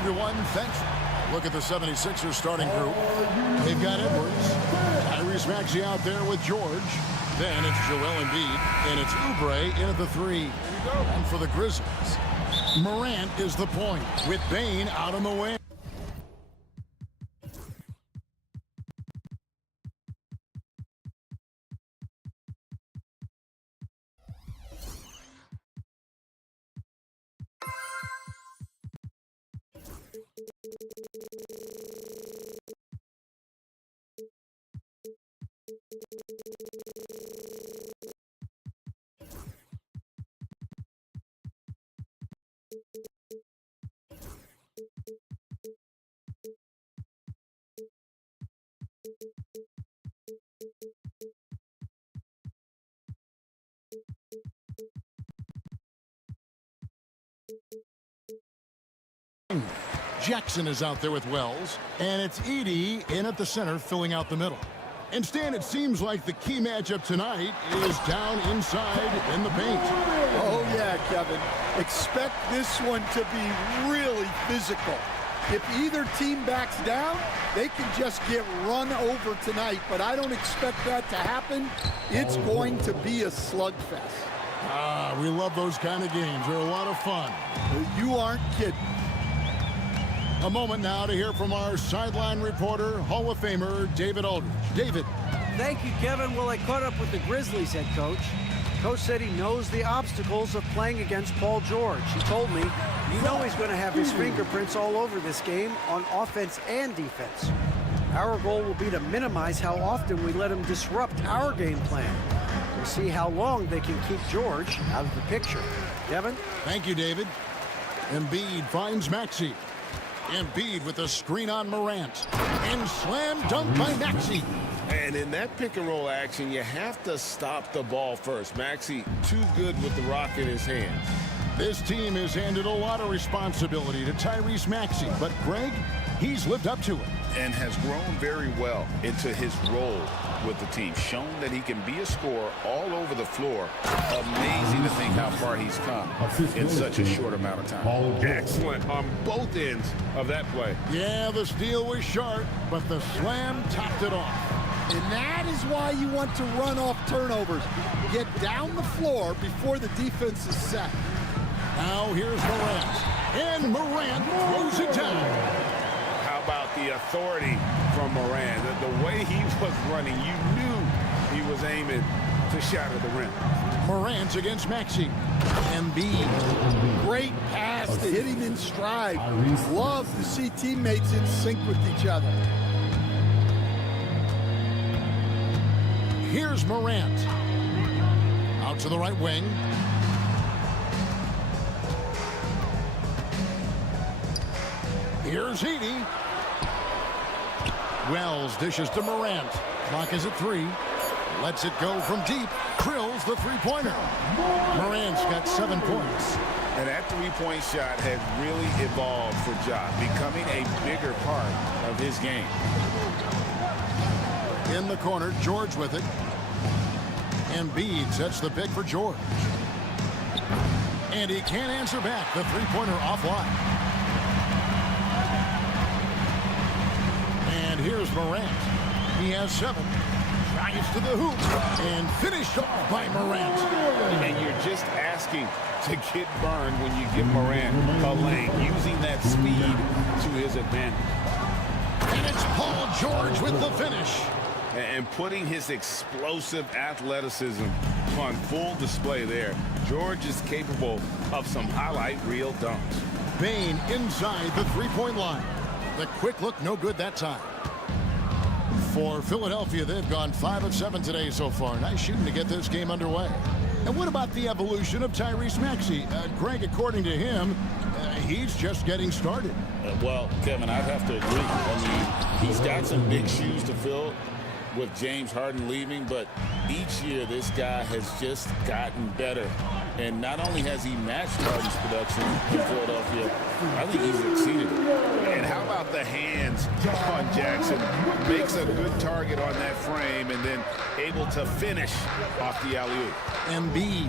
everyone. Thanks. Look at the 76ers starting group. They've got Edwards. Tyrese Maxey out there with George. Then it's Joel Embiid, and it's Oubre in at the 3. And for the Grizzlies, Morant is the point, with Bane out on the wing. Jackson is out there with Wells, and it's Edey in at the center, filling out the middle. And Stan, it seems like the key matchup tonight is down inside in the paint. Oh yeah, Kevin. Expect this one to be really physical. If either team backs down, they can just get run over tonight, but I don't expect that to happen. It's going to be a slugfest. Ah, we love those kind of games. They're a lot of fun. You aren't kidding. A moment now to hear from our sideline reporter, Hall of Famer David Aldridge. David. Thank you, Kevin. Well, I caught up with the Grizzlies head coach. Coach said he knows the obstacles of playing against Paul George. He told me, you know he's going to have his fingerprints all over this game on offense and defense. Our goal will be to minimize how often we let him disrupt our game plan. We'll see how long they can keep George out of the picture. Kevin? Thank you, David. Embiid finds Maxey. Embiid with a screen on Morant. And slam dunk by Maxey. And in that pick-and-roll action, you have to stop the ball first. Maxey too good with the rock in his hands. This team has handed a lot of responsibility to Tyrese Maxey, but Greg, he's lived up to it. And has grown very well into his role with the team. Shown that he can be a scorer all over the floor. Amazing to think how far he's come in such a short amount of time. Excellent on both ends of that play. Yeah, the steal was sharp, but the slam topped it off. And that is why you want to run off turnovers. Get down the floor before the defense is set. Now here's Morant. And Morant throws it down. How about the authority from Morant? The way he was running, you knew he was aiming to shatter the rim. Morant against Maxey. Embiid. Great pass to hit him in stride. Love to see teammates in sync with each other. Here's Morant. Out to the right wing. Here's Edey. Wells dishes to Morant. Clock is at 3. Lets it go from deep. Drills the three-pointer. Morant's got 7 points. And that three-point shot has really evolved for Ja, becoming a bigger part of his game. In the corner, George with it. Embiid sets the pick for George. And he can't answer back. The three-pointer offline. And here's Morant. He has 7. Drives to the hoop. And finished off by Morant. And you're just asking to get burned when you give Morant a lane, using that speed to his advantage. And it's Paul George with the finish. And putting his explosive athleticism on full display there. George is capable of some highlight reel dunks. Bane inside the three-point line. The quick look, no good that time. For Philadelphia, they've gone 5 of 7 today so far. Nice shooting to get this game underway. And what about the evolution of Tyrese Maxey? Greg, according to him, he's just getting started. Well, Kevin, I'd have to agree. I mean, he's got some big shoes to fill with James Harden leaving, but each year this guy has just gotten better. And not only has he matched Harden's production in Philadelphia, I think he's exceeded it. And how about the hands on Jackson? Makes a good target on that frame and then able to finish off the alley-oop. Embiid.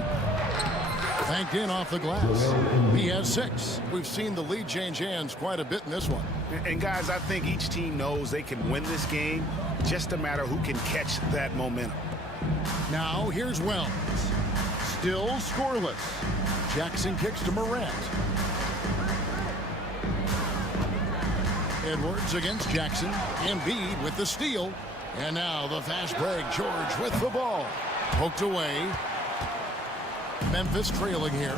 Banked in off the glass. He has 6. We've seen the lead change hands quite a bit in this one. And guys, I think each team knows they can win this game. Just a matter who can catch that momentum. Now here's Wells. Still scoreless. Jackson kicks to Morant. Edwards against Jackson. Embiid with the steal. And now the fast break. George with the ball. Poked away. Memphis trailing here.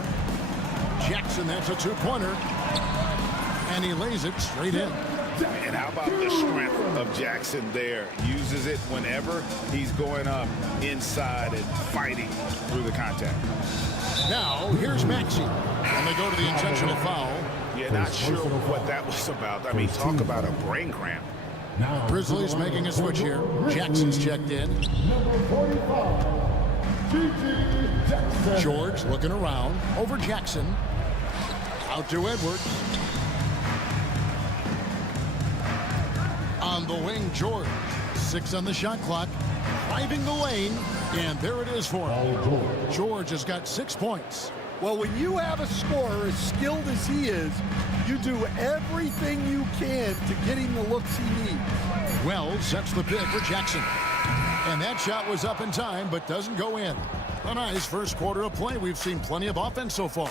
Jackson, that's a 2-pointer. And he lays it straight in. And how about the strength of Jackson there? Uses it whenever he's going up inside and fighting through the contact. Now, here's Maxey. And they go to the intentional foul. Yeah, not sure what that was about. I mean, talk about a brain cramp. Grizzlies making a switch here. Jackson's checked in. George looking around. Over Jackson. Out to Edwards. On the wing, George. 6 on the shot clock. Driving the lane. And there it is for him. George has got 6 points. Well, when you have a scorer as skilled as he is, you do everything you can to get him the looks he needs. Wells sets the pick for Jackson. And that shot was up in time, but doesn't go in. A nice first quarter of play. We've seen plenty of offense so far.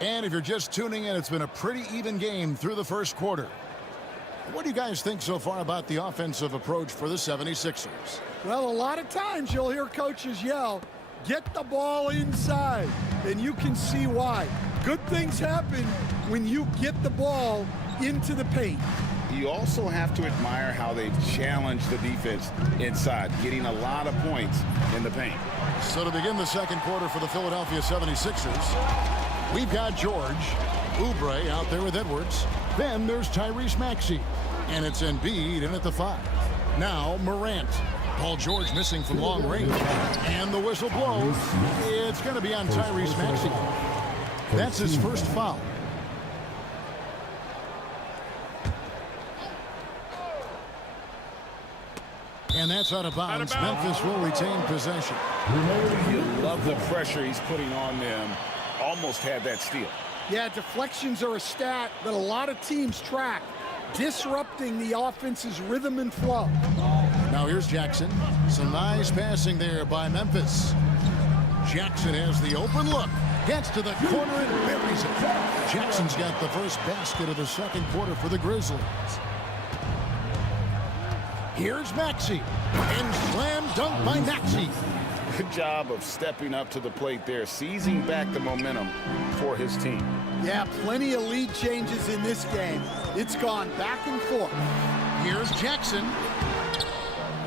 And if you're just tuning in, it's been a pretty even game through the first quarter. What do you guys think so far about the offensive approach for the 76ers? Well, a lot of times you'll hear coaches yell, get the ball inside, and you can see why. Good things happen when you get the ball into the paint. You also have to admire how they've challenged the defense inside, getting a lot of points in the paint. So to begin the second quarter for the Philadelphia 76ers, we've got George, Oubre out there with Edwards. Then there's Tyrese Maxey. And it's Embiid in at the 5. Now Morant. Paul George missing from long range. And the whistle blows. It's going to be on Tyrese Maxey. That's his first foul. And that's out of bounds. Memphis will retain possession. You love the pressure he's putting on them. Almost had that steal. Yeah, deflections are a stat that a lot of teams track, disrupting the offense's rhythm and flow. Now here's Jackson. Some nice passing there by Memphis. Jackson has the open look. Gets to the corner and buries it. Jackson's got the first basket of the second quarter for the Grizzlies. Here's Maxey. And slam dunk by Maxey. Good job of stepping up to the plate there, seizing back the momentum for his team. Yeah, plenty of lead changes in this game. It's gone back and forth. Here's Jackson.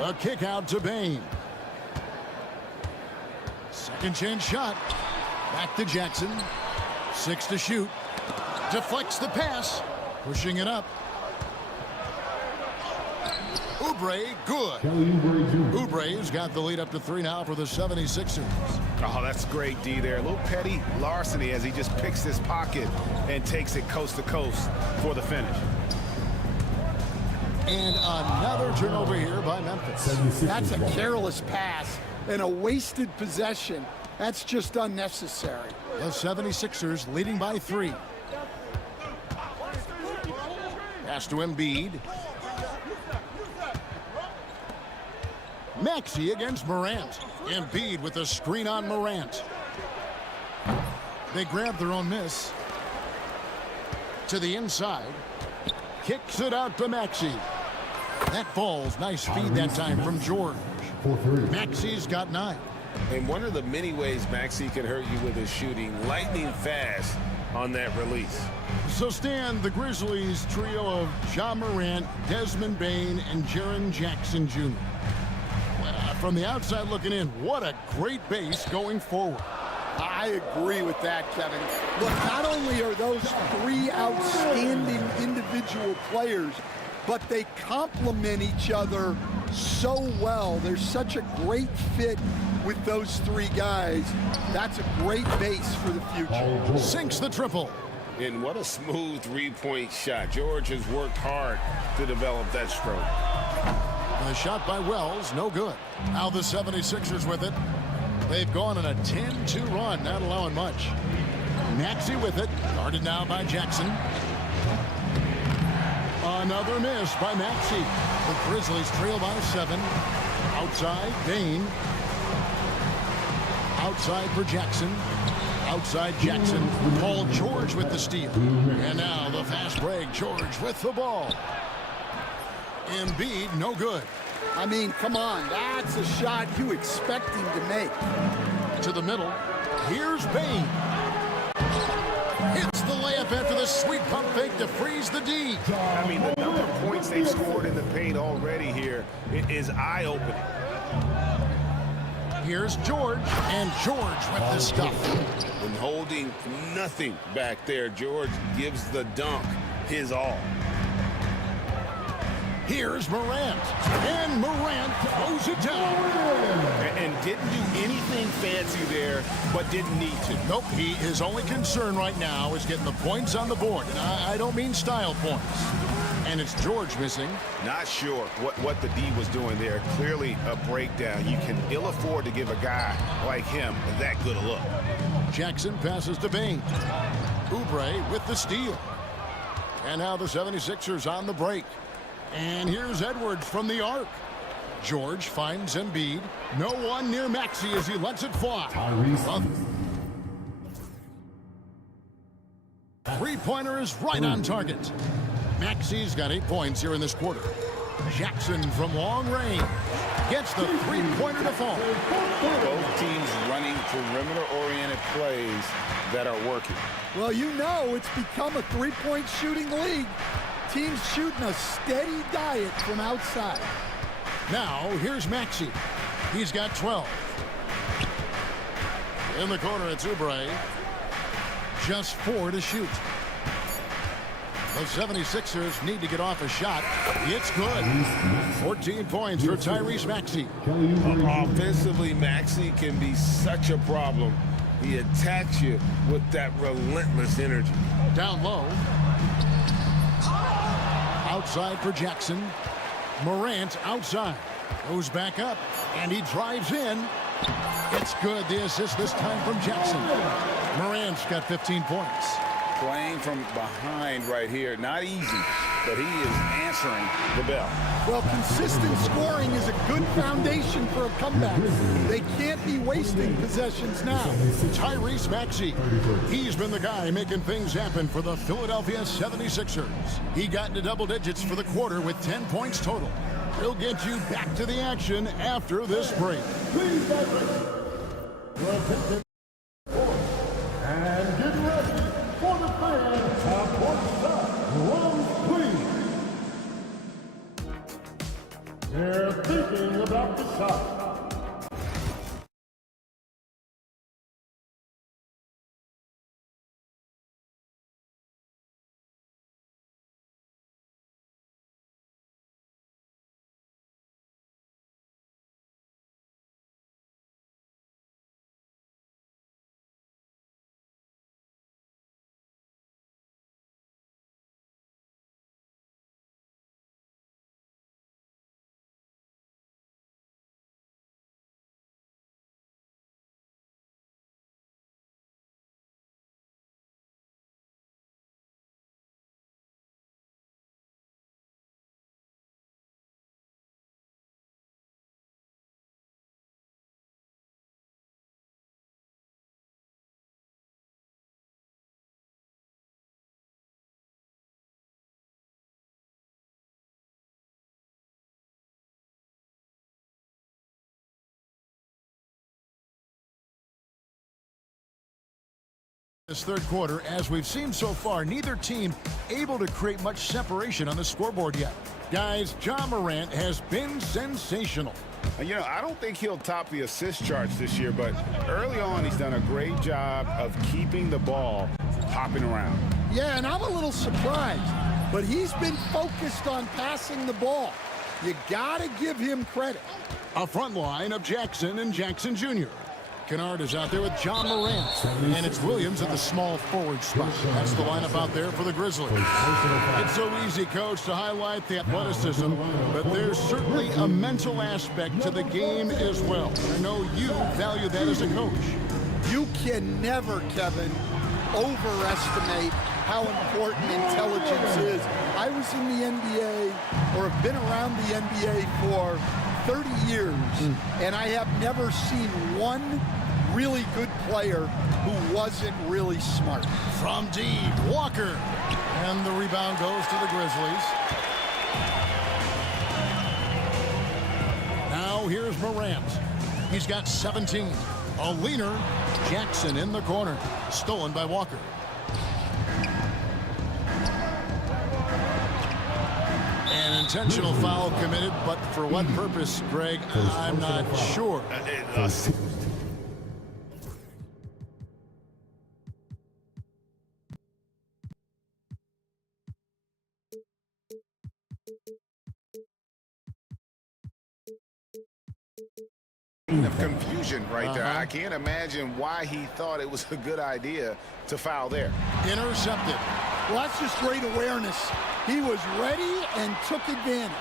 A kick out to Bain. Second chance shot. Back to Jackson. 6 to shoot. Deflects the pass. Pushing it up. Oubre, good. Oubre's got the lead up to 3 now for the 76ers. Oh, that's great, D there. A little petty larceny as he just picks his pocket and takes it coast to coast for the finish. And another turnover here by Memphis. That's a careless pass and a wasted possession. That's just unnecessary. The 76ers leading by 3. Pass to Embiid. Maxey against Morant. Embiid with a screen on Morant. They grab their own miss. To the inside. Kicks it out to Maxey. That falls. Nice feed that time from George. Maxey's got 9. And one of the many ways Maxey can hurt you with his shooting, lightning fast on that release. So Stan, the Grizzlies trio of Ja Morant, Desmond Bain, and Jaren Jackson Jr. From the outside looking in, what a great base going forward. I agree with that, Kevin. Look, not only are those 3 outstanding individual players, but they complement each other so well. There's such a great fit with those 3 guys. That's a great base for the future. Sinks the triple. And what a smooth 3-point shot. George has worked hard to develop that stroke. The shot by Wells, no good. Now the 76ers with it. They've gone on a 10-2 run, not allowing much. Maxey with it, guarded now by Jackson. Another miss by Maxey. The Grizzlies trail by 7. Outside, Bain. Outside for Jackson. Outside Jackson. Paul George with the steal. And now the fast break. George with the ball. Embiid, no good. I mean, come on, that's a shot you expect him to make. To the middle. Here's Bain. Hits the layup after the sweet pump fake to freeze the D. I mean, the number of points they've scored in the paint already here is eye-opening. Here's George, and George with the stuff. When holding nothing back there, George gives the dunk his all. Here's Morant, and Morant throws it down. And didn't do anything fancy there, but didn't need to. Nope, his only concern right now is getting the points on the board. And I don't mean style points. And it's George missing. Not sure what the D was doing there. Clearly a breakdown. You can ill afford to give a guy like him that good a look. Jackson passes to Bain. Oubre with the steal. And now the 76ers on the break. And here's Edwards from the arc. George finds Embiid. No one near Maxey as he lets it fly. Three-pointer is right on target. Maxey's got 8 points here in this quarter. Jackson from long range gets the three-pointer to fall. Both teams running perimeter-oriented plays that are working. Well, you know it's become a three-point shooting league. Teams shooting a steady diet from outside. Now, here's Maxey. He's got 12. In the corner, it's Oubre. Just 4 to shoot. The 76ers need to get off a shot. It's good. 14 points for Tyrese Maxey. Offensively, Maxey can be such a problem. He attacks you with that relentless energy. Down low. Outside for Jackson. Morant outside. Goes back up, and he drives in. It's good. The assist this time from Jackson. Morant's got 15 points. Playing from behind right here. Not easy, but he is answering the bell. Well, consistent scoring is a good foundation for a comeback. They can't be wasting possessions now. Tyrese Maxey. He's been the guy making things happen for the Philadelphia 76ers. He got into double digits for the quarter with 10 points total. We'll get you back to the action after this break. And get ready for the fans of round 3. They're thinking about the shot. This third quarter, as we've seen so far, neither team able to create much separation on the scoreboard yet. Guys, Ja Morant has been sensational. You know, I don't think he'll top the assist charts this year, but early on he's done a great job of keeping the ball hopping around. Yeah, and I'm a little surprised, but he's been focused on passing the ball. You gotta give him credit. A front line of Jackson and Jackson Jr. Kennard is out there with John Morant. And it's Williams at the small forward spot. That's the lineup out there for the Grizzlies. It's so easy, Coach, to highlight the athleticism, but there's certainly a mental aspect to the game as well. I know you value that as a coach. You can never, Kevin, overestimate how important intelligence is. I was in the NBA, or have been around the NBA for 30 years, and I have never seen one really good player who wasn't really smart. From deep, Walker. And the rebound goes to the Grizzlies. Now here's Morant. He's got 17. A leaner, Jackson in the corner. Stolen by Walker. An intentional foul committed, but for what purpose, Greg, I'm not sure. Of confusion right there. I can't imagine why he thought it was a good idea to foul there. Intercepted. Well, that's just great awareness. He was ready and took advantage.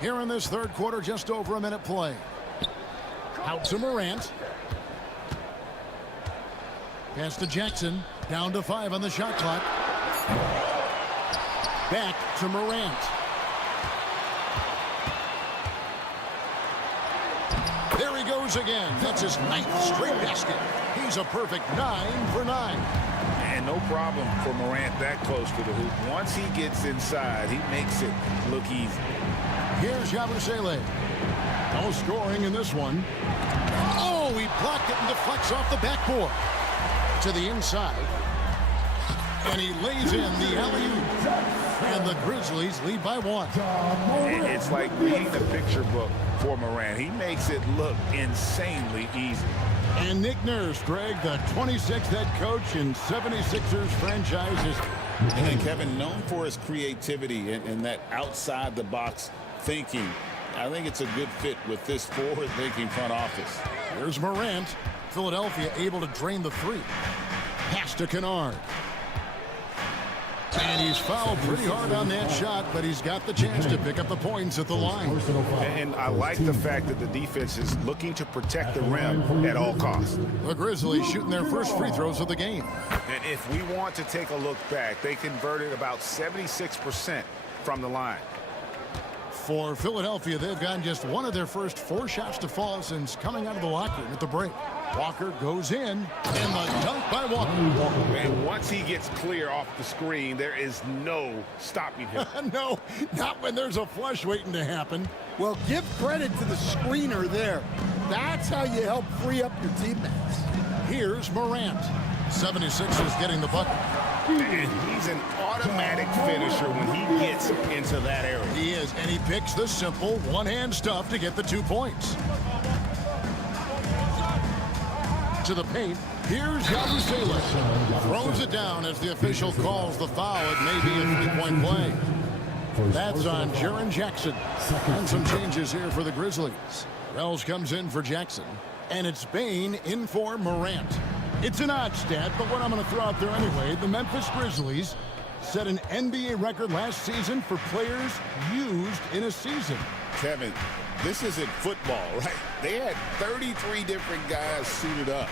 Here in this third quarter, just over a minute play. Out to Morant. Pass to Jackson. Down to 5 on the shot clock. Back to Morant. There he goes again. That's his 9th straight basket. He's a perfect 9 for 9. And no problem for Morant that close to the hoop. Once he gets inside, he makes it look easy. Here's Yabusele. No scoring in this one. Oh, he blocked it and deflects off the backboard. To the inside. And he lays in the alley-oop. And the Grizzlies lead by 1. It's like reading the picture book for Morant. He makes it look insanely easy. And Nick Nurse, Greg, the 26th head coach in 76ers franchises. And Kevin, known for his creativity and that outside-the-box thinking, I think it's a good fit with this forward-thinking front office. Here's Morant. Philadelphia able to drain the 3. Pass to Kennard. And he's fouled pretty hard on that shot, but he's got the chance to pick up the points at the line. And I like the fact that the defense is looking to protect the rim at all costs. The Grizzlies shooting their first free throws of the game. And if we want to take a look back, they converted about 76% from the line. For Philadelphia, they've gotten just one of their first 4 shots to fall since coming out of the locker room at the break. Walker goes in, and the dunk by Walker. And once he gets clear off the screen, there is no stopping him. No, not when there's a flush waiting to happen. Well, give credit to the screener there. That's how you help free up your teammates. Here's Morant. 76ers getting the bucket. And he's an automatic finisher when he gets into that area. He is, and he picks the simple one-hand stuff to get the 2 points. To the paint. Here's Yabusele. Throws it down as the official calls the foul. It may be a 3-point play. That's on Jaren Jackson. And some changes here for the Grizzlies. Wells comes in for Jackson. And it's Bane in for Morant. It's an odd stat, but what I'm going to throw out there anyway, the Memphis Grizzlies set an NBA record last season for players used in a season. Kevin, this isn't football, right? They had 33 different guys suited up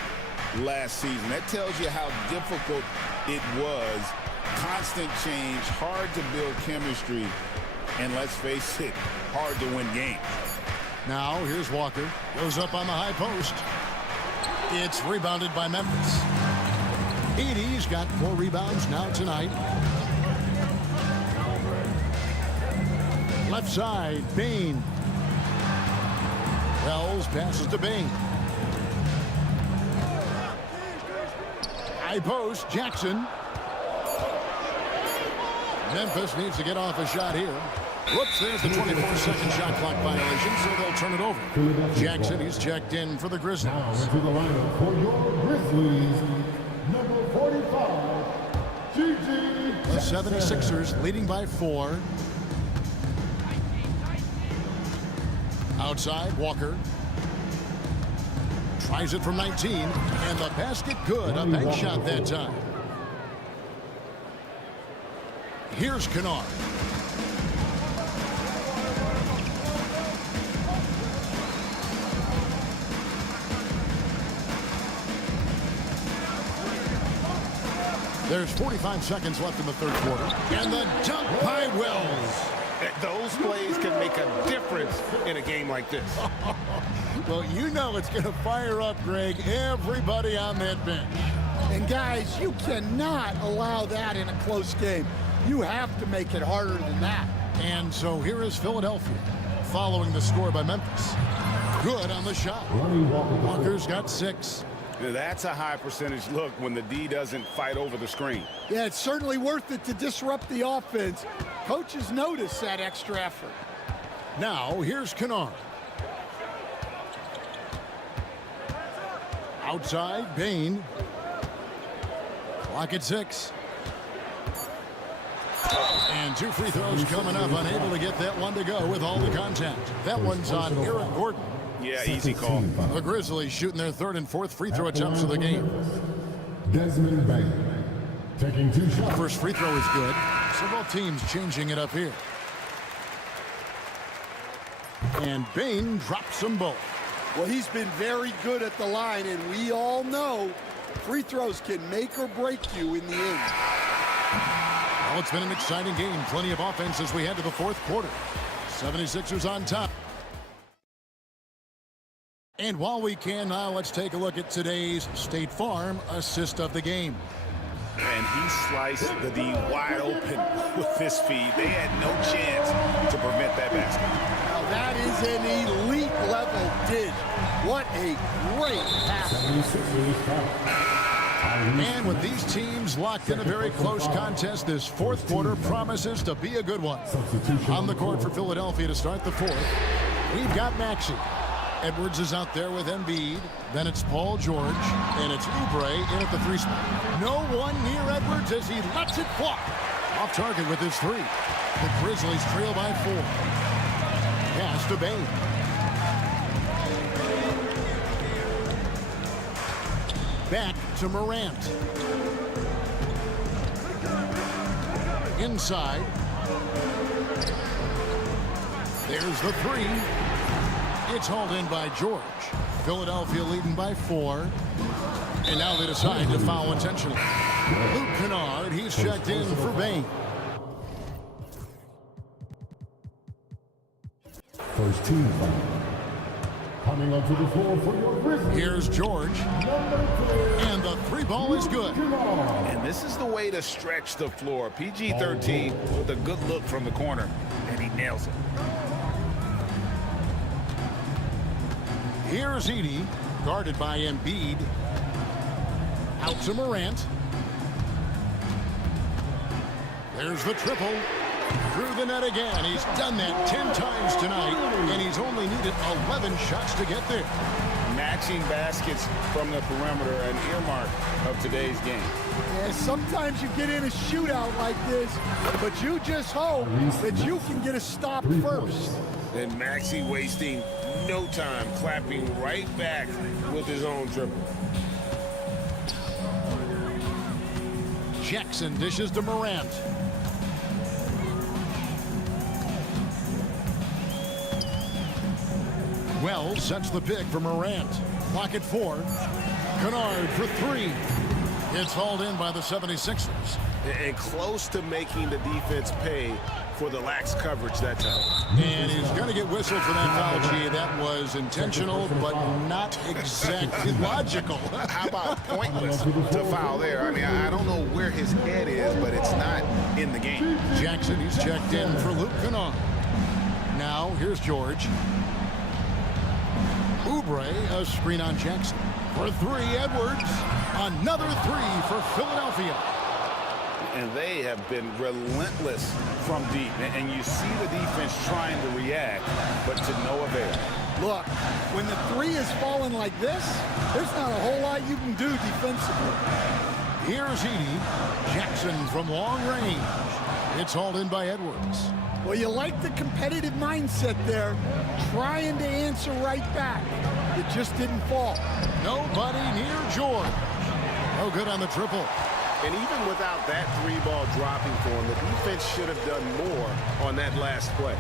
last season. That tells you how difficult it was. Constant change, hard to build chemistry, and let's face it, hard to win games. Now, here's Walker. Goes up on the high post. It's rebounded by Memphis. Edey's got 4 rebounds now tonight. Left side, Bane. Wells passes to Bane. High post, Jackson. Memphis needs to get off a shot here. Whoops, there's the 24-second shot clock violation, so they'll turn it over. Jackson, he's checked in for the Grizzlies. Now into the lineup for your Grizzlies, number 45, GG. The 76ers leading by 4. Outside, Walker. Tries it from 19, and the basket good. A bank shot that time. Here's Kennard. There's 45 seconds left in the third quarter. And the dunk by Wells. Those plays can make a difference in a game like this. Well, you know it's going to fire up, Greg, everybody on that bench. And guys, you cannot allow that in a close game. You have to make it harder than that. And so here is Philadelphia, following the score by Memphis. Good on the shot. Walker's got 6. That's a high percentage look when the D doesn't fight over the screen. Yeah, it's certainly worth it to disrupt the offense. Coaches notice that extra effort. Now, here's Kennard. Outside, Bain. Clock at 6. And 2 free throws coming up, unable to get that one to go with all the contact. That one's on Eric Gordon. Yeah, easy call. The Grizzlies shooting their 3rd and 4th free throw attempts of the game. Desmond Bain taking 2 shots. First free throw is good. So both teams changing it up here. And Bain drops them both. Well, he's been very good at the line, and we all know free throws can make or break you in the end. Well, it's been an exciting game. Plenty of offense as we head to the 4th quarter. 76ers on top. And while we can, now let's take a look at today's State Farm assist of the game. And he sliced the D wide open with his feed. They had no chance to prevent that basket. Now that is an elite level dish. What a great pass. And with these teams locked in a very close contest, this 4th quarter promises to be a good one. On the court for Philadelphia to start the 4th, we've got Maxey. Edwards is out there with Embiid. Then it's Paul George. And it's Oubre in at the 3 spot. No one near Edwards as he lets it fly. Off target with his 3. The Grizzlies trail by 4. Pass to Bain. Back to Morant. Inside. There's the 3. It's hauled in by George. Philadelphia leading by 4. And now they decide to foul intentionally. Luke Kennard, he's checked in for Bain. First team foul. Coming onto the floor for your Grizzlies. Here's George. And the 3 ball is good. And this is the way to stretch the floor. PG-13 with a good look from the corner. And he nails it. Here's Edey, guarded by Embiid. Out to Morant. There's the triple. Through the net again. He's done that 10 times tonight, and he's only needed 11 shots to get there. Matching baskets from the perimeter, an earmark of today's game. Yeah, sometimes you get in a shootout like this, but you just hope that you can get a stop first. And Maxey wasting no time, clapping right back with his own triple. Jackson dishes to Morant. Wells sets the pick for Morant. Clock at 4. Kennard for 3. It's hauled in by the 76ers. And close to making the defense pay for the lax coverage that time. And he's going to get whistled for that foul, G. That was intentional, but not exactly logical. How about pointless to foul there? I mean, I don't know where his head is, but it's not in the game. Jackson, he's checked in for Luke Kennard. Now, here's George. Oubre, a screen on Jackson. For 3, Edwards. Another 3 for Philadelphia. And they have been relentless from deep. And you see the defense trying to react, but to no avail. Look, when the 3 is falling like this, there's not a whole lot you can do defensively. Here's Edey. Jackson from long range. It's hauled in by Edwards. Well, you like the competitive mindset there, trying to answer right back. It just didn't fall. Nobody near George. No good on the triple. And even without that three ball dropping for him, the defense should have done more on that last play.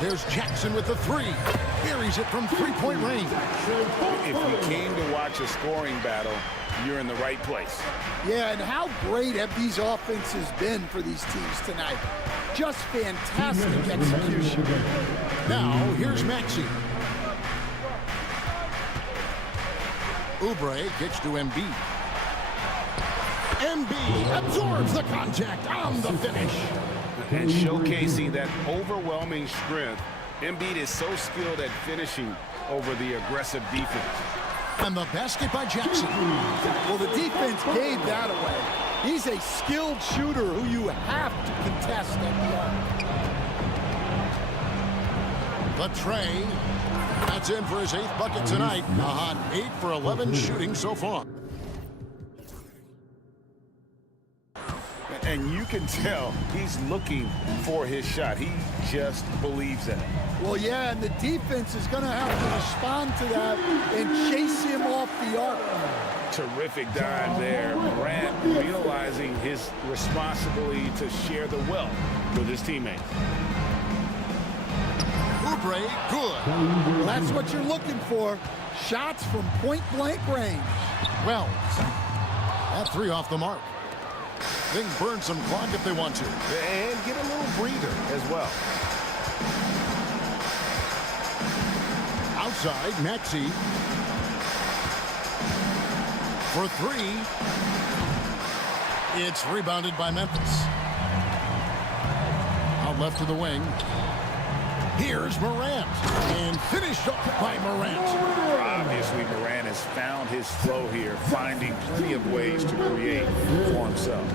Here's Jackson with the three. Buries it from three-point range. If you came to watch a scoring battle, you're in the right place. Yeah, and how great have these offenses been for these teams tonight? Just fantastic execution. Now, here's Maxey. Oubre gets to Embiid. Embiid absorbs the contact on the finish. And showcasing that overwhelming strength, Embiid is so skilled at finishing over the aggressive defense. And the basket by Jackson. Well, the defense gave that away. He's a skilled shooter who you have to contest at the arc. The tray. That's in for his 8th bucket tonight. A hot 8 for 11 shooting so far. And you can tell he's looking for his shot. He just believes in it. Well, yeah, and the defense is going to have to respond to that and chase him off the arc. Terrific dive there. Morant realizing his responsibility to share the wealth with his teammates. Oubre, good. Well, that's what you're looking for. Shots from point-blank range. Wells. That three off the mark. They can burn some clock if they want to. And get a little breather as well. Outside, Maxey. For three. It's rebounded by Memphis. Out left to the wing. Here's Morant. And finished off by Morant. Obviously, Morant has found his flow here, finding plenty of ways to create for himself.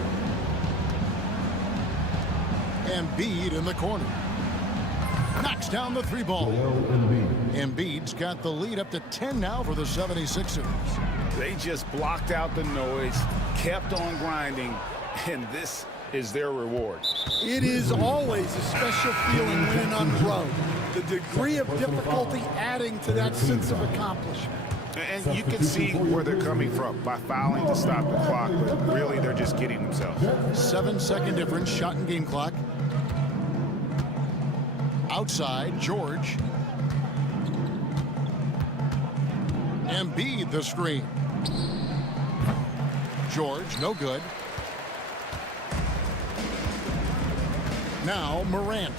Embiid in the corner. Knocks down the three ball. Embiid's got the lead up to 10 now for the 76ers. They just blocked out the noise, kept on grinding, and this is their reward. It is always a special feeling winning on the road. The degree of difficulty adding to that sense of accomplishment. And you can see where they're coming from by fouling to stop the clock, but really they're just kidding themselves. 7-second difference, shot and game clock. Outside, George. Embiid the screen. George, no good. Now Morant.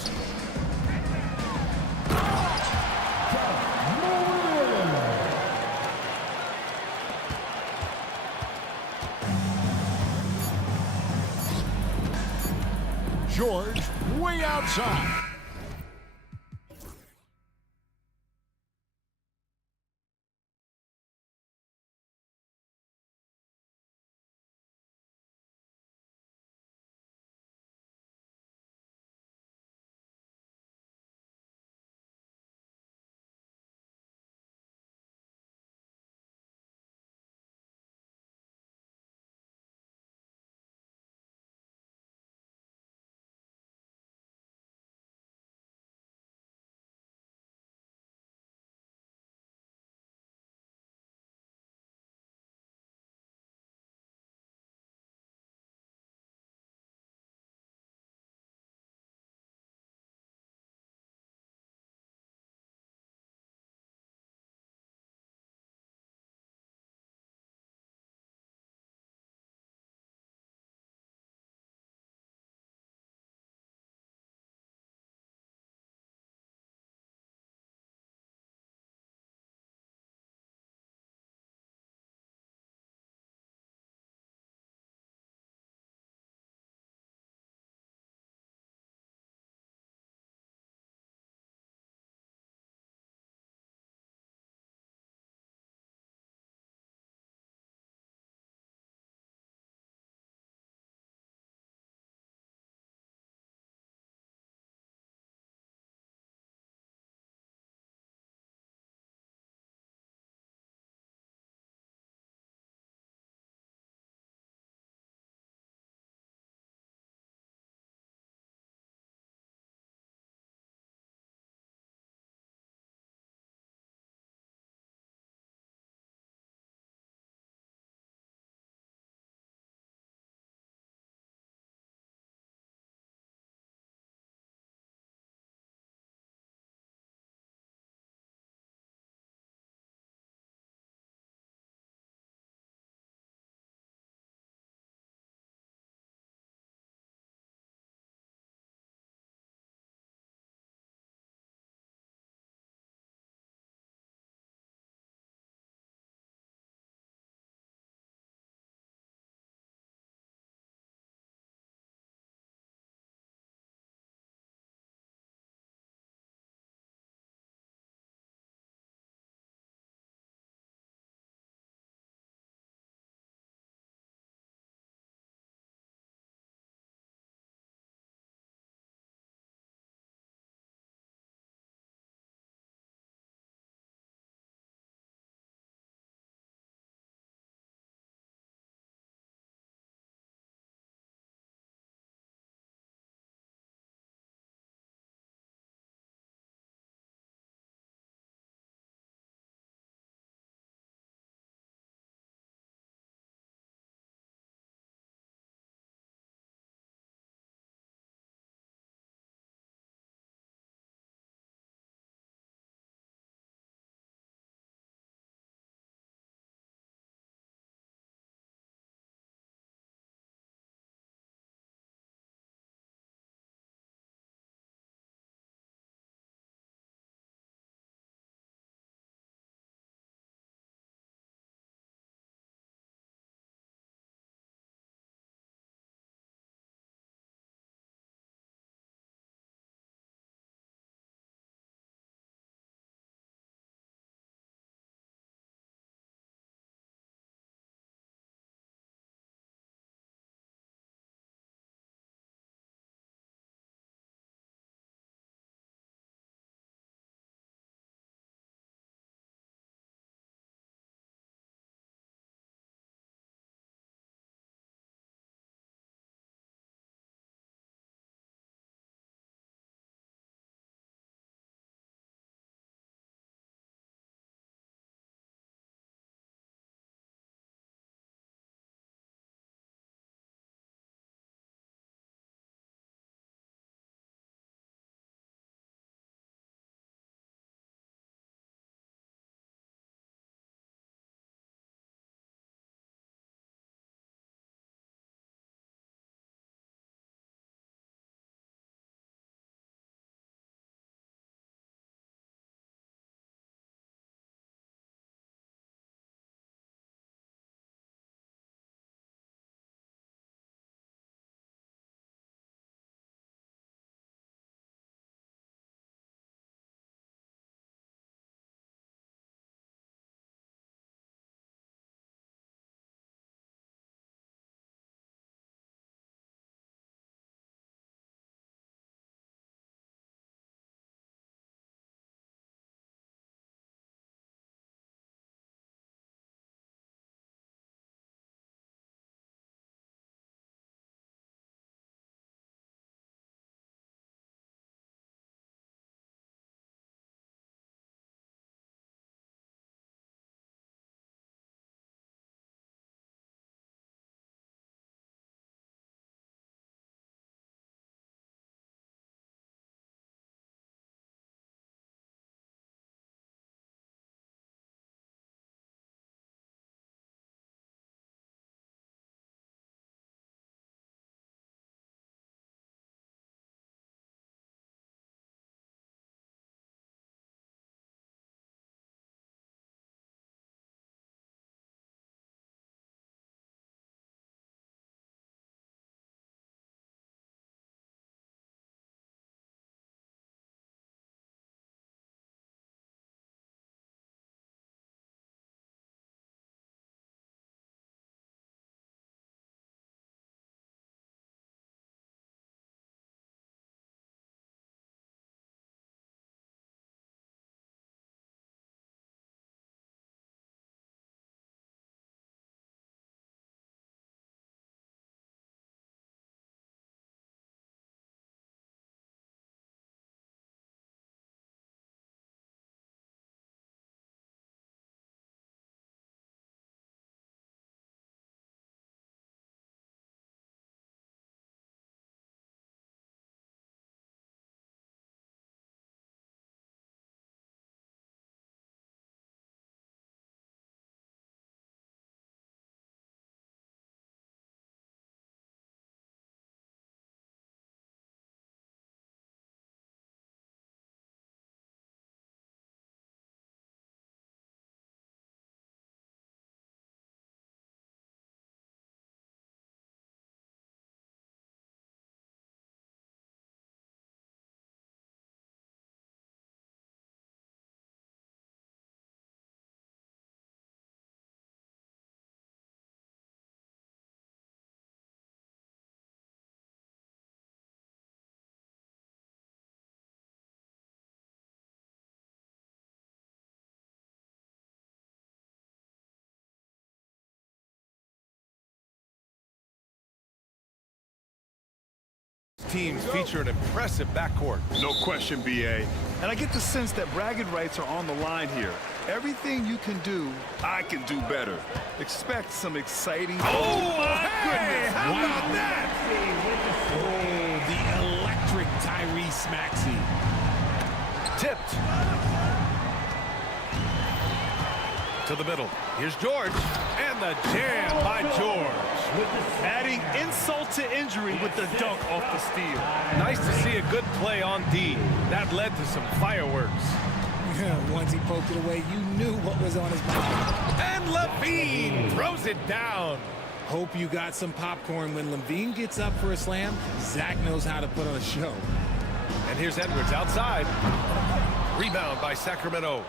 George way outside. teams feature an impressive backcourt. No question, BA. And I get the sense that bragging rights are on the line here. Everything you can do, I can do better. Expect some exciting... Oh, my goodness! How about that? Oh, the electric Tyrese Maxey. Tipped. To the middle. Here's George. And the jam by George. Adding insult to injury with the dunk off the steal. Nice to see a good play on D. That led to some fireworks. Once he poked it away, you knew what was on his mind. And Levine throws it down. Hope you got some popcorn. When Levine gets up for a slam, Zach knows how to put on a show. And here's Edwards outside. Rebound by Sacramento.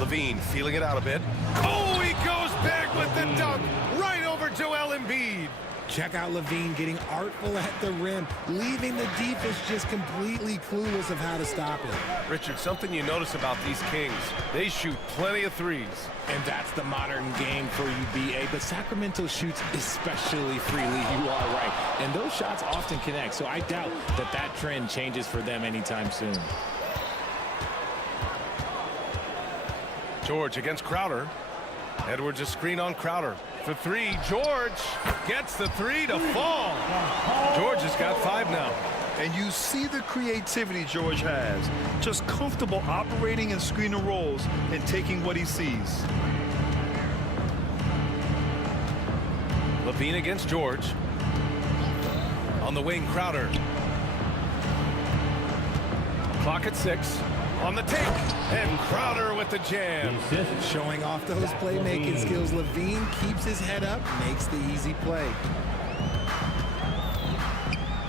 Levine feeling it out a bit. Oh, he goes back with the dunk right over Joel Embiid. Check out Levine getting artful at the rim, leaving the defense just completely clueless of how to stop it. Richard, something you notice about these Kings, they shoot plenty of threes. And that's the modern game for you, BA, but Sacramento shoots especially freely, you are right. And those shots often connect, so I doubt that that trend changes for them anytime soon. George against Crowder. Edwards a screen on Crowder. For three, George gets the three to fall. George has got 5 now. And you see the creativity George has. Just comfortable operating in screen and rolls and taking what he sees. Levine against George. On the wing, Crowder. Clock at 6. On the take, and Crowder with the jam. Showing off those playmaking skills, Levine keeps his head up, makes the easy play.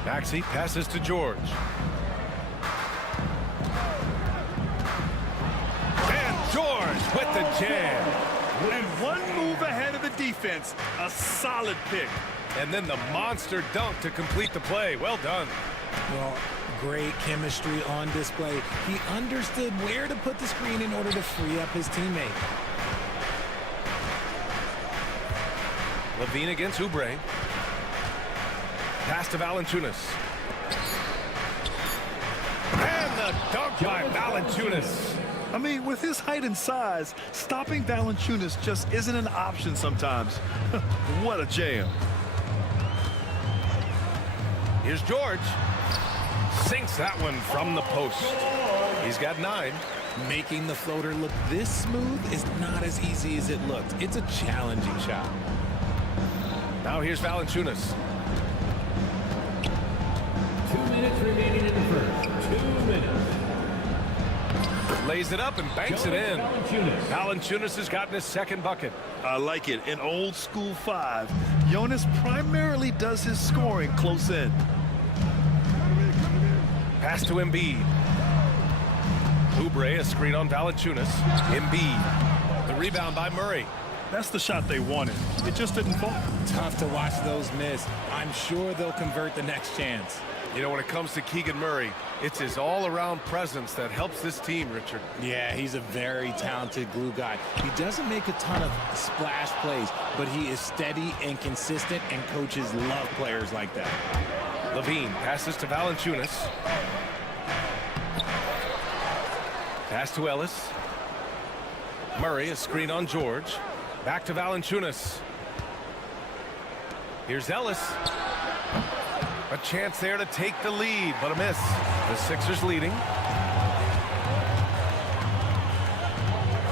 Maxey passes to George. And George with the jam. And one move ahead of the defense, a solid pick. And then the monster dunk to complete the play. Well done. Well, great chemistry on display. He understood where to put the screen in order to free up his teammate. Levine against Oubre. Pass to Valanciunas. And the dunk by Valanciunas. I mean, with his height and size, stopping Valanciunas just isn't an option sometimes. What a jam. Here's George. Sinks that one from the post. He's got 9. Making the floater look this smooth is not as easy as it looked. It's a challenging shot. Now here's Valanciunas. 2 minutes remaining in the first. 2 minutes. Lays it up and banks it in. Valanciunas has gotten his second bucket. I like it. In old school 5, Jonas primarily does his scoring close in. Pass to Embiid. Oubre, a screen on Valanciunas. Embiid. The rebound by Murray. That's the shot they wanted. It just didn't fall. Tough to watch those miss. I'm sure they'll convert the next chance. You know, when it comes to Keegan Murray, it's his all-around presence that helps this team, Richard. Yeah, he's a very talented glue guy. He doesn't make a ton of splash plays, but he is steady and consistent, and coaches love players like that. Levine passes to Valanciunas. Pass to Ellis. Murray, a screen on George. Back to Valanciunas. Here's Ellis. A chance there to take the lead, but a miss. The Sixers leading.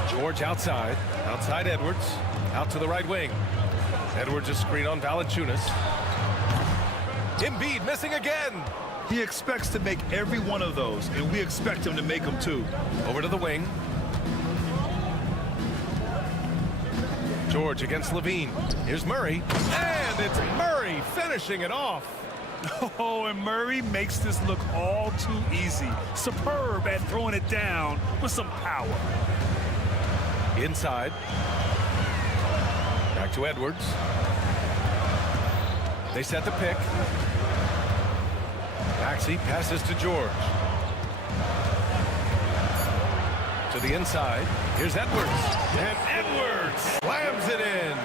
George outside. Outside Edwards. Out to the right wing. Edwards a screen on Valanciunas. Embiid missing again. He expects to make every one of those, and we expect him to make them too. Over to the wing. George against Levine. Here's Murray. And it's Murray finishing it off. Oh, and Murray makes this look all too easy. Superb at throwing it down with some power. Inside. Back to Edwards. They set the pick. Maxey passes to George. To the inside. Here's Edwards. And Edwards slams it in.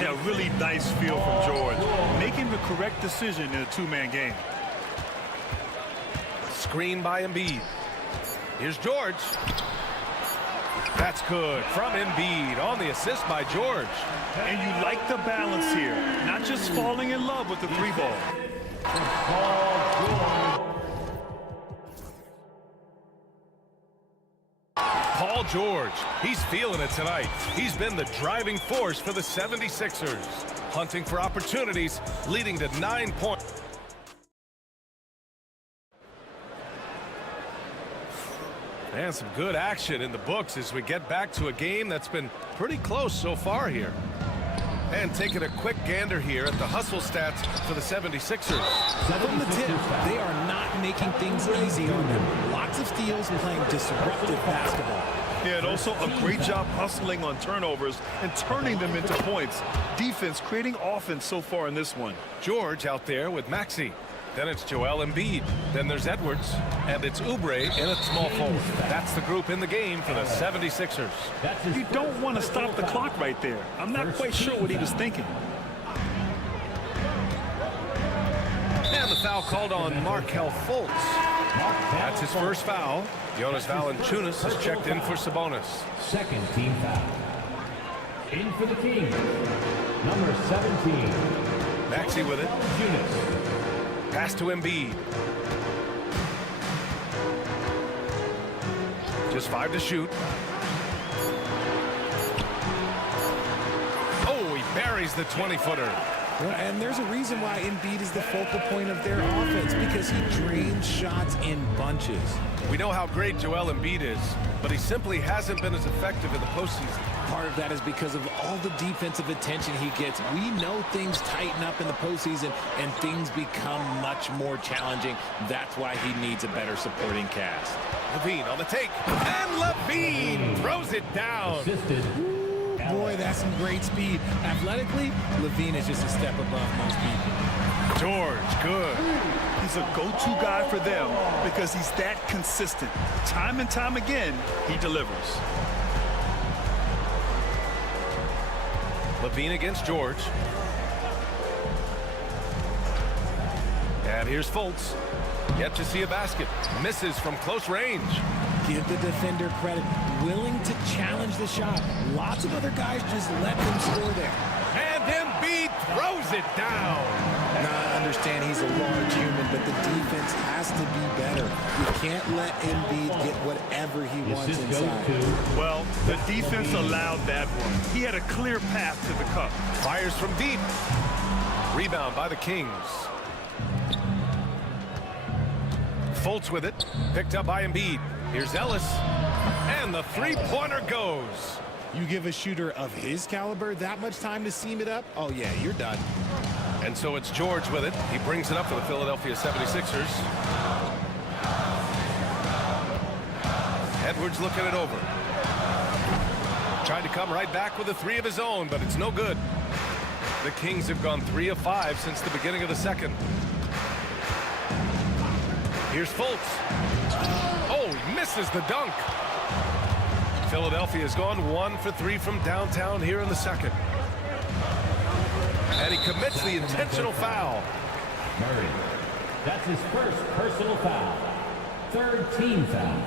Yeah, really nice feel from George. Making the correct decision in a two-man game. Screen by Embiid. Here's George. That's good from Embiid on the assist by George. And you like the balance here, not just falling in love with the three ball. Paul George, he's feeling it tonight. He's been the driving force for the 76ers. Hunting for opportunities, leading to 9 points. And some good action in the books as we get back to a game that's been pretty close so far here. And taking a quick gander here at the hustle stats for the 76ers. From the tip, they are not making things easy on them. Lots of steals, playing disruptive basketball. Yeah, and also a great job hustling on turnovers and turning them into points. Defense creating offense so far in this one. George out there with Maxey. Then it's Joel Embiid. Then there's Edwards. And it's Oubre in a small forward. That's the group in the game for the 76ers. You don't want to stop the clock right there. I'm not quite sure what he was thinking. And the foul called on Markelle Fultz. That's his first foul. Jonas Valanciunas has checked in for Sabonis. Second team foul. In for the Kings, number 17. Maxey with it. Valanciunas. Pass to Embiid. Just 5 to shoot. Oh, he buries the 20-footer. Well, and there's a reason why Embiid is the focal point of their offense, because he drains shots in bunches. We know how great Joel Embiid is, but he simply hasn't been as effective in the postseason. Part of that is because of all the defensive attention he gets. We know things tighten up in the postseason and things become much more challenging. That's why he needs a better supporting cast. Levine on the take, and Levine throws it down. Assisted. Ooh, boy, that's some great speed. Athletically, Levine is just a step above most people. George, good. He's a go-to guy for them because he's that consistent. Time and time again, he delivers. Levine against George. And here's Fultz. Yet to see a basket. Misses from close range. Give the defender credit. Willing to challenge the shot. Lots of other guys just let them score there. And Embiid throws it down. Now, I understand he's a large human, but the defense has to be better. You can't let Embiid get whatever he wants inside. Well, the defense allowed that one. He had a clear path to the cup. Fires from deep. Rebound by the Kings. Fultz with it. Picked up by Embiid. Here's Ellis. And the three-pointer goes. You give a shooter of his caliber that much time to seam it up? Oh, yeah, you're done. And so it's George with it. He brings it up for the Philadelphia 76ers. Edwards looking it over. Trying to come right back with a three of his own, but it's no good. The Kings have gone 3 of 5 since the beginning of the second. Here's Fultz. Oh, he misses the dunk. Philadelphia has gone 1 for 3 from downtown here in the second. And he commits the intentional foul. Murray. That's his first personal foul. Third team foul.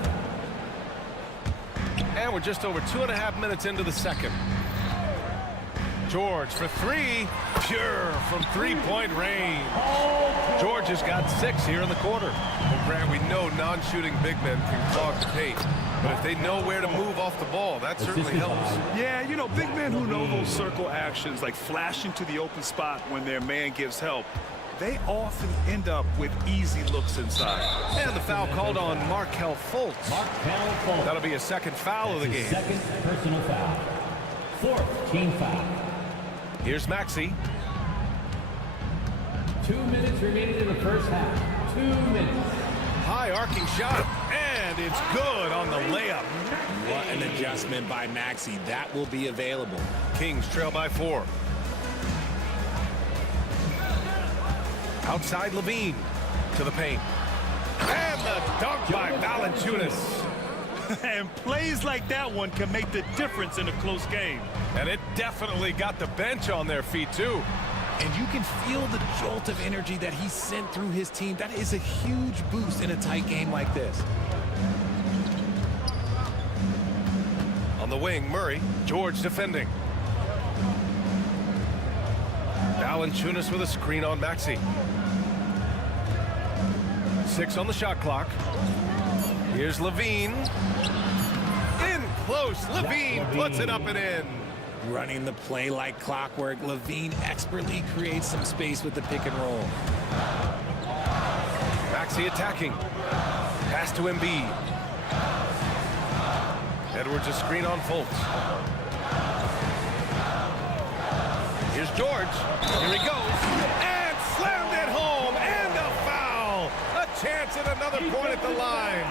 And we're just over 2.5 minutes into the second. George for 3. Pure from three-point range. George has got 6 here in the quarter. Well, Grant, we know non-shooting big men can clog the paint. But if they know where to move off the ball, that certainly helps. Yeah, you know, big men who know those circle actions, like flashing to the open spot when their man gives help, they often end up with easy looks inside. And the foul called on Markelle Fultz. Markelle Fultz. That'll be a second foul of the game. Second personal foul. Fourth team foul. Here's Maxey. 2 minutes remaining in the first half. 2 minutes. High arcing shot, and it's good on the layup. What an adjustment by Maxey. That will be available. Kings trail by 4. Outside Levine to the paint. And the dunk by Valanciunas. And plays like that one can make the difference in a close game. And it definitely got the bench on their feet, too. And you can feel the jolt of energy that he sent through his team. That is a huge boost in a tight game like this. On the wing, Murray. George defending. Valanciunas with a screen on Maxey. 6 on the shot clock. Here's Levine. In close. Levine puts it up and in. Running the play like clockwork, Levine expertly creates some space with the pick and roll. Maxey attacking. Pass to Embiid. Edwards a screen on Fultz. Here's George. Here he goes. And slammed it home. And a foul. A chance at another point at the line.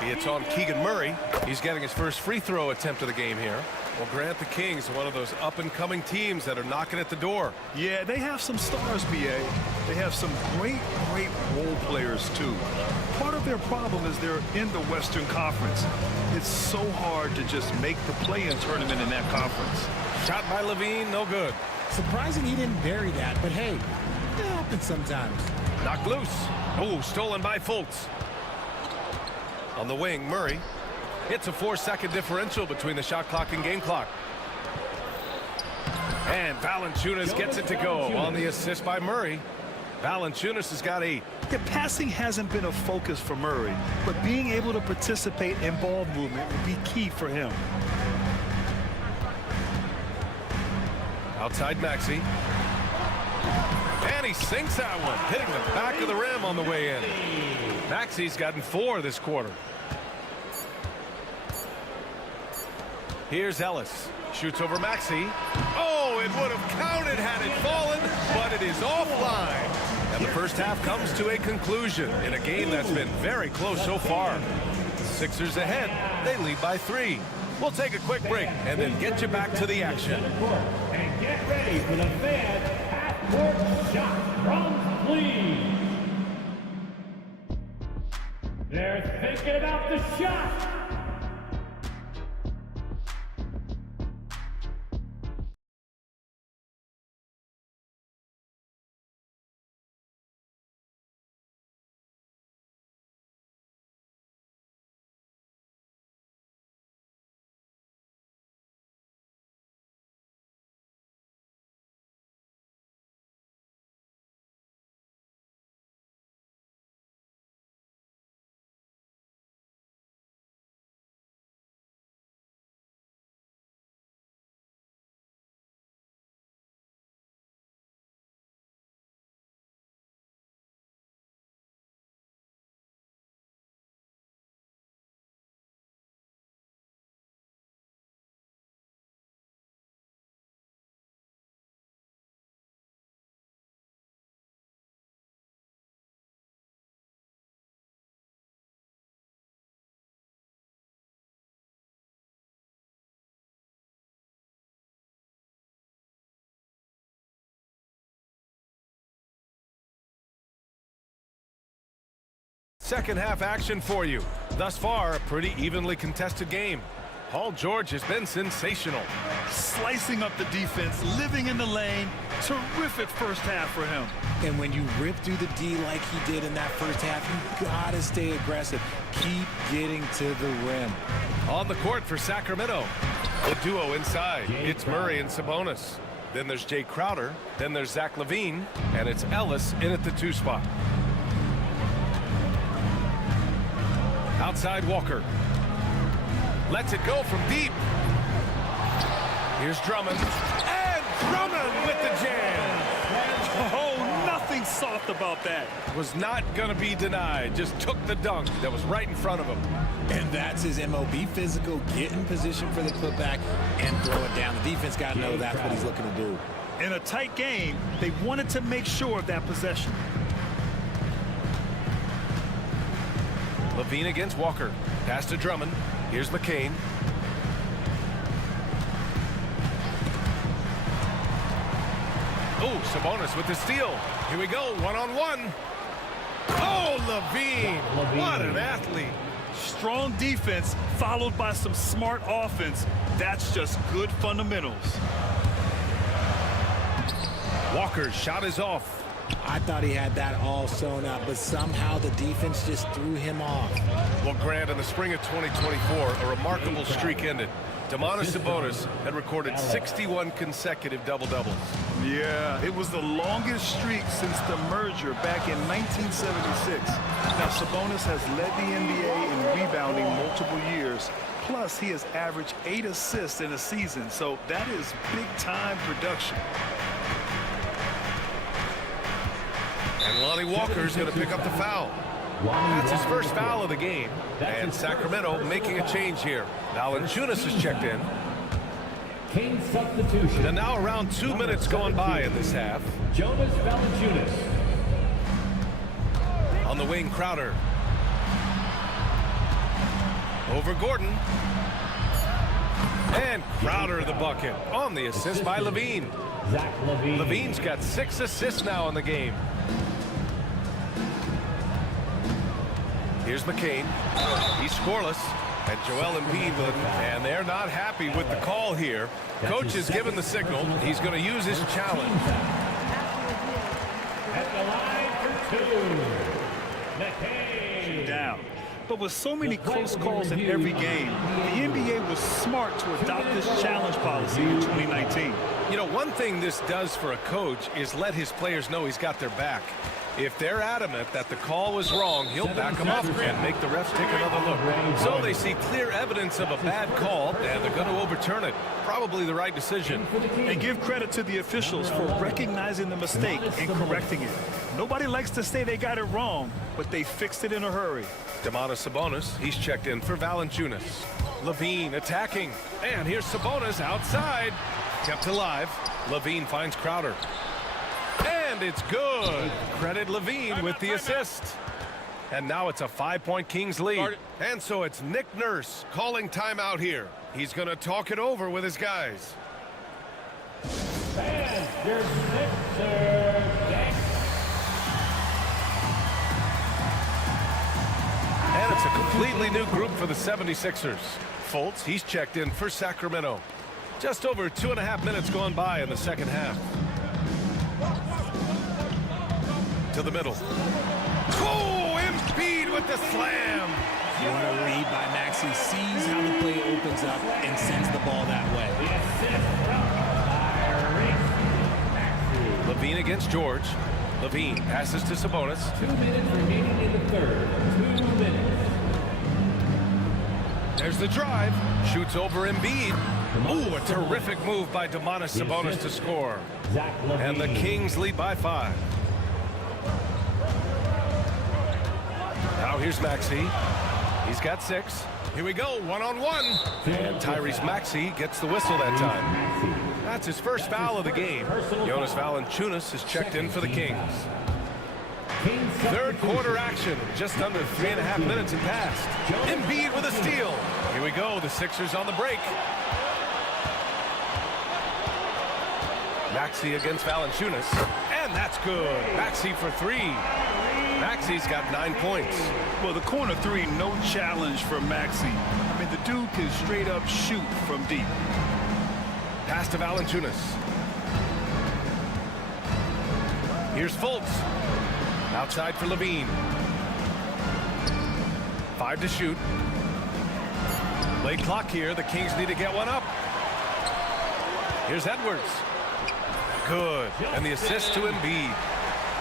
It's on Keegan Murray. He's getting his first free throw attempt of the game here. Well, Grant, the Kings are one of those up-and-coming teams that are knocking at the door. Yeah, they have some stars, BA. They have some great role players, too. Part of their problem is they're in the Western Conference. It's so hard to just make the play-in tournament in that conference. Shot by Levine, no good. Surprising he didn't bury that, but hey, it happens sometimes. Knocked loose. Oh, stolen by Fultz. On the wing, Murray. It's a 4-second differential between the shot clock and game clock. And Valanciunas gets it to go on the assist by Murray. Valanciunas has got 8. The passing hasn't been a focus for Murray, but being able to participate in ball movement will be key for him. Outside Maxey. And he sinks that one, hitting the back of the rim on the way in. Maxey's gotten 4 this quarter. Here's Ellis. Shoots over Maxey. Oh, it would have counted had it fallen, but it is offline. And the first half comes to a conclusion in a game that's been very close so far. Sixers ahead. They lead by 3. We'll take a quick break and then get you back to the action. And get ready for the fan half-court shot from Cleveland. They're thinking about the shot. Second half action for you. Thus far, a pretty evenly contested game. Paul George has been sensational. Slicing up the defense, living in the lane. Terrific first half for him. And when you rip through the D like he did in that first half, you gotta stay aggressive. Keep getting to the rim. On the court for Sacramento. The duo inside. It's Murray and Sabonis. Then there's Jay Crowder. Then there's Zach LaVine. And it's Ellis in at the 2 spot. Outside Walker. Lets it go from deep. Here's Drummond. And Drummond with the jam. Oh, nothing soft about that. Was not going to be denied. Just took the dunk that was right in front of him. And that's his MO. Be physical, get in position for the putback, and throw it down. The defense got to know that's what he's looking to do. In a tight game, they wanted to make sure of that possession. LaVine against Walker. Pass to Drummond. Here's McCain. Oh, Sabonis with the steal. Here we go, one-on-one. Oh, LaVine. What an athlete. Strong defense followed by some smart offense. That's just good fundamentals. Walker's shot is off. I thought he had that all sewn up, but somehow the defense just threw him off. Well, Grant, in the spring of 2024, a remarkable streak ended. Domantas Sabonis had recorded 61 consecutive double-doubles. Yeah, it was the longest streak since the merger back in 1976. Now, Sabonis has led the NBA in rebounding multiple years. Plus, he has averaged 8 assists in a season, so that is big-time production. And Lonnie Walker's going to pick up the foul. That's his first foul of the game. And Sacramento making a change here. Valanciunas is checked in. Kane substitution. And now around 2 minutes gone by in this half. Jonas Valanciunas. On the wing, Crowder. Over Gordon. And Crowder the bucket on the assist by Levine. Zach Levine. Levine's got 6 assists now in the game. Here's McCain. He's scoreless. And Joel Embiid, and they're not happy with the call here. Coach has given the signal. He's going to use his challenge. At the line for 2. McCain. Down. But with so many close calls in every game, the NBA was smart to adopt this challenge policy in 2019. You know, one thing this does for a coach is let his players know he's got their back. If they're adamant that the call was wrong, he'll back them up and make the refs take another look. So they see clear evidence of a bad call, and they're going to overturn it. Probably the right decision. And give credit to the officials for recognizing the mistake and correcting it. Nobody likes to say they got it wrong, but they fixed it in a hurry. Domantas Sabonis, he's checked in for Valanciunas. Levine attacking, and here's Sabonis outside. Kept alive. Levine finds Crowder. And it's good. Credit Levine with the assist. And now it's a 5-point Kings lead. And so it's Nick Nurse calling timeout here. He's going to talk it over with his guys. And it's a completely new group for the 76ers. Fultz, he's checked in for Sacramento. Just over 2.5 minutes gone by in the second half. To the middle. Oh, Embiid with the slam. What a read by Maxey. Sees how the play opens up and sends the ball that way. Levine against George. Levine passes to Sabonis. 2 minutes remaining in the third. 2 minutes. There's the drive. Shoots over Embiid. Ooh, a terrific move by Domantas Sabonis to score. And the Kings lead by 5. Now here's Maxey. He's got 6. Here we go, one-on-one. And Tyrese Maxey gets the whistle that time. That's his first foul of the game. Jonas Valanciunas is checked in for the Kings. Third quarter action. Just under 3.5 minutes have passed. Embiid with a steal. Here we go, the Sixers on the break. Maxey against Valanciunas. And that's good. Maxey for 3. Maxey's got 9 points. Well, the corner 3, no challenge for Maxey. I mean, the dude can straight up shoot from deep. Pass to Valanciunas. Here's Fultz. Outside for Levine. 5 to shoot. Late clock here. The Kings need to get one up. Here's Edwards. Good. And the assist to Embiid.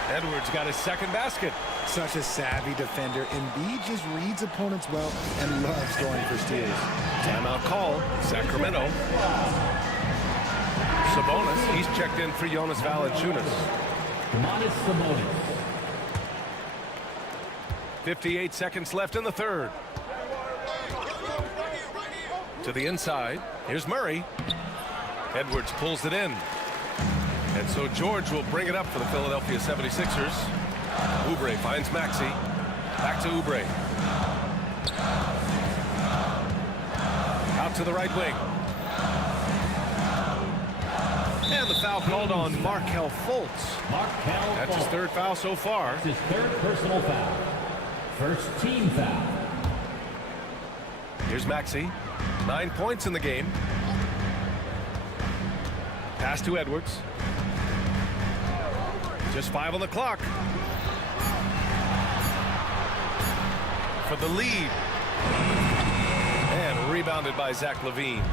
Edwards got his second basket. Such a savvy defender. Embiid just reads opponents well and loves going for steals. Timeout call. Sacramento. Sabonis. He's checked in for Jonas Valanciunas. Domantas Sabonis. 58 seconds left in the third. To the inside. Here's Murray. Edwards pulls it in. And so George will bring it up for the Philadelphia 76ers. Oubre finds Maxey. Back to Oubre. Out to the right wing. And the foul called on Markelle Fultz. That's his third foul so far. It's his third personal foul. First team foul. Here's Maxey. 9 points in the game. Pass to Edwards. Just 5 on the clock. For the lead. And rebounded by Zach LaVine.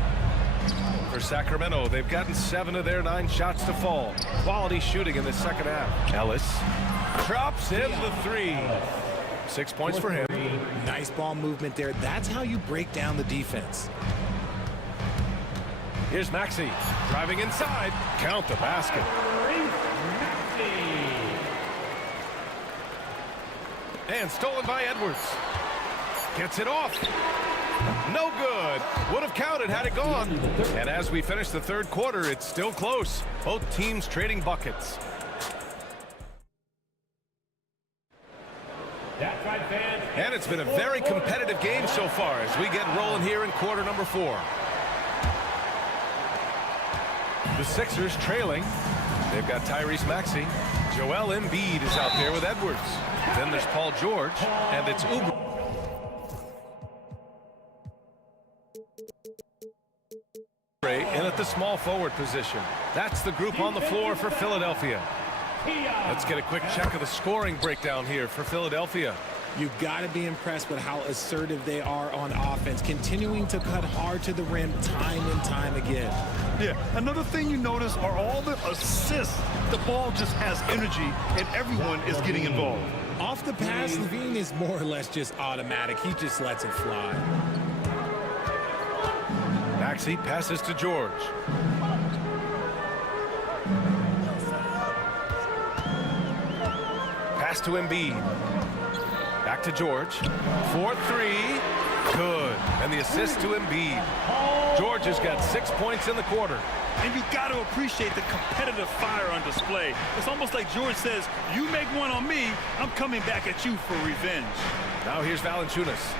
For Sacramento, they've gotten 7 of their 9 shots to fall. Quality shooting in the second half. Ellis drops in the 3. 6 points for him. Nice ball movement there. That's how you break down the defense. Here's Maxey driving inside. Count the basket. And stolen by Edwards. Gets it off. No good. Would have counted had it gone. And as we finish the third quarter, it's still close. Both teams trading buckets. That's right, fans. And it's been a very competitive game so far as we get rolling here in quarter number 4. The Sixers trailing. They've got Tyrese Maxey. Joel Embiid is out there with Edwards. Then there's Paul George, and it's Uber. In at the small forward position. That's the group on the floor for Philadelphia. Let's get a quick check of the scoring breakdown here for Philadelphia. You've got to be impressed with how assertive they are on offense, continuing to cut hard to the rim time and time again. Yeah, another thing you notice are all the assists. The ball just has energy, and everyone is getting involved. Off the pass, LaVine is more or less just automatic. He just lets it fly. Maxey passes to George. Pass to Embiid. Back to George. 4-3. Good. And the assist to Embiid. George has got 6 points in the quarter. And you got to appreciate the competitive fire on display. It's almost like George says, you make one on me, I'm coming back at you for revenge. Now here's Valanciunas.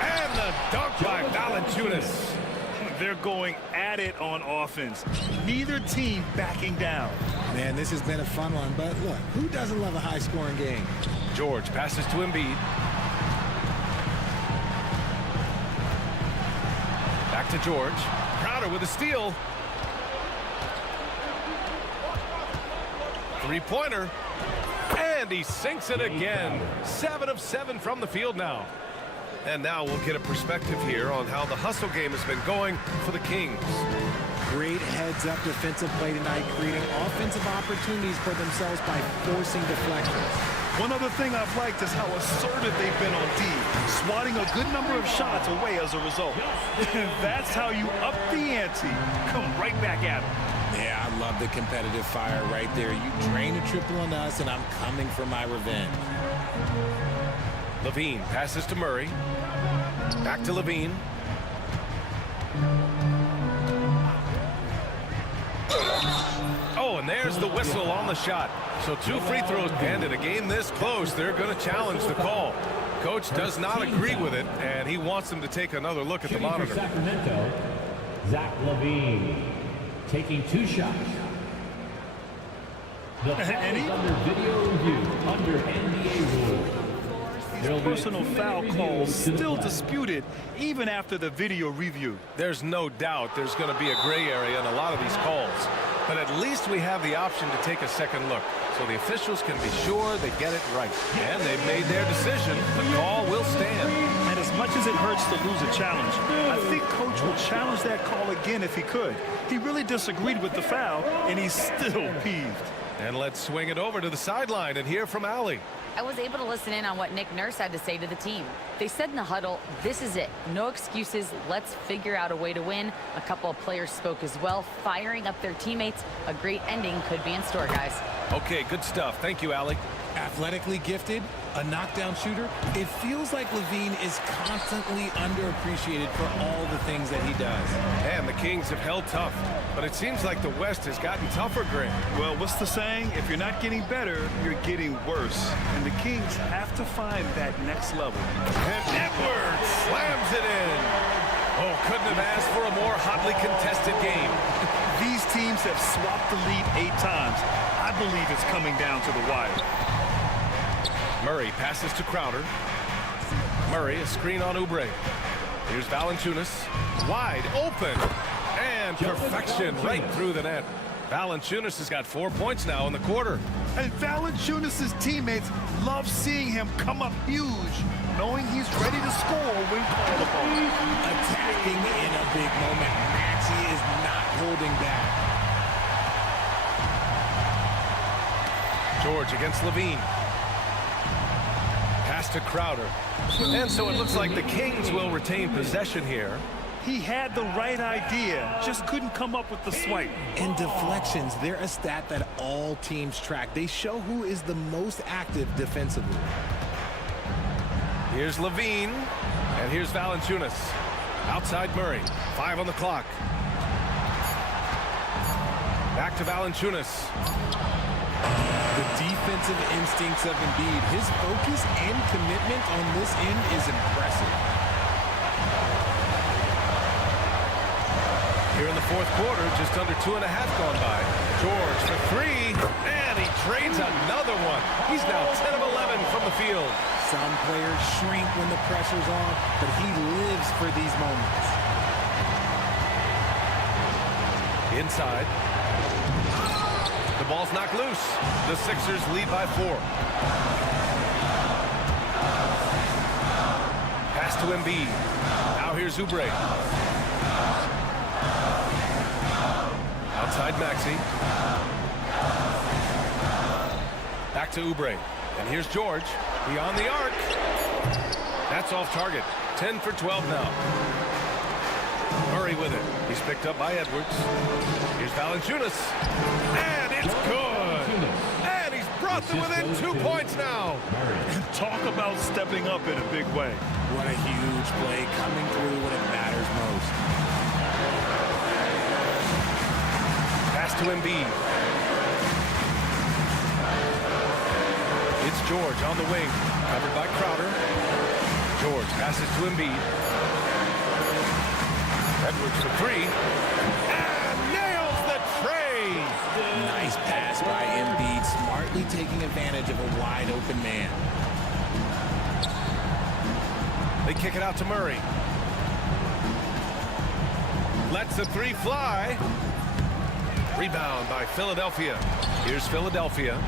And the dunk by Valanciunas. They're going at it on offense. Neither team backing down. Man, this has been a fun one, but look, who doesn't love a high-scoring game? George passes to Embiid. Back to George. Crowder with a steal. Three-pointer. And he sinks it again. 7 of 7 from the field now. And now we'll get a perspective here on how the hustle game has been going for the Kings. Great heads-up defensive play tonight, creating offensive opportunities for themselves by forcing deflections. One other thing I've liked is how assertive they've been on D, swatting a good number of shots away as a result. That's how you up the ante. Come right back at them. Yeah, I love the competitive fire right there. You drain a triple on us, and I'm coming for my revenge. LaVine passes to Murray. Back to LaVine. Oh, and there's the whistle on the shot. So 2 free throws, and in a game this close, they're going to challenge the call. Coach does not agree with it, and he wants them to take another look at the monitor. For Sacramento, Zach LaVine taking 2 shots. The foul is under video review, under NBA rules. Personal foul calls still disputed even after the video review. There's no doubt there's going to be a gray area in a lot of these calls. But at least we have the option to take a second look, so the officials can be sure they get it right. And they've made their decision. The call will stand. And as much as it hurts to lose a challenge, I think Coach would challenge that call again if he could. He really disagreed with the foul, and he's still peeved. And let's swing it over to the sideline and hear from Allie. I was able to listen in on what Nick Nurse had to say to the team. They said in the huddle, this is it. No excuses. Let's figure out a way to win. A couple of players spoke as well, firing up their teammates. A great ending could be in store, guys. Okay, good stuff. Thank you, Allie. Athletically gifted, a knockdown shooter. It feels like LaVine is constantly underappreciated for all the things that he does. And the Kings have held tough, but it seems like the West has gotten tougher, Grant. Well, what's the saying? If you're not getting better, you're getting worse. And the Kings have to find that next level. And Edwards slams it in. Oh, couldn't have asked for a more hotly contested game. These teams have swapped the lead 8 times. I believe it's coming down to the wire. Murray passes to Crowder. Murray, a screen on Oubre. Here's Valanciunas, wide open, and perfection right through the net. Valanciunas has got 4 points now in the quarter. And Valanciunas' teammates love seeing him come up huge, knowing he's ready to score when called upon. Attacking in a big moment. Maxey is not holding back. George against Levine. Pass to Crowder. And so it looks like the Kings will retain possession here. He had the right idea, just couldn't come up with the swipe. And deflections, they're a stat that all teams track. They show who is the most active defensively. Here's Levine, and here's Valanciunas. Outside Murray, 5 on the clock. Back to Valanciunas. The defensive instincts of Embiid, his focus and commitment on this end is impressive. Here in the fourth quarter, just under 2.5 gone by. George for 3, and he trades another one. He's now 10 of 11 from the field. Some players shrink when the pressure's on, but he lives for these moments. Inside. The ball's knocked loose. The Sixers lead by 4. Pass to Embiid. Now here's Oubre. Outside Maxey. Back to Oubre. And here's George. Beyond the arc. That's off target. 10 for 12 now. Murray with it. He's picked up by Edwards. Here's Valanciunas. And it's good. And he's brought them within 2 points now. Talk about stepping up in a big way. What a huge play coming through when it matters most. Pass to Embiid. It's George on the wing. Covered by Crowder. George passes to Embiid. Edwards for 3. And nails the tray. Nice pass by Embiid, smartly taking advantage of a wide open man. They kick it out to Murray. Lets the 3 fly. Rebound by Philadelphia. Here's Philadelphia.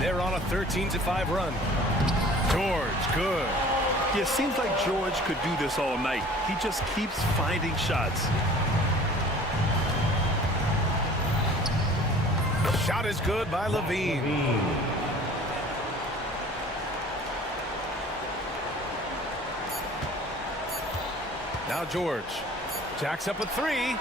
They're on a 13-5 run. George, good. Yeah, it seems like George could do this all night. He just keeps finding shots. Shot is good by Levine. Now George jacks up a 3.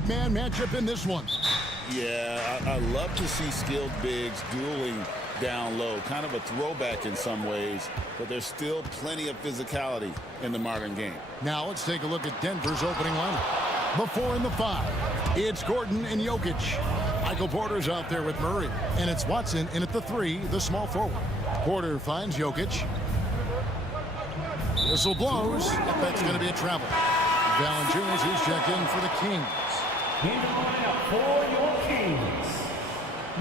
big man matchup in this one. Yeah, I love to see skilled bigs dueling down low. Kind of a throwback in some ways, but there's still plenty of physicality in the modern game. Now let's take a look at Denver's opening lineup. The 4 and the 5. It's Gordon and Jokic. Michael Porter's out there with Murray. And it's Watson in at the 3, the small forward. Porter finds Jokic. Whistle blows. That's going to be a travel. Valanciunas is checked in for the Kings. In the lineup for your Kings,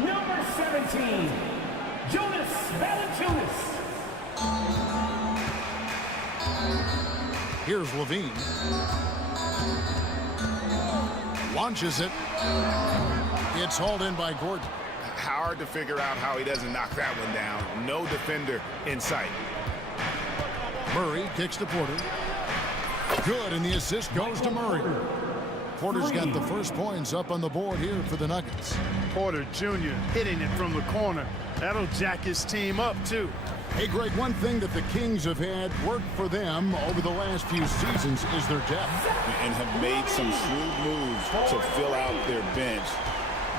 number 17, Jonas Valanciunas. Here's Levine. Launches it. It's hauled in by Gordon. Hard to figure out how he doesn't knock that one down. No defender in sight. Murray kicks to Porter. Good, and the assist goes to Murray. Porter's got the first points up on the board here for the Nuggets. Porter Jr. hitting it from the corner. That'll jack his team up, too. Hey, Greg, one thing that the Kings have had work for them over the last few seasons is their depth. And have made some shrewd moves to fill out their bench.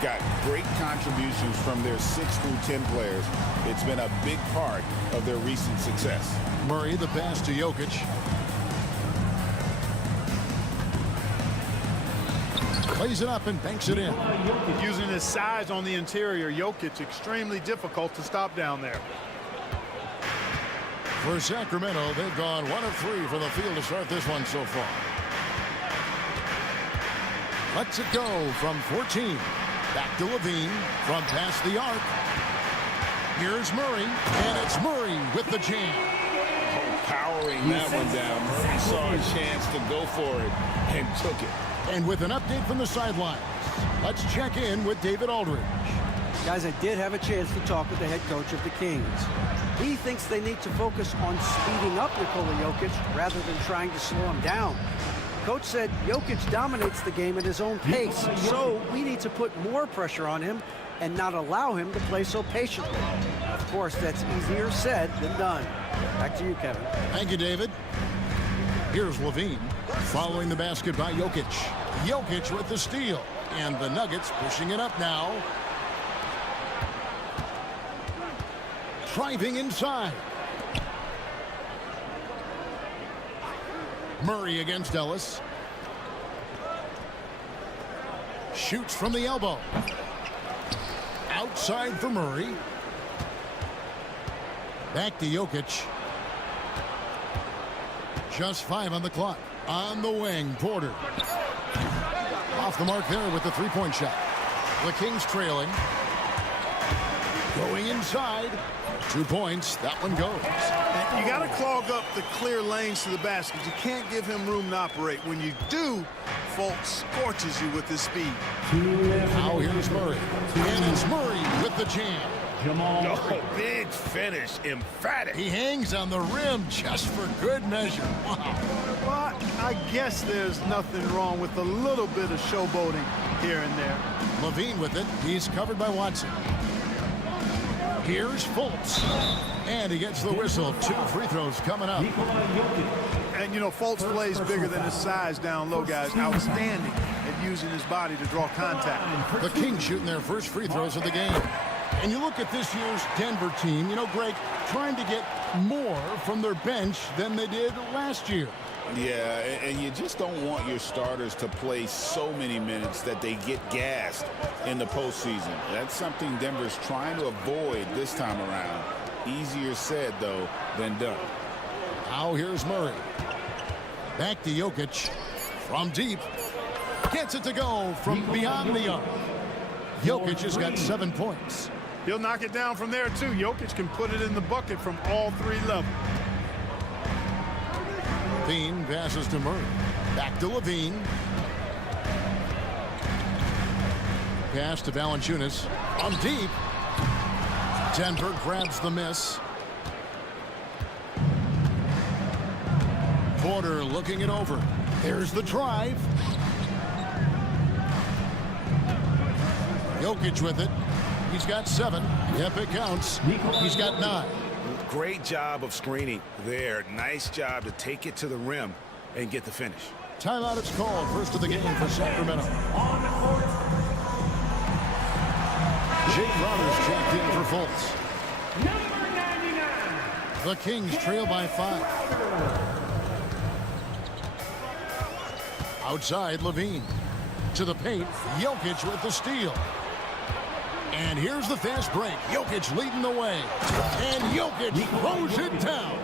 Got great contributions from their 6 through 10 players. It's been a big part of their recent success. Murray, the pass to Jokic. Plays it up and banks it in. Using his size on the interior, Jokic extremely difficult to stop down there. For Sacramento, they've gone 1 of 3 from the field to start this one so far. Lets it go from 14. Back to Levine from past the arc. Here's Murray, and it's Murray with the jam. Powering that one down. Murray saw a chance to go for it and took it. And with an update from the sidelines, let's check in with David Aldridge. Guys, I did have a chance to talk with the head coach of the Kings. He thinks they need to focus on speeding up Nikola Jokic rather than trying to slow him down. Coach said Jokic dominates the game at his own pace, so we need to put more pressure on him and not allow him to play so patiently. Of course, that's easier said than done. Back to you, Kevin. Thank you, David. Here's Levine following the basket by Jokic. Jokic with the steal, and the Nuggets pushing it up now. Driving inside. Murray against Ellis. Shoots from the elbow. Outside for Murray. Back to Jokic. Just 5 on the clock. On the wing, Porter. Off the mark there with the three-point shot. The Kings trailing. Going inside. 2 points. That one goes. You got to clog up the clear lanes to the basket. You can't give him room to operate. When you do, Fultz scorches you with his speed. Now here's Murray. And it's Murray with the jam. Oh, big finish. Emphatic. He hangs on the rim just for good measure. Wow. But I guess there's nothing wrong with a little bit of showboating here and there. Levine with it. He's covered by Watson. Here's Fultz. And he gets the whistle. 2 free throws coming up. And, you know, Fultz plays bigger than his size down low, guys. Outstanding at using his body to draw contact. The Kings shooting their first free throws of the game. And you look at this year's Denver team, you know, Greg, trying to get more from their bench than they did last year. Yeah, and you just don't want your starters to play so many minutes that they get gassed in the postseason. That's something Denver's trying to avoid this time around. Easier said, though, than done. Now here's Murray. Back to Jokic. From deep. Gets it to go from beyond the arc. Jokic has got 7 points. He'll knock it down from there, too. Jokic can put it in the bucket from all 3 levels. Levine passes to Murray. Back to Levine. Pass to Valanciunas. On deep. Denver grabs the miss. Porter looking it over. There's the drive. Jokic with it. He's got 7. If it counts, he's got 9. Great job of screening there. Nice job to take it to the rim and get the finish. Timeout is called. First of the game for Sacramento. Jake Crowder's checked in for Fultz. Number 99. The Kings trail by 5. Outside, Levine. To the paint, Jokic with the steal. And here's the fast break. Jokic leading the way. And Jokic throws it down.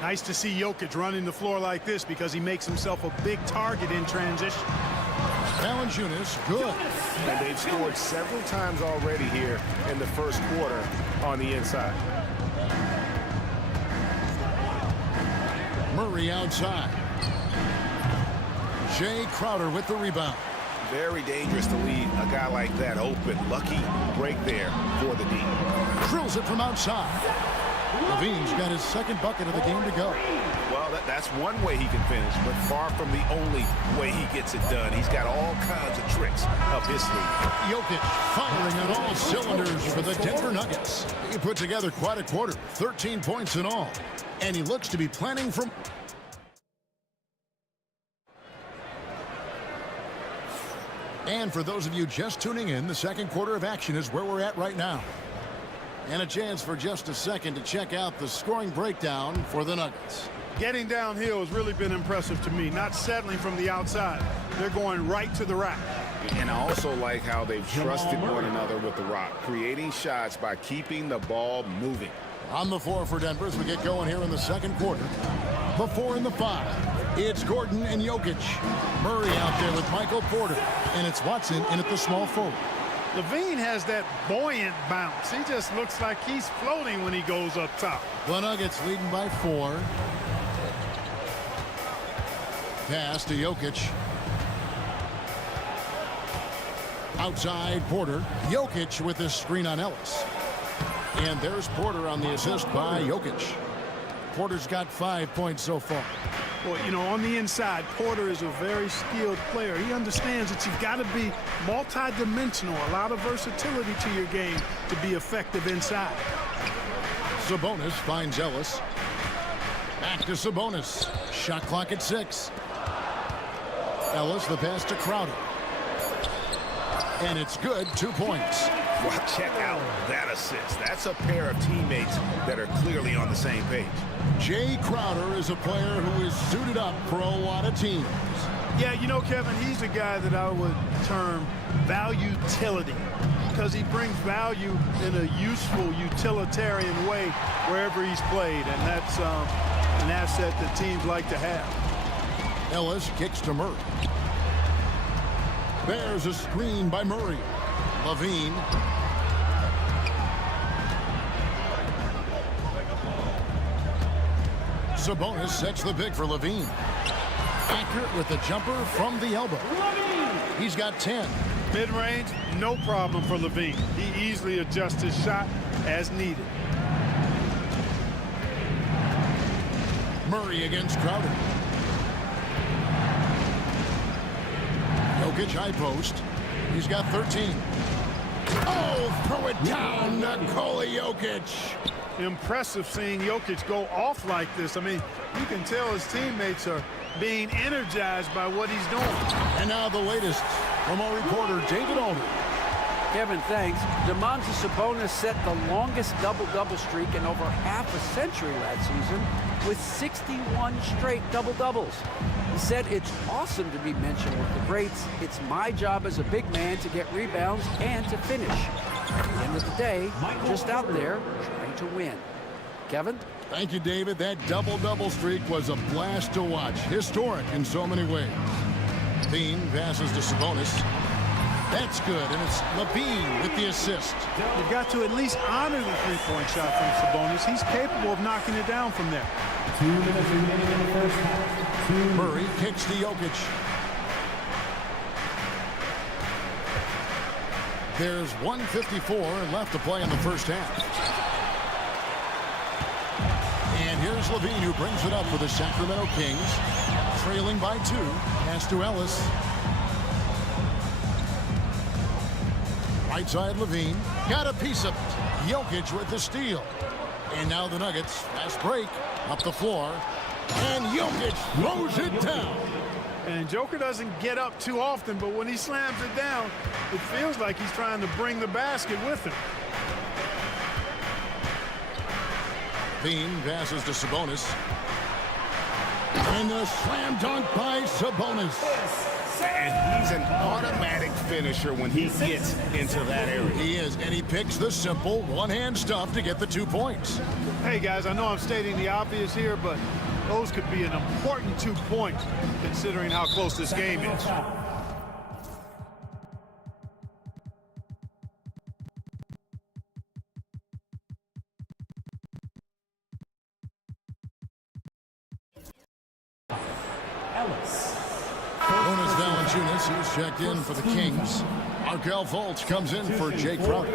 Nice to see Jokic running the floor like this because he makes himself a big target in transition. Valanciunas, good. And they've scored several times already here in the first quarter on the inside. Murray outside. Jay Crowder with the rebound. Very dangerous to leave a guy like that open. Lucky break there for the D. Drills it from outside. Levine's got his second bucket of the game to go. Well, that's one way he can finish, but far from the only way he gets it done. He's got all kinds of tricks up his sleeve. Jokic firing on all cylinders for the Denver Nuggets. He put together quite a quarter, 13 points in all. And he looks to be planning from... And for those of you just tuning in, the second quarter of action is where we're at right now. And a chance for just a second to check out the scoring breakdown for the Nuggets. Getting downhill has really been impressive to me, not settling from the outside. They're going right to the rack. And I also like how they've trusted one another with the rock, creating shots by keeping the ball moving. On the floor for Denver as we get going here in the second quarter. The 4 and the 5. It's Gordon and Jokic. Murray out there with Michael Porter. And it's Watson in at the small forward. Levine has that buoyant bounce. He just looks like he's floating when he goes up top. The Nuggets leading by 4. Pass to Jokic. Outside Porter. Jokic with this screen on Ellis. And there's Porter on the assist by Jokic. Porter's got 5 points so far. Well, you know, on the inside, Porter is a very skilled player. He understands that you've got to be multi-dimensional, a lot of versatility to your game to be effective inside. Sabonis finds Ellis. Back to Sabonis. Shot clock at 6. Ellis, the pass to Crowder. And it's good, 2 points. Well, check out that assist. That's a pair of teammates that are clearly on the same page. Jay Crowder is a player who is suited up for a lot of teams. Yeah, you know, Kevin, he's a guy that I would term value-tility because he brings value in a useful, utilitarian way wherever he's played, and that's an asset that teams like to have. Ellis kicks to Murray. There's a screen by Murray. Levine. Sabonis sets the pick for Levine. Accurate with the jumper from the elbow. He's got 10. Mid-range, no problem for Levine. He easily adjusts his shot as needed. Murray against Crowder. Jokic high post. He's got 13. Oh, throw it down, Nikola Jokic. Impressive seeing Jokic go off like this. I mean, you can tell his teammates are being energized by what he's doing. And now the latest from our reporter, David Alder. Kevin, thanks. Domantas Sabonis set the longest double-double streak in over half a century last season with 61 straight double-doubles. He said, it's awesome to be mentioned with the greats. It's my job as a big man to get rebounds and to finish. At the end of the day, I'm just out there trying to win. Kevin? Thank you, David. That double-double streak was a blast to watch. Historic in so many ways. Bean passes to Sabonis. That's good, and it's Levine with the assist. You've got to at least honor the three-point shot from Sabonis. He's capable of knocking it down from there. 2 minutes remaining in the first half. Murray kicks to Jokic. There's 1:54 left to play in the first half. And here's Levine who brings it up for the Sacramento Kings. Trailing by 2. Pass to Ellis. Right side Levine. Got a piece of it. Jokic with the steal. And now the Nuggets. Fast break. Up the floor. And Jokic throws it down. And Joker doesn't get up too often, but when he slams it down, it feels like he's trying to bring the basket with him. Bean passes to Sabonis. And the slam dunk by Sabonis. And he's an automatic finisher when he gets into that area. He is, and he picks the simple one-hand stuff to get the 2 points. Hey, guys, I know I'm stating the obvious here, but those could be an important 2 points considering how close this game is. Jonas Valanciunas, he's checked in for the Kings. Markelle Fultz comes in for Jake Crowder.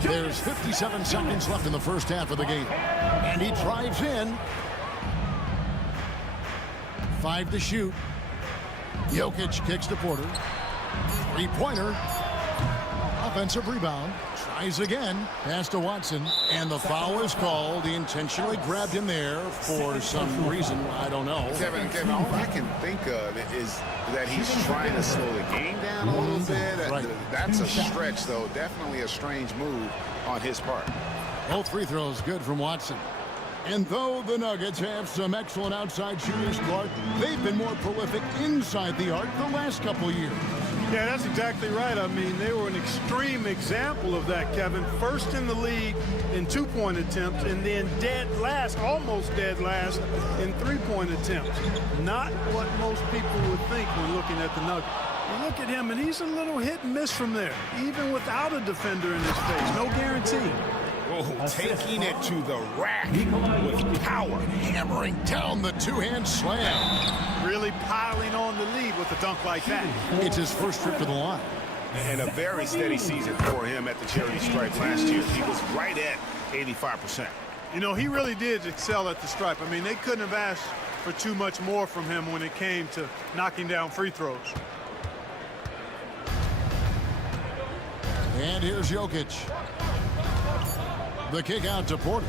There's 57 seconds left in the first half of the game. And he drives in. 5 to shoot. Jokic kicks to Porter. Three-pointer. Offensive rebound. Tries again. Pass to Watson. And the foul is called. He intentionally grabbed him there for some reason. I don't know. Kevin, all I can think of is that he's trying to slow the game down a little bit. Right. That's a stretch, though. Definitely a strange move on his part. Both free throws good from Watson. And though the Nuggets have some excellent outside shooters, Clark, they've been more prolific inside the arc the last couple years. Yeah, that's exactly right. I mean, they were an extreme example of that, Kevin. First in the league in two-point attempts, and then dead last, almost dead last, in three-point attempts. Not what most people would think when looking at the Nuggets. You look at him, and he's a little hit and miss from there, even without a defender in his face. No guarantee. Oh, taking it to the rack with power, hammering down the two-hand slam. Really piling on the lead with a dunk like that. It's his first trip to the line. And a very steady season for him at the charity stripe last year. He was right at 85%. You know, he really did excel at the stripe. I mean, they couldn't have asked for too much more from him when it came to knocking down free throws. And here's Jokic. The kick out to Porter.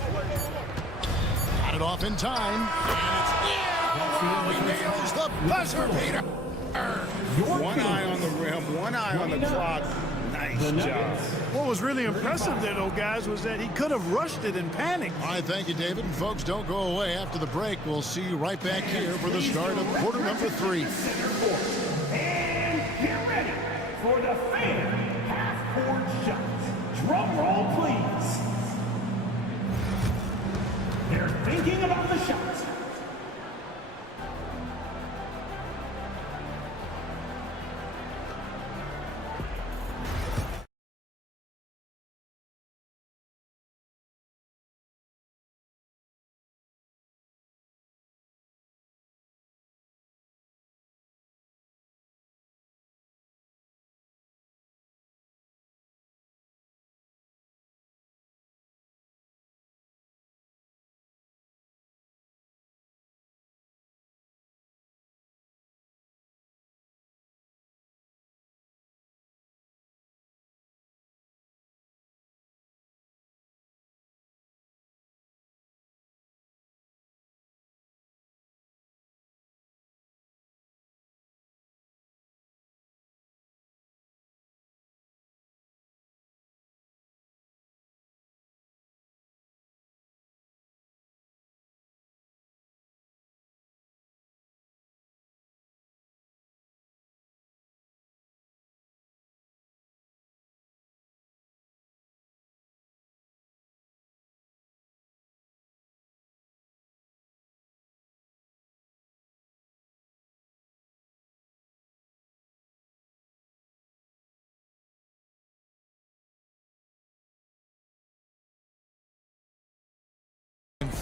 Got it off in time. And it's he nails the buzzer beater. One eye on the rim, one eye on the clock. Nice job. What was really impressive there, though, guys, was that he could have rushed it in panic. All right, thank you, David. And folks, don't go away. After the break, we'll see you right back here for the start of quarter number 3. And get ready for the fan half-court shots. Drum roll, please. They're thinking about the shots.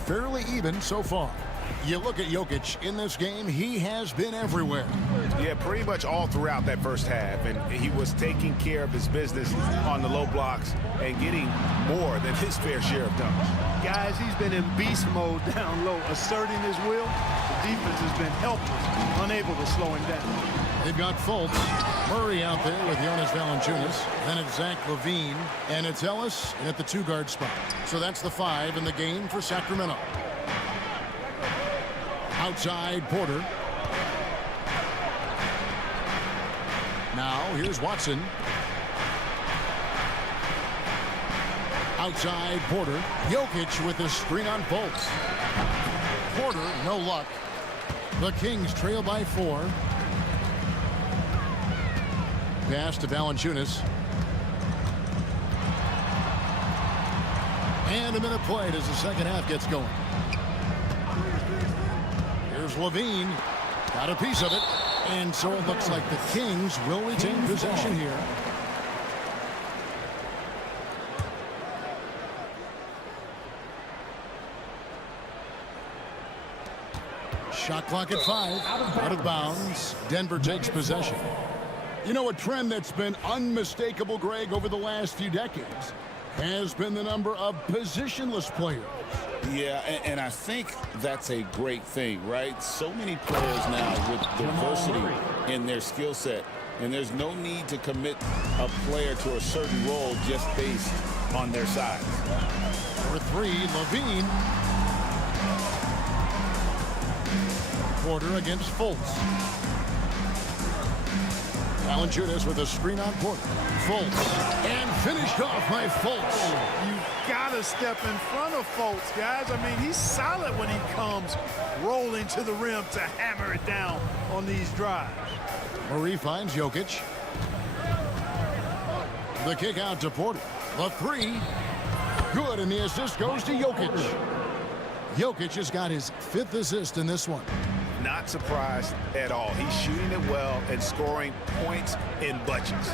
Fairly even so far. You look at Jokic in this game, he has been everywhere. Yeah, pretty much all throughout that first half, and he was taking care of his business on the low blocks and getting more than his fair share of dunks. Guys, he's been in beast mode down low, asserting his will. The defense has been helpless, unable to slow him down. They've got Fultz, Murray out there with Jonas Valanciunas. Then it's Zach LaVine, and it's Ellis at the 2-guard spot. So that's the 5 in the game for Sacramento. Outside Porter. Now, here's Watson. Outside, Porter. Jokic with the screen on Fultz. Porter, no luck. The Kings trail by 4. Pass to Valanciunas. And a minute played as the second half gets going. Here's Levine. Got a piece of it. And so it looks like the Kings will retain possession here. Shot clock at 5. Out of bounds. Denver takes possession. You know, a trend that's been unmistakable, Greg, over the last few decades has been the number of positionless players. Yeah, and I think that's a great thing, right? So many players now with diversity in their skill set, and there's no need to commit a player to a certain role just based on their size. Number 3, Levine. Porter against Fultz. Valanciunas with a screen on Porter. Fultz. And finished off by Fultz. You gotta step in front of Fultz, guys. I mean, he's solid when he comes rolling to the rim to hammer it down on these drives. Murray finds Jokic. The kick out to Porter. The 3. Good, and the assist goes to Jokic. Jokic has got his 5th assist in this one. Not surprised at all. He's shooting it well and scoring points in bunches.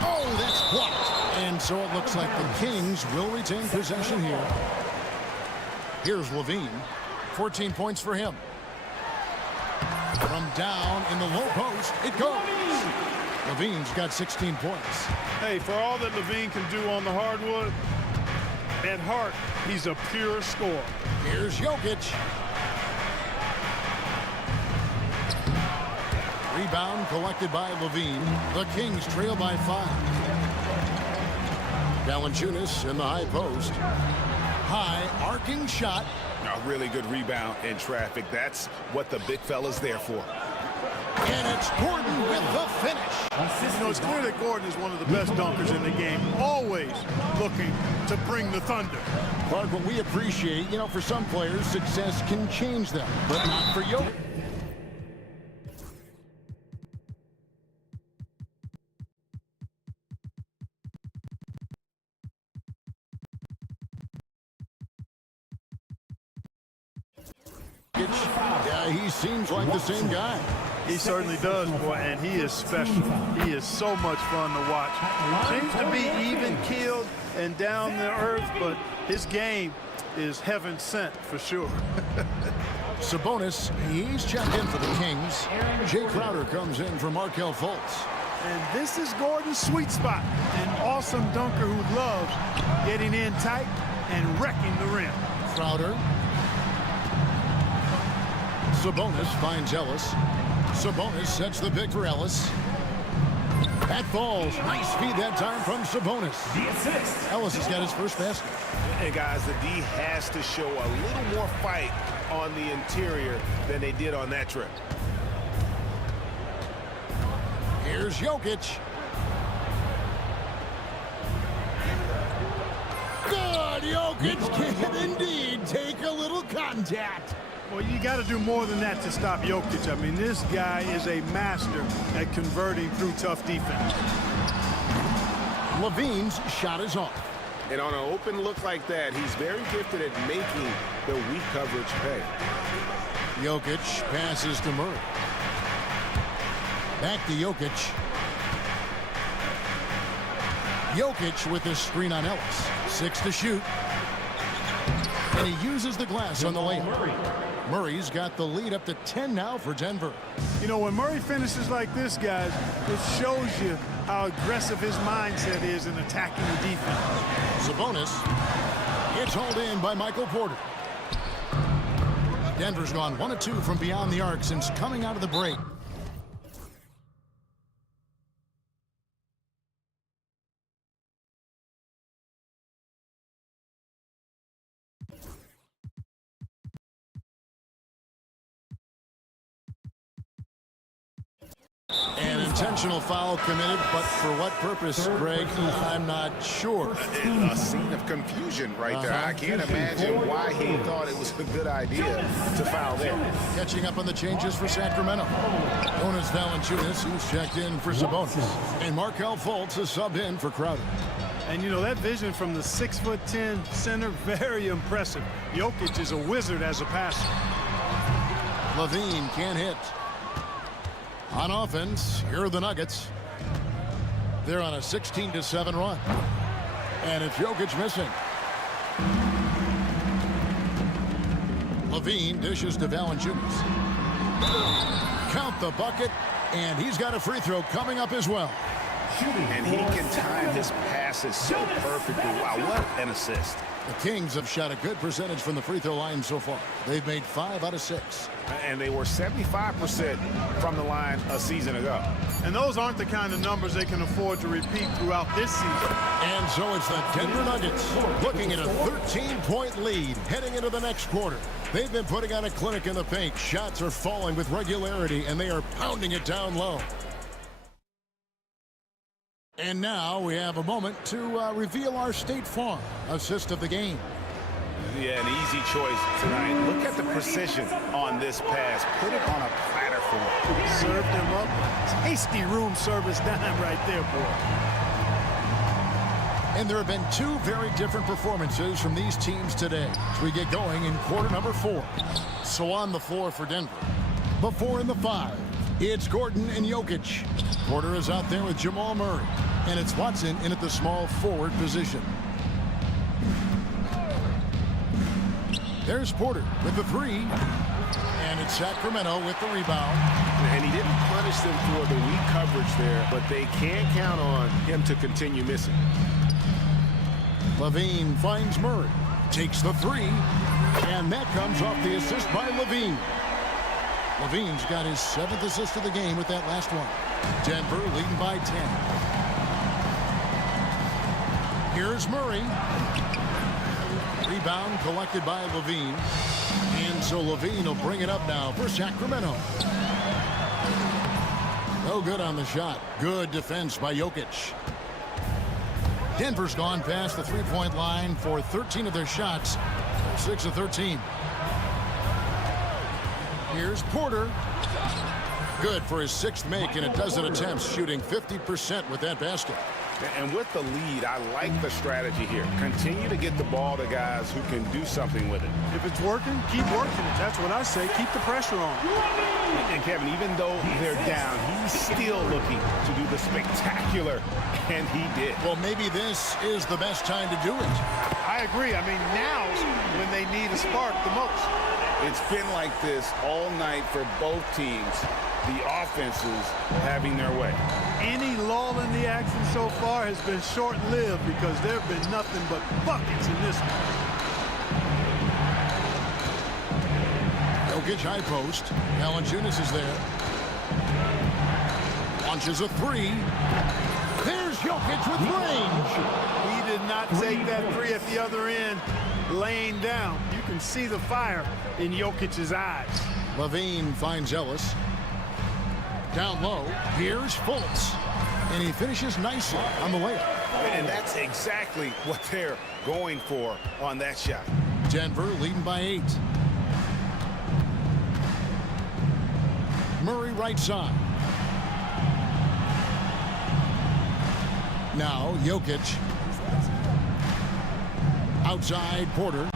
Oh, that's blocked. And so it looks like the Kings will retain possession here. Here's Levine. 14 points for him. From down in the low post, it goes. Levine's got 16 points. Hey, for all that Levine can do on the hardwood, at heart, he's a pure scorer. Here's Jokic. Rebound collected by Levine. The Kings trail by 5. Valanciunas in the high post. High arcing shot. A really good rebound in traffic. That's what the big fella's there for. And it's Gordon with the finish. You know, it's clear that Gordon is one of the best dunkers in the game, always looking to bring the thunder. Clark, what we appreciate, you know, for some players, success can change them, but not for Jokic. Yeah, he seems like the same guy. He certainly does, boy, and he is special. He is so much fun to watch. Seems to be even-keeled and down the earth, but his game is heaven sent for sure. Sabonis, he's checked in for the Kings. Jay Crowder comes in for Markelle Fultz. And this is Gordon's sweet spot. An awesome dunker who loves getting in tight and wrecking the rim. Crowder. Sabonis finds Ellis. Sabonis sets the pick for Ellis. That falls. Nice feed that time from Sabonis. Ellis has got his first basket. And guys, the D has to show a little more fight on the interior than they did on that trip. Here's Jokic. Good. Jokic can indeed take a little contact. Well, you got to do more than that to stop Jokic. I mean, this guy is a master at converting through tough defense. Levine's shot is off. And on an open look like that, he's very gifted at making the weak coverage pay. Jokic passes to Murray. Back to Jokic. Jokic with the screen on Ellis. 6 to shoot. And he uses the glass on the layup. Murray's got the lead up to 10 now for Denver. You know, when Murray finishes like this, guys, it shows you how aggressive his mindset is in attacking the defense. Sabonis. It's hauled in by Michael Porter. Denver's gone 1 of 2 from beyond the arc since coming out of the break. Intentional foul committed, but for what purpose, Greg? I'm not sure. A scene of confusion right there. I can't imagine why he thought it was a good idea to foul there. Catching up on the changes for Sacramento. Jonas Valanciunas, who's checked in for Sabonis. And Markelle Fultz is subbed in for Crowder. And, you know, that vision from the 6'10" center, very impressive. Jokic is a wizard as a passer. Levine can't hit. On offense, here are the Nuggets. They're on a 16-7 run. And it's Jokic missing. Levine dishes to Valanciunas. Count the bucket, and he's got a free throw coming up as well. And he can time his passes so perfectly. Wow, what an assist. The Kings have shot a good percentage from the free throw line so far. They've made 5 out of 6. And they were 75% from the line a season ago. And those aren't the kind of numbers they can afford to repeat throughout this season. And so it's the Denver Nuggets looking at a 13-point lead heading into the next quarter. They've been putting on a clinic in the paint. Shots are falling with regularity, and they are pounding it down low. And now we have a moment to reveal our State Farm assist of the game. Yeah, an easy choice tonight. Look at the precision on this pass. Put it on a platter for him. Served him up. Tasty room service dime right there, boy. And there have been 2 very different performances from these teams today as we get going in quarter number 4. So on the floor for Denver. Before in the 5, it's Gordon and Jokic. Porter is out there with Jamal Murray. And it's Watson in at the small forward position. There's Porter with the 3. And it's Sacramento with the rebound. And he didn't punish them for the weak coverage there, but they can't count on him to continue missing. Levine finds Murray. Takes the 3. And that comes off the assist by Levine. Levine's got his 7th assist of the game with that last one. Denver leading by 10. Here's Murray. Rebound collected by Levine. And so Levine will bring it up now for Sacramento. No good on the shot. Good defense by Jokic. Denver's gone past the three-point line for 13 of their shots. 6 of 13. Here's Porter. Good for his 6th make in a dozen attempts, shooting 50% with that basket. And with the lead, I like the strategy here. Continue to get the ball to guys who can do something with it. If it's working, keep working it. That's what I say. Keep the pressure on. And Kevin, even though they're down, he's still looking to do the spectacular, and he did. Well, maybe this is the best time to do it. I agree. I mean, now's when they need a spark the most. It's been like this all night for both teams. The offenses having their way. Any lull in the action so far has been short-lived because there have been nothing but buckets in this one. Jokic high post. Valanciunas is there. Launches a 3. There's Jokic with range. He did not take that 3 at the other end, laying down. You can see the fire in Jokic's eyes. Levine finds Ellis. Down low, here's Fultz. And he finishes nicely on the layup. And that's exactly what they're going for on that shot. Denver leading by 8. Murray right side. Now Jokic. Outside Porter.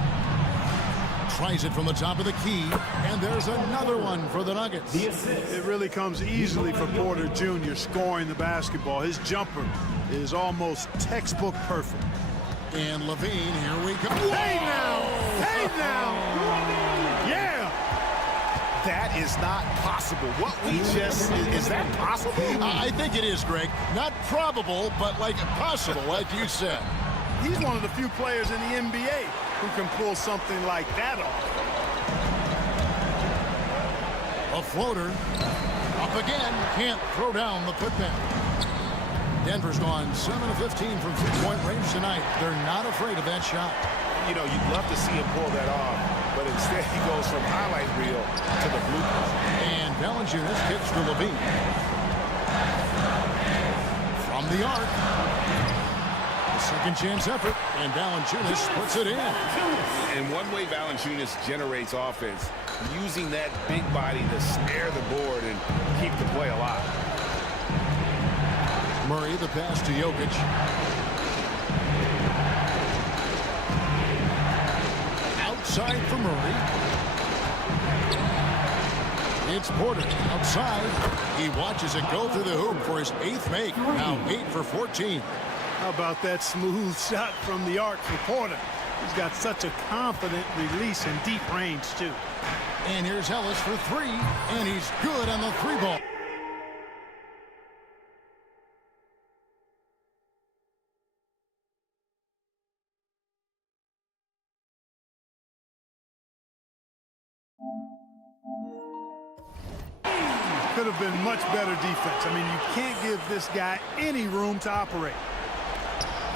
Tries it from the top of the key, and there's another one for the Nuggets. It really comes easily for Porter Jr. scoring the basketball. His jumper is almost textbook perfect. And Levine, here we go. Hey now! Hey now! Yeah! That is not possible. What we just, is that possible? I think it is, Greg. Not probable, but like possible, like you said. He's one of the few players in the NBA who can pull something like that off. A floater. Up again. Can't throw down the putback. Denver's gone 7 of 15 from three-point range tonight. They're not afraid of that shot. You know, you'd love to see him pull that off, but instead he goes from highlight reel to the bloopers. And Valanciunas kicks to Levine. From the arc. A second chance effort, and Valanciunas puts it in. And one way Valanciunas generates offense, using that big body to snare the board and keep the play alive. Murray, the pass to Jokic. Outside for Murray. It's Porter outside. He watches it go through the hoop for his 8th make. Now 8 for 14. How about that smooth shot from the arc for Porter? He's got such a confident release and deep range, too. And here's Ellis for 3, and he's good on the 3 ball. Could have been much better defense. I mean, you can't give this guy any room to operate.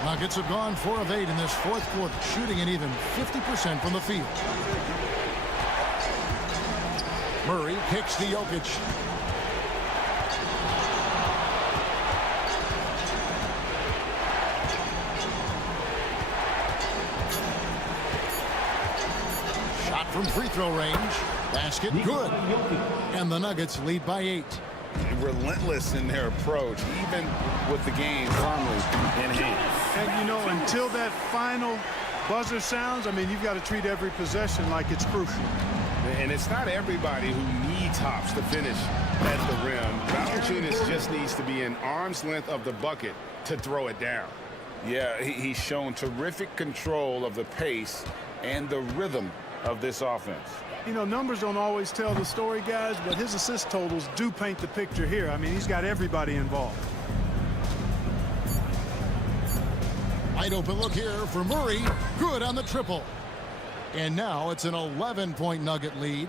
Nuggets have gone 4 of 8 in this 4th quarter, shooting an even 50% from the field. Murray kicks to Jokic. Shot from free throw range. Basket good. And the Nuggets lead by 8. Relentless in their approach, even with the game firmly in hand. And, you know, until that final buzzer sounds, I mean, you've got to treat every possession like it's crucial. And it's not everybody who needs hops to finish at the rim. Valanciunas just needs to be an arm's length of the bucket to throw it down. Yeah, he's shown terrific control of the pace and the rhythm of this offense. You know, numbers don't always tell the story, guys, but his assist totals do paint the picture here. I mean, he's got everybody involved. Wide open look here for Murray. Good on the triple. And now it's an 11-point Nugget lead.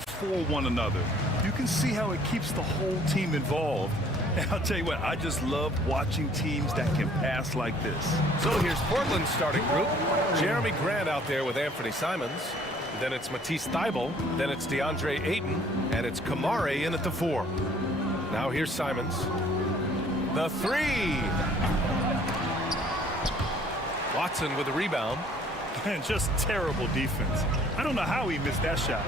for one another. You can see how it keeps the whole team involved. And I'll tell you what, I just love watching teams that can pass like this. So here's Portland's starting group. Jeremy Grant out there with Anthony Simons. Then it's Matisse Thybulle. Then it's DeAndre Ayton. And it's Kamare in at the 4. Now here's Simons. The 3. Watson with a rebound. And just terrible defense. I don't know how he missed that shot.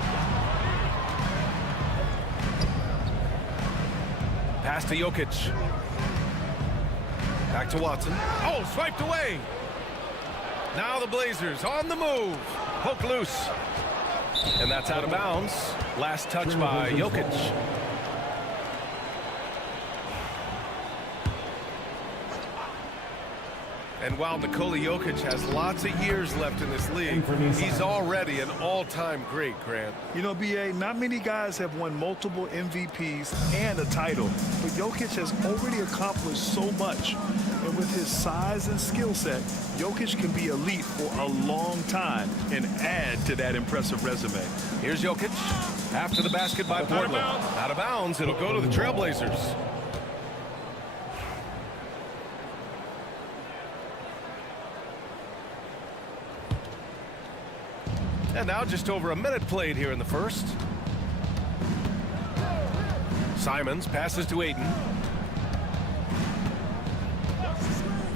Pass to Jokic. Back to Watson. Oh, swiped away. Now the Blazers on the move. Poke loose. And that's out of bounds. Last touch by Jokic. And while Nikola Jokic has lots of years left in this league, he's already an all-time great, Grant. You know, B.A., not many guys have won multiple MVPs and a title, but Jokic has already accomplished so much. And with his size and skill set, Jokic can be elite for a long time and add to that impressive resume. Here's Jokic. After the basket by Portland. Out of bounds, it'll go to the Trailblazers. And now just over a minute played here in the first. Simons passes to Ayton.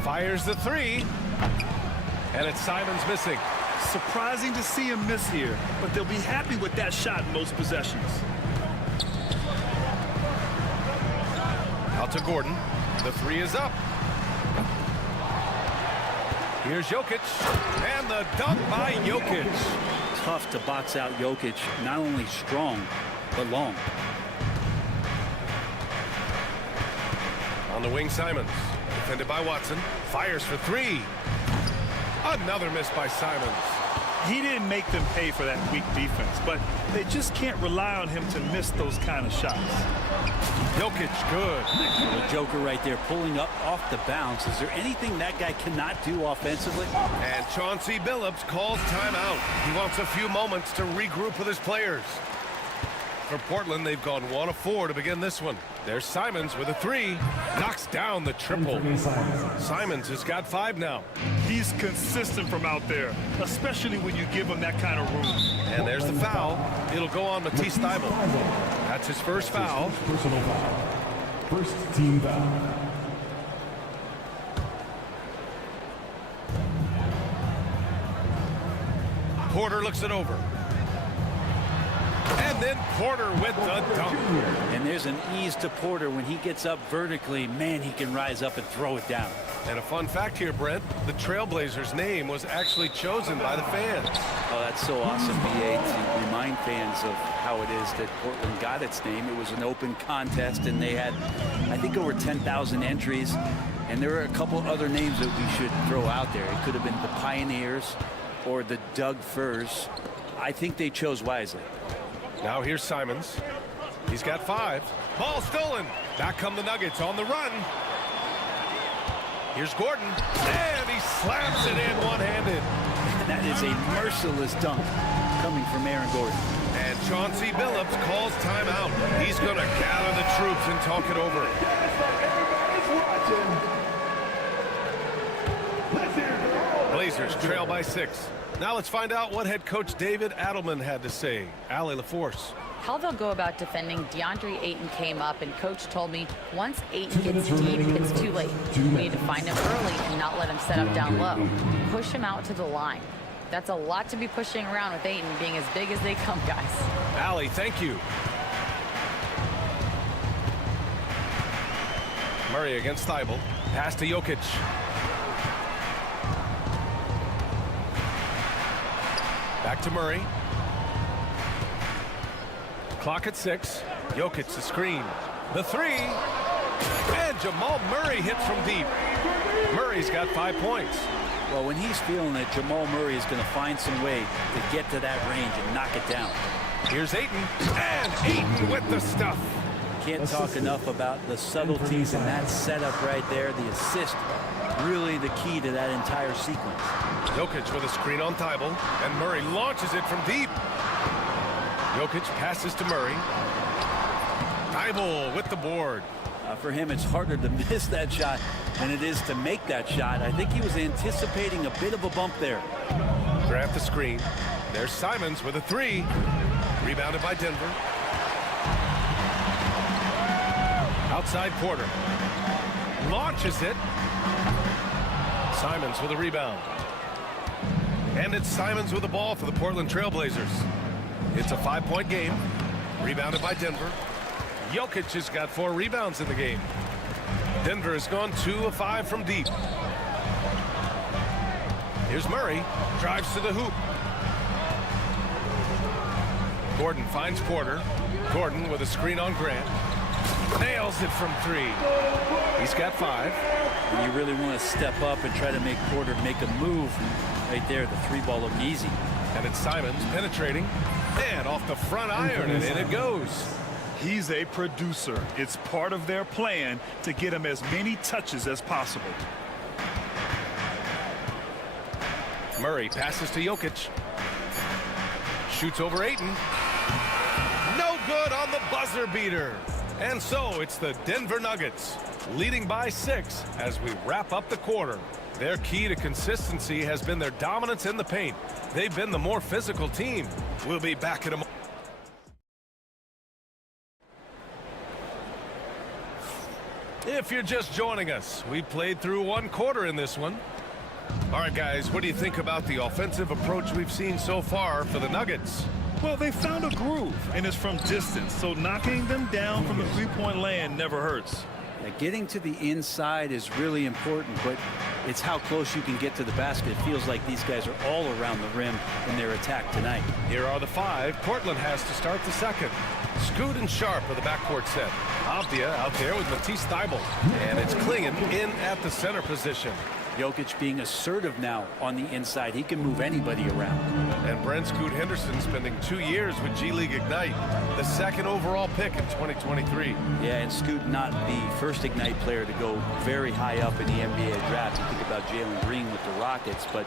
Fires the 3. And it's Simons missing. Surprising to see him miss here, but they'll be happy with that shot in most possessions. Out to Gordon. The 3 is up. Here's Jokic. And the dunk by Jokic. Tough to box out Jokic, not only strong, but long. On the wing, Simons. Defended by Watson. Fires for 3. Another miss by Simons. He didn't make them pay for that weak defense, but they just can't rely on him to miss those kind of shots. Jokic, good. The Joker right there pulling up off the bounce. Is there anything that guy cannot do offensively? And Chauncey Billups calls timeout. He wants a few moments to regroup with his players. For Portland, they've gone 1 of 4 to begin this one. There's Simons with a 3. Knocks down the triple. Simons has got 5 now. He's consistent from out there, especially when you give him that kind of room. And there's the foul. It'll go on Matisse Thybulle. That's his first foul. Personal foul. First team foul. Porter looks it over. And then Porter with the dunk. And there's an ease to Porter when he gets up vertically. Man, he can rise up and throw it down. And a fun fact here, Brent, the Trailblazers' name was actually chosen by the fans. Oh, that's so awesome, B.A., to remind fans of how it is that Portland got its name. It was an open contest, and they had, I think, over 10,000 entries. And there were a couple other names that we should throw out there. It could have been the Pioneers or the Doug Furs. I think they chose wisely. Now here's Simons. He's got 5. Ball stolen. Back come the Nuggets on the run. Here's Gordon. And he slams it in one-handed. That is a merciless dunk coming from Aaron Gordon. And Chauncey Billups calls timeout. He's going to gather the troops and talk it over. Blazers trail by 6. Now let's find out what head coach David Adelman had to say. Allie LaForce. How they'll go about defending DeAndre Ayton came up, and coach told me once Ayton gets deep, it's too late. We need to find him early and not let him set up down low. Push him out to the line. That's a lot to be pushing around with Ayton being as big as they come, guys. Allie, thank you. Murray against Thybulle. Pass to Jokic. Back to Murray. Clock at 6. Jokic the screen. The 3. And Jamal Murray hits from deep. Murray's got 5 points. Well, when he's feeling it, Jamal Murray is going to find some way to get to that range and knock it down. Here's Ayton. And Ayton with the stuff. Can't talk enough about the subtleties in that setup right there. The assist, really the key to that entire sequence. Jokic with a screen on Thybulle, and Murray launches it from deep. Jokic passes to Murray. Thibault with the board. For him, it's harder to miss that shot than it is to make that shot. I think he was anticipating a bit of a bump there. Grab the screen. There's Simons with a three. Rebounded by Denver. Outside Porter. Launches it. Simons with a rebound. And it's Simons with the ball for the Portland Trailblazers. It's a 5-point game. Rebounded by Denver. Jokic has got 4 rebounds in the game. Denver has gone 2 of 5 from deep. Here's Murray. Drives to the hoop. Gordon finds Porter. Gordon with a screen on Grant. Nails it from 3. He's got 5. And you really want to step up and try to make Porter make a move. Right there, the 3 ball looked easy. And it's Simons penetrating. And off the front iron, and in it goes. He's a producer. It's part of their plan to get him as many touches as possible. Murray passes to Jokic. Shoots over Ayton. No good on the buzzer beater. And so it's the Denver Nuggets leading by 6 as we wrap up the quarter. Their key to consistency has been their dominance in the paint. They've been the more physical team. We'll be back in a moment. If you're just joining us, we played through 1 quarter in this one. All right, guys, what do you think about the offensive approach we've seen so far for the Nuggets? Well, they found a groove, and it's from distance, so knocking them down from the three-point land never hurts. Yeah, getting to the inside is really important, but it's how close you can get to the basket. It feels like these guys are all around the rim in their attack tonight. Here are the 5. Portland has to start the second. Scoot and Sharp are the backcourt set. Avdia out there with Matisse Thibault. And it's Klingon in at the center position. Jokic being assertive now on the inside. He can move anybody around. And Brent Scoot Henderson spending 2 years with G League Ignite, the 2nd overall pick in 2023. Yeah, and Scoot not the first Ignite player to go very high up in the NBA draft. You think about Jalen Green with the Rockets, but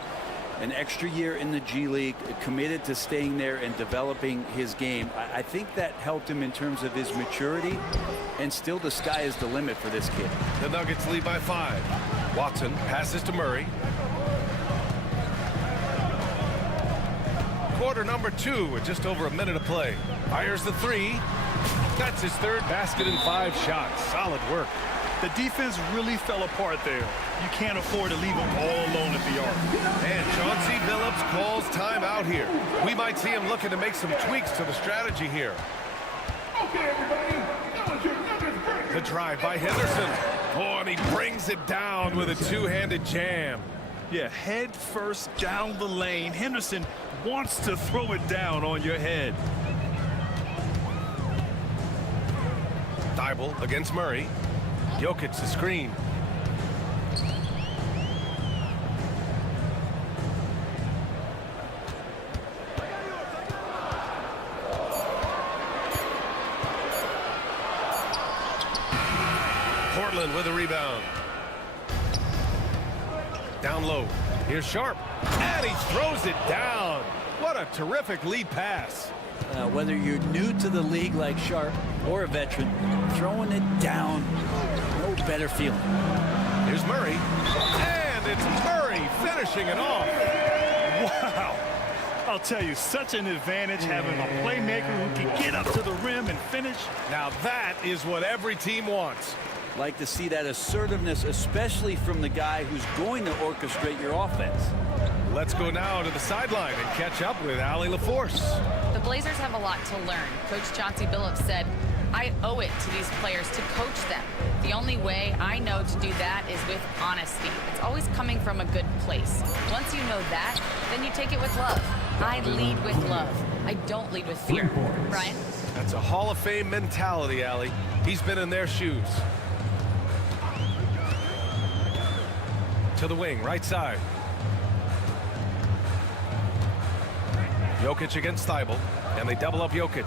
an extra year in the G League, committed to staying there and developing his game. I think that helped him in terms of his maturity, and still the sky is the limit for this kid. The Nuggets lead by 5. Watson passes to Murray. Quarter number 2 with just over a minute of play. Fires the 3. That's his 3rd basket in 5 shots. Solid work. The defense really fell apart there. You can't afford to leave them all alone at the arc. And Chauncey Billups calls timeout here. We might see him looking to make some tweaks to the strategy here. Okay, everybody. That was your Nuggets break. The drive by Henderson. Oh, and he brings it down with a 2-handed jam. Yeah, head first down the lane. Henderson wants to throw it down on your head. Thibault against Murray. Jokic the screen. Portland with a rebound. Down low. Here's Sharp. And he throws it down. What a terrific lead pass. Whether you're new to the league like Sharp or a veteran, throwing it down, no better feeling. Here's Murray. And it's Murray finishing it off. Wow. I'll tell you, such an advantage having a playmaker who can get up to the rim and finish. Now that is what every team wants. Like to see that assertiveness, especially from the guy who's going to orchestrate your offense. Let's go now to the sideline and catch up with Allie LaForce. The Blazers have a lot to learn. Coach Chauncey Billups said, I owe it to these players to coach them. The only way I know to do that is with honesty. It's always coming from a good place. Once you know that, then you take it with love. I lead with love. I don't lead with fear. Brian? That's a Hall of Fame mentality, Allie. He's been in their shoes. To the wing, right side. Jokic against Thibault, and they double up Jokic.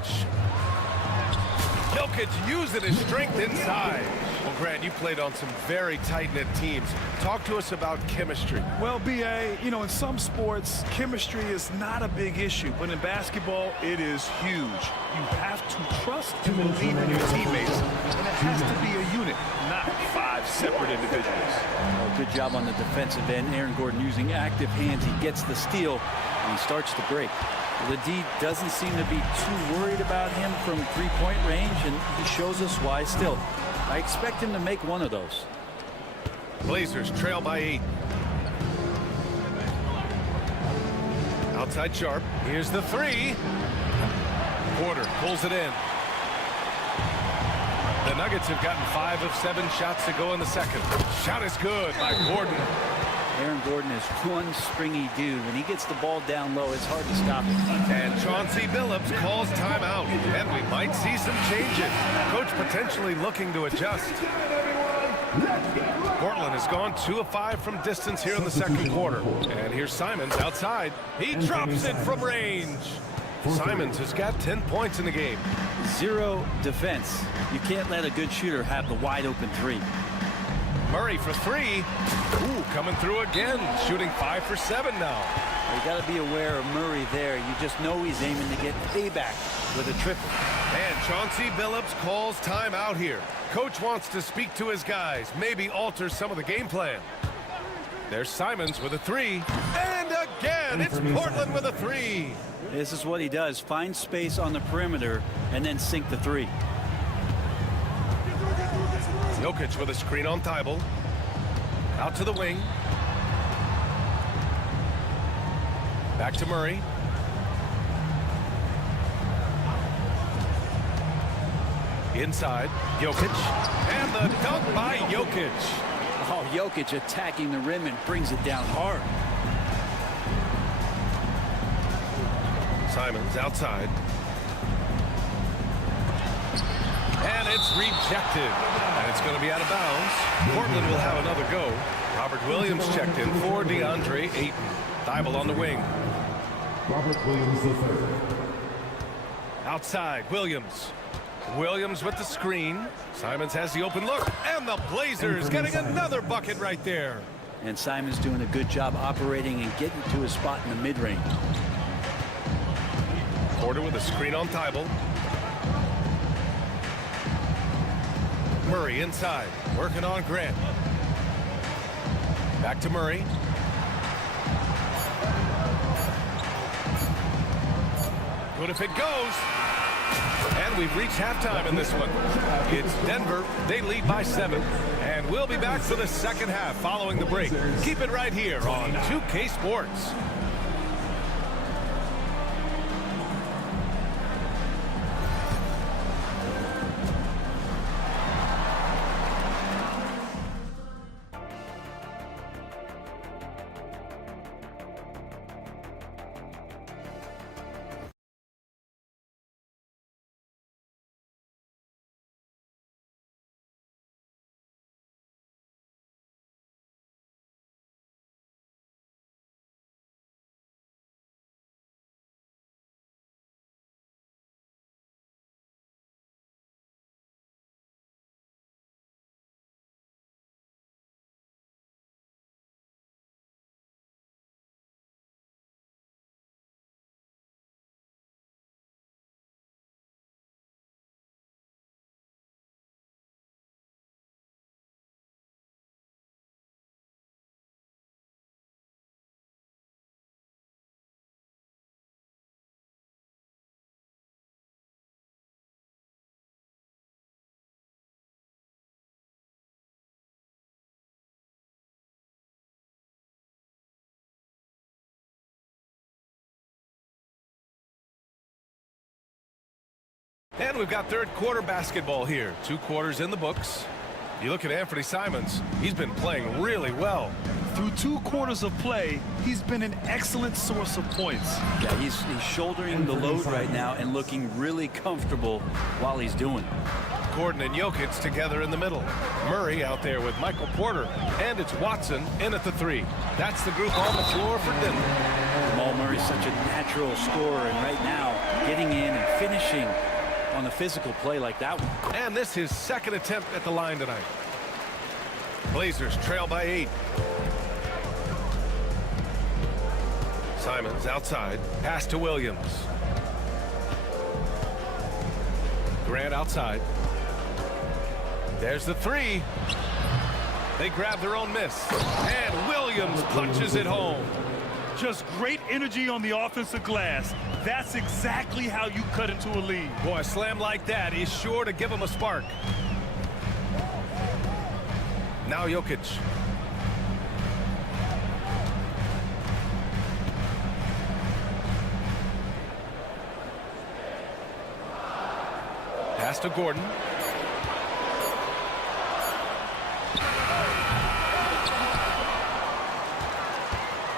Jokic using his strength inside. Well, Grant, you played on some very tight-knit teams. Talk to us about chemistry. Well, B.A., you know, in some sports, chemistry is not a big issue, but in basketball, it is huge. You have to trust and believe in your teammates, and it has to be a unit, not 5 separate individuals. Well, good job on the defensive end. Aaron Gordon using active hands. He gets the steal, and he starts to break. The D doesn't seem to be too worried about him from three-point range, and he shows us why still. I expect him to make one of those. Blazers trail by 8. Outside Sharp. Here's the 3. Porter pulls it in. The Nuggets have gotten 5 of 7 shots to go in the second. Shot is good by Gordon. Aaron Gordon is one springy dude. When he gets the ball down low, it's hard to stop him. And Chauncey Billups calls timeout. And we might see some changes. Coach potentially looking to adjust. Portland has gone 2 of 5 from distance here in the second quarter. And here's Simons outside. He drops it from range. Simons has got 10 points in the game. 0 defense. You can't let a good shooter have the wide open 3. Murray for 3. Ooh, coming through again. Shooting 5 for 7 now. You got to be aware of Murray there. You just know he's aiming to get payback with a triple. And Chauncey Billups calls timeout here. Coach wants to speak to his guys, maybe alter some of the game plan. There's Simons with a 3. And again, it's Portland with a 3. This is what he does. Find space on the perimeter and then sink the 3. Jokic with a screen on Thibault. Out to the wing. Back to Murray. Inside, Jokic. And the dunk by Jokic. Oh, Jokic attacking the rim and brings it down hard. Simons outside. And it's rejected. And it's going to be out of bounds. Portland will have another go. Robert Williams checked in for DeAndre Ayton. Thibault on the wing. Robert Williams III. Outside, Williams. Williams with the screen. Simons has the open look. And the Blazers getting another bucket right there. And Simons doing a good job operating and getting to his spot in the mid-range. Porter with a screen on Thibault. Murray inside, working on Grant. Back to Murray. Good if it goes. And we've reached halftime in this one. It's Denver. They lead by 7. And we'll be back for the second half following the break. Keep it right here on 2K Sports. And we've got third quarter basketball here. 2 quarters in the books. You look at Anthony Simons, he's been playing really well. Through 2 quarters of play, he's been an excellent source of points. Yeah, he's shouldering the load right now and looking really comfortable while he's doing it. Gordon and Jokic together in the middle. Murray out there with Michael Porter. And it's Watson in at the 3. That's the group on the floor for Denver. Jamal Murray's such a natural scorer, and right now, getting in and finishing on a physical play like that one. And this is second attempt at the line tonight. Blazers trail by 8. Simons outside. Pass to Williams. Grant outside. There's the three. They grab their own miss. And Williams punches it home. Just great energy on the offensive glass. That's exactly how you cut into a lead. Boy, a slam like that is sure to give them a spark. Now Jokic. Pass to Gordon.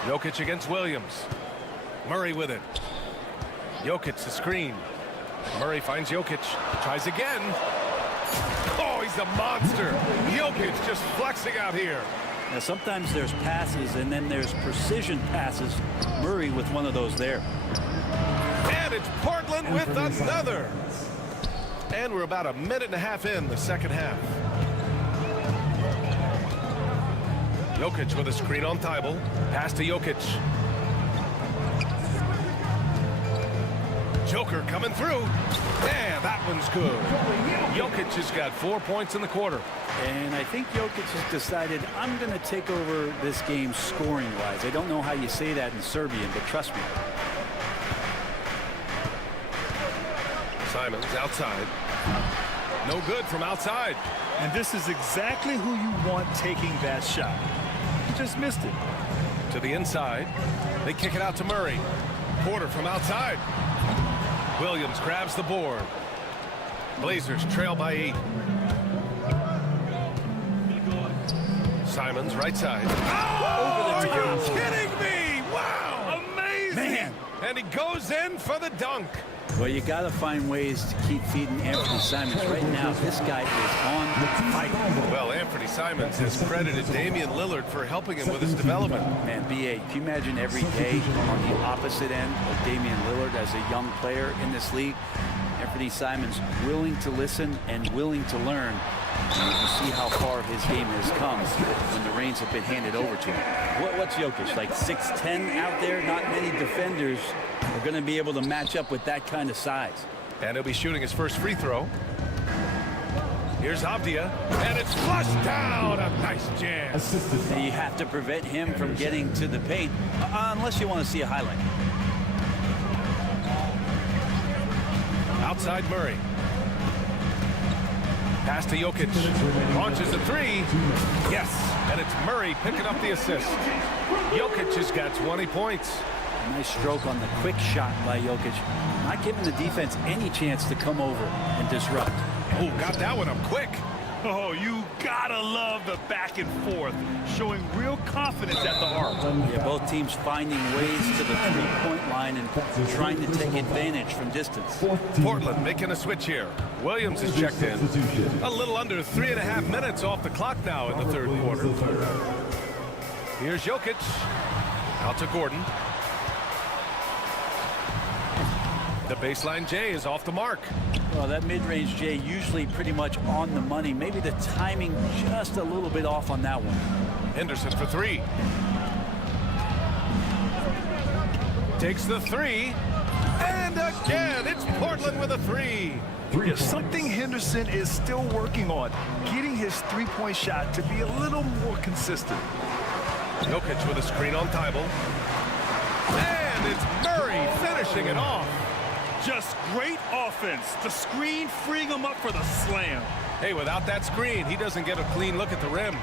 Jokic against Williams. Murray with it. Jokic the screen. Murray finds Jokic. Tries again. Oh, he's a monster. Jokic just flexing out here. Now, sometimes there's passes and then there's precision passes. Murray with one of those there. And it's Portland with another. And we're about a minute and a half in the second half. Jokic with a screen on Thibault. Pass to Jokic. Joker coming through. Yeah, that one's good. Jokic has got 4 points in the quarter. And I think Jokic has decided, I'm going to take over this game scoring-wise. I don't know how you say that in Serbian, but trust me. Simons outside. No good from outside. And this is exactly who you want taking that shot. He just missed it. To the inside. They kick it out to Murray. Porter from outside. Williams grabs the board. Blazers trail by 8. Simons right side. Oh, are you kidding me? Wow! Amazing! Man. And he goes in for the dunk. Well, you got to find ways to keep feeding Anthony Simons. Right now, this guy is on fire. Well, Anthony Simons has credited Damian Lillard for helping him with his development. Man, B.A., can you imagine every day on the opposite end of Damian Lillard as a young player in this league? Anthony Simons willing to listen and willing to learn. And you see how far his game has come when the reins have been handed over to him. What's Jokic, like 6'10" out there? Not many defenders are going to be able to match up with that kind of size. And he'll be shooting his first free throw. Here's Avdia, and it's flushed down. A nice jam. And you have to prevent him from getting to the paint, unless you want to see a highlight. Outside Murray. Pass to Jokic. Launches a three. Yes, and it's Murray picking up the assist. Jokic has got 20 points. Nice stroke on the quick shot by Jokic. Not giving the defense any chance to come over and disrupt. Oh, got that one up quick. Oh, you gotta love the back and forth, showing real confidence at the arc. Yeah, both teams finding ways to the three-point line and trying to take advantage from distance. Portland making a switch here. Williams is checked in. A little under 3.5 minutes off the clock now in the third quarter. Here's Jokic. Out to Gordon. The baseline J is off the mark. Well, that mid-range J usually pretty much on the money. Maybe the timing just a little bit off on that one. Henderson for three. Takes the three. And again, it's Portland with a three. There's something Henderson is still working on, getting his three-point shot to be a little more consistent. Jokic with a screen on Thibault. And it's Murray finishing it off. Just great offense. The screen freeing him up for the slam. Hey, without that screen, he doesn't get a clean look at the rim.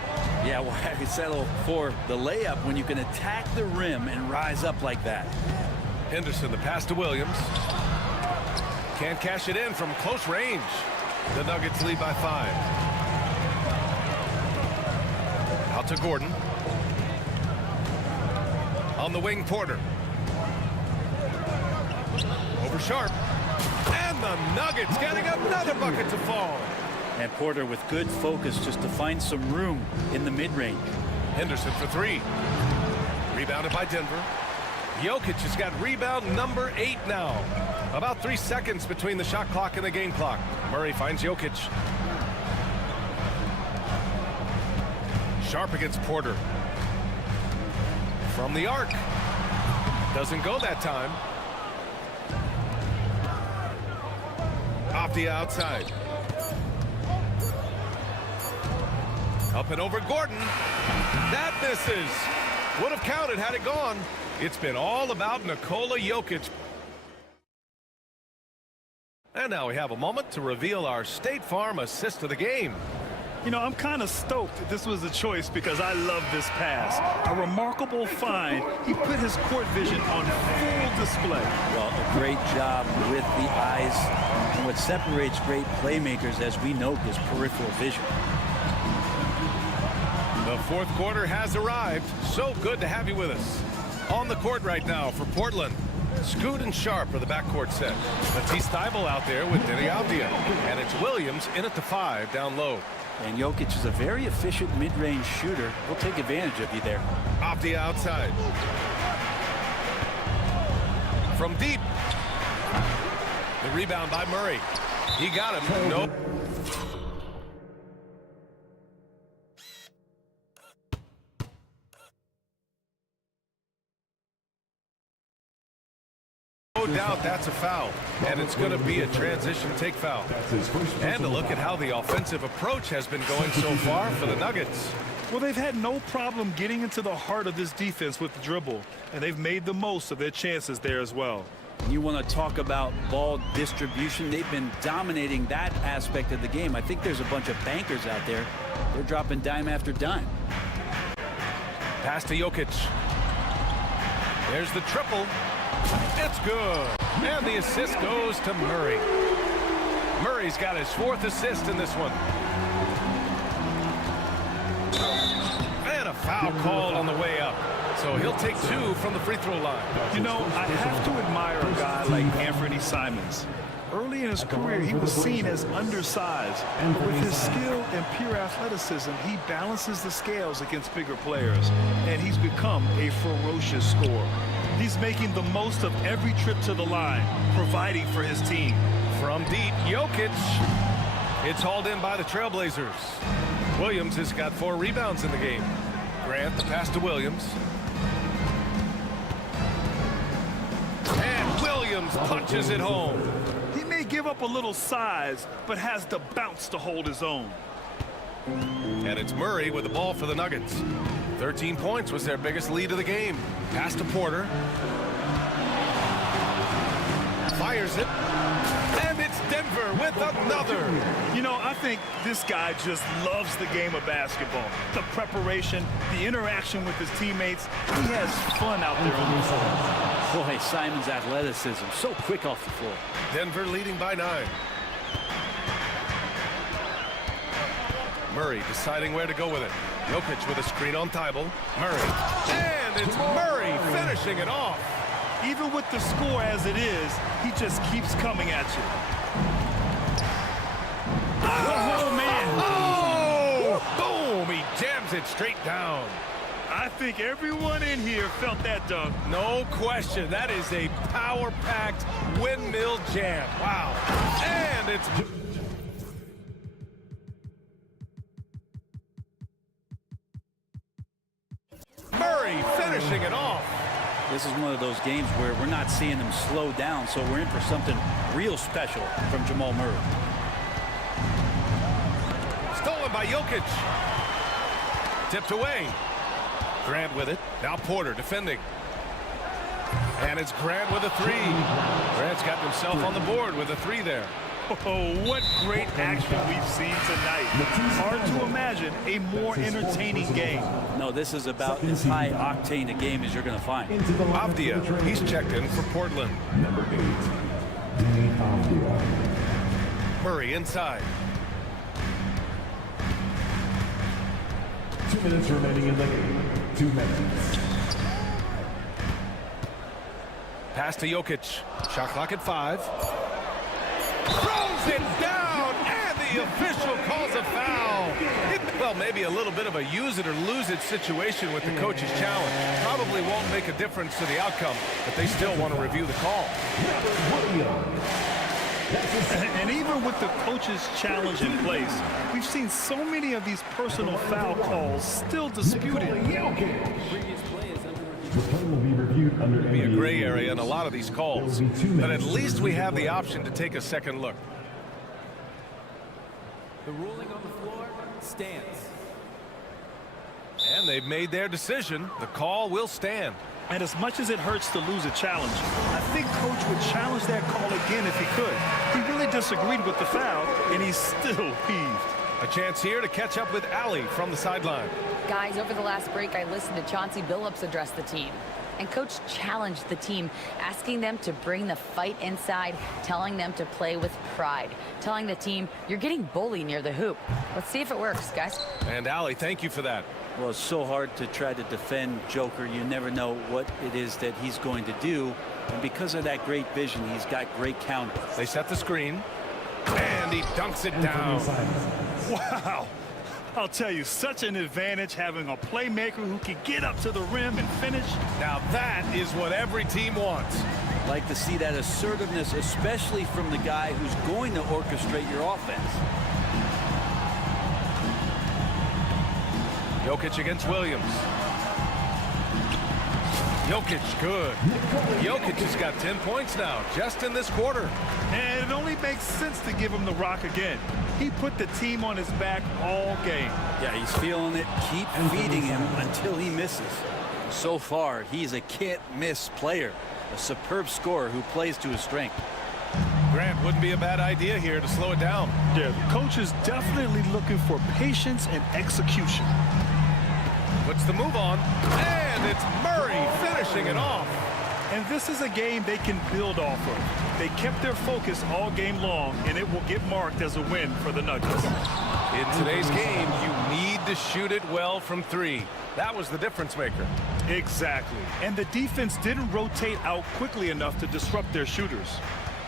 Yeah, why settle for the layup when you can attack the rim and rise up like that? Henderson, the pass to Williams. Can't cash it in from close range. The Nuggets lead by 5. Out to Gordon. On the wing, Porter. Over Sharp. And the Nuggets getting another bucket to fall. And Porter with good focus just to find some room in the mid-range. Henderson for three. Rebounded by Denver. Jokic has got rebound number 8 now. About 3 seconds between the shot clock and the game clock. Murray finds Jokic. Sharp against Porter. From the arc. Doesn't go that time. Off the outside. Up and over Gordon. That misses. Would have counted had it gone. It's been all about Nikola Jokic. And now we have a moment to reveal our State Farm assist of the game. You know, I'm kind of stoked that this was a choice because I love this pass. A remarkable find. He put his court vision on full display. Well, a great job with the eyes. And what separates great playmakers, as we know, is peripheral vision. The fourth quarter has arrived. So good to have you with us. On the court right now for Portland, Scoot and Sharp are the backcourt set. Matisse Thybulle out there with Denny Avdia. And it's Williams in at the 5 down low. And Jokic is a very efficient mid-range shooter. He'll take advantage of you there. Off the outside. From deep. The rebound by Murray. He got him. Nope. No doubt that's a foul, and it's going to be a transition take foul. And a look at how the offensive approach has been going so far for the Nuggets. Well, they've had no problem getting into the heart of this defense with the dribble, and they've made the most of their chances there as well. You want to talk about ball distribution. They've been dominating that aspect of the game. I think there's a bunch of bankers out there. They're dropping dime after dime. Pass to Jokic. There's the triple. It's good. And the assist goes to Murray. Murray's got his 4th assist in this one. And a foul called on the way up. So he'll take 2 from the free throw line. You know, I have to admire a guy like Anthony Simons. Early in his career, he was seen as undersized. But with his skill and pure athleticism, he balances the scales against bigger players. And he's become a ferocious scorer. He's making the most of every trip to the line, providing for his team. From deep, Jokic. It's hauled in by the Trailblazers. Williams has got 4 rebounds in the game. Grant, the pass to Williams. And Williams punches it home. He may give up a little size, but has the bounce to hold his own. And it's Murray with the ball for the Nuggets. 13 points was their biggest lead of the game. Pass to Porter. Fires it. And it's Denver with another. You know, I think this guy just loves the game of basketball. The preparation, the interaction with his teammates. He has fun out there on the floor. Boy, Simon's athleticism, so quick off the floor. Denver leading by 9. Murray deciding where to go with it. Jokic with a screen on Thybulle. Murray. And it's Murray finishing it off. Even with the score as it is, he just keeps coming at you. Oh, man. Oh! Boom! He jams it straight down. I think everyone in here felt that dunk. No question. That is a power-packed windmill jam. Wow. And it's... Murray finishing it off. This is one of those games where we're not seeing them slow down, so we're in for something real special from Jamal Murray. Stolen by Jokic. Tipped away. Grant with it. Now Porter defending. And it's Grant with a 3. Grant's got himself on the board with a 3 there. Oh, what great action we've seen tonight. Hard to imagine a more entertaining game. No, this is about as high octane a game as you're going to find. Avdia, he's checked in for Portland. Number 8, Denny Avdia. Murray inside. 2 minutes remaining in the game. 2 minutes. Pass to Jokic. Shot clock at 5. Throws it down, and the official calls a foul. Well, maybe a little bit of a use it or lose it situation with the coach's challenge. Probably won't make a difference to the outcome, but they still want to review the call. And even with the coach's challenge in place, we've seen so many of these personal foul calls still disputed. There'll be a gray area in a lot of these calls, but at least we have the option to take a second look. The ruling on the floor stands. And they've made their decision. The call will stand. And as much as it hurts to lose a challenge, I think Coach would challenge that call again if he could. He really disagreed with the foul, and he's still peeved. A chance here to catch up with Ali from the sideline. Guys, over the last break, I listened to Chauncey Billups address the team. And Coach challenged the team, asking them to bring the fight inside, telling them to play with pride, telling the team, you're getting bullied near the hoop. Let's see if it works, guys. And Ali, thank you for that. Well, it's so hard to try to defend Joker. You never know what it is that he's going to do. And because of that great vision, he's got great counter. They set the screen, and he dunks it down. Wow. I'll tell you, such an advantage having a playmaker who can get up to the rim and finish. Now that is what every team wants. Like to see that assertiveness, especially from the guy who's going to orchestrate your offense. Jokic against Williams. Jokic, good. Jokic has got 10 points now, just in this quarter. And it only makes sense to give him the rock again. He put the team on his back all game. Yeah, he's feeling it. Keep feeding him until he misses. So far, he's a can't-miss player. A superb scorer who plays to his strength. Grant, wouldn't be a bad idea here to slow it down. Yeah, the coach is definitely looking for patience and execution. Puts the move on, and it's Murray finishing it off. And this is a game they can build off of. They kept their focus all game long, and it will get marked as a win for the Nuggets. In today's game, you need to shoot it well from three. That was the difference maker. Exactly. And the defense didn't rotate out quickly enough to disrupt their shooters.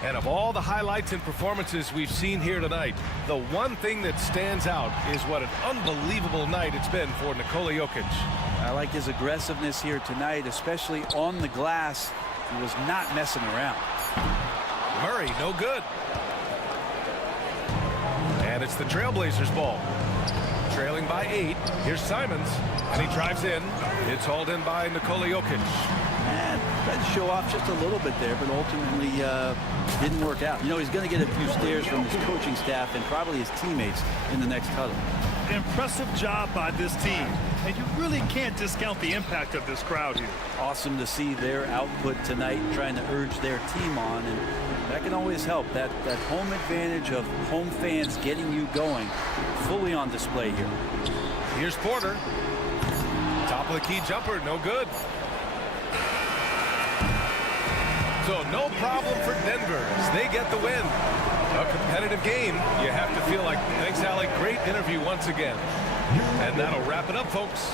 And of all the highlights and performances we've seen here tonight, the one thing that stands out is what an unbelievable night it's been for Nikola Jokic. I like his aggressiveness here tonight, especially on the glass. He was not messing around. Murray, no good. And it's the Trailblazers' ball. Trailing by 8. Here's Simons, and he drives in. It's hauled in by Nikola Jokic. And tried to show off just a little bit there, but ultimately didn't work out. You know, he's going to get a few stares from his coaching staff and probably his teammates in the next huddle. Impressive job by this team. And you really can't discount the impact of this crowd here. Awesome to see their output tonight, trying to urge their team on, and that can always help. That home advantage of home fans getting you going, fully on display here. Here's Porter. Top of the key jumper, no good. So no problem for Denver as they get the win. A competitive game. You have to feel like, thanks, Alec. Great interview once again. And that'll wrap it up, folks.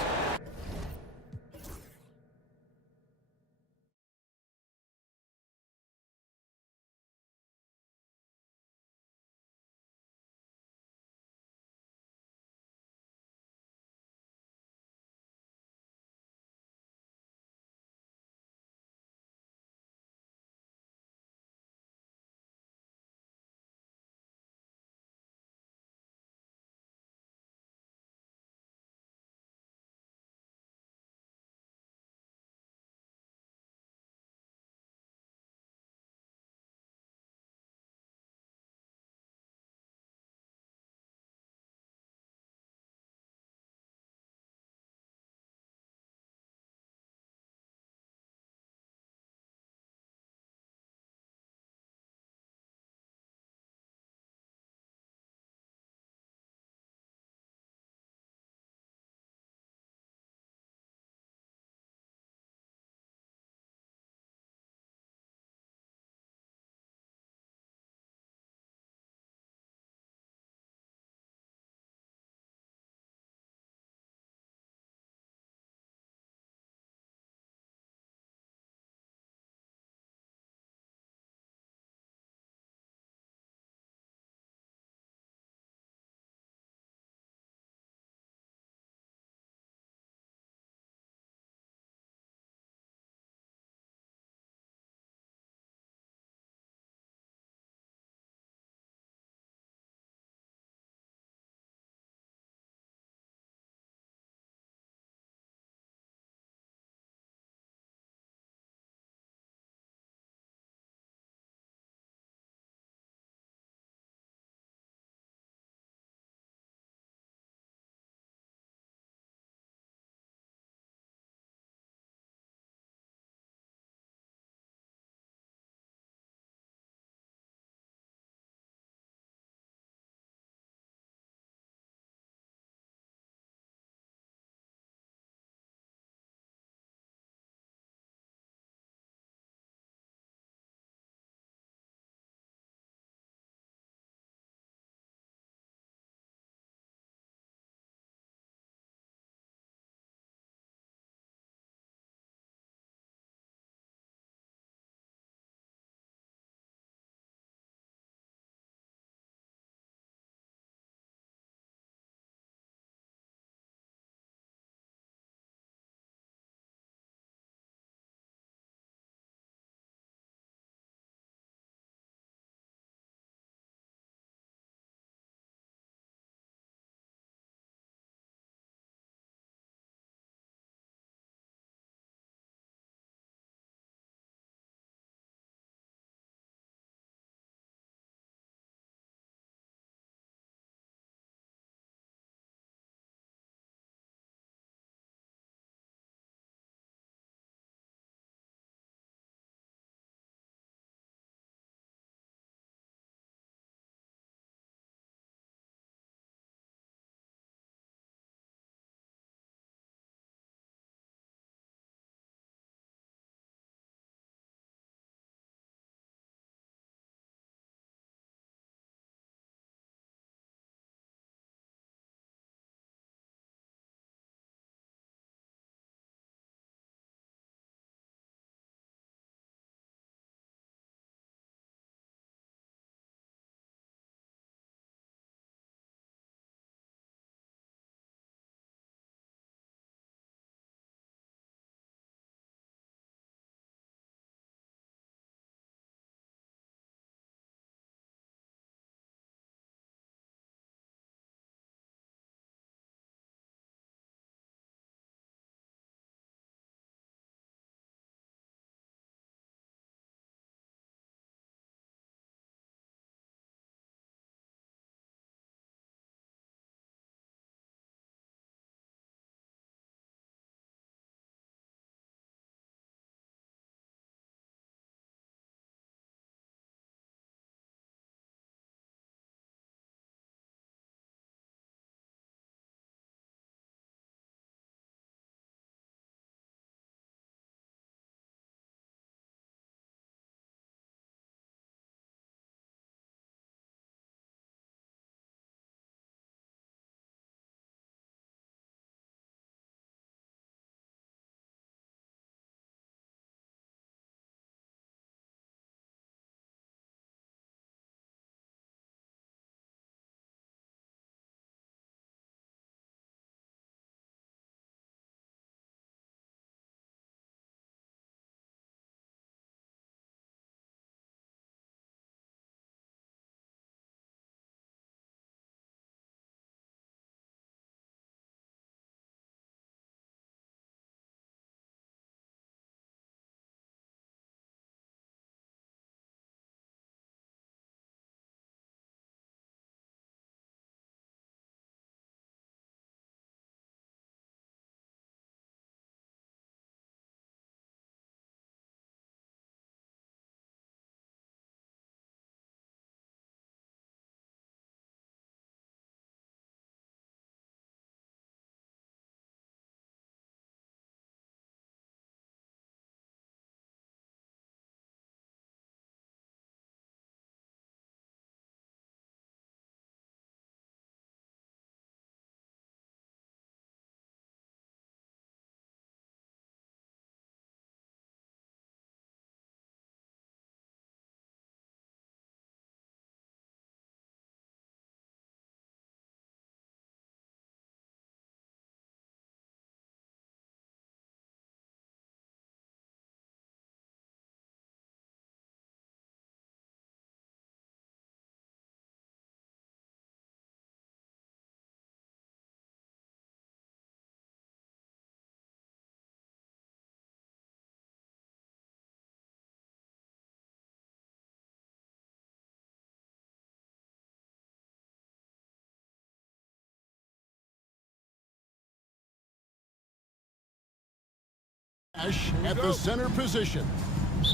At the center position.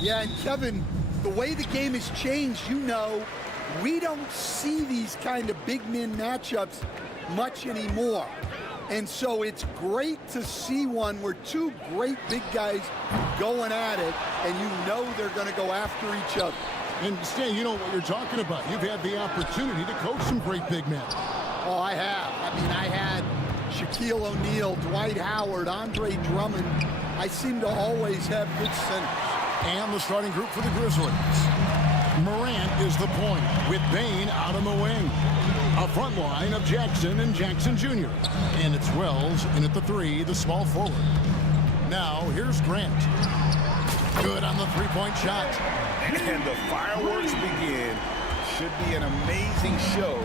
Yeah, and Kevin, the way the game has changed, you know, we don't see these kind of big men matchups much anymore. And so it's great to see one where two great big guys going at it, and you know they're going to go after each other. And Stan, you know what you're talking about. You've had the opportunity to coach some great big men. Oh, I have. I mean, I had Shaquille O'Neal, Dwight Howard, Andre Drummond. I seem to always have good centers. And the starting group for the Grizzlies. Morant is the point, with Bane out on the wing. A front line of Jackson and Jackson Jr. And it's Wells in at the 3, the small forward. Now, here's Grant. Good on the three-point shot. And the fireworks begin. Should be an amazing show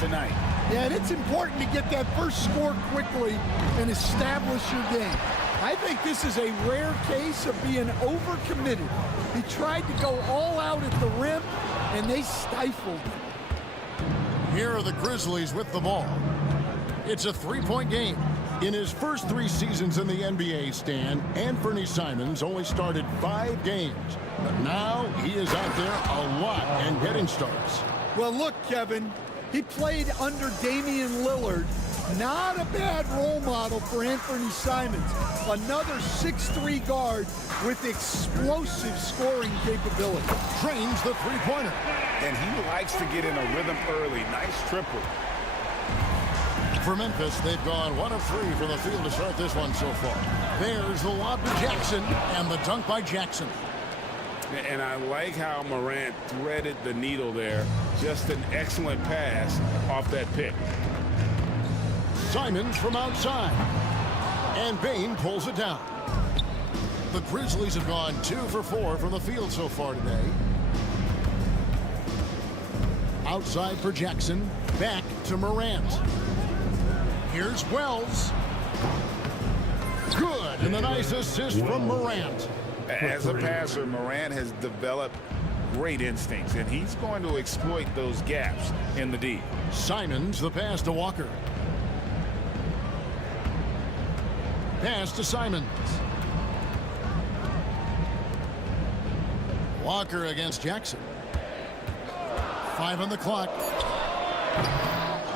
tonight. Yeah, and it's important to get that first score quickly and establish your game. I think this is a rare case of being overcommitted. He tried to go all out at the rim, and they stifled him. Here are the Grizzlies with the ball. It's a three-point game. In his first 3 seasons in the NBA, Stan, Anthony Simons only started 5 games. But now he is out there a lot and getting starts. Well, look, Kevin, he played under Damian Lillard. Not a bad role model for Anthony Simons. Another 6'3" guard with explosive scoring capability. Trains the three-pointer. And he likes to get in a rhythm early. Nice triple. For Memphis, they've gone 1 of 3 from the field to start this one so far. There's the lob to Jackson and the dunk by Jackson. And I like how Morant threaded the needle there. Just an excellent pass off that pick. Simons from outside. And Bane pulls it down. The Grizzlies have gone 2 for 4 from the field so far today. Outside for Jackson. Back to Morant. Here's Wells. Good, and a nice assist from Morant. As a passer, Morant has developed great instincts, and he's going to exploit those gaps in the D. Simons, the pass to Walker. Pass to Simons. Walker against Jackson. 5 on the clock.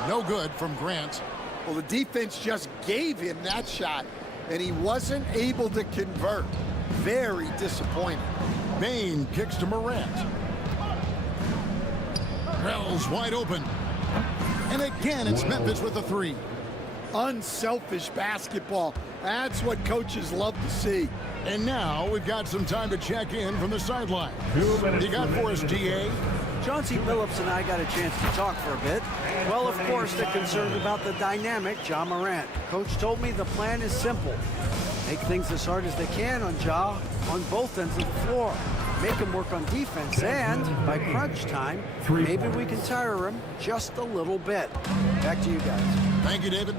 No good from Grant. Well, the defense just gave him that shot, and he wasn't able to convert. Very disappointing. Bane kicks to Morant. Wells wide open. And again, it's Memphis with the 3. Unselfish basketball. That's what coaches love to see. And now we've got some time to check in from the sideline. You got for us, GA? Chauncey Billups and I got a chance to talk for a bit. Well, of course, they're concerned about the dynamic Ja Morant. Coach told me the plan is simple. Make things as hard as they can on Ja on both ends of the floor. Make him work on defense, and by crunch time, maybe we can tire him just a little bit. Back to you guys. Thank you, David.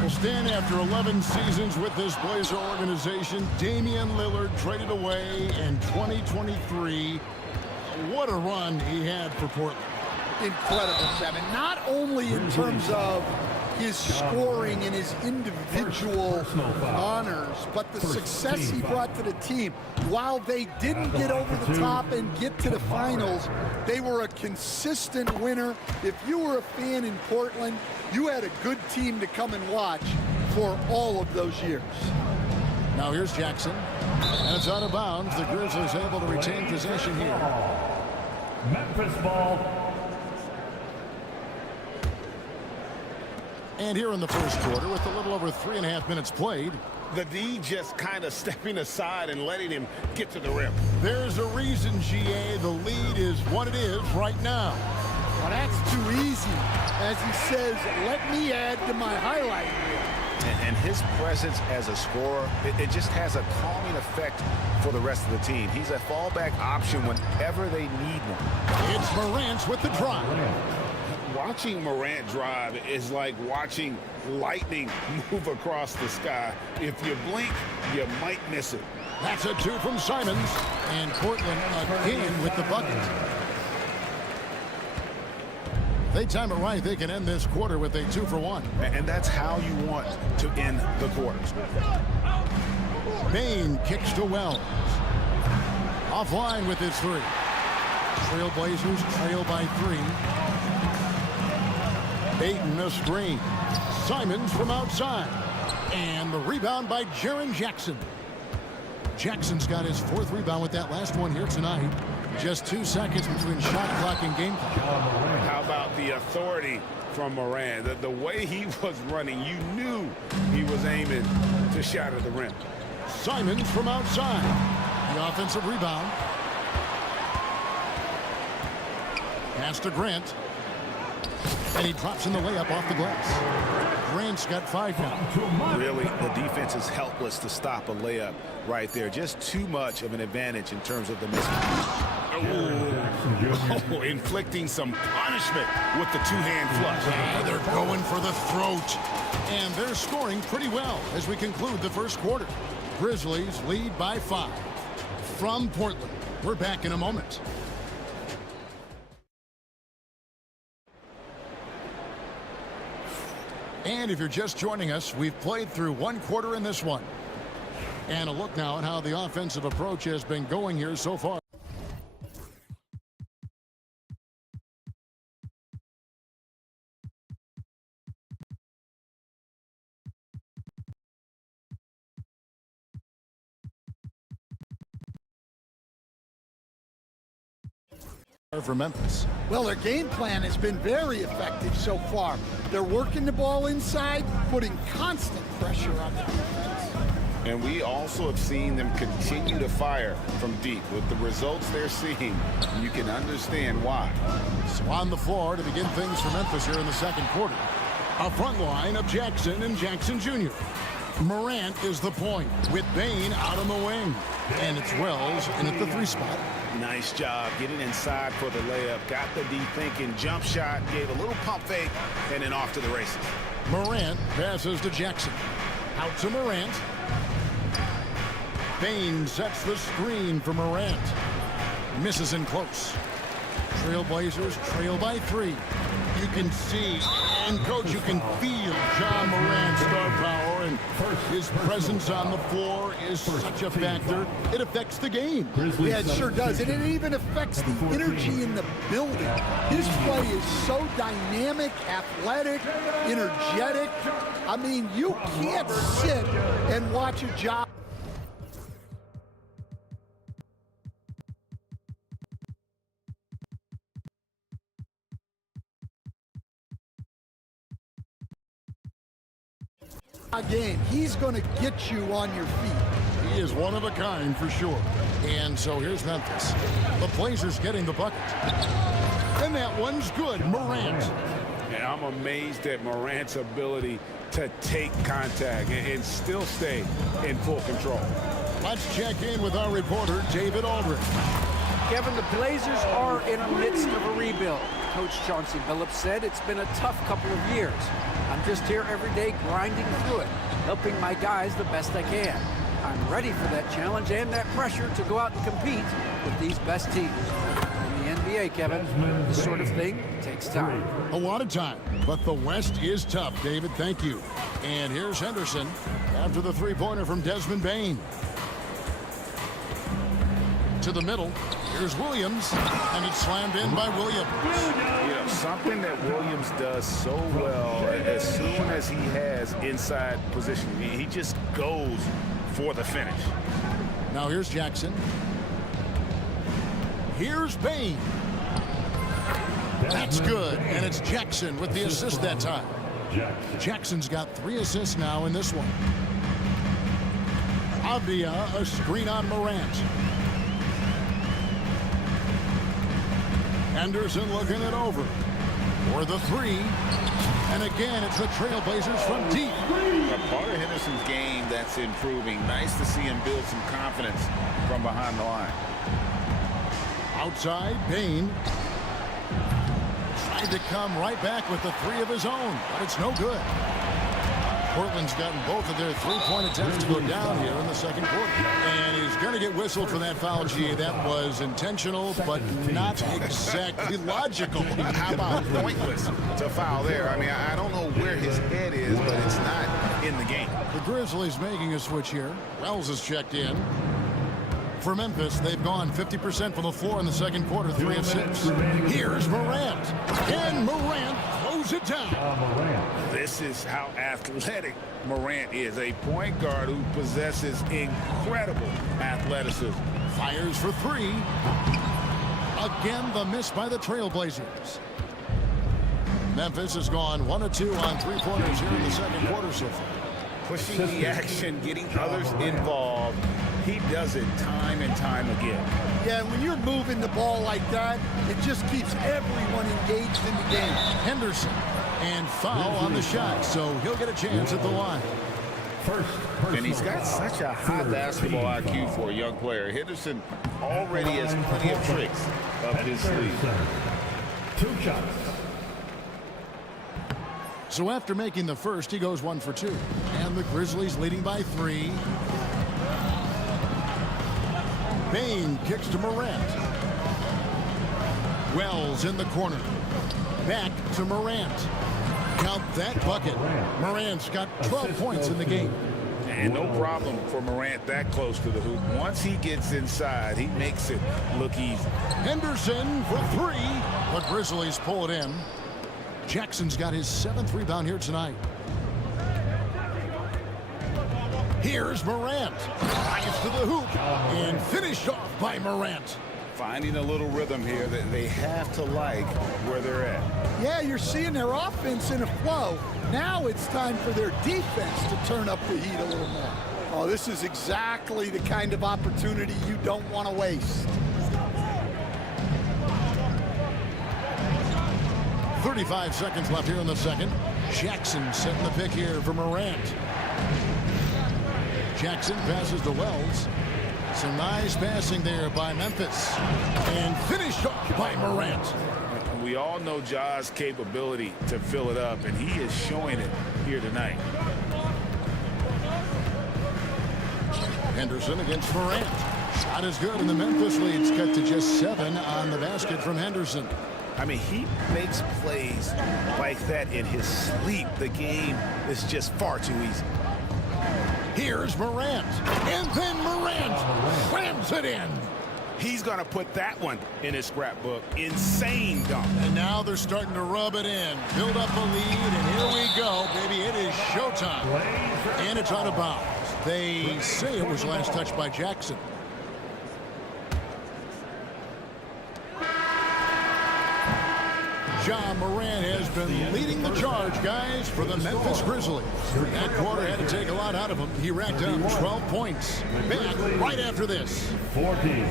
Well, Stan, after 11 seasons with this Blazer organization, Damian Lillard traded away in 2023. What a run he had for Portland. Incredible, Kevin. Not only in terms of his scoring and his individual honors, but the success he brought to the team. While they didn't get over the top and get to the finals, they were a consistent winner. If you were a fan in Portland, you had a good team to come and watch for all of those years. Now here's Jackson, and it's out of bounds. The Grizzlies able to retain possession here. Memphis ball. And here in the first quarter, with a little over 3.5 minutes played, The D just kind of stepping aside and letting him get to the rim. There's a reason, GA, the lead is what it is right now. Well, that's too easy. As he says, let me add to my highlight reel. And his presence as a scorer, it just has a calming effect for the rest of the team. He's a fallback option whenever they need one. It's Morant with the drive. Watching Morant drive is like watching lightning move across the sky. If you blink, you might miss it. That's a 2 from Simons, and Portland again with the bucket. If they time it right, they can end this quarter with a 2 for 1. And that's how you want to end the quarters. Bain kicks to Wells. Offline with his three. Trailblazers trail by 3. Baden a screen. Simons from outside. And the rebound by Jaren Jackson. Jackson's got his 4th rebound with that last one here tonight. Just 2 seconds between shot clock and game clock. How about the authority from Moran? The way he was running, you knew he was aiming to shatter the rim. Simons from outside. The offensive rebound. Pass to Grant. And he drops in the layup off the glass. Grant's got 5 now. Really, the defense is helpless to stop a layup right there. Just too much of an advantage in terms of the mismatch. Oh, inflicting some punishment with the 2-hand flush. Yeah, they're going for the throat. And they're scoring pretty well as we conclude the first quarter. Grizzlies lead by 5. From Portland, we're back in a moment. And if you're just joining us, we've played through 1 quarter in this one. And a look now at how the offensive approach has been going here so far. For Memphis. Well, their game plan has been very effective so far. They're working the ball inside, putting constant pressure on the defense. And we also have seen them continue to fire from deep. With the results they're seeing, you can understand why. So on the floor to begin things for Memphis here in the second quarter. A front line of Jackson and Jackson Jr. Morant is the point with Bain out on the wing. And it's Wells in at the 3 spot. Nice job getting inside for the layup. Got the deep thinking jump shot, gave a little pump fake, and then off to the races. Morant passes to Jackson. Out to Morant. Bain sets the screen for Morant. Misses in close. Trailblazers trail by 3. You can see, and coach, you can feel John Morant's star power, and his presence on the floor is such a factor. It affects the game. Yeah, it sure does. And it even affects the energy in the building. His play is so dynamic, athletic, energetic. I mean, you can't sit and watch a job. Game. He's going to get you on your feet. He is one of a kind for sure. And so here's Memphis. The Blazers getting the bucket. And that one's good. Morant. And I'm amazed at Morant's ability to take contact and still stay in full control. Let's check in with our reporter, David Aldridge. Kevin, the Blazers are in the midst of a rebuild. Coach Chauncey Billups said it's been a tough couple of years. I'm just here every day grinding through it, helping my guys the best I can. I'm ready for that challenge and that pressure to go out and compete with these best teams. In the NBA, Kevin, this sort of thing takes time. A lot of time, but the West is tough, David. Thank you. And here's Henderson after the 3-pointer from Desmond Bain. To the middle. Here's Williams, and it's slammed in by Williams. You know, something that Williams does so well, as soon as he has inside position, he just goes for the finish. Now here's Jackson. Here's Bain. That's good, and it's Jackson with the assist that time. Jackson's got 3 assists now in this one. Avdia, a screen on Morant. Henderson looking it over for the 3. And again, it's the Trailblazers from deep. A part of Henderson's game that's improving. Nice to see him build some confidence from behind the line. Outside, Bain. Tried to come right back with the 3 of his own, but it's no good. Portland's gotten both of their 3-point attempts to go down here in the second quarter. And he's going to get whistled for that foul, G. That was intentional, but not exactly logical. How about pointless to foul there? I mean, I don't know where his head is, but it's not in the game. The Grizzlies making a switch here. Wells is checked in. For Memphis, they've gone 50% from the floor in the second quarter, 3 of 6. Here's Morant. And Morant throws it down. This is how athletic Morant is. A point guard who possesses incredible athleticism. Fires for 3. Again, the miss by the Trailblazers. Memphis has gone 1 of 2 on 3-pointers here in the second quarter so far. Pushing the action, getting others involved. He does it time and time again. Yeah, when you're moving the ball like that, it just keeps everyone engaged in the game. Henderson, and foul on the shot, so he'll get a chance at the line. And he's got such a high basketball IQ for a young player. Henderson already has plenty of tricks up his sleeve. 2 shots. So after making the first, he goes 1 for 2. And the Grizzlies leading by 3. Bain kicks to Morant. Wells in the corner. Back to Morant. Count that bucket. Morant's got 12 points in the game. And no problem for Morant that close to the hoop. Once he gets inside, he makes it look easy. Henderson for 3. The Grizzlies pull it in. Jackson's got his 7th rebound here tonight. Here's Morant. Gets to the hoop and finished off by Morant. Finding a little rhythm here that they have to like where they're at. Yeah, you're seeing their offense in a flow. Now it's time for their defense to turn up the heat a little more. Oh, this is exactly the kind of opportunity you don't want to waste. 35 seconds left here in the second. Jackson setting the pick here for Morant. Jackson passes to Wells. Some nice passing there by Memphis. And finished off by Morant. We all know Ja's capability to fill it up, and he is showing it here tonight. Henderson against Morant. Shot is good, and the Memphis lead's cut to just 7 on the basket from Henderson. I mean, he makes plays like that in his sleep. The game is just far too easy. Here's Morant. And then Morant slams it in. He's going to put that one in his scrapbook. Insane dunk. And now they're starting to rub it in. Build up a lead, and here we go, baby. It is showtime. And it's out of bounds. They say it was last touched by Jackson. Ja Morant has been leading the charge, guys, for the Memphis Grizzlies. That quarter had to take a lot out of him. He racked up 12 points. Back right after this. 14.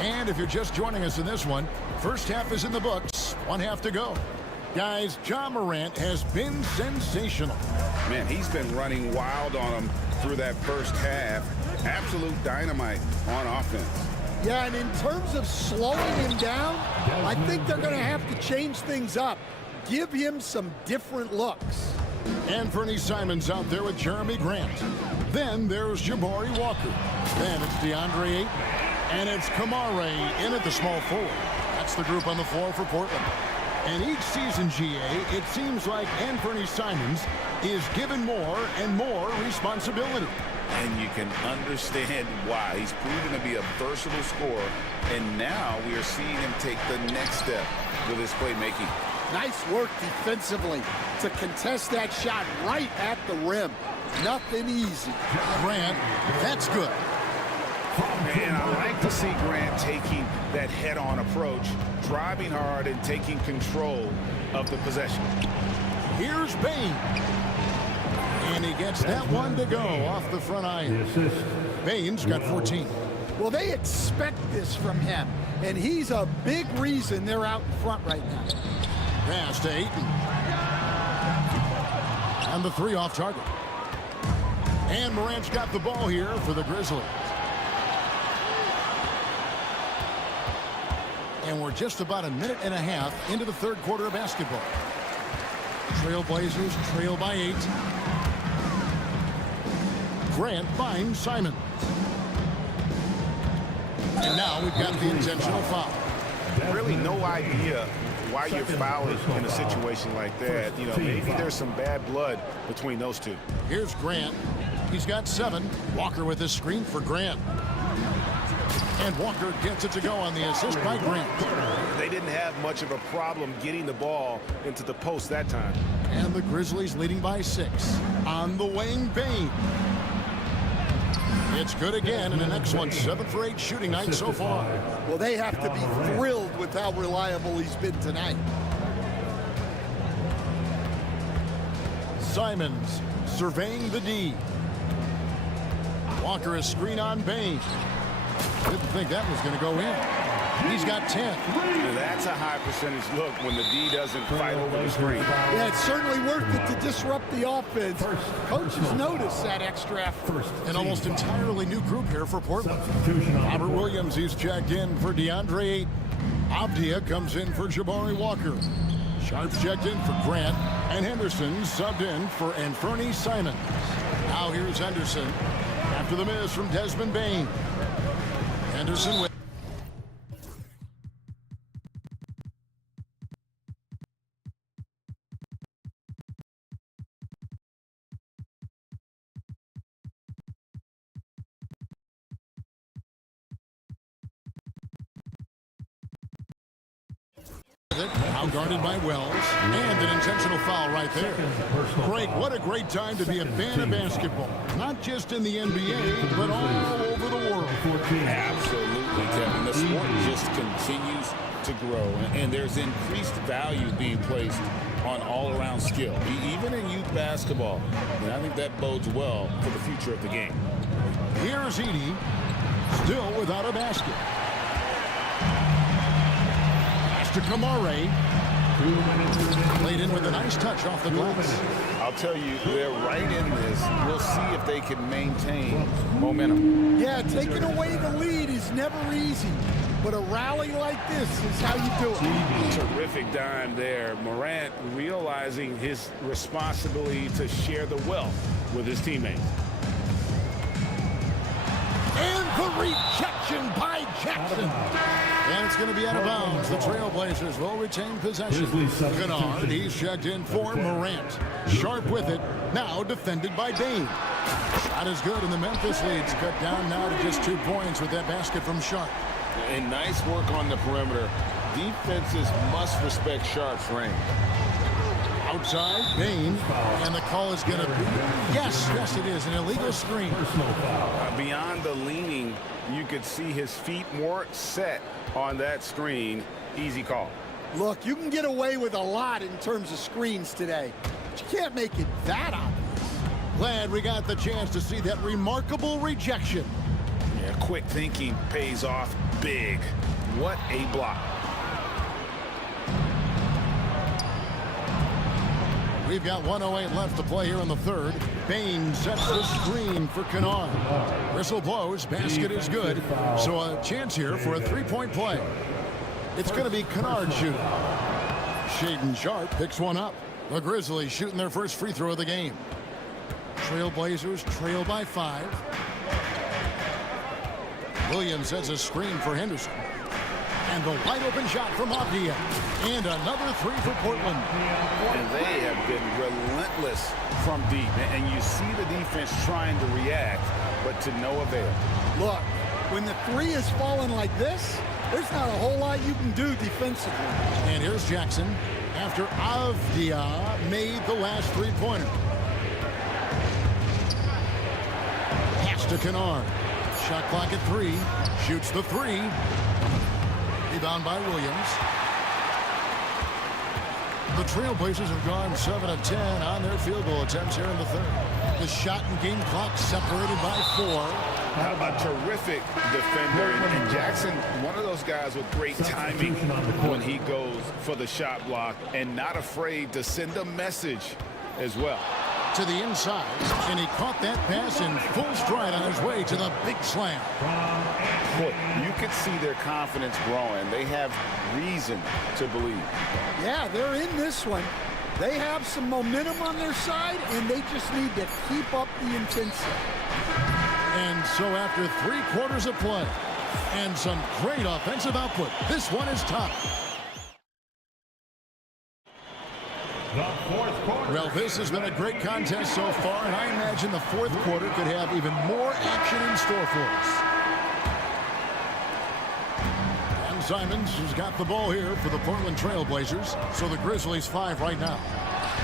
And if you're just joining us in this one, first half is in the books. 1 half to go. Guys, Ja Morant has been sensational. Man, he's been running wild on him through that first half. Absolute dynamite on offense. Yeah, and in terms of slowing him down, I think they're going to have to change things up. give him some different looks. Anthony Simons out there with Jeremy Grant. Then there's Jabari Walker. Then it's DeAndre Ayton. And it's Kamare in at the small forward. That's the group on the floor for Portland. And each season, GA, it seems like Anthony Simons is given more and more responsibility. And you can understand why. He's proven to be a versatile scorer, and now we are seeing him take the next step with his playmaking. Nice work defensively to contest that shot right at the rim. Nothing easy. Grant, that's good. And I like to see Grant taking that head-on approach, driving hard and taking control of the possession. Here's Bain. And he gets that one to go off the front iron. Bain's got 14. Well, they expect this from him, and he's a big reason they're out in front right now. Pass to Ayton. And the three off target. And Morant's got the ball here for the Grizzlies. And we're just about a minute and a half into the third quarter of basketball. Trailblazers trail by 8. Grant finds Simon. And now we've got the intentional foul. Really no idea why you're fouling in a situation like that. You know, maybe there's some bad blood between those two. Here's Grant. He's got 7. Walker with his screen for Grant. And Walker gets it to go on the assist by Grant. They didn't have much of a problem getting the ball into the post that time. And the Grizzlies leading by 6. On the wing, Bain. It's good again, and the next one, 7 for 8 shooting night so far. Well, they have to be thrilled with how reliable he's been tonight. Simons surveying the D. Walker is screen on Bain. Didn't think that was going to go in. He's got 10. That's a high percentage look when the D doesn't fight over the screen. Yeah, it's certainly worth it to disrupt the offense. Coaches notice that extra effort. An almost entirely new group here for Portland. Robert Williams, he's checked in for DeAndre Ayton. Abdia comes in for Jabari Walker. Sharp's checked in for Grant. And Henderson subbed in for Anthony Simons. Now here's Henderson after the miss from Desmond Bain. Henderson with now guarded by Wells, and an intentional foul right there. Greg, what a great time to be a fan of basketball. Not just in the NBA, but all over the world. Absolutely, Kevin. The sport just continues to grow, and there's increased value being placed on all-around skill, even in youth basketball. And I think that bodes well for the future of the game. Here's Edey, still without a basket. To Kamare. Played in with a nice touch off the glass. I'll tell you, they're right in this. We'll see if they can maintain momentum. Yeah, taking away the lead is never easy. But a rally like this is how you do it. Terrific dime there. Morant realizing his responsibility to share the wealth with his teammates. And the rejection by Jackson. And it's going to be out of bounds. The Trailblazers will retain possession. Kennard, he's checked in for Morant. Sharp with it. Now defended by Bain. Shot is good, and the Memphis lead's cut down now to just 2 points with that basket from Sharp. And nice work on the perimeter. Defenses must respect Sharp's range. Outside, Bain, and the call is going to be, yes, it is, an illegal screen. Beyond the leaning, you could see his feet more set on that screen. Easy call. Look, you can get away with a lot in terms of screens today, but you can't make it that obvious. Glad we got the chance to see that remarkable rejection. Yeah, quick thinking pays off big. What a block. We've got 1:08 left to play here in the third. Bain sets the screen for Kennard. Whistle blows, basket is good. So a chance here for a 3-point play. It's going to be Kennard shooting. Shaden Sharp picks one up. The Grizzlies shooting their first free throw of the game. Trailblazers trail by 5. Williams sets a screen for Henderson. And the wide open shot from Avdia. And another 3 for Portland. And they have been relentless from deep. And you see the defense trying to react, but to no avail. Look, when the 3 is falling like this, there's not a whole lot you can do defensively. And here's Jackson after Avdia made the last 3-pointer. Pass to Kennard. Shot clock at 3. Shoots the 3. Rebound by Williams. The Trailblazers have gone 7 of 10 on their field goal attempts here in the third. The shot and game clock separated by 4. A terrific defender, and Jackson, one of those guys with great timing when he goes for the shot block and not afraid to send a message as well. To the inside, and he caught that pass in full stride on his way to the big slam. Boy, you could see their confidence growing. They have reason to believe. Yeah, they're in this one. They have some momentum on their side, and they just need to keep up the intensity. And so after 3 quarters of play and some great offensive output, this one is tough. Well, this has been a great contest so far, and I imagine the fourth quarter could have even more action in store for us. And Simons has got the ball here for the Portland Trailblazers, so the Grizzlies 5 right now.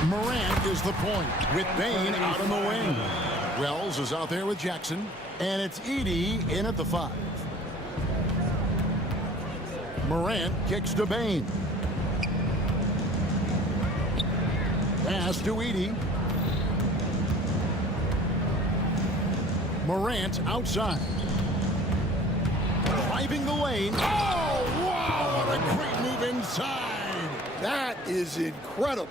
Morant is the point with Bain out on the wing. Wells is out there with Jackson, and it's Edey in at the 5. Morant kicks to Bain. Pass to Edey. Morant outside. Driving the lane. Oh, wow, what a great move inside. That is incredible.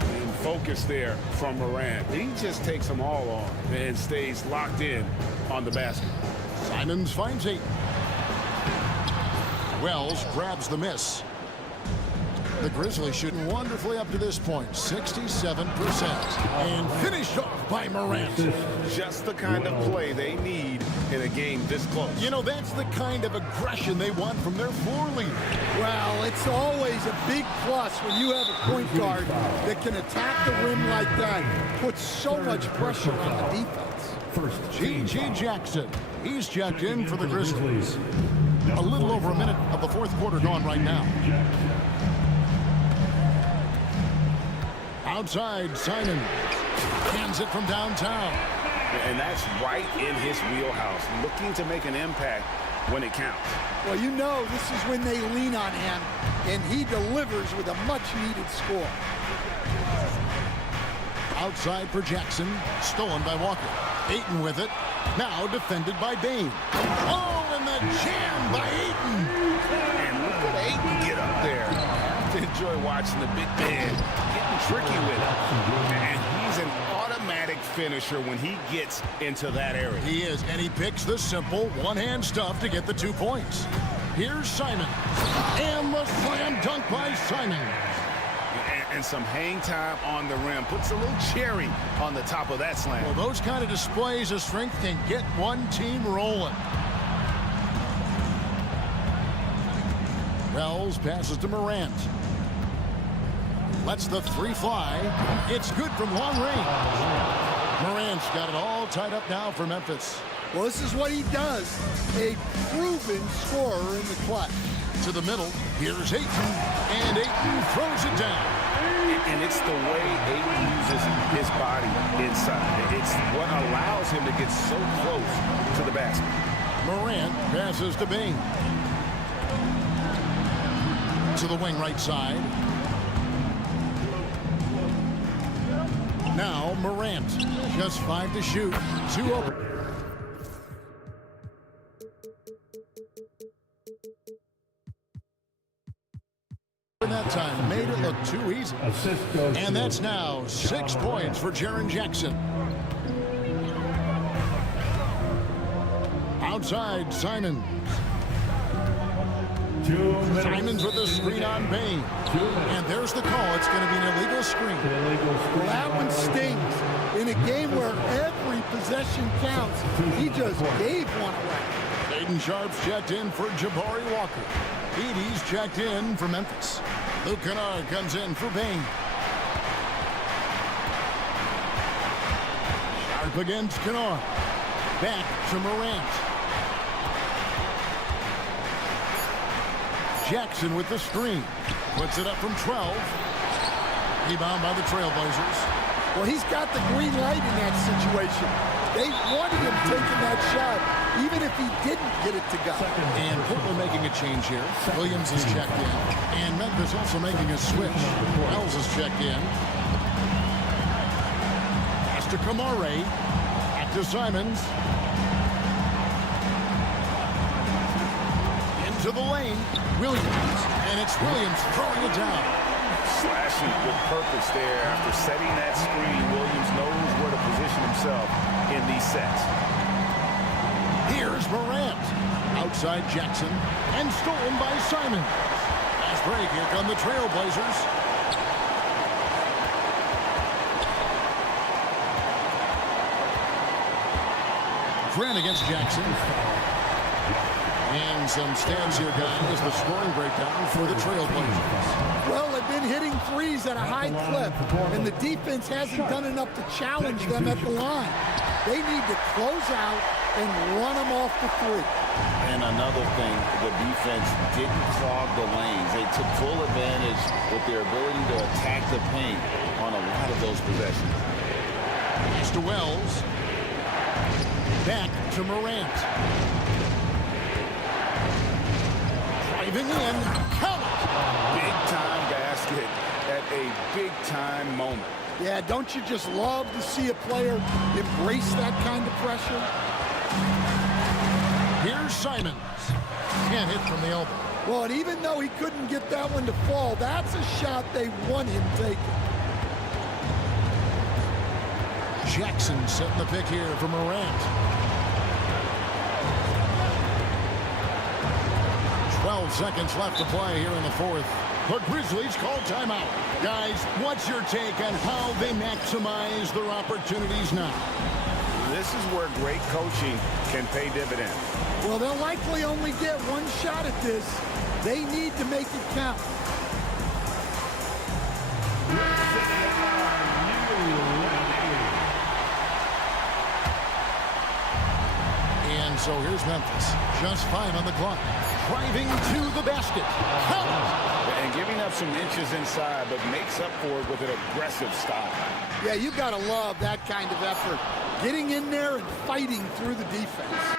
And focus there from Morant. He just takes them all on and stays locked in on the basket. Simons finds 8. Wells grabs the miss. The Grizzlies shooting wonderfully up to this point, 67%. And finished off by Morant. Just the kind of play they need in a game this close. You know, that's the kind of aggression they want from their floor leader. Well, it's always a big plus when you have a point guard that can attack the rim like that. Puts so much pressure on the defense. First, G.G. Jackson. He's checked in for the Grizzlies. A little over a minute of the fourth quarter gone right now. Outside, Simon hands it from downtown. And that's right in his wheelhouse, looking to make an impact when it counts. Well, you know this is when they lean on him, and he delivers with a much-needed score. Outside for Jackson, stolen by Walker. Ayton with it, now defended by Bain. Oh, and the jam by Ayton. And look at Ayton get up there. I enjoy watching the big man getting tricky with it. And he's an automatic finisher when he gets into that area. He is, and he picks the simple one-hand stuff to get the 2 points. Here's Simon. And the slam dunk by Simon. And some hang time on the rim. Puts a little cherry on the top of that slam. Well, those kind of displays of strength can get one team rolling. Wells passes to Morant. Lets the 3 fly. It's good from long range. Morant's got it all tied up now for Memphis. Well, this is what he does. A proven scorer in the clutch. To the middle. Here's Ayton. And Ayton throws it down. And it's the way Ayton uses his body inside. It's what allows him to get so close to the basket. Morant passes to Bain. To the wing right side. Now Morant. Just 5 to shoot. 2 open. That time made it look too easy. And that's now 6 points for Jaren Jackson. Outside, Simon. Simons with the screen on Bain. And there's the call. It's going to be an illegal screen. Well, that one stings. In a game where every possession counts, he just gave one away. Aiden Sharp's checked in for Jabari Walker. Edie's checked in for Memphis. Luke Kennard comes in for Bain. Sharp against Kennard. Back to Morant. Jackson with the screen. Puts it up from 12. Rebound by the Trailblazers. Well, he's got the green light in that situation. They wanted him taking that shot, even if he didn't get it to go. And Portland making a change here. Williams is checked in. And Memphis also making a switch. Wells is checked in. Pass to Kamare. Back to Simons. Into the lane. Williams. And it's Williams throwing it down. Slashing with purpose there. After setting that screen, Williams knows where to position himself in these sets. Here's Morant. Outside Jackson. And stolen by Simons. Last break. Here come the Trailblazers. Grant against Jackson. And some stats here, guys. The scoring breakdown for the Trailblazers. Well, they've been hitting threes at a high clip, and the defense hasn't done enough to challenge them at the line. They need to close out and run them off the three. And another thing, the defense didn't clog the lanes. They took full advantage with their ability to attack the paint on a lot of those possessions. Pass to Wells. Back to Morant. Driving in. Count. Big time basket at a big time moment. Yeah, don't you just love to see a player embrace that kind of pressure? Here's Simons. Can't hit from the elbow. Well, and even though he couldn't get that one to fall, that's a shot they want him taking. Jackson setting the pick here for Morant. 12 seconds left to play here in the fourth. The Grizzlies call timeout. Guys, what's your take on how they maximize their opportunities now? This is where great coaching can pay dividends. Well, they'll likely only get one shot at this. They need to make it count. And so here's Memphis. Just 5 on the clock. Driving to the basket. And giving up some inches inside, but makes up for it with an aggressive style. Yeah, you got to love that kind of effort. Getting in there and fighting through the defense.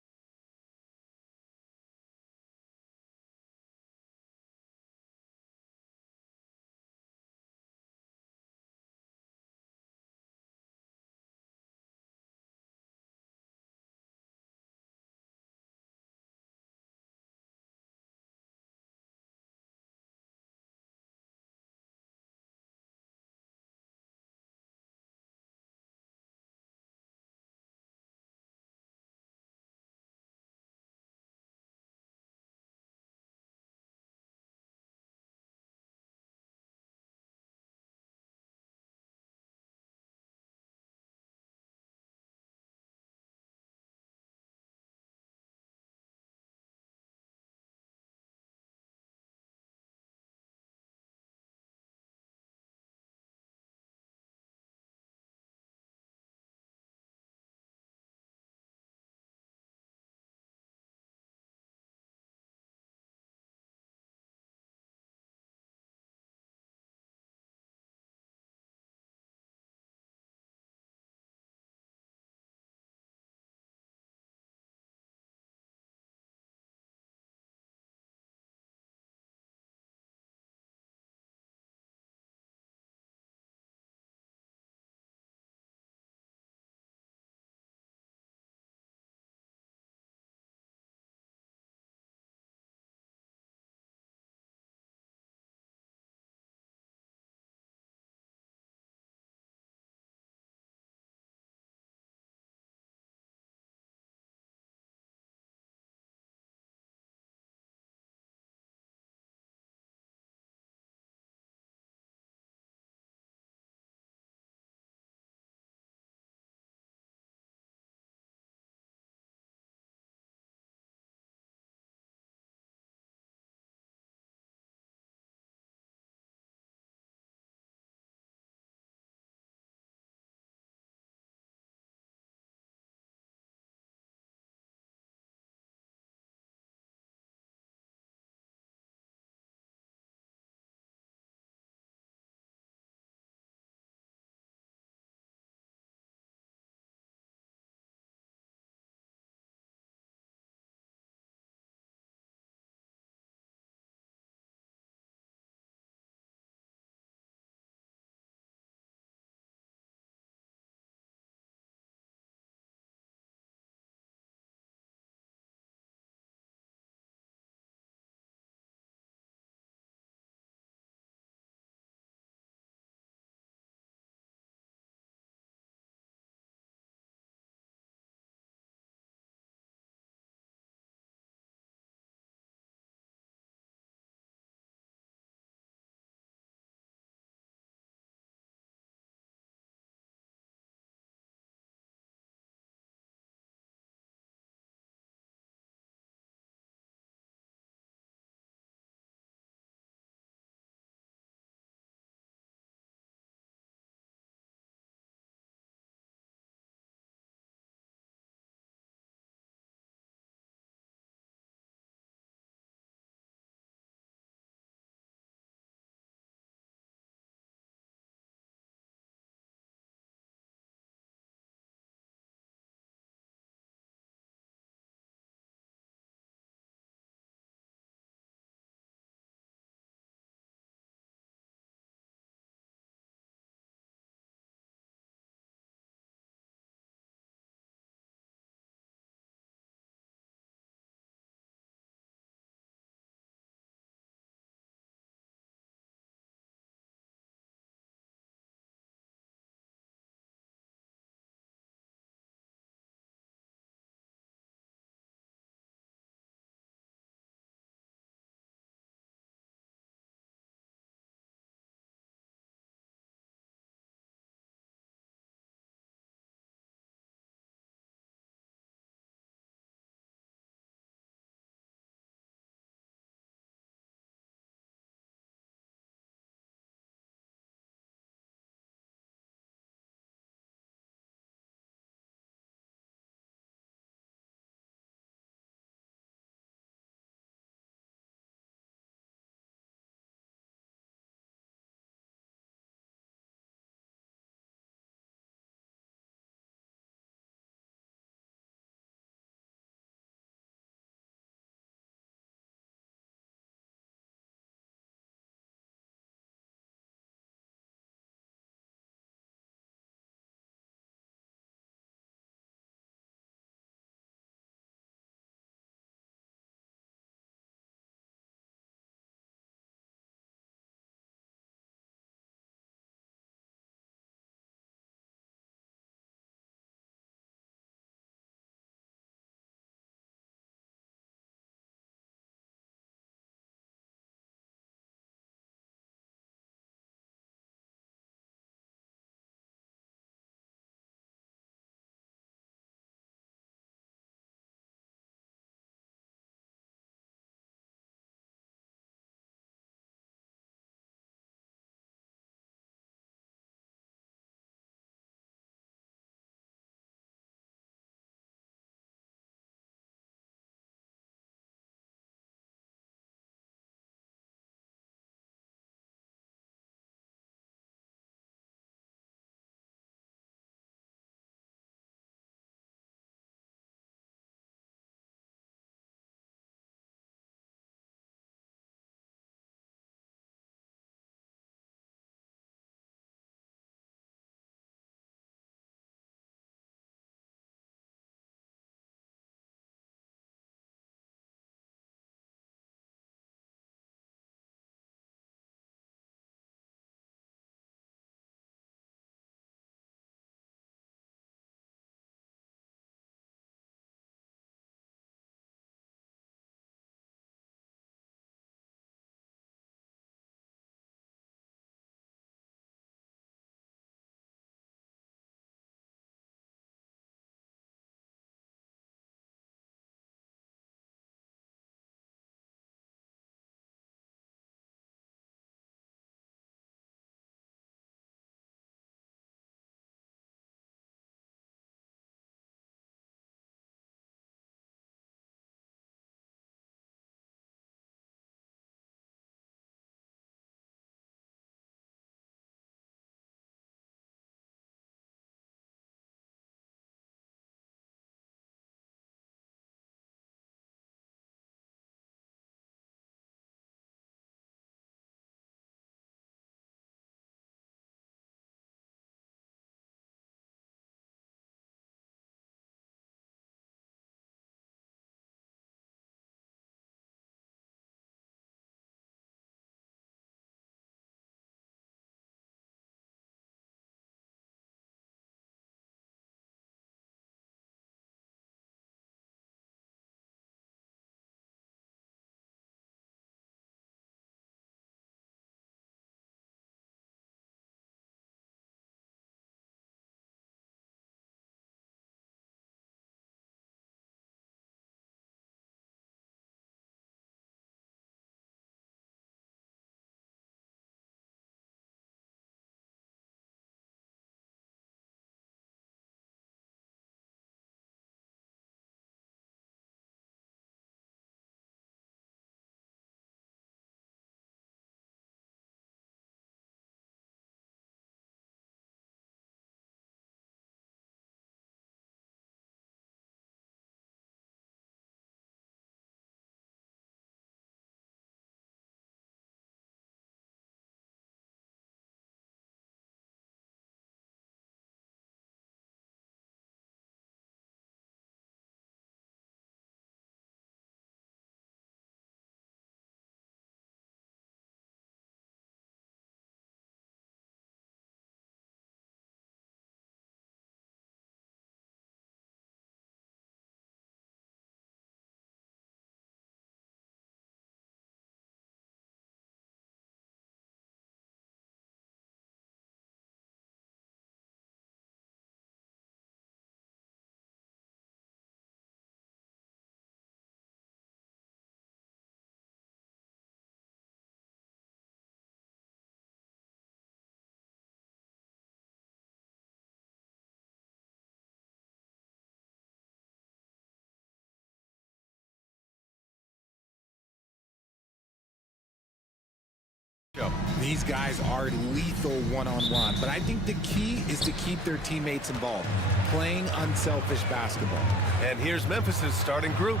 These guys are lethal one-on-one, but I think the key is to keep their teammates involved, playing unselfish basketball. And here's Memphis's starting group.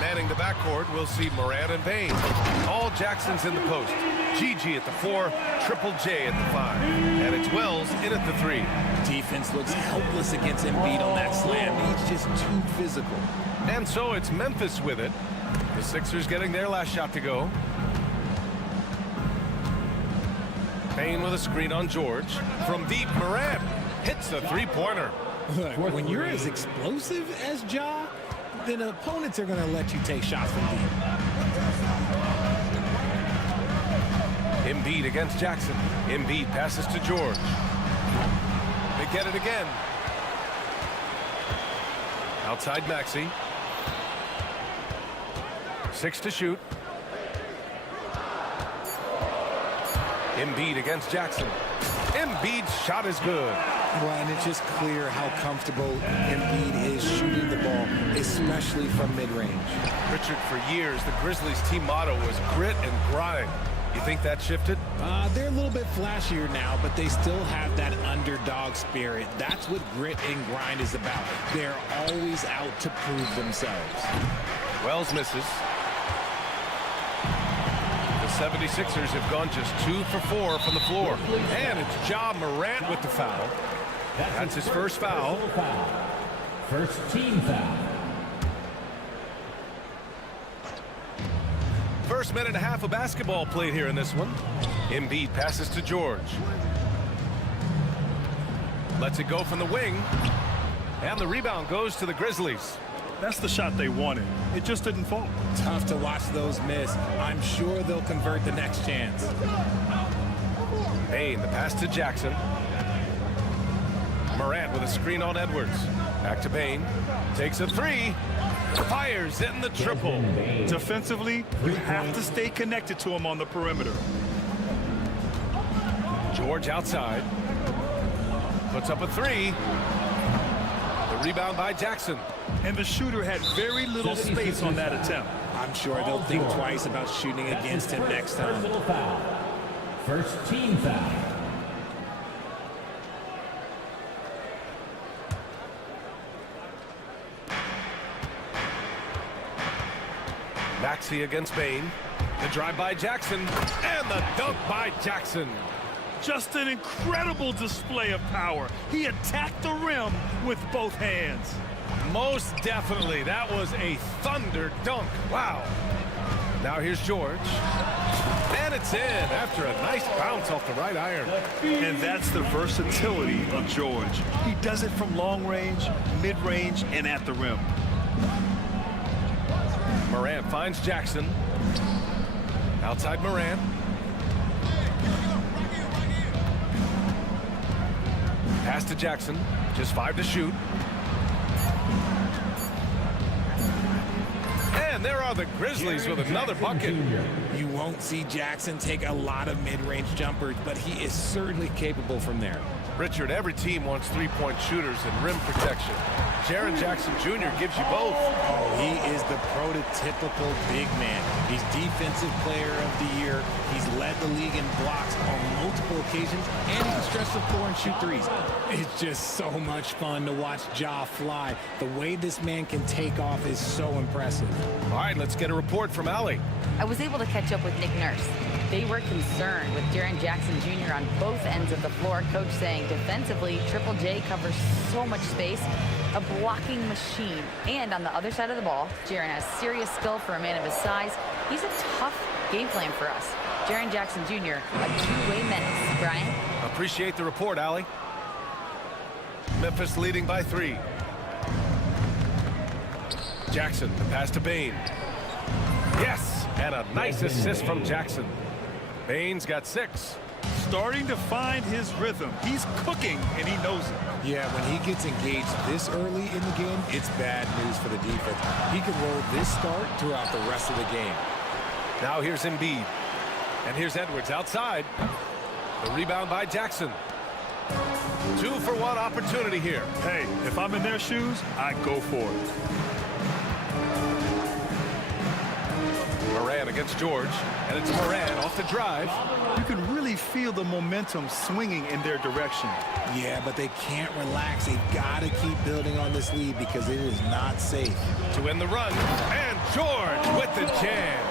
Manning the backcourt, we'll see Morant and Bain. All Jackson's in the post. Gigi at the 4, Triple J at the 5. And it's Wells in at the 3. Defense looks helpless against Embiid on that slam. He's just too physical. And so it's Memphis with it. The Sixers getting their last shot to go. Bain with a screen on George. From deep, Morant hits the three-pointer. When you're as explosive as Ja, then opponents are going to let you take shots from deep. Embiid against Jackson. Embiid passes to George. They get it again. Outside Maxey. 6 to shoot. Embiid against Jackson. Embiid's shot is good. Well, and it's just clear how comfortable Embiid is shooting the ball, especially from mid-range. Richard, for years, the Grizzlies' team motto was grit and grind. You think that shifted? They're a little bit flashier now, but they still have that underdog spirit. That's what grit and grind is about. They're always out to prove themselves. Wells misses. The 76ers have gone just 2 for 4 from the floor. And it's Ja Morant with the foul. That's his first foul. First team foul. First minute and a half of basketball played here in this one. Embiid passes to George. Lets it go from the wing. And the rebound goes to the Grizzlies. That's the shot they wanted. It just didn't fall. Tough to watch those miss. I'm sure they'll convert the next chance. Bain, the pass to Jackson. Morant with a screen on Edwards. Back to Bain. Takes a 3. Fires in the triple. Defensively, you have to stay connected to him on the perimeter. George outside. Puts up a 3. The rebound by Jackson. And the shooter had very little space on that attempt. I'm sure they'll think twice about shooting against him next time. First team foul. Maxey against Bain. The drive by Jackson. And the dunk by Jackson. Just an incredible display of power. He attacked the rim with both hands. Most definitely. That was a thunder dunk. Wow. Now here's George. And it's in after a nice bounce off the right iron. And that's the versatility of George. He does it from long range, mid-range, and at the rim. Morant finds Jackson. Outside Morant. Pass to Jackson. Just 5 to shoot. And there are the Grizzlies with another bucket. You won't see Jackson take a lot of mid-range jumpers, but he is certainly capable from there. Richard, every team wants three-point shooters and rim protection. Jaren Jackson Jr. gives you both. Oh, he is the prototypical big man. He's Defensive Player of the Year. He's led the league in blocks on multiple occasions, and he can stretch the floor and shoot threes. It's just so much fun to watch Ja fly. The way this man can take off is so impressive. All right, let's get a report from Allie. I was able to catch up with Nick Nurse. They were concerned with Jaren Jackson Jr. on both ends of the floor. Coach saying defensively, Triple J covers so much space, a blocking machine. And on the other side of the ball, Jaren has serious skill for a man of his size. He's a tough game plan for us. Jaren Jackson Jr., a two-way menace. Brian? Appreciate the report, Allie. Memphis leading by 3. Jackson, the pass to Bain. Yes, and a nice assist from Jackson. Bain's got 6. Starting to find his rhythm. He's cooking, and he knows it. Yeah, when he gets engaged this early in the game, it's bad news for the defense. He can roll this start throughout the rest of the game. Now here's Embiid. And here's Edwards outside. The rebound by Jackson. 2-for-1 opportunity here. Hey, if I'm in their shoes, I go for it. Moran against George, and it's Moran off the drive. You can really feel the momentum swinging in their direction. Yeah, but they can't relax. They've got to keep building on this lead because it is not safe. To win the run, and George with the jam.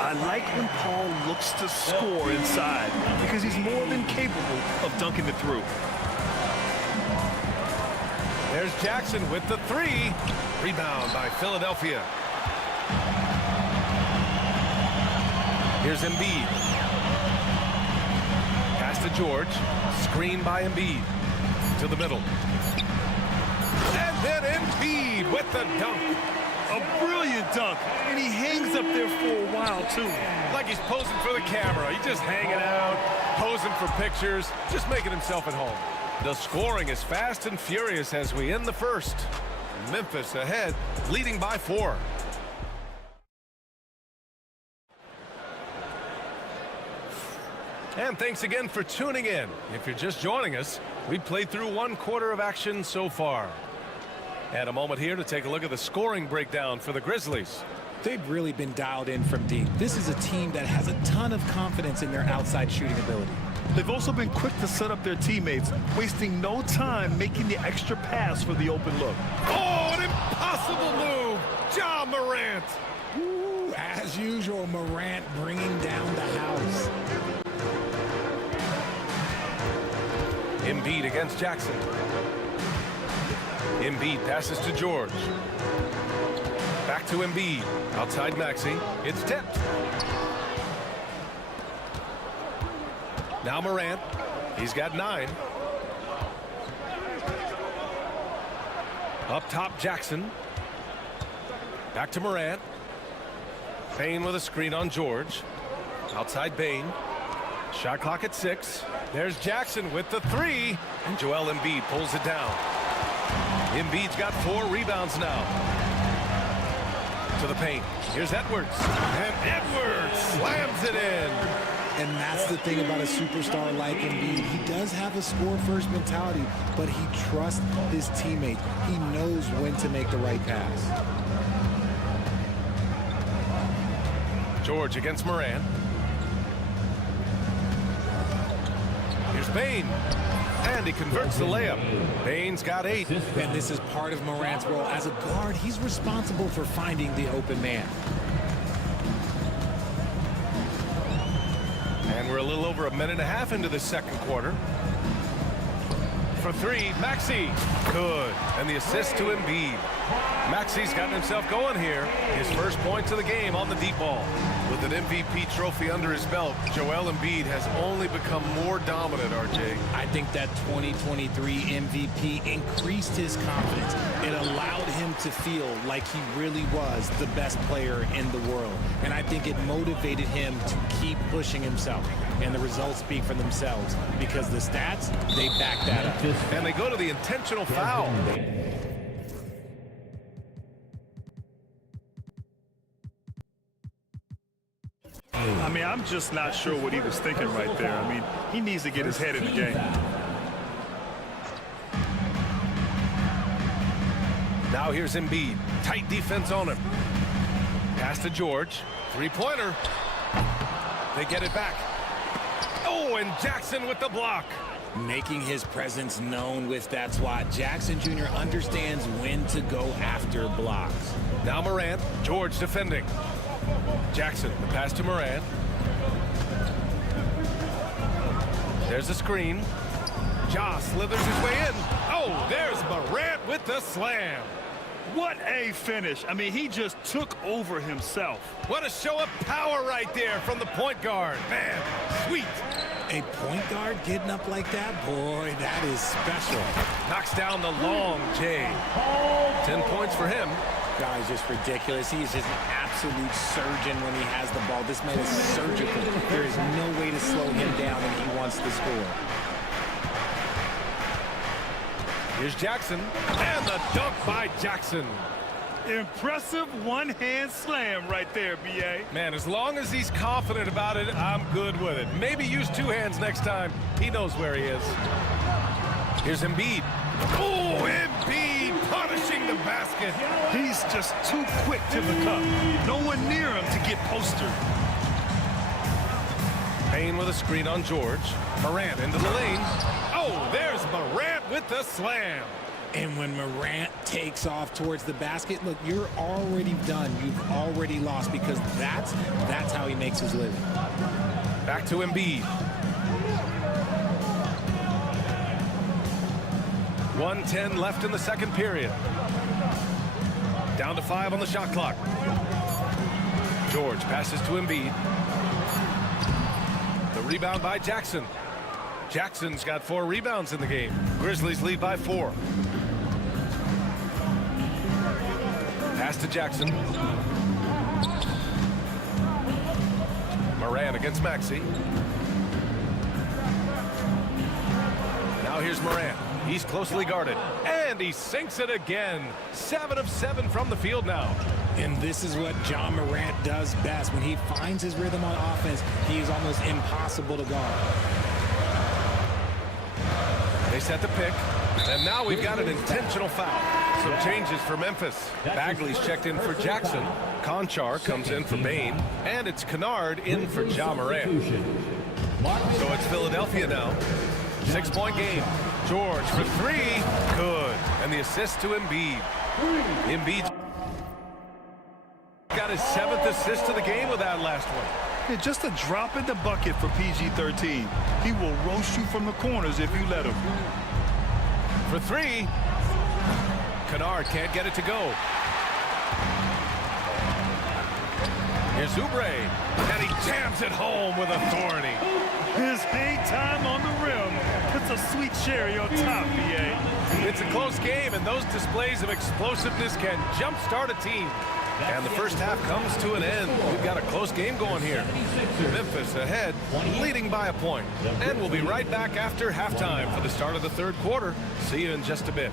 I like when Paul looks to score inside because he's more than capable of dunking it through. There's Jackson with the three. Rebound by Philadelphia. Here's Embiid. Pass to George. Screen by Embiid. To the middle. And then Embiid with the dunk. A brilliant dunk. And he hangs up there for a while, too. Like he's posing for the camera. He's just hanging out, posing for pictures, just making himself at home. The scoring is fast and furious as we end the first. Memphis ahead, leading by 4. And thanks again for tuning in. If you're just joining us, we've played through 1 quarter of action so far. And a moment here to take a look at the scoring breakdown for the Grizzlies. They've really been dialed in from deep. This is a team that has a ton of confidence in their outside shooting ability. They've also been quick to set up their teammates, wasting no time making the extra pass for the open look. Oh, an impossible move! Ja Morant! Ooh, as usual, Morant bringing down the house. Embiid against Jackson. Embiid passes to George. Back to Embiid. Outside Maxey. It's tipped. Now Morant. He's got 9. Up top, Jackson. Back to Morant. Bane with a screen on George. Outside Bane. Shot clock at 6. There's Jackson with the 3. And Joel Embiid pulls it down. Embiid's got 4 rebounds now. To the paint. Here's Edwards. And Edwards slams it in. And that's the thing about a superstar like Embiid. He does have a score-first mentality, but he trusts his teammate. He knows when to make the right pass. George against Moran. Here's Bane. And he converts the layup. Bane's got 8. And this is part of Morant's role. As a guard, he's responsible for finding the open man. And we're a little over a minute and a half into the second quarter. For 3, Maxey. Good. And the assist to Embiid. Maxey's gotten himself going here. His first points of the game on the deep ball. With an MVP trophy under his belt, Joel Embiid has only become more dominant, RJ. I think that 2023 MVP increased his confidence. It allowed him to feel like he really was the best player in the world. And I think it motivated him to keep pushing himself. And the results speak for themselves because the stats, they back that up. And they go to the intentional foul. I mean, I'm just not sure what he was thinking right there. I mean, he needs to get his head in the game. Now here's Embiid. Tight defense on him. Pass to George. 3-pointer. They get it back. Oh, and Jackson with the block. Making his presence known with that swat. Jackson Jr. understands when to go after blocks. Now Morant. George defending. Jackson, the pass to Morant. There's a screen. Ja slithers his way in. Oh, there's Morant with the slam. What a finish. I mean, he just took over himself. What a show of power right there from the point guard. Man, sweet. A point guard getting up like that? Boy, that is special. Knocks down the long J. 10 points for him. Guy's just ridiculous. He is just an absolute surgeon when he has the ball. This man is surgical. There is no way to slow him down when he wants to score. Here's Jackson. And the dunk by Jackson. Impressive one-hand slam right there, B.A. Man, as long as he's confident about it, I'm good with it. Maybe use 2 hands next time. He knows where he is. Here's Embiid. Oh, Embiid punishing the basket. He's just too quick to the cup. No one near him to get postered. Payne with a screen on George. Morant into the lane. Oh, there's Morant with the slam. And when Morant takes off towards the basket, look, you're already done. You've already lost, because that's how he makes his living. Back to Embiid. 1:10 left in the second period. Down to 5 on the shot clock. George passes to Embiid. The rebound by Jackson. Jackson's got 4 rebounds in the game. Grizzlies lead by 4. Pass to Jackson. Morant against Maxey. Now here's Morant. He's closely guarded, and he sinks it again. 7 of 7 from the field now. And this is what John Morant does best. When he finds his rhythm on offense, he is almost impossible to guard. They set the pick, and now we've got an intentional foul. Some changes for Memphis. Bagley's checked in for Jackson. Conchar comes in for Bane, and it's Kennard in for Ja Morant. So it's Philadelphia now. 6-point game. George for 3. Good. And the assist to Embiid. Embiid got his 7th assist of the game with that last one. Yeah, just a drop in the bucket for PG-13. He will roast you from the corners if you let him. For 3. Kennard can't get it to go. Here's Oubre, and he jams it home with authority. His hang time on the rim. It's a sweet cherry on top, BA. It's a close game, and those displays of explosiveness can jumpstart a team. And the first half comes to an end. We've got a close game going here. Memphis ahead, leading by a point. And we'll be right back after halftime for the start of the third quarter. See you in just a bit.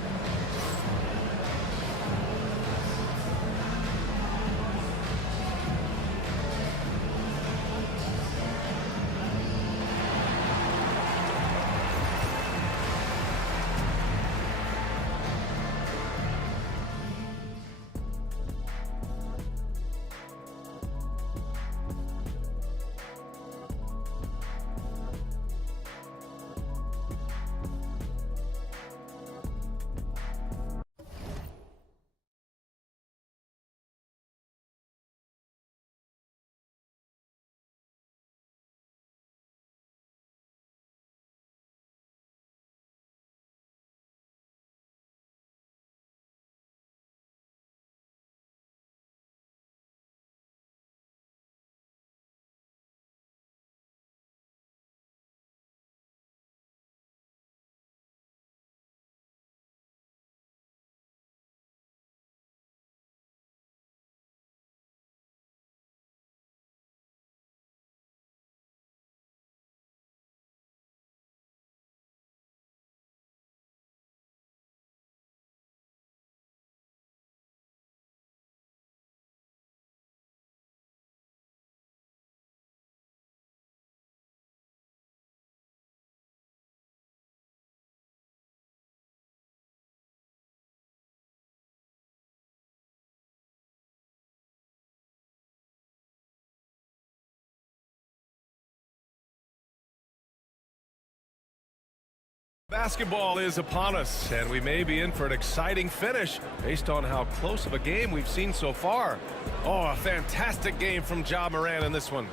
Basketball is upon us, and we may be in for an exciting finish based on how close of a game we've seen so far. Oh, a fantastic game from Ja Morant in this one.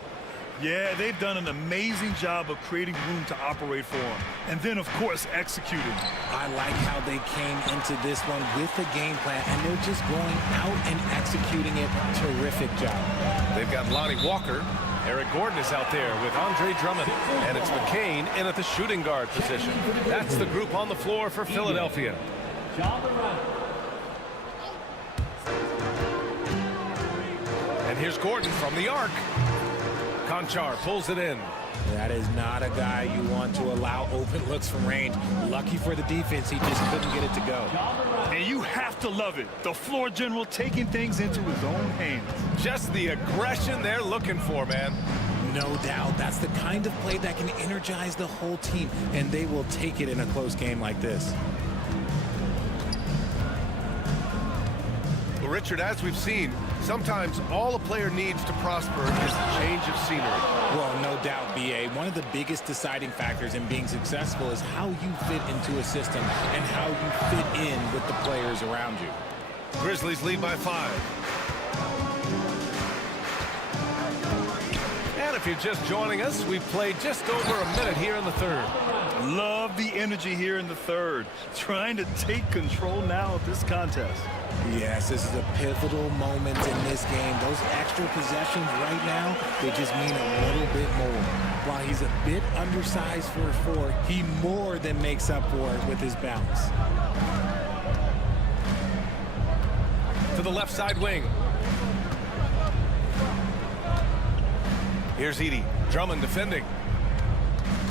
Yeah, they've done an amazing job of creating room to operate for him. And then, of course, executing. I like how they came into this one with a game plan, and they're just going out and executing it. Terrific job. They've got Lonnie Walker. Eric Gordon is out there with Andre Drummond, and it's McCain in at the shooting guard position. That's the group on the floor for Philadelphia. And here's Gordon from the arc. Conchar pulls it in. That is not a guy you want to allow open looks from range. Lucky for the defense, he just couldn't get it to go. And you have to love it. The floor general taking things into his own hands. Just the aggression they're looking for, man. No doubt. That's the kind of play that can energize the whole team, and they will take it in a close game like this. Well, Richard, as we've seen, sometimes all a player needs to prosper is a change of scenery. Well, no doubt, B.A. One of the biggest deciding factors in being successful is how you fit into a system and how you fit in with the players around you. Grizzlies lead by 5. And if you're just joining us, we've played just over a minute here in the third. Love the energy here in the third. Trying to take control now of this contest. Yes, this is a pivotal moment in this game. Those extra possessions right now, they just mean a little bit more. While he's a bit undersized for a 4, he more than makes up for it with his bounce. To the left side wing. Here's Edey. Drummond defending.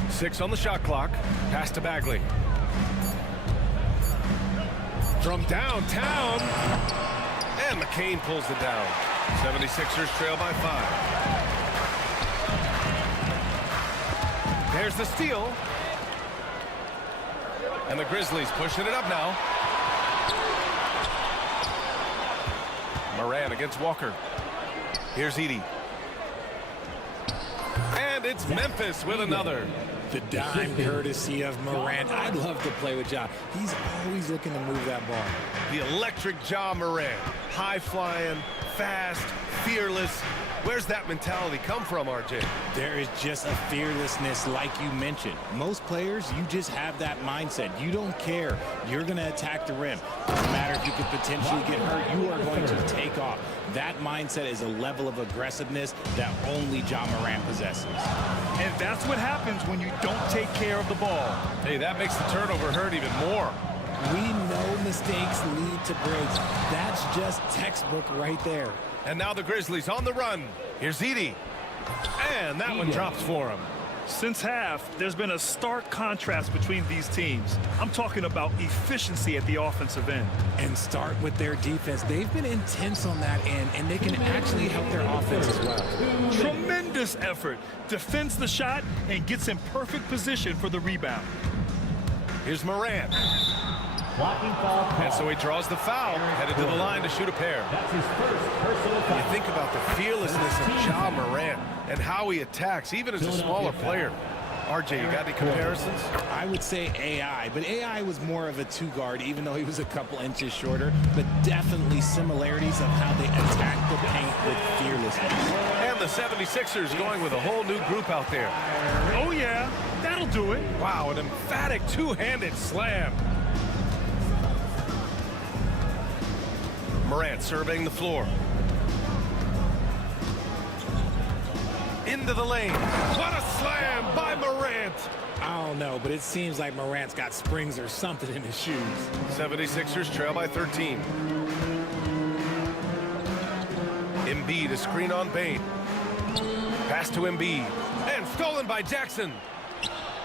6 on the shot clock. Pass to Bagley. From downtown. And McCain pulls it down. 76ers trail by 5. There's the steal. And the Grizzlies pushing it up now. Moran against Walker. Here's Edey. And it's Memphis with another. The dime courtesy of Morant. I'd love to play with Ja. He's always looking to move that ball. The electric Ja Morant. High flying, fast, fearless. Where's that mentality come from, RJ? There is just a fearlessness like you mentioned. Most players, you just have that mindset. You don't care. You're going to attack the rim. Doesn't matter if you could potentially get hurt. You are going to take off. That mindset is a level of aggressiveness that only Ja Morant possesses. And that's what happens when you don't take care of the ball. Hey, that makes the turnover hurt even more. We know mistakes lead to breaks. That's just textbook right there. And now the Grizzlies on the run. Here's Edey. And that one drops for him. Since half, there's been a stark contrast between these teams. I'm talking about efficiency at the offensive end. And start with their defense. They've been intense on that end, and they can actually help their offense as well. Tremendous effort. Defends the shot and gets in perfect position for the rebound. Here's Moran. And so he draws the foul, headed to the line to shoot a pair. That's his first personal foul. You think about the fearlessness of Ja Morant and how he attacks, even as a smaller player. RJ, you got any comparisons? I would say AI, but AI was more of a 2-guard, even though he was a couple inches shorter, but definitely similarities of how they attack the paint with fearlessness. And the 76ers going with a whole new group out there. Oh, yeah, that'll do it. Wow, an emphatic two-handed slam. Morant surveying the floor. Into the lane. What a slam by Morant. I don't know, but it seems like Morant's got springs or something in his shoes. 76ers trail by 13. Embiid, a screen on Bane. Pass to Embiid. And stolen by Jackson.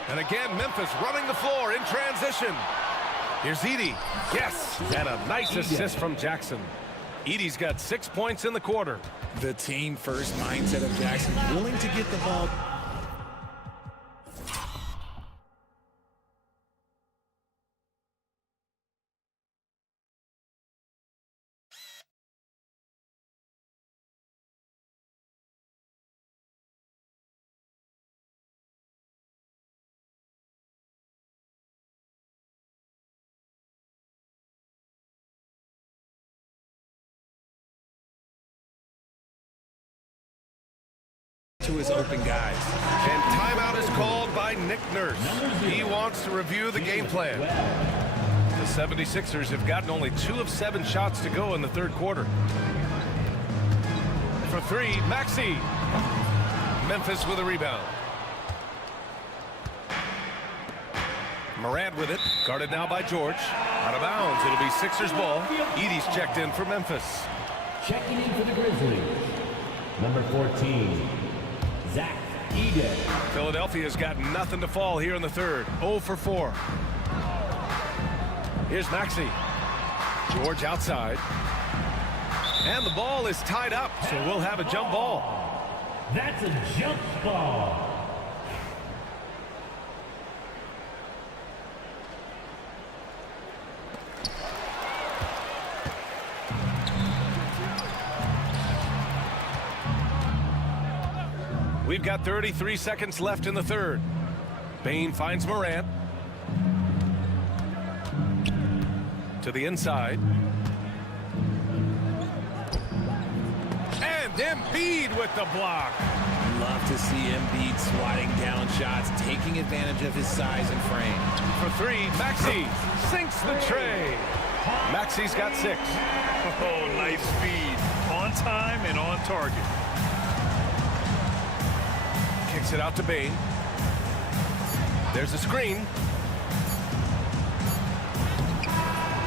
And again, Memphis running the floor in transition. Here's Edey. Yes, and a nice assist from Jackson. Edey's got 6 points in the quarter. The team first mindset of Jackson, willing to get the ball. To his open guys. And timeout is called by Nick Nurse. He wants to review the game plan. The 76ers have gotten only 2 of 7 shots to go in the third quarter. For 3, Maxey. Memphis with a rebound. Morant with it, guarded now by George. Out of bounds, it'll be Sixers ball. Edey's checked in for Memphis. Checking in for the Grizzlies, number 14. Zach Edey. Philadelphia's got nothing to fall here in the third. 0 for 4. Here's Maxey. George outside. And the ball is tied up, so we'll have a jump ball. That's a jump ball. We've got 33 seconds left in the third. Bane finds Morant. To the inside. And Embiid with the block. Love to see Embiid swatting down shots, taking advantage of his size and frame. For three, Maxey sinks the tray. Maxey's got 6. Oh, nice feed. On time and on target. Kicks it out to Bane. There's a screen.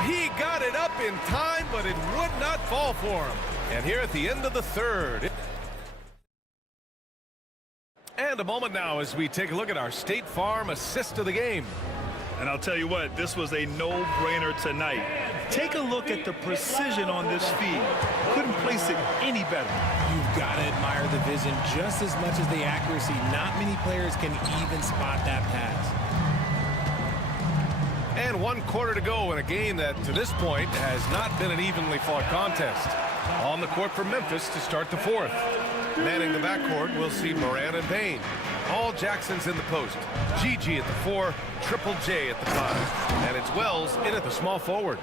He got it up in time, but it would not fall for him. And here at the end of the third. And a moment now as we take a look at our State Farm assist of the game. And I'll tell you what, this was a no-brainer tonight. Take a look at the precision on this feed. Couldn't place it any better. You've got to admire the vision just as much as the accuracy. Not many players can even spot that pass. And 1 quarter to go in a game that, to this point, has not been an evenly fought contest. On the court for Memphis to start the fourth. Manning the backcourt, we'll see Moran and Bane. All Jackson's in the post. GG at the 4, Triple J at the 5. And it's Wells in at the small forward.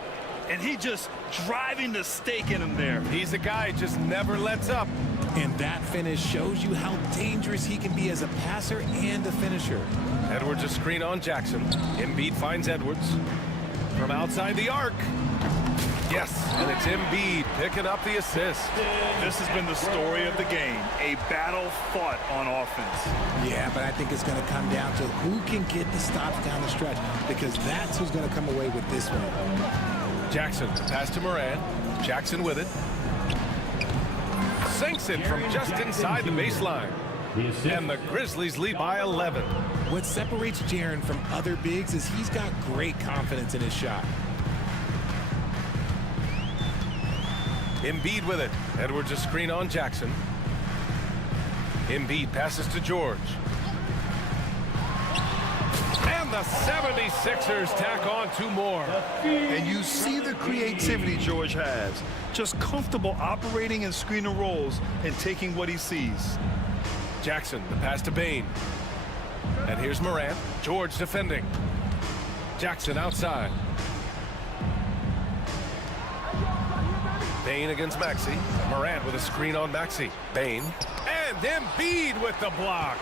And he just driving the stake in him there. He's a guy who just never lets up. And that finish shows you how dangerous he can be as a passer and a finisher. Edwards a screen on Jackson. Embiid finds Edwards. From outside the arc. Yes, and it's Embiid picking up the assist. This has been the story of the game. A battle fought on offense. Yeah, but I think it's going to come down to who can get the stops down the stretch, because that's who's going to come away with this one. Jackson, pass to Moran. Jackson with it. Sinks it from just inside the baseline. And the Grizzlies lead by 11. What separates Jaren from other bigs is he's got great confidence in his shot. Embiid with it. Edwards a screen on Jackson. Embiid passes to George. And the 76ers tack on 2 more. And you see the creativity George has. Just comfortable operating in screen and rolls and taking what he sees. Jackson, the pass to Bane. And here's Morant. George defending. Jackson outside. Bane against Maxey. Morant with a screen on Maxey. Bane. And Embiid with the block.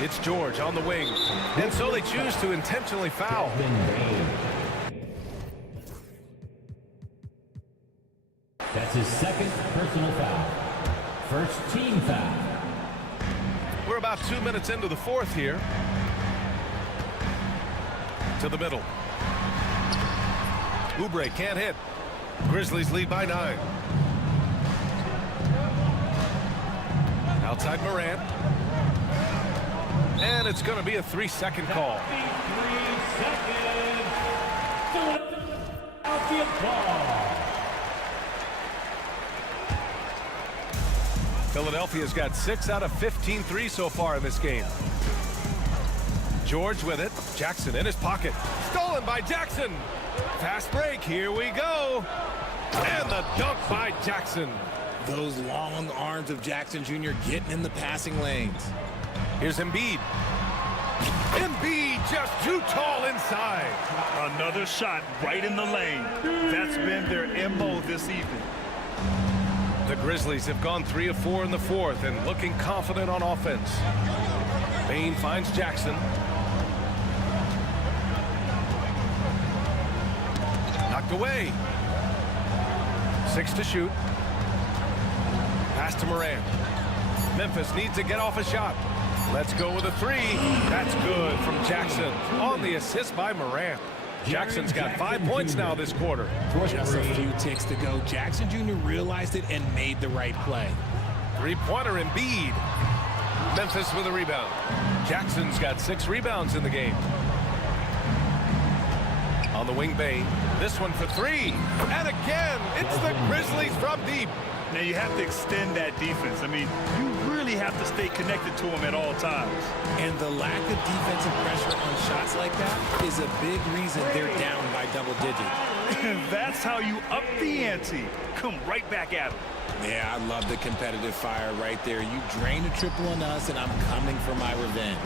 It's George on the wing. And so they choose to intentionally foul. That's his second personal foul. First team foul. We're about 2 minutes into the fourth here. To the middle. Oubre can't hit. Grizzlies lead by 9. Outside Morant. And it's going to be a 3-second call. 3 seconds. Philadelphia ball. Philadelphia's got 6 out of 15 threes so far in this game. George with it. Jackson in his pocket. Stolen by Jackson. Fast break. Here we go. And the dunk by Jackson. Those long arms of Jackson Jr. getting in the passing lanes. Here's Embiid. Embiid just too tall inside. Another shot right in the lane. That's been their MO this evening. The Grizzlies have gone 3 of 4 in the fourth and looking confident on offense. Bane finds Jackson. Knocked away. 6 to shoot. Pass to Morant. Memphis needs to get off a shot. Let's go with a 3. That's good from Jackson on the assist by Morant. Jackson's got 5 points now this quarter. Just a few ticks to go. Jackson Jr. realized it and made the right play. 3-pointer Embiid. Memphis with a rebound. Jackson's got 6 rebounds in the game. On the wing, Bane. This one for 3. And again, it's the Grizzlies from deep. Now you have to extend that defense. I mean, you really really have to stay connected to him at all times. And the lack of defensive pressure on shots like that is a big reason they're down by double digits. And that's how you up the ante. Come right back at him. Yeah, I love the competitive fire right there. You drain a triple on us, and I'm coming for my revenge.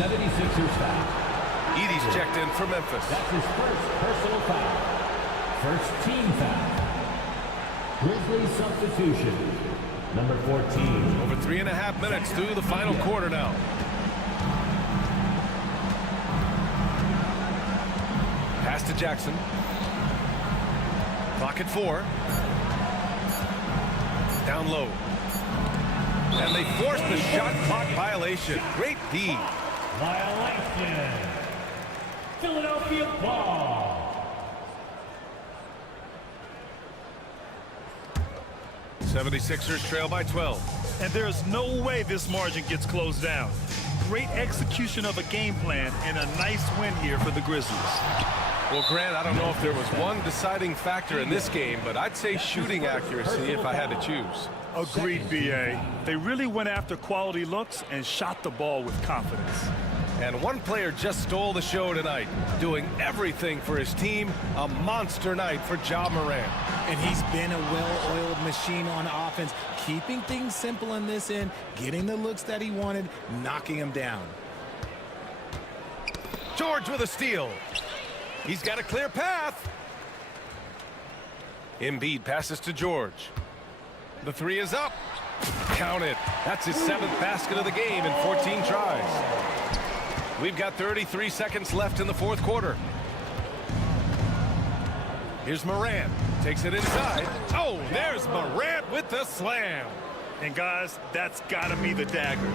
76ers foul. Edey's checked in for Memphis. That's his first personal foul. First team foul. Grizzlies substitution. Number 14. Over 3.5 minutes through the final quarter now. Pass to Jackson. Clock at 4. Down low. And they force the shot clock violation. Great D. Violation. Philadelphia ball. 76ers trail by 12. And there's no way this margin gets closed down. Great execution of a game plan and a nice win here for the Grizzlies. Well, Grant, I don't know if there was one deciding factor in this game, but I'd say shooting accuracy if I had to choose. Agreed, B.A. They really went after quality looks and shot the ball with confidence. And one player just stole the show tonight, doing everything for his team. A monster night for Ja Morant. And he's been a well-oiled machine on offense, keeping things simple in this end, getting the looks that he wanted, knocking him down. George with a steal. He's got a clear path. Embiid passes to George. The three is up. Count it. That's his 7th basket of the game in 14 tries. We've got 33 seconds left in the 4th quarter. Here's Morant. Takes it inside. Oh, there's Morant with the slam. And guys, that's got to be the dagger.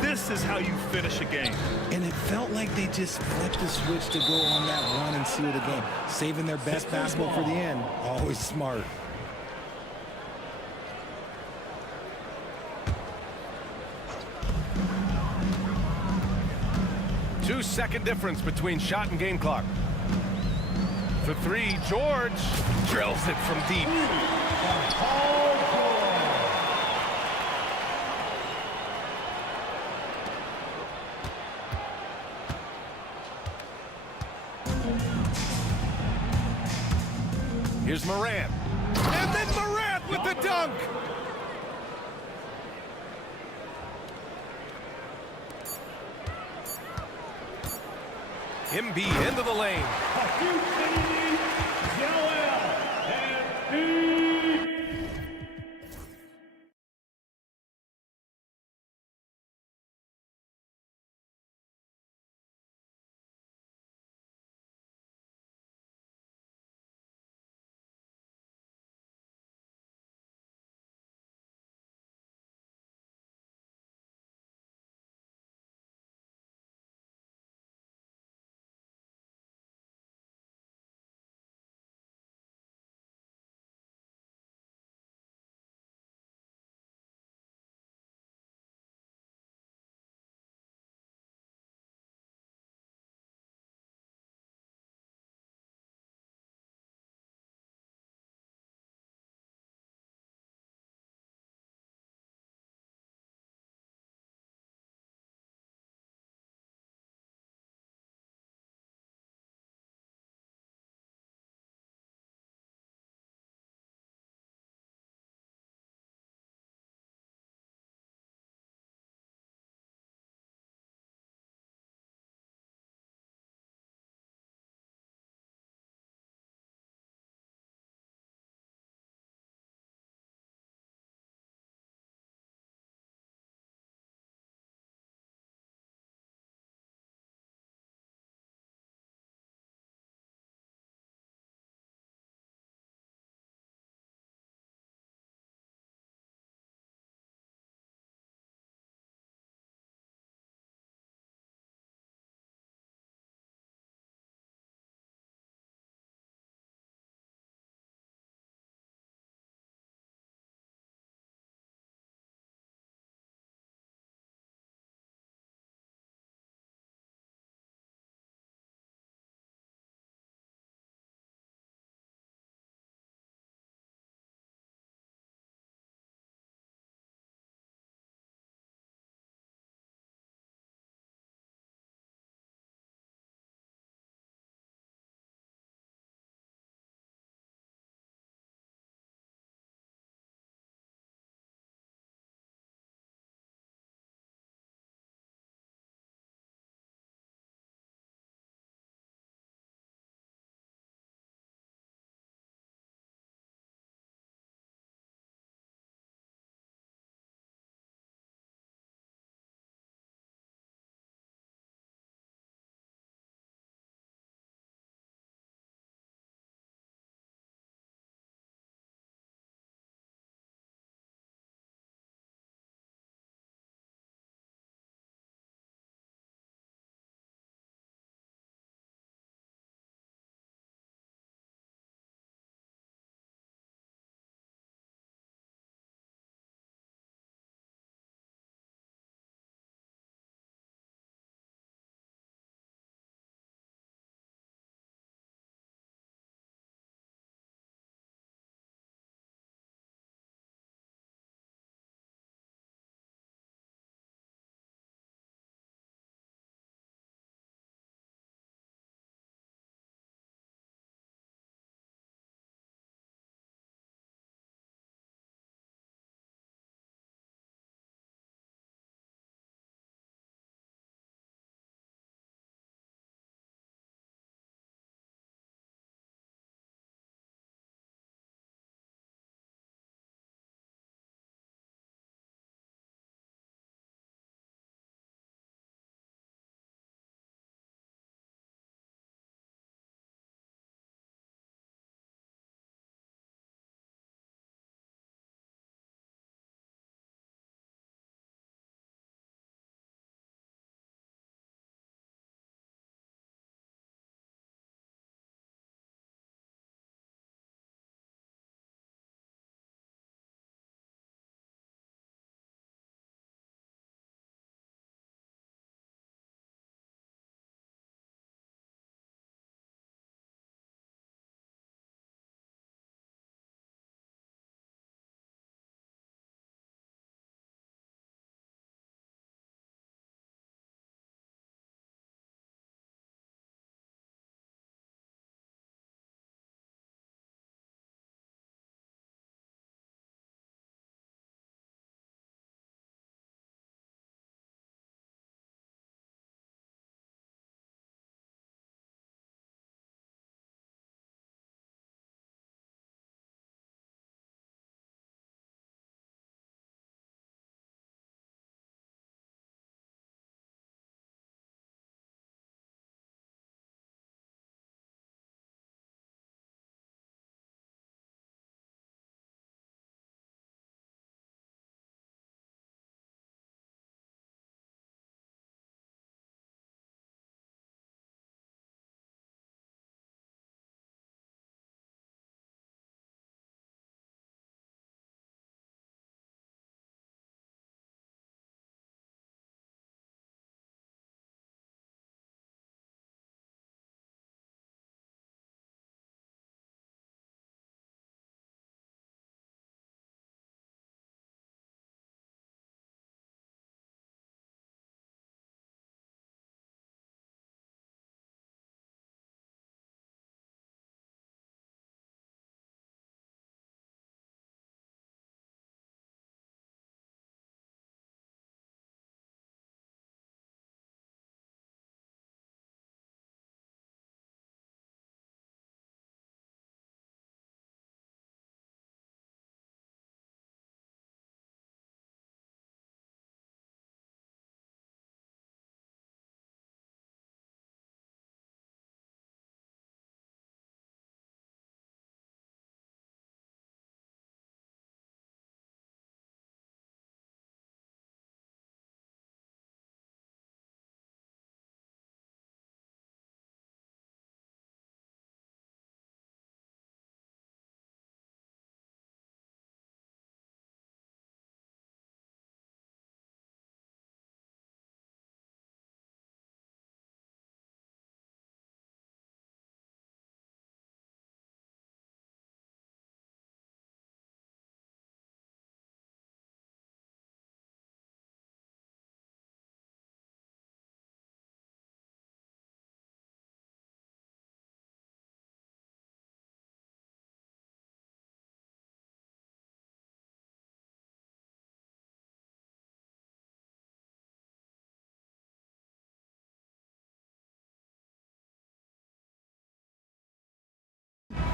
This is how you finish a game. And it felt like they just flipped the switch to go on that run and seal the game, saving their best basketball for the end. Always smart. Two-second difference between shot and game clock. For three, George drills it from deep. Here's Morant. And then Morant with the dunk. Embiid into the lane.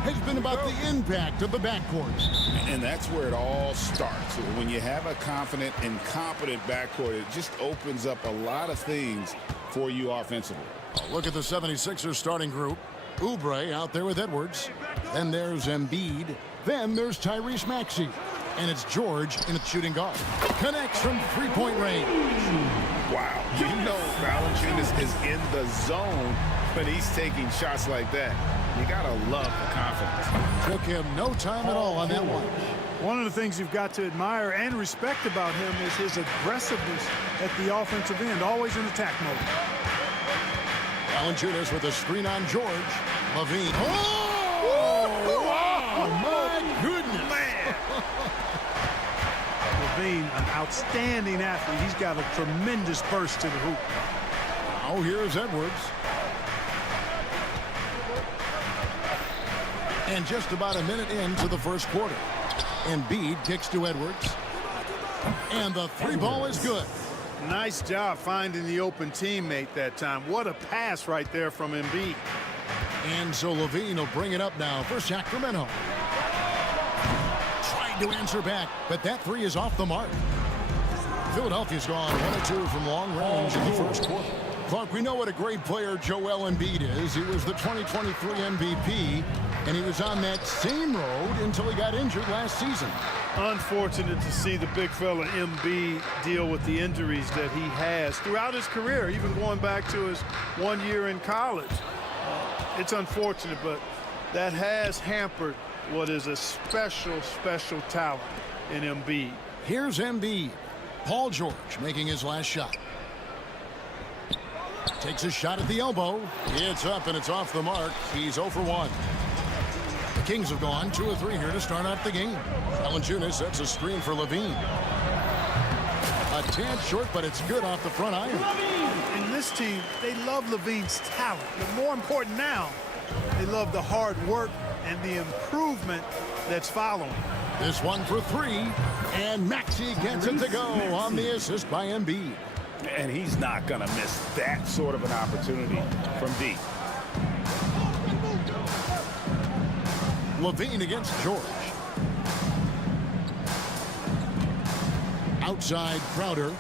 has been about the impact of the backcourt. And that's where it all starts. When you have a confident and competent backcourt, it just opens up a lot of things for you offensively. Look at the 76ers starting group. Oubre out there with Edwards. Then there's Embiid. Then there's Tyrese Maxey. And it's George in its shooting guard. Connects from three-point range. Wow. You know Valanciunas is in the zone when he's taking shots like that. You got to love the confidence. Took him no time at all on that one. One of the things you've got to admire and respect about him is his aggressiveness at the offensive end, always in attack mode. Valanciunas with a screen on George. Levine. Oh! Wow! My goodness! Man! Levine, an outstanding athlete. He's got a tremendous burst to the hoop. Now here's Edwards. And just about a minute into the first quarter. Embiid kicks to Edwards. And the three ball is good. Nice job finding the open teammate that time. What a pass right there from Embiid. And so Levine will bring it up now for Sacramento. Tried to answer back, but that three is off the mark. Philadelphia's gone 1 or 2 from long range in the first quarter. Clark, we know what a great player Joel Embiid is. He was the 2023 MVP, and he was on that same road until he got injured last season. Unfortunate to see the big fella Embiid deal with the injuries that he has throughout his career, even going back to his 1 year in college. It's unfortunate, but that has hampered what is a special, special talent in Embiid. Here's Embiid. Paul George making his last shot. Takes a shot at the elbow. It's up and it's off the mark. He's 0 for 1. The Kings have gone 2 or 3 here to start out the game. Valanciunas sets a screen for Levine. A tad short, but it's good off the front iron. In this team, they love Levine's talent. But more important now, they love the hard work and the improvement that's following. This one for 3, and Maxey gets it to go on the assist by Embiid. And he's not going to miss that sort of an opportunity from deep. Levine against George. Outside Crowder.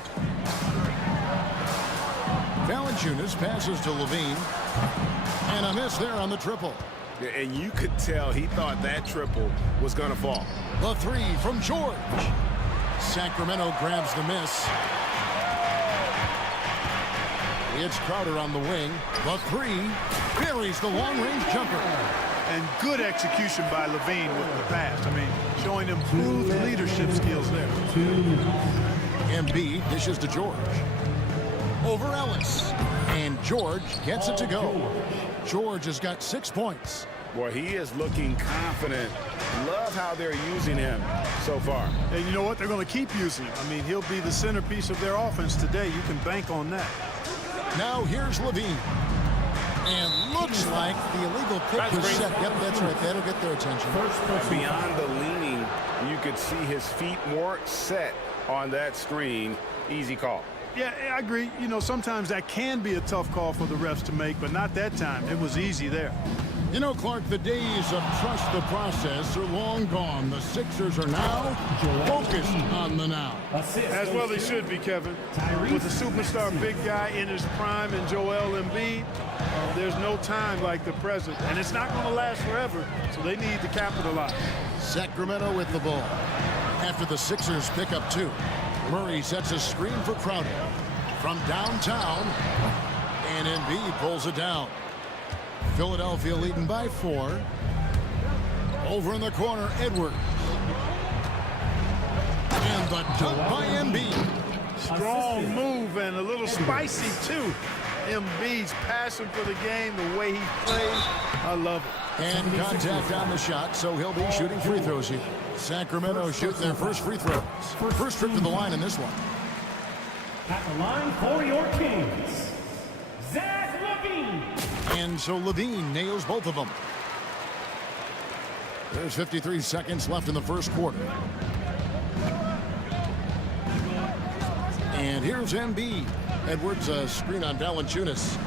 Valanciunas passes to Levine. And a miss there on the triple. And you could tell he thought that triple was going to fall. The 3 from George. Sacramento grabs the miss. It's Crowder on the wing. The 3 buries the long-range jumper. And good execution by Levine with the pass. I mean, showing improved leadership skills there. Embiid dishes to George. Over Ellis. And George gets it to go. George has got 6 points. Boy, he is looking confident. Love how they're using him so far. And you know what? They're going to keep using him. I mean, he'll be the centerpiece of their offense today. You can bank on that. Now here's Levine. And looks like the illegal pick was set. Yep, that's right. That'll get their attention. Beyond the leaning, you could see his feet more set on that screen. Easy call. Yeah, I agree. You know, sometimes that can be a tough call for the refs to make, but not that time. It was easy there. You know, Clark, the days of trust the process are long gone. The Sixers are now focused on the now. As well they should be, Kevin. With a superstar big guy in his prime and Joel Embiid, there's no time like the present. And it's not going to last forever, so they need to capitalize. Sacramento with the ball. After the Sixers pick up 2. Murray sets a screen for Crowder. From downtown, and Embiid pulls it down. Philadelphia leading by 4. Over in the corner, Edwards. And the dunk by Embiid. Strong move and a little spicy, too. Embiid's passion for the game, the way he plays, I love it. And contact on the shot, so he'll be shooting free throws here. Sacramento shooting their first free throws. First trip to the line in this one. At the line for your Kings, Zach Levine. And so Levine nails both of them. There's 53 seconds left in the first quarter. And here's Embiid. Edwards, a screen on Valanciunas.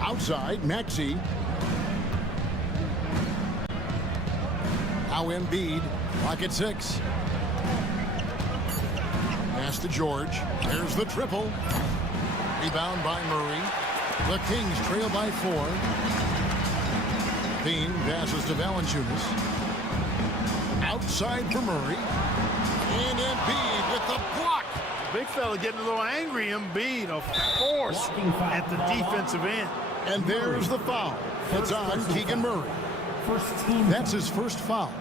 Outside, Maxey. Now Embiid, clock at 6. Pass to George. There's the triple. Rebound by Murray. The Kings trail by 4. Bean passes to Valanciunas. Outside for Murray. And Embiid with the block. Big fella getting a little angry. Embiid, a force at the defensive end. And there's the foul. It's on Keegan Murray. That's his first foul.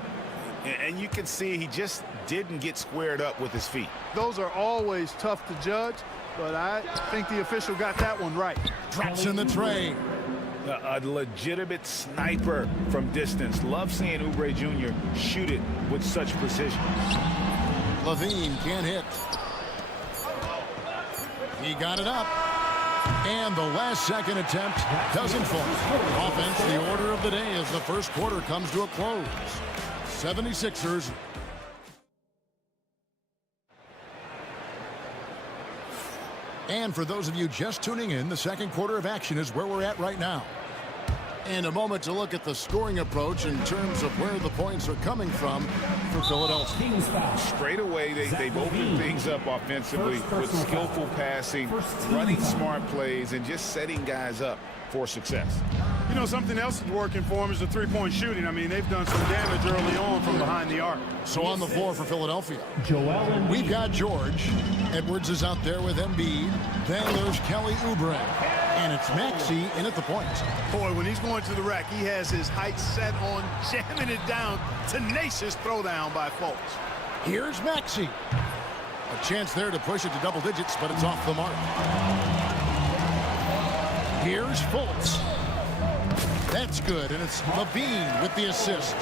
And you can see he just didn't get squared up with his feet. Those are always tough to judge, but I think the official got that one right. Drops in the tray. A legitimate sniper from distance. Love seeing Oubre Jr. shoot it with such precision. Levine can't hit. He got it up. And the last second attempt doesn't fall. Offense, the order of the day as the first quarter comes to a close. 76ers. And for those of you just tuning in, the second quarter of action is where we're at right now. And a moment to look at the scoring approach in terms of where the points are coming from for Philadelphia. Straight away, they've opened things up offensively with skillful passing, running smart plays, and just setting guys up for success. You know, something else that's working for them is the three-point shooting. I mean, they've done some damage early on from behind the arc. So on the floor for Philadelphia, we've got George. Edwards is out there with Embiid. Then there's Kelly Oubre. And it's Maxey in at the point. Boy, when he's going to the rack, he has his height set on jamming it down. Tenacious throwdown by Fultz. Here's Maxey. A chance there to push it to double digits, but it's off the mark. Here's Fultz. That's good, and it's Levine with the assist.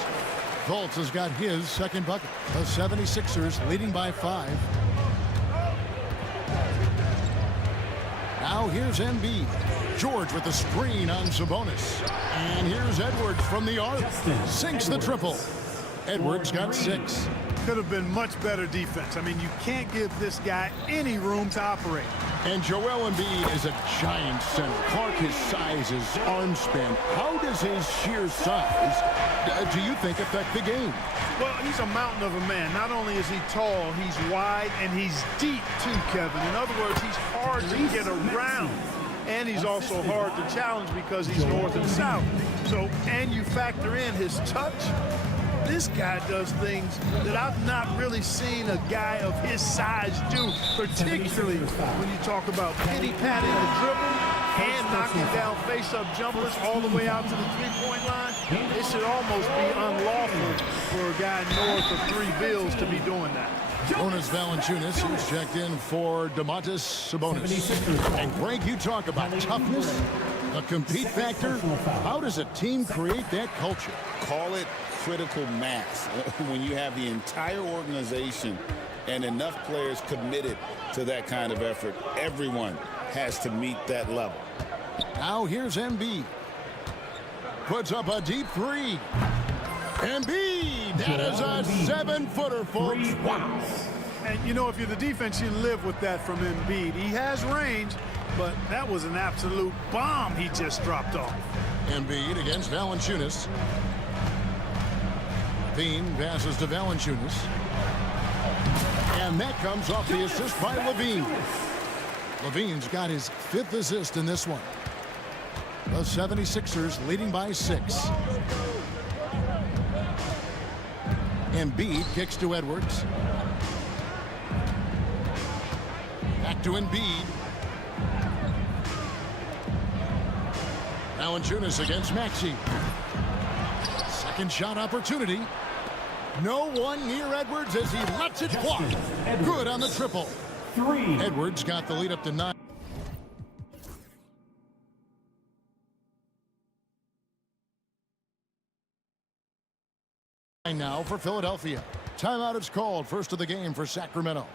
Fultz has got his second bucket. The 76ers leading by 5. Now here's Embiid. George with the screen on Sabonis. And here's Edwards from the arc. Sinks the triple. Edwards got 6. Could have been much better defense. I mean, you can't give this guy any room to operate. And Joel Embiid is a giant center. Clark, his size, his arm span. How does his sheer size, do you think, affect the game? Well, he's a mountain of a man. Not only is he tall, he's wide, and he's deep, too, Kevin. In other words, he's hard to get around. And he's also hard to challenge because he's north and south. So, and you factor in his touch. This guy does things that I've not really seen a guy of his size do, particularly when you talk about pity-patting the dribble and knocking down face-up jumpers all the way out to the three-point line. It should almost be unlawful for a guy north of 3 bills to be doing that. Jonas Valanciunas, who's checked in for Domantas Sabonis. And Greg, you talk about toughness, the compete factor. How does a team create that culture? Call it critical mass. When you have the entire organization and enough players committed to that kind of effort, everyone has to meet that level. Now here's Embiid. Puts up a deep 3. Embiid, that is a 7-footer, folks. Wow. And, you know, if you're the defense, you live with that from Embiid. He has range, but that was an absolute bomb he just dropped off. Embiid against Valanciunas. Bean passes to Valanciunas. And that comes off the assist by Levine. Levine's got his 5th assist in this one. The 76ers leading by 6. Embiid kicks to Edwards. Back to Embiid. Valanciunas against Maxey. Second shot opportunity. No one near Edwards as he lets it fly. Good on the triple. 3. Edwards got the lead up to 9. Now for Philadelphia. Timeout is called. First of the game for Sacramento.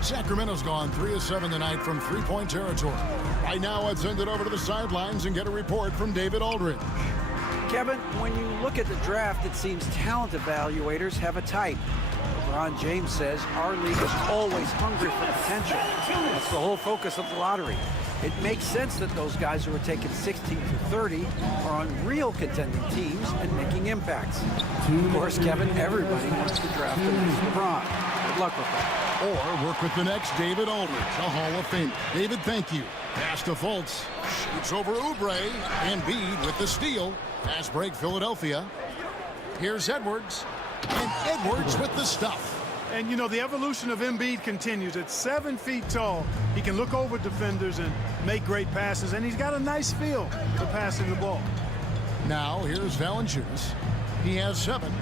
Sacramento's gone 3 of 7 tonight from three-point territory. Right now, I'd send it over to the sidelines and get a report from David Aldridge. Kevin, when you look at the draft, it seems talent evaluators have a type. LeBron James says our league is always hungry for potential. That's the whole focus of the lottery. It makes sense that those guys who are taken 16 through 30 are on real contending teams and making impacts. Of course, Kevin, everybody wants to draft the next LeBron. Good luck with that. Or work with the next David Aldridge, a Hall of Famer. David, thank you. Pass to Fultz. Shoots over Oubre. Embiid with the steal. Fast break, Philadelphia. Here's Edwards. And Edwards with the stuff. And, you know, the evolution of Embiid continues. At 7 feet tall, he can look over defenders and make great passes, and he's got a nice feel for passing the ball. Now, here's Valanciunas. He has 7.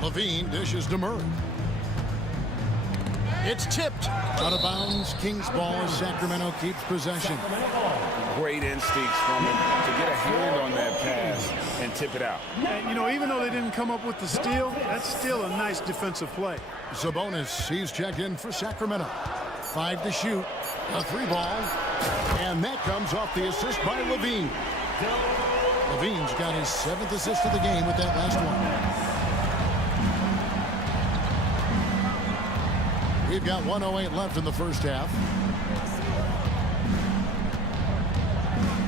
Levine dishes to Murray. It's tipped. Out of bounds. Kings ball as Sacramento keeps possession. Great instincts from him to get a hand on that pass and tip it out. And, you know, even though they didn't come up with the steal, that's still a nice defensive play. Sabonis, he's checked in for Sacramento. 5 to shoot. A 3 ball. And that comes off the assist by Levine. Levine's got his 7th assist of the game with that last one. We've got 1:08 left in the first half.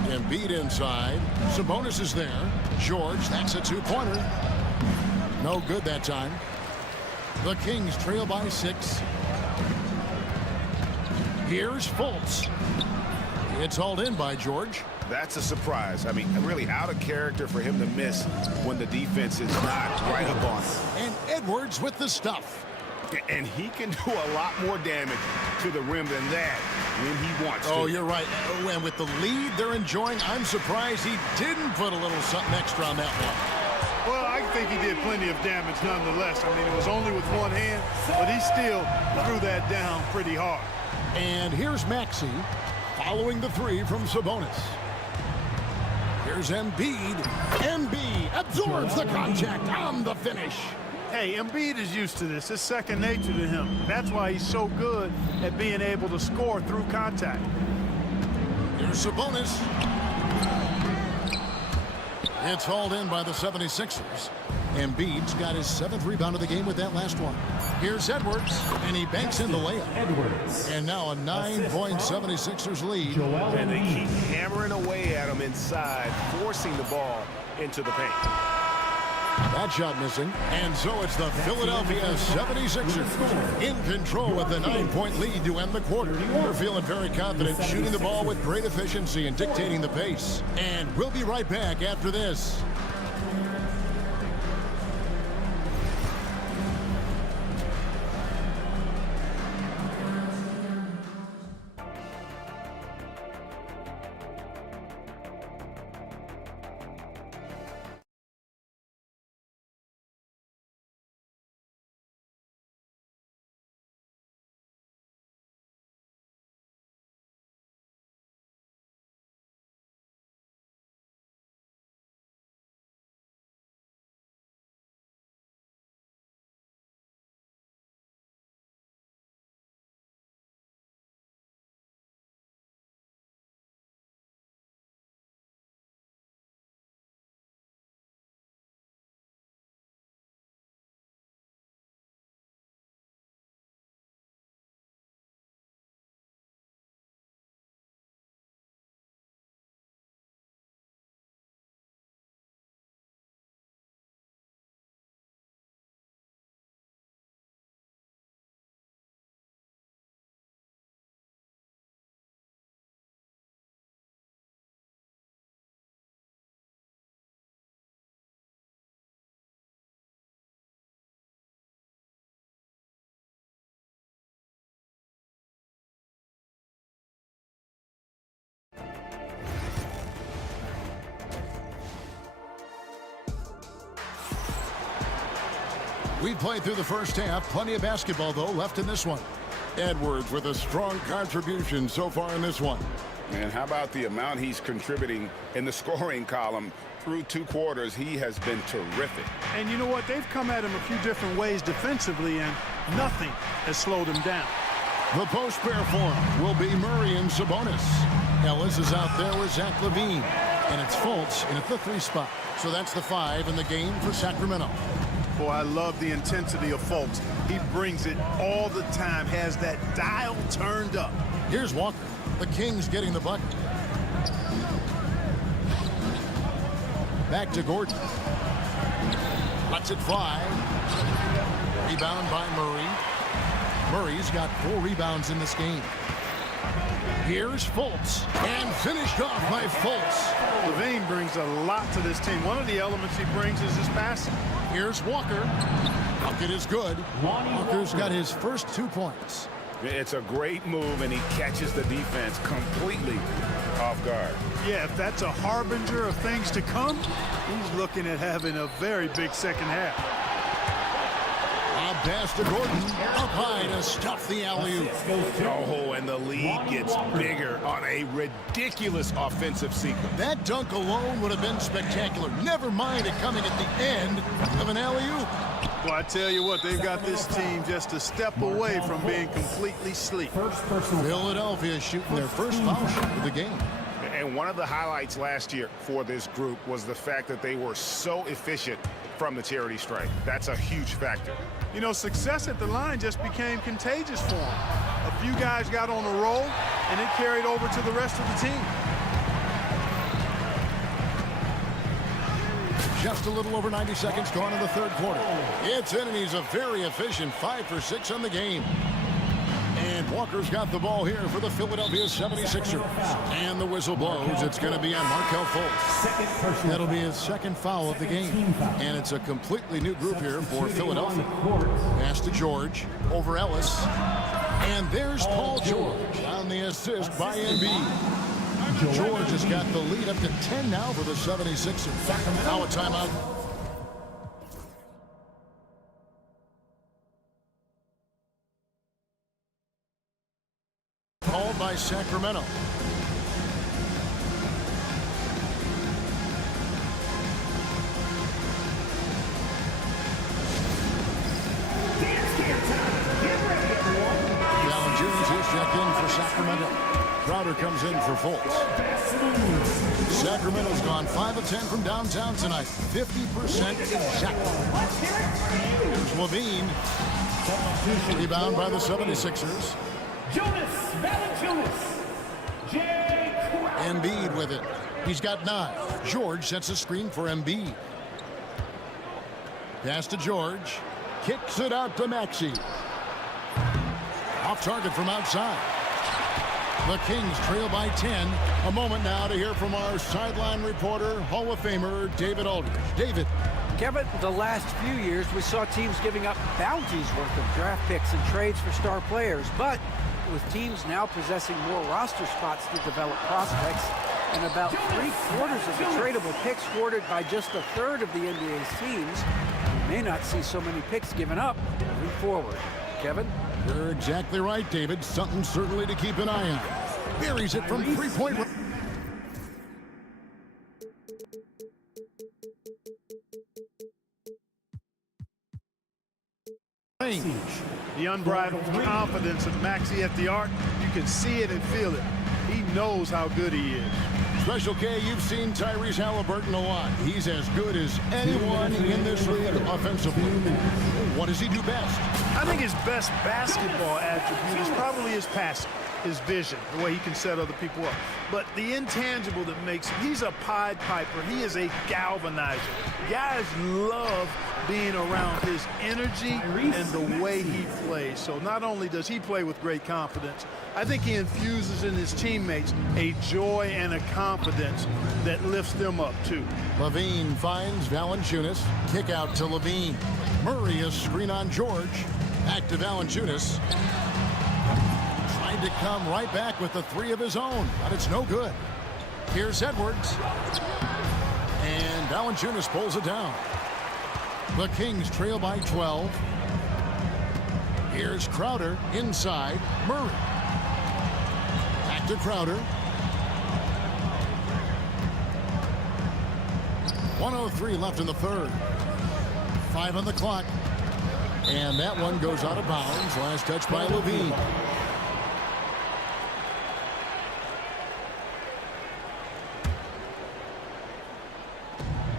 Embiid inside. Sabonis is there. George, that's a 2-pointer. No good that time. The Kings trail by 6. Here's Fultz. It's hauled in by George. That's a surprise. I mean, really out of character for him to miss when the defense is not right up on him. And Edwards with the stuff. And he can do a lot more damage to the rim than that when he wants to. Oh, you're right. And with the lead they're enjoying, I'm surprised he didn't put a little something extra on that one. Well, I think he did plenty of damage nonetheless. I mean, it was only with one hand, but he still threw that down pretty hard. And here's Maxey following the 3 from Sabonis. Here's Embiid. Embiid absorbs the contact on the finish. Hey, Embiid is used to this. It's second nature to him. That's why he's so good at being able to score through contact. Here's Sabonis. It's hauled in by the 76ers. Embiid's got his 7th rebound of the game with that last one. Here's Edwards, and he banks in the layup. Edwards. And now a 9-point 76ers lead. And they keep hammering away at him inside, forcing the ball into the paint. That shot missing. And so it's the Philadelphia 76ers in control with the 9-point lead to end the quarter. They're feeling very confident, shooting the ball with great efficiency and dictating the pace. And we'll be right back after this. We played through the first half. Plenty of basketball, though, left in this one. Edwards with a strong contribution so far in this one. And how about the amount he's contributing in the scoring column? Through 2 quarters, he has been terrific. And you know what? They've come at him a few different ways defensively, and nothing has slowed him down. The post pair for him will be Murray and Sabonis. Ellis is out there with Zach LaVine. And it's Fultz in at the 3 spot. So that's the 5 in the game for Sacramento. Boy, I love the intensity of Fultz. He brings it all the time, has that dial turned up. Here's Walker. The Kings getting the bucket. Back to Gordon. Lets it fly. Rebound by Murray. Murray's got 4 rebounds in this game. Here's Fultz, and finished off by Fultz. LaVine brings a lot to this team. One of the elements he brings is his passing. Here's Walker. Bucket is good. Walker's got his first 2 points. It's a great move, and he catches the defense completely off guard. Yeah, if that's a harbinger of things to come, he's looking at having a very big second half. Pass to Gordon, up high to stuff the alley-oop. Oh, and the lead gets bigger on a ridiculous offensive sequence. That dunk alone would have been spectacular. Never mind it coming at the end of an alley-oop. Well, I tell you what, they've got this team just a step away from being completely asleep. Philadelphia shooting their first foul shot of the game. And one of the highlights last year for this group was the fact that they were so efficient from the charity stripe. That's a huge factor. You know, success at the line just became contagious for them. A few guys got on a roll, and it carried over to the rest of the team. Just a little over 90 seconds gone in the 3rd quarter. It's in, and he's a very efficient 5 for 6 on the game. And Walker's got the ball here for the Philadelphia 76ers. And the whistle blows. It's going to be on Markelle Fultz. That'll be his 2nd foul of the game. And it's a completely new group here for Philadelphia. Pass to George over Ellis. And there's Paul George on the assist by Embiid. George has got the lead up to 10 now for the 76ers. Now a timeout. Called by Sacramento. Valanciunas is checked in for Sacramento. Crowder comes in for Fultz. Sacramento's gone 5 of 10 from downtown tonight. 50% exactly. Here's LaVine. Rebound by the 76ers. Embiid with it. He's got 9. George sets a screen for Embiid. Pass to George. Kicks it out to Maxey. Off target from outside. The Kings trail by 10. A moment now to hear from our sideline reporter, Hall of Famer David Aldridge. David. Kevin, the last few years we saw teams giving up bounties worth of draft picks and trades for star players, but with teams now possessing more roster spots to develop prospects and about 3/4 of the tradable picks hoarded by just a third of the NBA's teams, we may not see so many picks given up moving forward. Kevin? You're exactly right, David. Something certainly to keep an eye on. Buries it from 3-point range. The unbridled confidence of Maxey at the arc, you can see it and feel it. He knows how good he is. Special K, you've seen Tyrese Halliburton a lot. He's as good as anyone in this league offensively. What does he do best? I think his best basketball attribute is probably his passing, his vision, the way he can set other people up. But the intangible that makes him, he's a Pied Piper. He is a galvanizer. Guys love being around his energy and the way he plays. So not only does he play with great confidence, I think he infuses in his teammates a joy and a confidence that lifts them up too. LaVine finds Valanciunas. Kick out to LaVine. Murray a screen on George. Back to Valanciunas. Trying to come right back with the 3 of his own, but it's no good. Here's Edwards. And Valanciunas pulls it down. The Kings trail by 12. Here's Crowder inside. Murray. Back to Crowder. 1:03 left in the 3rd. 5 on the clock. And that one goes out of bounds. Last touch by LaVine.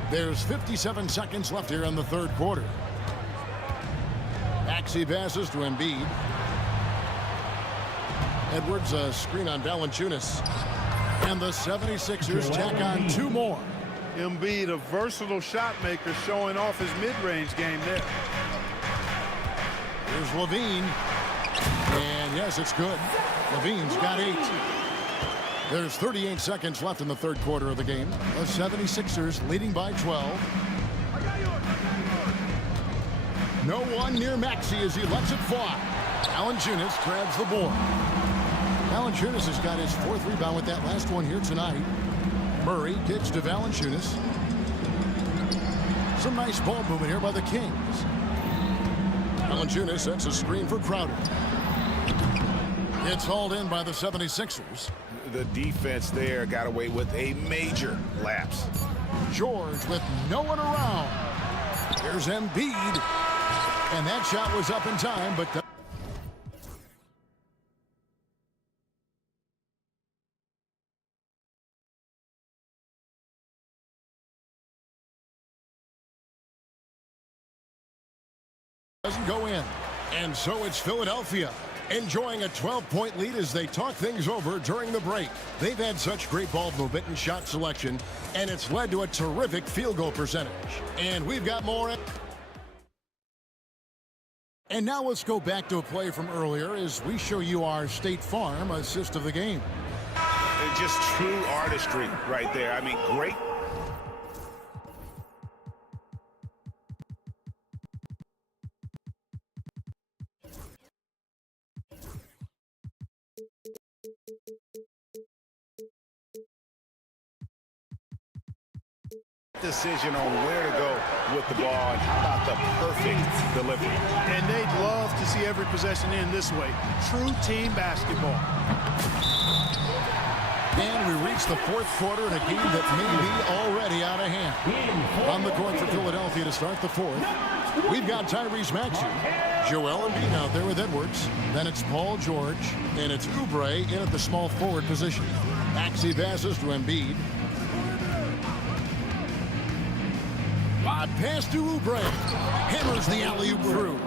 There's 57 seconds left here in the third quarter. Maxey passes to Embiid. Edwards, a screen on Valanciunas. And the 76ers tack on 2 more. Embiid, a versatile shot maker, showing off his mid-range game there. Here's Levine. And yes, it's good. Levine's got 8. There's 38 seconds left in the third quarter of the game. The 76ers leading by 12. No one near Maxey as he lets it fly. Valanciunas grabs the board. Valanciunas has got his 4th rebound with that last one here tonight. Murray kicks to Valanciunas. Some nice ball movement here by the Kings. Valanciunas sets a screen for Crowder. It's hauled in by the 76ers. The defense there got away with a major lapse. George with no one around. Here's Embiid. And that shot was up in time, but doesn't go in. And so it's Philadelphia enjoying a 12-point lead as they talk things over during the break. They've had such great ball movement and shot selection, and it's led to a terrific field goal percentage. And we've got more. And now let's go back to a play from earlier as we show you our State Farm assist of the game. It's just true artistry right there. I mean, great. Decision on where to go with the ball, and how about the perfect delivery. And they'd love to see every possession end this way. True team basketball. And we reach the 4th quarter in a game that may be already out of hand. On the court for Philadelphia to start the 4th. We've got Tyrese Maxey, Joel Embiid out there with Edwards. Then it's Paul George, and it's Oubre in at the small forward position. Maxey passes to Embiid. Pass to Oubre. Hammers the alley-oop through.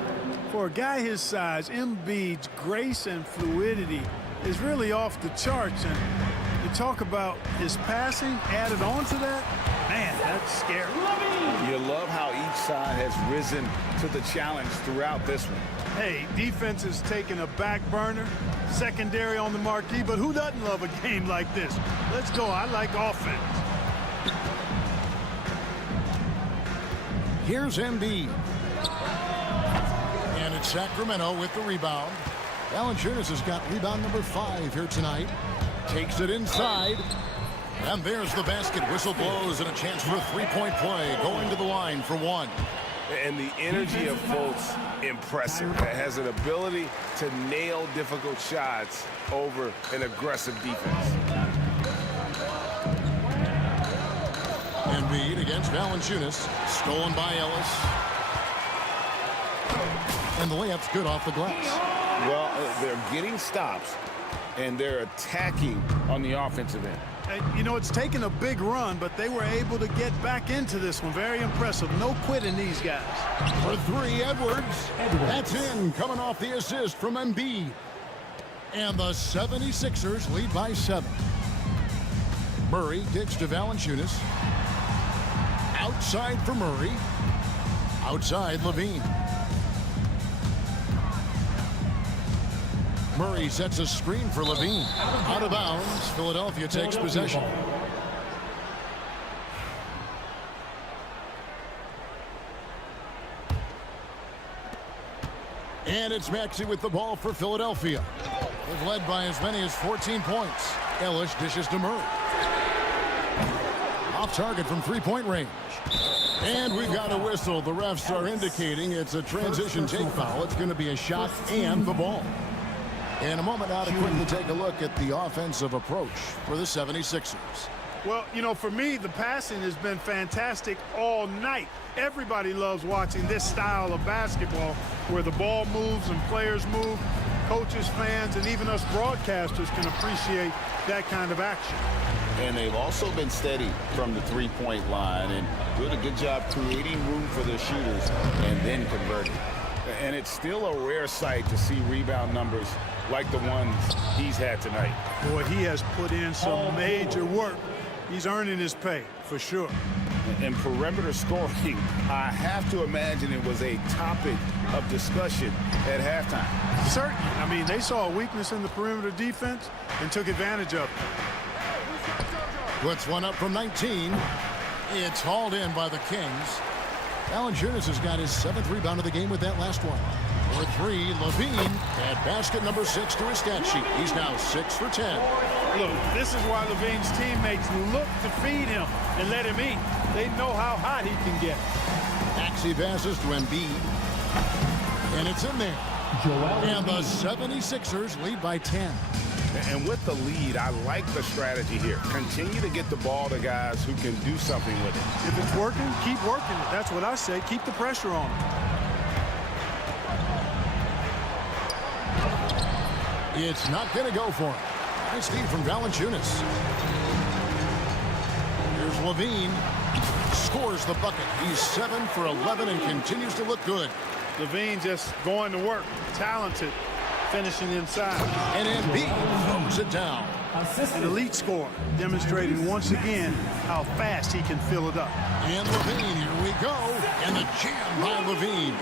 For a guy his size, Embiid's grace and fluidity is really off the charts. And you talk about his passing added on to that, man, that's scary. You love how each side has risen to the challenge throughout this one. Hey, defense is taking a back burner, secondary on the marquee, but who doesn't love a game like this? Let's go. I like offense. Here's Embiid. And it's Sacramento with the rebound. Valanciunas has got rebound number 5 here tonight. Takes it inside. And there's the basket. Whistle blows and a chance for a 3-point play. Going to the line for 1. And the energy of Fultz, impressive. Has an ability to nail difficult shots over an aggressive defense. Embiid against Valanciunas. Stolen by Ellis. And the layup's good off the glass. Well, they're getting stops, and they're attacking on the offensive end. You know, it's taken a big run, but they were able to get back into this one. Very impressive. No quitting these guys. For 3, Edwards. That's in, coming off the assist from Embiid. And the 76ers lead by 7. Murray kicks to Valanciunas. Outside for Murray. Outside Levine. Murray sets a screen for Levine. Out of bounds. Philadelphia takes possession. And it's Maxey with the ball for Philadelphia. They've led by as many as 14 points. Ellis dishes to Murray. Off target from 3-point range. And we've got a whistle. The refs are indicating it's a transition take foul. It's going to be a shot and the ball. In a moment now to quickly take a look at the offensive approach for the 76ers. Well, you know, for me, the passing has been fantastic all night. Everybody loves watching this style of basketball where the ball moves and players move. Coaches, fans, and even us broadcasters can appreciate that kind of action. And they've also been steady from the three-point line and doing a good job creating room for their shooters and then converting. And it's still a rare sight to see rebound numbers like the ones he's had tonight. Boy, he has put in some major work. He's earning his pay, for sure. And perimeter scoring, I have to imagine it was a topic of discussion at halftime. Certainly. I mean, they saw a weakness in the perimeter defense and took advantage of it. Puts one up from 19. It's hauled in by the Kings. Valanciunas has got his 7th rebound of the game with that last one. For 3, Levine at basket number 6 to his stat sheet. He's now 6 for 10. Look, this is why Levine's teammates look to feed him and let him eat. They know how hot he can get. Maxey passes to Embiid. And it's in there. And the 76ers lead by 10. And with the lead, I like the strategy here. Continue to get the ball to guys who can do something with it. If it's working, keep working it. That's what I say. Keep the pressure on him. It's not going to go for him. Nice feed from Valanciunas. Here's Levine. Scores the bucket. He's 7 for 11 and continues to look good. Levine just going to work. Talented. Finishing inside. And Embiid throws it down. An elite scorer, demonstrating once again how fast he can fill it up. And Levine, here we go. And the jam by Levine.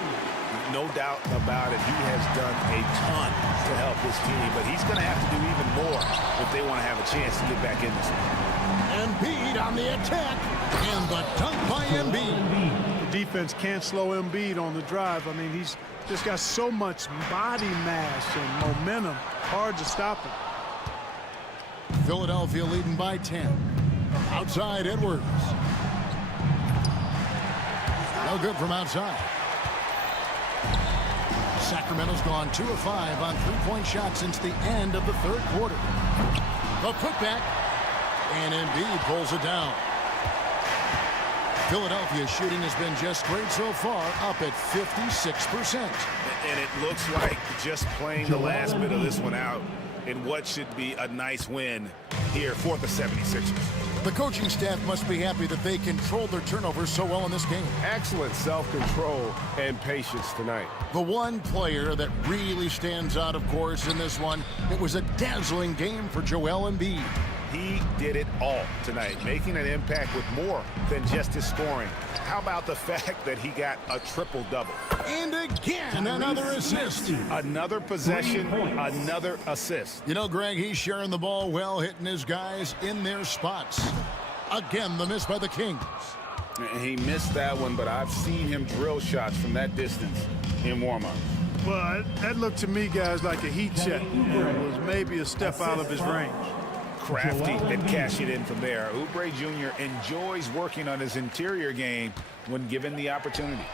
No doubt about it. He has done a ton to help this team, but he's going to have to do even more if they want to have a chance to get back in this one. Embiid on the attack. And the dunk by Embiid. The defense can't slow Embiid on the drive. I mean, he's just got so much body mass and momentum. Hard to stop him. Philadelphia leading by 10. Outside Edwards. No good from outside. Sacramento's gone 2 of 5 on three-point shots since the end of the third quarter. The putback. And Embiid pulls it down. Philadelphia's shooting has been just great so far, up at 56%. And it looks like just playing the last bit of this one out in what should be a nice win here for the 76ers. The coaching staff must be happy that they controlled their turnovers so well in this game. Excellent self-control and patience tonight. The one player that really stands out, of course, in this one, it was a dazzling game for Joel Embiid. He did it all tonight, making an impact with more than just his scoring. How about the fact that he got a triple-double? And again, another assist. Another possession, another assist. You know, Greg, he's sharing the ball well, hitting his guys in their spots. Again, the miss by the Kings. He missed that one, but I've seen him drill shots from that distance in warm-up. Well, that looked to me, guys, like a heat check. It was maybe a step out of his range. Crafty and cash it in from there. Oubre Jr. enjoys working on his interior game when given the opportunity.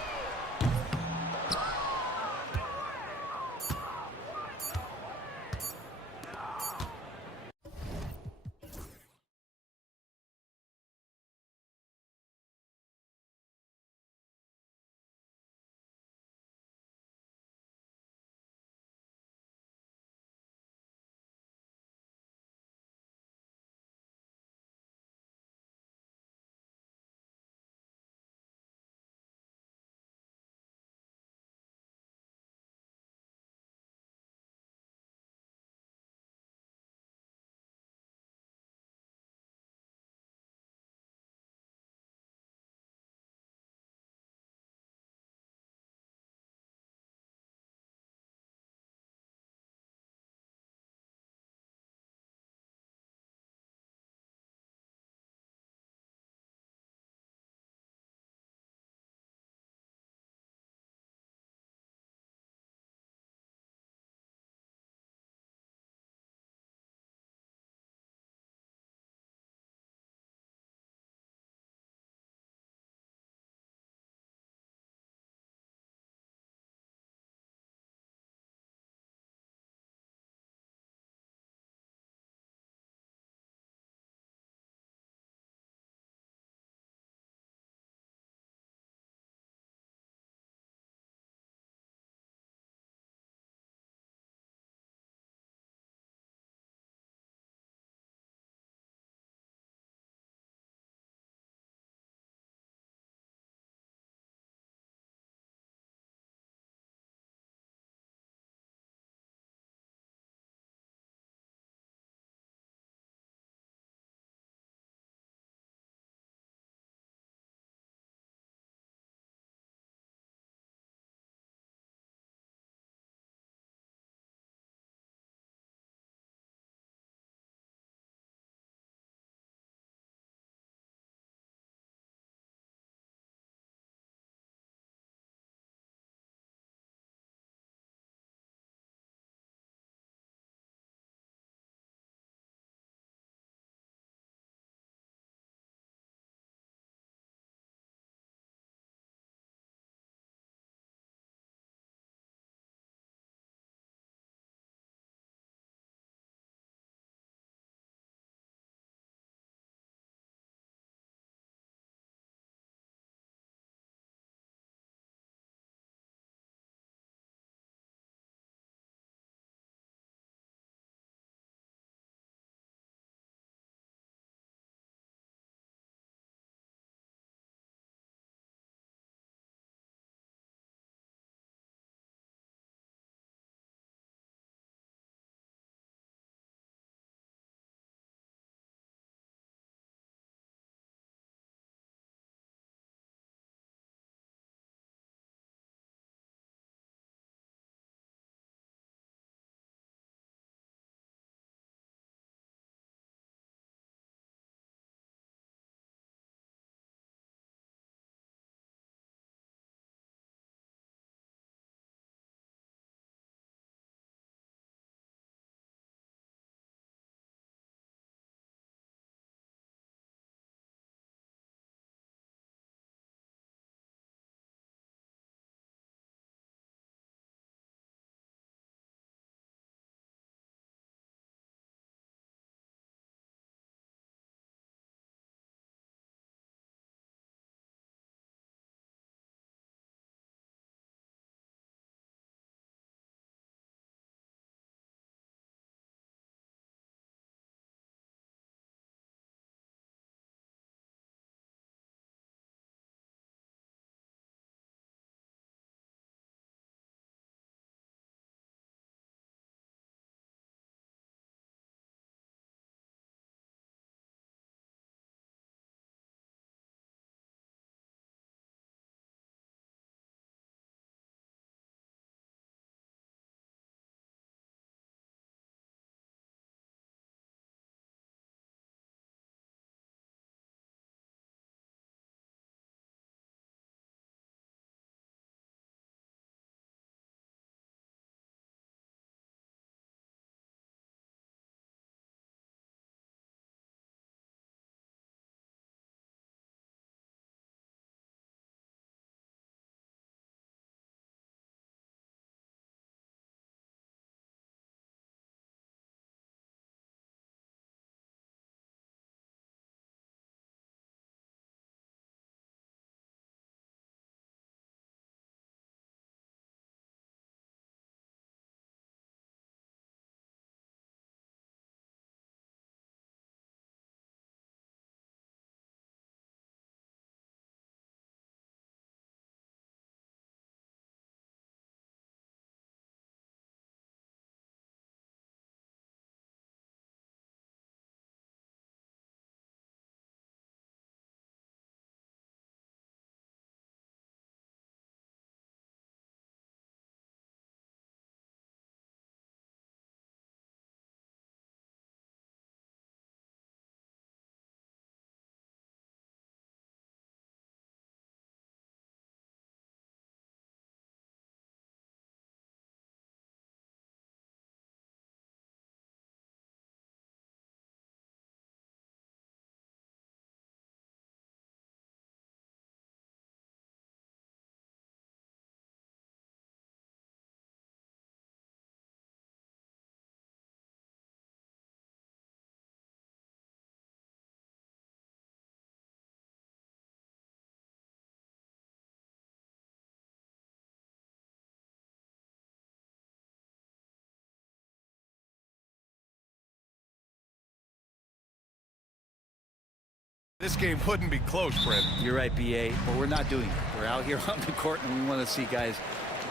This game wouldn't be close, Brent. You're right, BA, but we're not doing it. We're out here on the court, and we want to see guys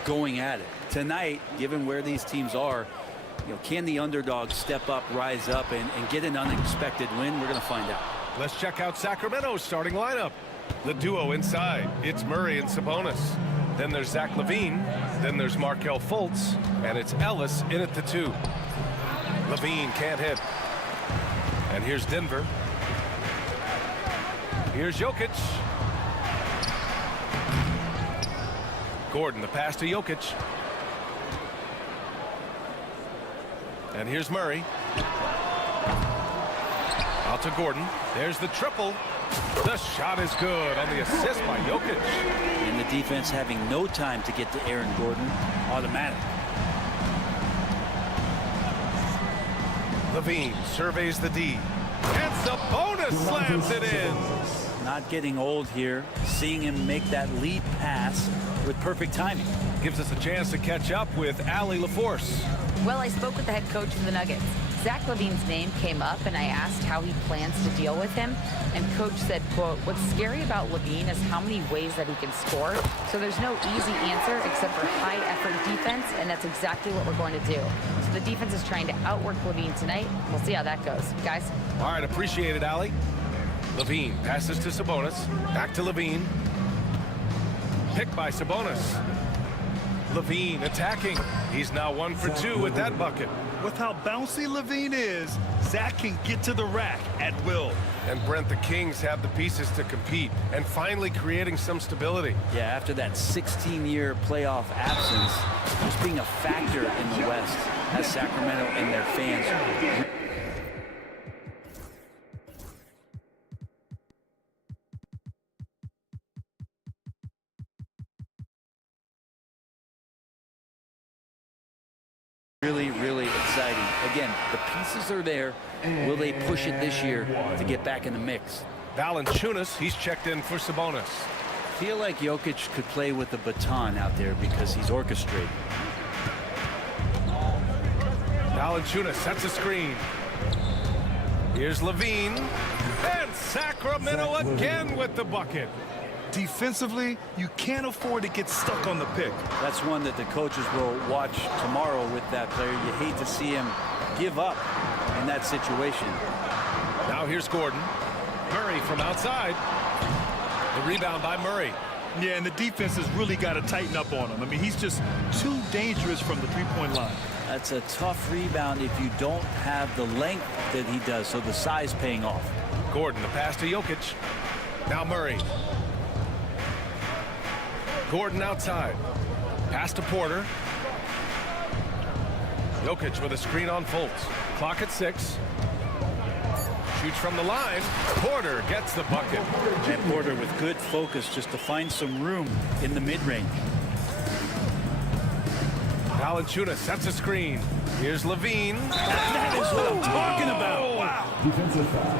going at it. Tonight, given where these teams are, can the underdog step up, rise up, and get an unexpected win? We're going to find out. Let's check out Sacramento's starting lineup. The duo inside, it's Murray and Sabonis. Then there's Zach LaVine. Then there's Markelle Fultz. And it's Ellis in at the 2. LaVine can't hit. And here's Denver. Here's Jokic. Gordon, the pass to Jokic. And here's Murray. Out to Gordon. There's the triple. The shot is good on the assist by Jokic. And the defense having no time to get to Aaron Gordon. Automatic. LaVine surveys the D. And Sabonis slams it in. Not getting old here. Seeing him make that lead pass with perfect timing. Gives us a chance to catch up with Allie LaForce. Well, I spoke with the head coach for the Nuggets. Zach LaVine's name came up, and I asked how he plans to deal with him. And coach said, quote, "What's scary about LaVine is how many ways that he can score. So there's no easy answer except for high-effort defense, and that's exactly what we're going to do." So the defense is trying to outwork LaVine tonight. We'll see how that goes. Guys? All right, appreciate it, Allie. LaVine passes to Sabonis. Back to LaVine. Picked by Sabonis. LaVine attacking. He's now 1 for 2 with that bucket. With how bouncy LaVine is, Zach can get to the rack at will. And Brent, the Kings have the pieces to compete and finally creating some stability. Yeah, after that 16-year playoff absence, just being a factor in the West has Sacramento and their fans. Really, really exciting. Again, the pieces are there. Will they push it this year to get back in the mix? Valanciunas, he's checked in for Sabonis. Feel like Jokic could play with the baton out there because he's orchestrating. Valanciunas sets a screen. Here's LaVine. And Sacramento again with the bucket. Defensively, you can't afford to get stuck on the pick. That's one that the coaches will watch tomorrow with that player. You hate to see him give up in that situation. Now here's Gordon. Murray from outside. The rebound by Murray. Yeah, and the defense has really got to tighten up on him. I mean, he's just too dangerous from the three-point line. That's a tough rebound if you don't have the length that he does, so the size paying off. Gordon, the pass to Jokic. Now Murray. Gordon outside. Pass to Porter. Jokic with a screen on Fultz. Clock at 6. Shoots from the line. Porter gets the bucket. And Porter with good focus just to find some room in the mid-range. Valanciunas sets a screen. Here's LaVine. That is what I'm talking about. Wow. Defensive foul.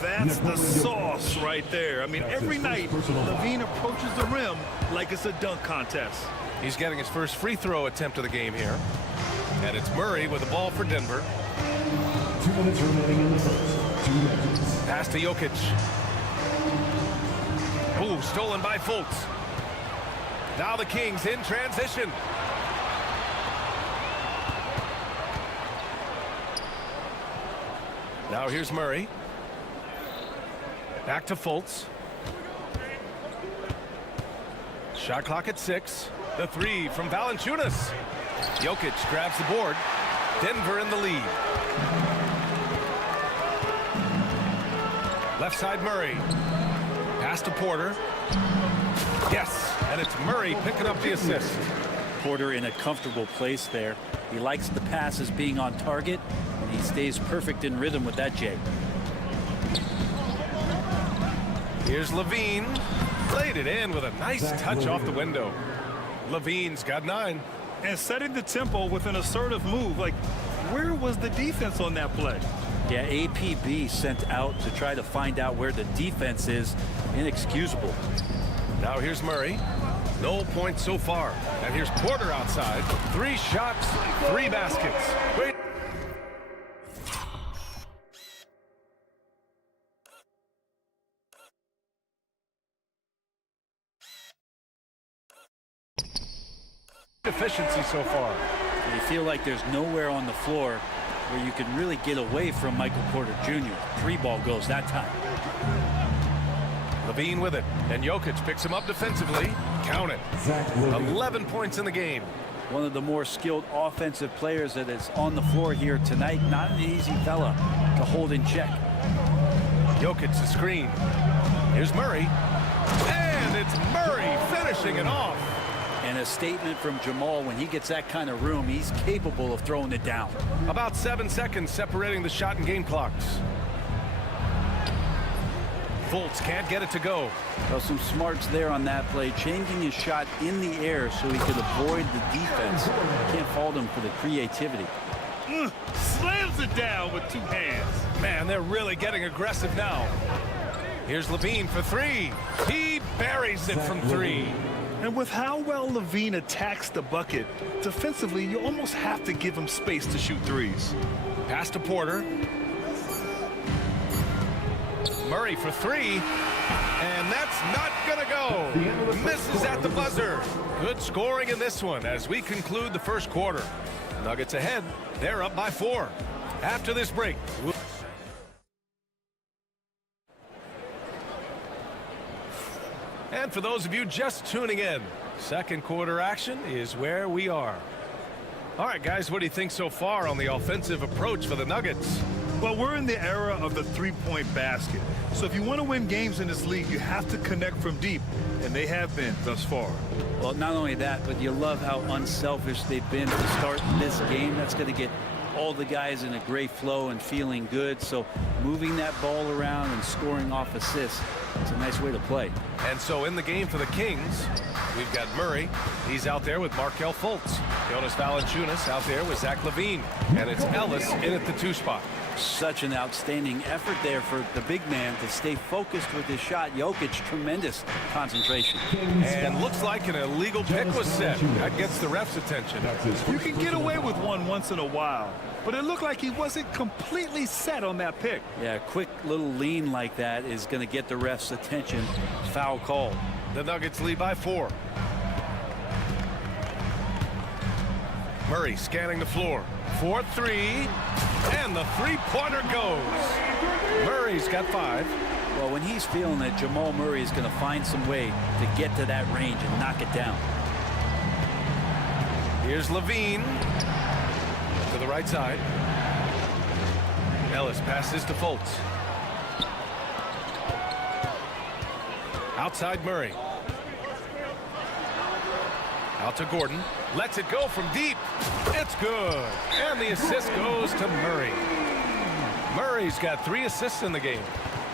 That's the sauce right there. I mean, every night, LaVine approaches the rim like it's a dunk contest. He's getting his first free throw attempt of the game here. And it's Murray with the ball for Denver. 2 minutes remaining in the first. 2 minutes. Pass to Jokic. Ooh, stolen by Fultz. Now the Kings in transition. Now here's Murray. Back to Fultz. Shot clock at 6. The 3 from Valanciunas. Jokic grabs the board. Denver in the lead. Left side Murray. Pass to Porter. Yes, and it's Murray picking up the assist. Porter in a comfortable place there. He likes the passes being on target, and he stays perfect in rhythm with that, Jay. Here's LaVine. Played it in with a nice touch off the window. LaVine's got 9. And setting the tempo with an assertive move. Like, where was the defense on that play? Yeah, APB sent out to try to find out where the defense is. Inexcusable. Now here's Murray. No points so far. And here's Porter outside. 3 shots, 3 baskets. Great. efficiency so far. You feel like there's nowhere on the floor where you can really get away from Michael Porter Jr. 3-ball goes that time. Levine with it, and Jokic picks him up defensively. Count it. 11 points in the game. One of the more skilled offensive players that is on the floor here tonight. Not an easy fella to hold in check. Jokic the screen. Here's Murray. And it's Murray finishing it off. And a statement from Jamal, when he gets that kind of room, he's capable of throwing it down. About 7 seconds separating the shot and game clocks. Fultz can't get it to go. Well, some smarts there on that play, changing his shot in the air so he could avoid the defense. Can't fault him for the creativity. Slams it down with 2 hands. Man, they're really getting aggressive now. Here's Levine for 3. He buries it from 3. And with how well Levine attacks the bucket, defensively, you almost have to give him space to shoot threes. Pass to Porter. Murray for 3. And that's not gonna go. Misses at the buzzer. Good scoring in this one as we conclude the first quarter. Nuggets ahead. They're up by 4. After this break. And for those of you just tuning in, second quarter action is where we are. All right, guys, what do you think so far on the offensive approach for the Nuggets? Well, we're in the era of the three-point basket. So if you want to win games in this league, you have to connect from deep, and they have been thus far. Well, not only that, but you love how unselfish they've been to start this game. That's going to get all the guys in a great flow and feeling good. So moving that ball around and scoring off assists, it's a nice way to play. And so in the game for the Kings, we've got Murray. He's out there with Markelle Fultz. Jonas Valanciunas out there with Zach LaVine. And it's Ellis in at the 2 spot. Such an outstanding effort there for the big man to stay focused with his shot. Jokic, tremendous concentration. And looks like an illegal pick was set. That gets the ref's attention. You can get away with one once in a while, but it looked like he wasn't completely set on that pick. Yeah, a quick little lean like that is going to get the ref's attention. Foul call. The Nuggets lead by 4. Murray scanning the floor. 4-3. And the 3-pointer goes. Murray's got 5. Well, when he's feeling it, Jamal Murray is going to find some way to get to that range and knock it down. Here's LaVine to the right side. Ellis passes to Fultz. Outside Murray. Out to Gordon. Lets it go from deep. It's good. And the assist goes to Murray. Murray's got 3 assists in the game.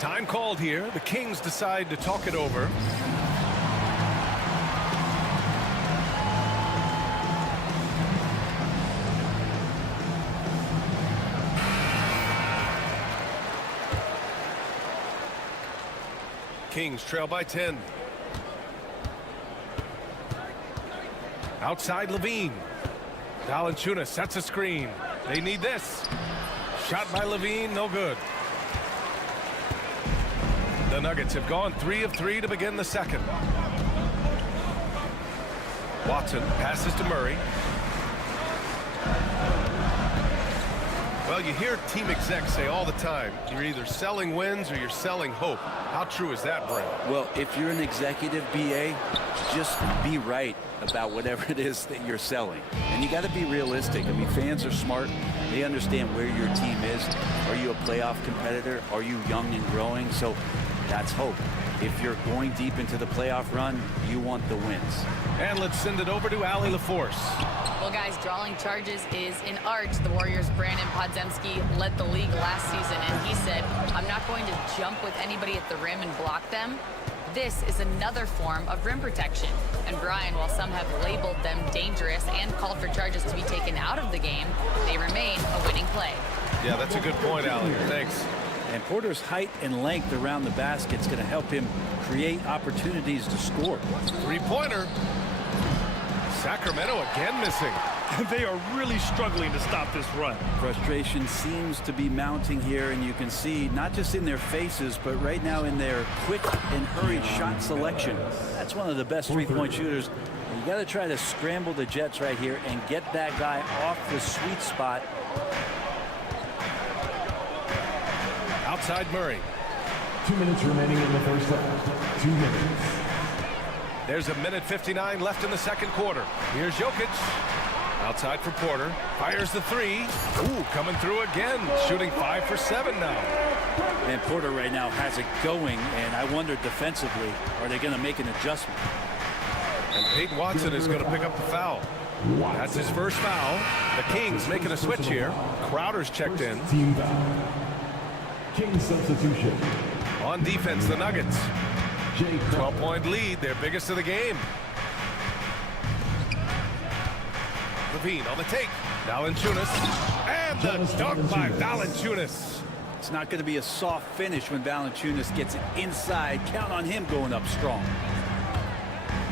Time called here. The Kings decide to talk it over. Kings trail by 10. Outside LaVine. Valanciunas sets a screen. They need this. Shot by LaVine, no good. The Nuggets have gone 3 of 3 to begin the second. Watson passes to Murray. Well, you hear team execs say all the time, you're either selling wins or you're selling hope. How true is that, Brent? Well, if you're an executive BA, just be right about whatever it is that you're selling. And you got to be realistic. I mean, fans are smart. They understand where your team is. Are you a playoff competitor? Are you young and growing? So that's hope. If you're going deep into the playoff run, you want the wins. And let's send it over to Allie LaForce. Well, guys, drawing charges is an art. The Warriors' Brandon Podziemski led the league last season, and he said, I'm not going to jump with anybody at the rim and block them. This is another form of rim protection. And Brian, while some have labeled them dangerous and called for charges to be taken out of the game, they remain a winning play. Yeah, that's a good point, Allie. Thanks. And Porter's height and length around the basket is going to help him create opportunities to score. 3-pointer. Sacramento again missing. They are really struggling to stop this run. Frustration seems to be mounting here, and you can see not just in their faces, but right now in their quick and hurried shot selection. That's one of the best 3-point shooters. You got to try to scramble the Jets right here and get that guy off the sweet spot. Outside Murray. 2 minutes remaining in the first half. 2 minutes. There's a minute 59 left in the second quarter. Here's Jokic. Outside for Porter. Fires the three. Ooh, coming through again. Shooting 5 for 7 now. And Porter right now has it going, and I wonder defensively, are they going to make an adjustment? And Peyton Watson is going to pick up the foul. That's his first foul. The Kings making a switch here. Crowder's checked in. Team foul. Kings substitution. On defense, the Nuggets. 12-point lead, their biggest of the game. Levine on the take. Valanciunas. And the dunk by Valanciunas. It's not going to be a soft finish when Valanciunas gets it inside. Count on him going up strong.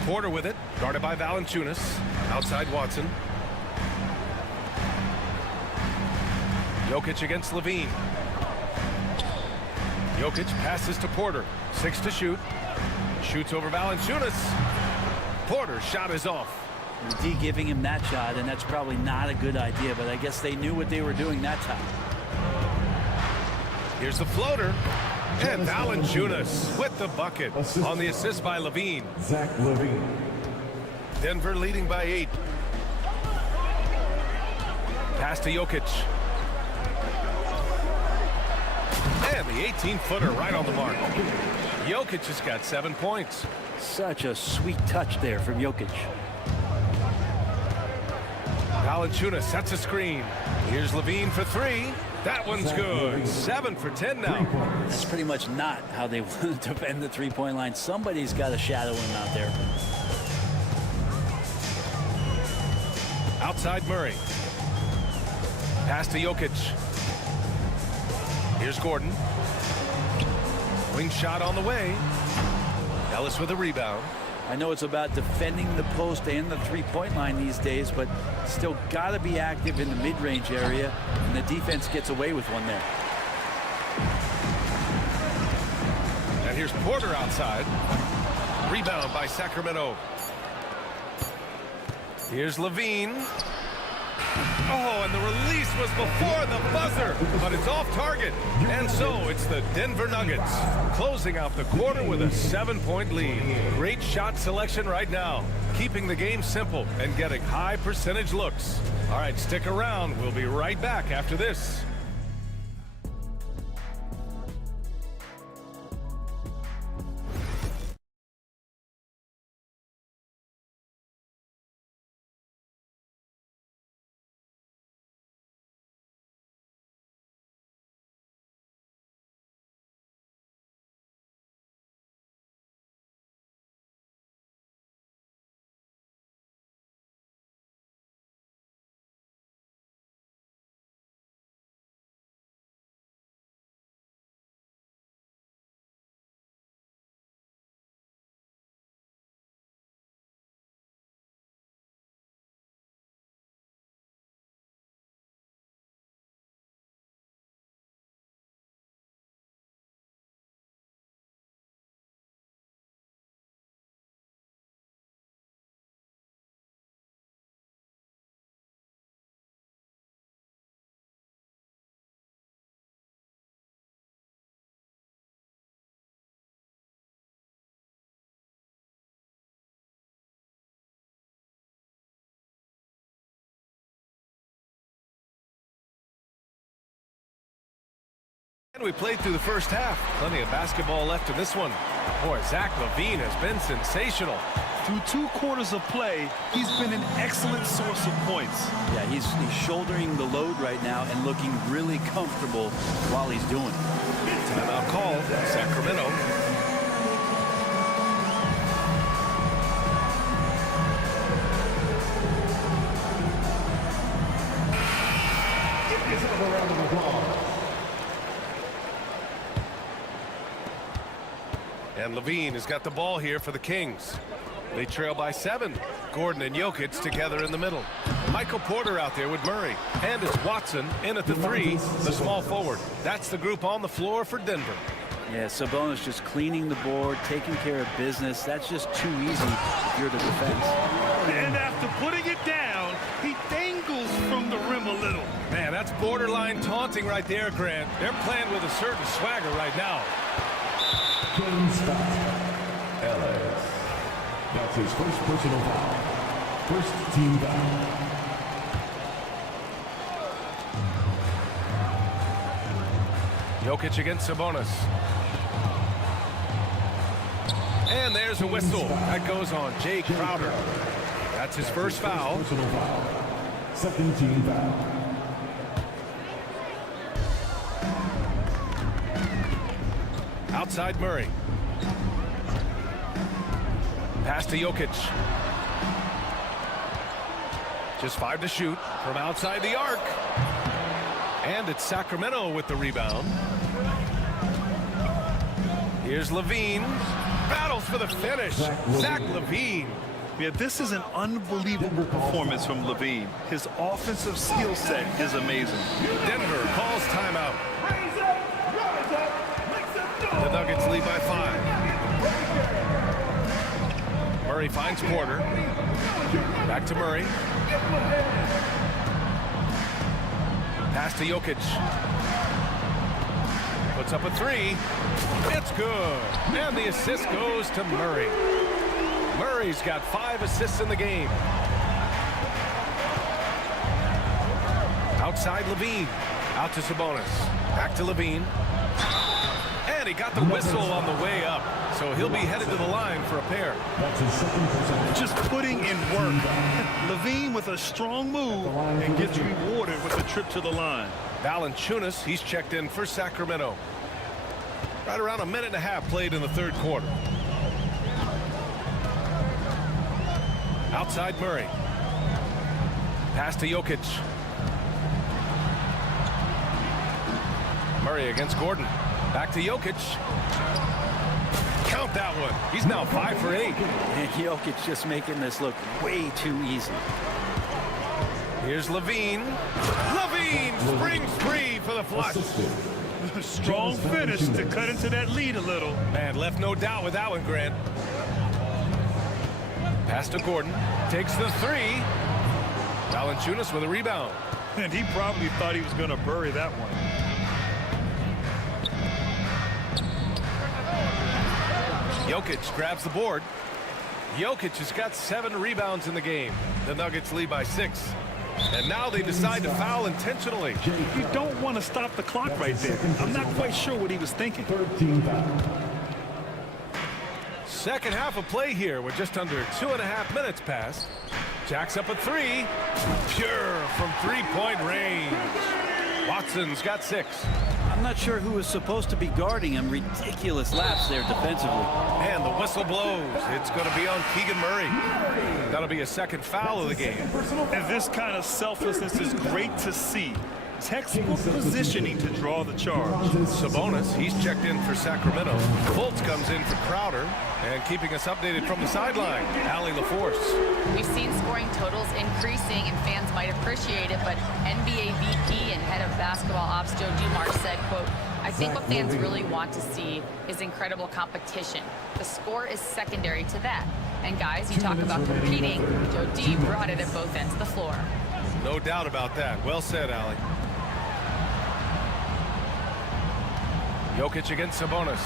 Porter with it, guarded by Valanciunas. Outside Watson. Jokic against Levine. Jokic passes to Porter. 6 to shoot. Shoots over Valanciunas. Porter's shot is off. The D giving him that shot, and that's probably not a good idea, but I guess they knew what they were doing that time. Here's the floater. And Valanciunas with the bucket on the assist by Levine. Zach Levine. Denver leading by 8. Pass to Jokic. And the 18-footer right on the mark. Jokic has got 7 points. Such a sweet touch there from Jokic. Valanciunas sets a screen. Here's Levine for 3. That one's good. 7 for 10 now. That's pretty much not how they want to defend the three-point line. Somebody's got to shadow him out there. Outside Murray. Pass to Jokic. Here's Gordon. Wing shot on the way. Ellis with a rebound. I know it's about defending the post and the three-point line these days, but still got to be active in the mid-range area, and the defense gets away with one there. And here's Porter outside. Rebound by Sacramento. Here's Levine. Oh, and the release was before the buzzer, but it's off target. And so it's the Denver Nuggets closing out the quarter with a 7-point lead. Great shot selection right now, keeping the game simple and getting high percentage looks. All right, stick around. We'll be right back after this. And we played through the first half. Plenty of basketball left in this one. Boy, Zach Levine has been sensational. Through 2 quarters of play, he's been an excellent source of points. Yeah, he's shouldering the load right now and looking really comfortable while he's doing it. Timeout call, Sacramento. And Levine has got the ball here for the Kings. They trail by 7. Gordon and Jokic together in the middle. Michael Porter out there with Murray. And it's Watson in at the 3, the small forward. That's the group on the floor for Denver. Yeah, Sabonis just cleaning the board, taking care of business. That's just too easy if you're the defense. And after putting it down, he dangles from the rim a little. Man, that's borderline taunting right there, Grant. They're playing with a certain swagger right now. Ellis. That's his first personal foul. First team foul. Jokic against Sabonis. And there's a whistle. That goes on Jay Crowder. That's his first foul. Personal foul. Second team foul. Outside Murray. Pass to Jokic. Just 5 to shoot from outside the arc. And it's Sacramento with the rebound. Here's Levine. Battles for the finish. Zach Levine. Yeah, this is an unbelievable performance from Levine. His offensive skill set is amazing. Denver calls timeout. The Nuggets lead by 5. Murray finds Porter. Back to Murray. Pass to Jokic. Puts up a 3. It's good. And the assist goes to Murray. Murray's got 5 assists in the game. Outside Levine. Out to Sabonis. Back to Levine. And he got the whistle on the way up. So he'll be headed to the line for a pair. Just putting in work. Levine with a strong move and gets rewarded with a trip to the line. Valanciunas, he's checked in for Sacramento. Right around a minute and a half played in the third quarter. Outside Murray. Pass to Jokic. Murray against Gordon. Back to Jokic. Count that one. He's now 5 for 8. And Jokic just making this look way too easy. Here's Levine. Levine springs free for the flush. Strong finish to cut into that lead a little. Man, left no doubt with that one, Grant. Pass to Gordon. Takes the 3. Valanciunas with a rebound. And he probably thought he was going to bury that one. Jokic grabs the board. Jokic has got 7 rebounds in the game. The Nuggets lead by 6. And now they decide to foul intentionally. You don't want to stop the clock right there. I'm not quite sure what he was thinking. Second half of play here with just under 2.5 minutes passed. Jacks up a 3. Pure from 3-point range. Watson's got 6. I'm not sure who was supposed to be guarding him. Ridiculous lapse there defensively. And the whistle blows. It's going to be on Keegan Murray. That'll be a second foul of the game. And this kind of selflessness is great to see. Textbook positioning to draw the charge. Sabonis, he's checked in for Sacramento. Fultz comes in for Crowder. And keeping us updated from the sideline, Allie LaForce. We've seen scoring totals increasing, and fans might appreciate it, but NBA VP and head of basketball ops Joe Dumars said, quote, I think what fans really want to see is incredible competition. The score is secondary to that. And guys, you talk about competing. Joe D brought it at both ends of the floor. No doubt about that. Well said, Allie. Jokic against Sabonis.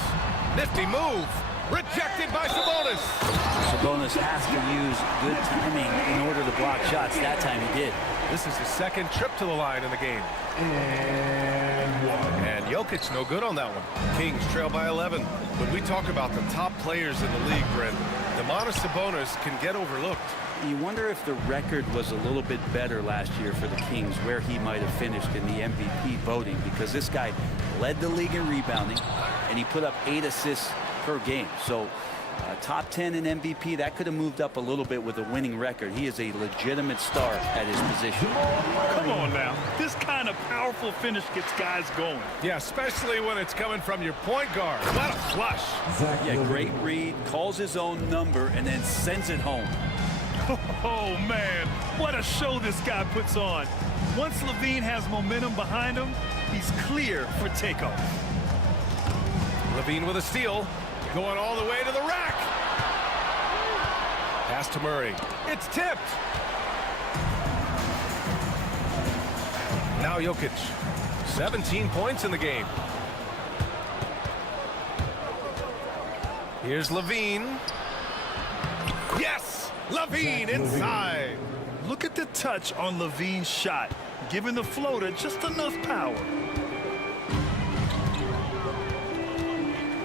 Nifty move. Rejected by Sabonis. Sabonis has to use good timing in order to block shots. That time he did. This is his second trip to the line in the game. And Jokic no good on that one. Kings trail by 11. When we talk about the top players in the league, Brent, Domantas Sabonis can get overlooked. You wonder if the record was a little bit better last year for the Kings, where he might have finished in the MVP voting, because this guy led the league in rebounding, and he put up 8 assists per game. So top 10 in MVP, that could have moved up a little bit with a winning record. He is a legitimate star at his position. Come on now. This kind of powerful finish gets guys going. Yeah, especially when it's coming from your point guard. What a flush. Yeah, great read, calls his own number, and then sends it home. Oh, man. What a show this guy puts on. Once Levine has momentum behind him, he's clear for takeoff. Levine with a steal. Going all the way to the rack. Pass to Murray. It's tipped. Now Jokic. 17 points in the game. Here's Levine. Yes! Levine inside. Look at the touch on Levine's shot, giving the floater just enough power.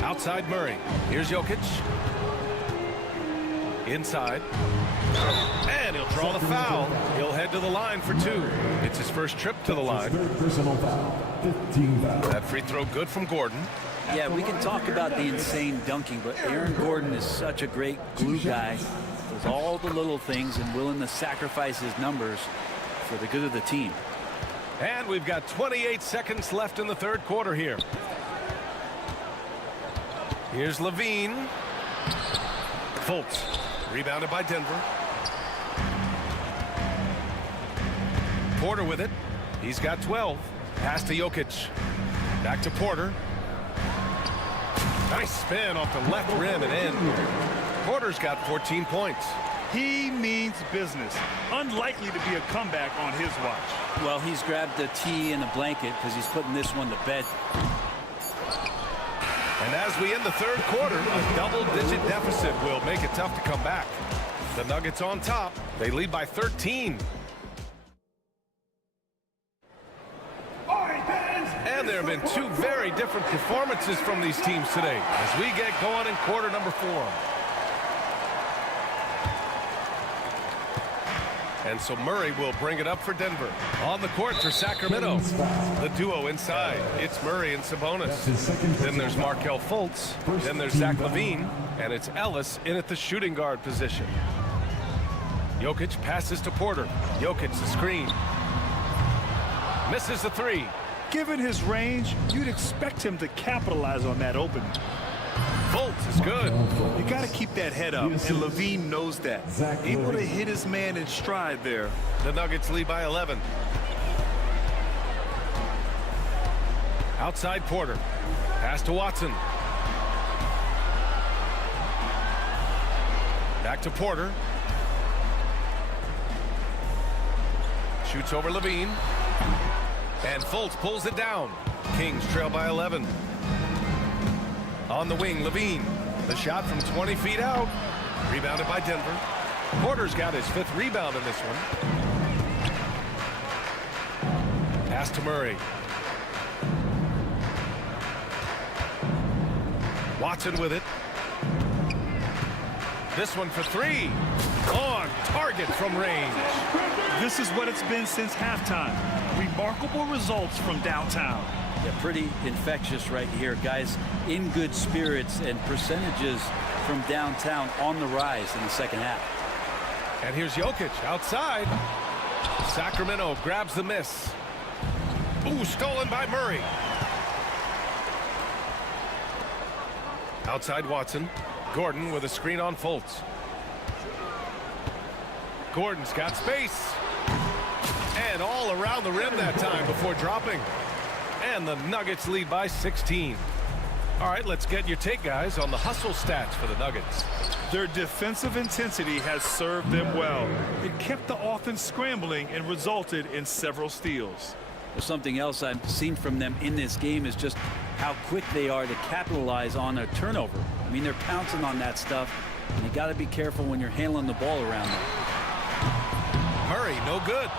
Outside Murray. Here's Jokic. Inside. And he'll draw the foul. He'll head to the line for 2. It's his first trip to the line. Personal foul. 15 foul. That free throw good from Gordon. Yeah, we can talk about the insane dunking, but Aaron Gordon is such a great glue guy. Does all the little things and willing to sacrifice his numbers for the good of the team. And we've got 28 seconds left in the third quarter here. Here's Levine. Fultz. Rebounded by Denver. Porter with it. He's got 12. Pass to Jokic. Back to Porter. Nice spin off the left rim and in. Porter's got 14 points. He means business. Unlikely to be a comeback on his watch. Well, he's grabbed the tee and a blanket because he's putting this one to bed. And as we end the third quarter, a double-digit deficit will make it tough to come back. The Nuggets on top. They lead by 13. And there have been 2 very different performances from these teams today as we get going in quarter number 4. And so Murray will bring it up for Denver. On the court for Sacramento. The duo inside. It's Murray and Sabonis. Then there's Markelle Fultz. Then there's Zach LaVine. And it's Ellis in at the shooting guard position. Jokic passes to Porter. Jokic the screen. Misses the 3. Given his range, you'd expect him to capitalize on that opening. Fultz is good. You got to keep that head up, and Levine knows that. Able to hit his man in stride there. The Nuggets lead by 11. Outside Porter. Pass to Watson. Back to Porter. Shoots over Levine. And Fultz pulls it down. Kings trail by 11. On the wing, Levine. The shot from 20 feet out. Rebounded by Denver. Porter's got his 5th rebound in this one. Pass to Murray. Watson with it. This one for 3. On target from range. This is what it's been since halftime. Remarkable results from downtown. Yeah, pretty infectious right here. Guys in good spirits and percentages from downtown on the rise in the second half. And here's Jokic outside. Sacramento grabs the miss. Ooh, stolen by Murray. Outside Watson. Gordon with a screen on Fultz. Gordon's got space. And all around the rim that time before dropping. And the Nuggets lead by 16. All right, let's get your take, guys, on the hustle stats for the Nuggets. Their defensive intensity has served them well. It kept the offense scrambling and resulted in several steals. Well, something else I've seen from them in this game is just how quick they are to capitalize on a turnover. I mean, they're pouncing on that stuff, and you got to be careful when you're handling the ball around them. Murray, no good.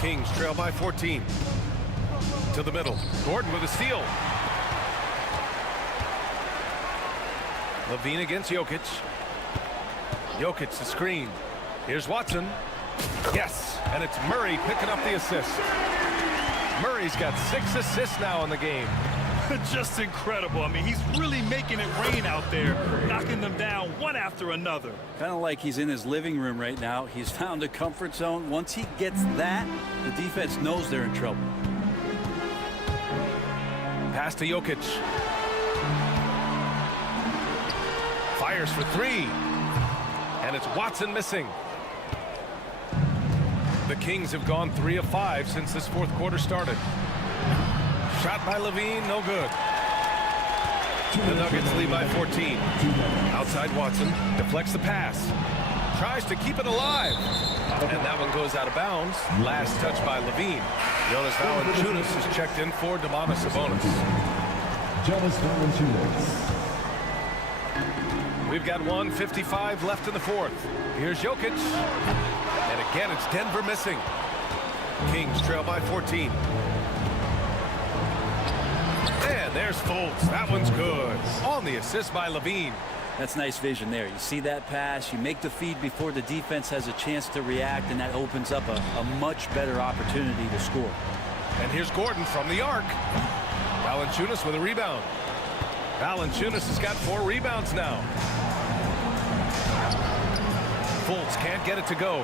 Kings trail by 14. To the middle. Gordon with a steal. Levine against Jokic. Jokic the screen. Here's Watson. Yes, and it's Murray picking up the assist. Murray's got 6 assists now in the game. Just incredible. I mean, he's really making it rain out there, knocking them down one after another. Kind of like he's in his living room right now. He's found a comfort zone. Once he gets that, the defense knows they're in trouble. Pass to Jokic. Fires for 3. And it's Watson missing. The Kings have gone 3 of 5 since this fourth quarter started. Shot by Levine, no good. The Nuggets lead by 14. Outside Watson deflects the pass. tries to keep it alive. And that one goes out of bounds. Last touch by Levine. Jonas Valanciunas is checked in for Domantas Sabonis. Jonas Valanciunas. We've got 1:55 left in the fourth. Here's Jokic. And again, it's Denver missing. Kings trail by 14. And there's Fultz. That one's good. On the assist by Levine. That's nice vision there. You see that pass, you make the feed before the defense has a chance to react, and that opens up a much better opportunity to score. And here's Gordon from the arc. Valanciunas with a rebound. Valanciunas has got 4 rebounds now. Fultz can't get it to go.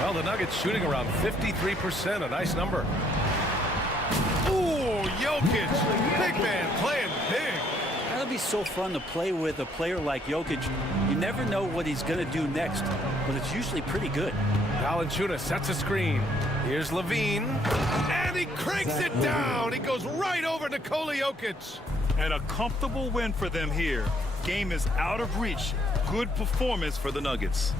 Well, the Nuggets shooting around 53%, a nice number. Ooh, Jokic, big man playing big. That'll be so fun to play with a player like Jokic. You never know what he's going to do next, but it's usually pretty good. Valanciunas sets a screen. Here's Levine, and he cranks it down. He goes right over Nikola Jokic. And a comfortable win for them here. Game is out of reach. Good performance for the Nuggets.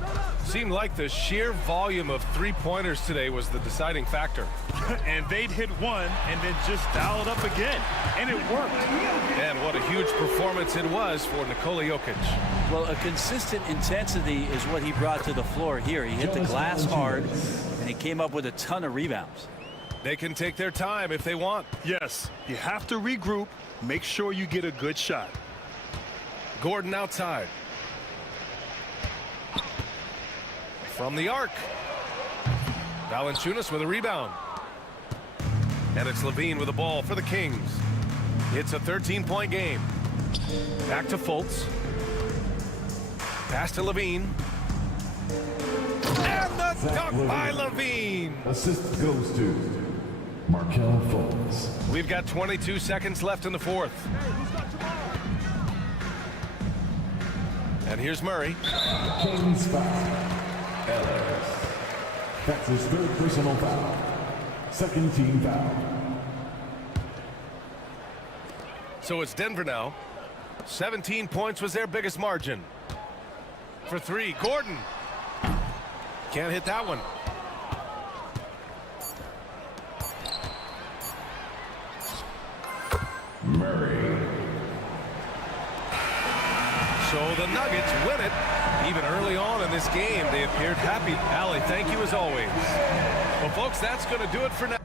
Seemed like the sheer volume of three-pointers today was the deciding factor. And they'd hit one and then just dial it up again. And it worked. And what a huge performance it was for Nikola Jokic. Well, a consistent intensity is what he brought to the floor here. He hit the glass hard, and he came up with a ton of rebounds. They can take their time if they want. Yes, you have to regroup. Make sure you get a good shot. Gordon outside. From the arc. Valanciunas with a rebound. And it's Levine with the ball for the Kings. It's a 13-point game. Back to Fultz. Pass to Levine. And the dunk by Levine. Assist goes to Markelle Fultz. We've got 22 seconds left in the fourth. And here's Murray. Kings foul. Ellis. That's his third personal foul. Second team foul. So it's Denver now. 17 points was their biggest margin. For 3, Gordon. Can't hit that one. Murray. So the Nuggets win it. Even early on in this game, they appeared happy. Allie, thank you as always. Well, folks, that's going to do it for now.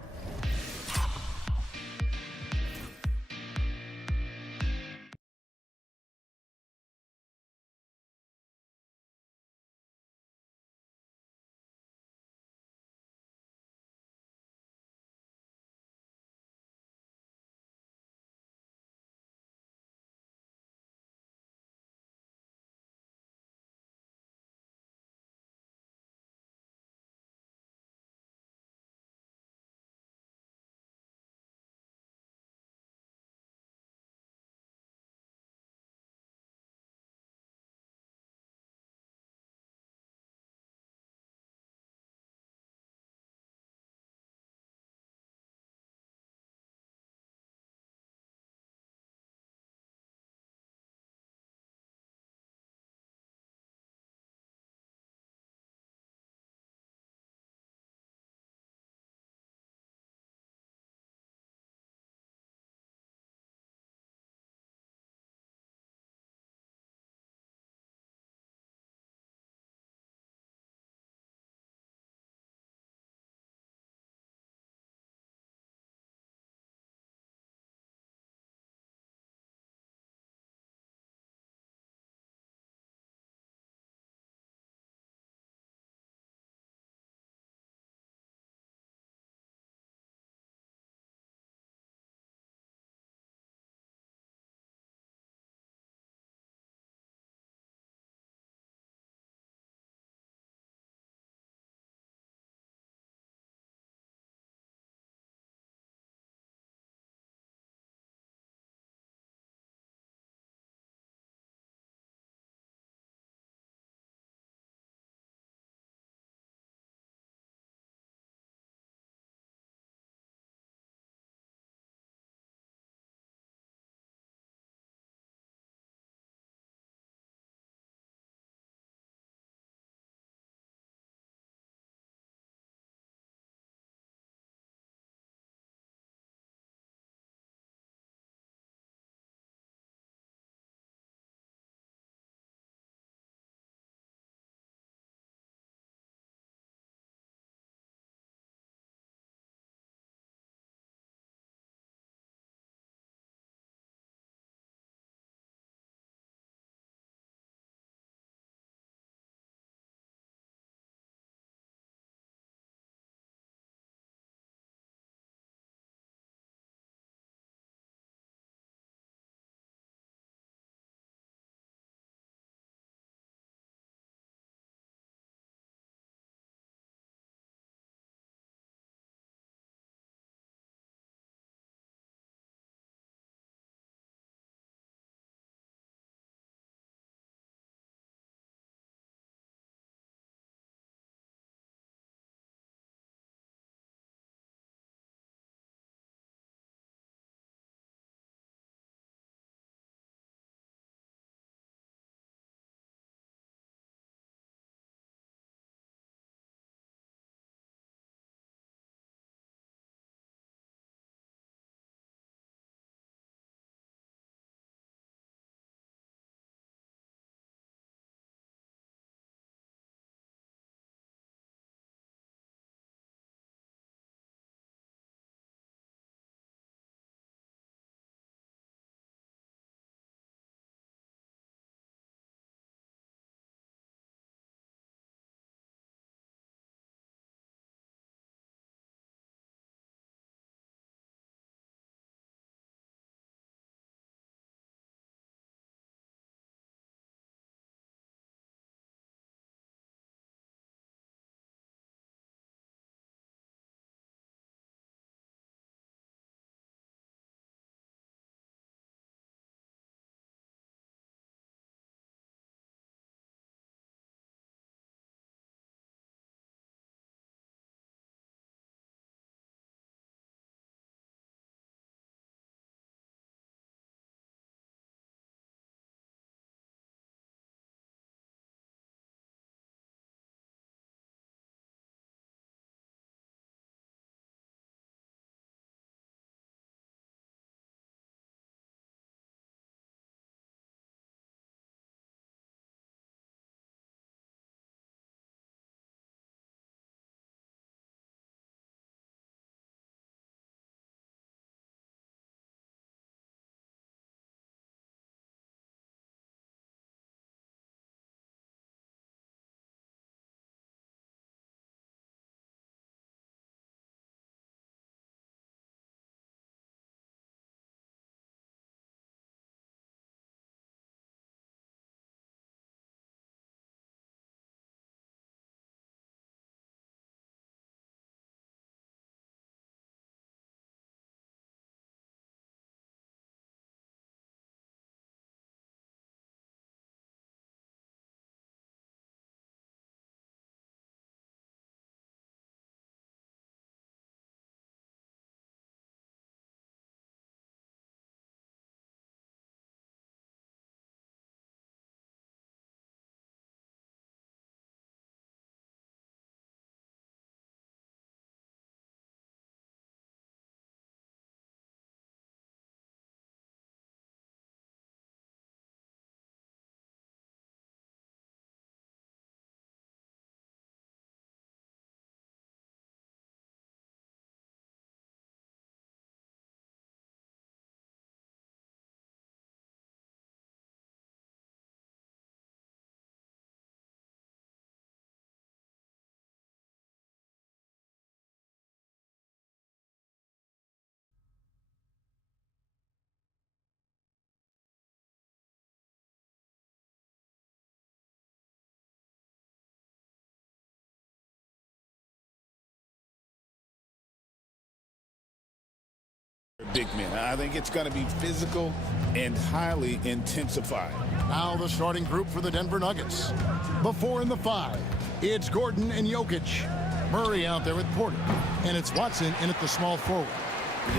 big men. I think it's going to be physical and highly intensified. Now the starting group for the Denver Nuggets. Before in the 5, it's Gordon and Jokic. Murray out there with Porter. And it's Watson in at the small forward.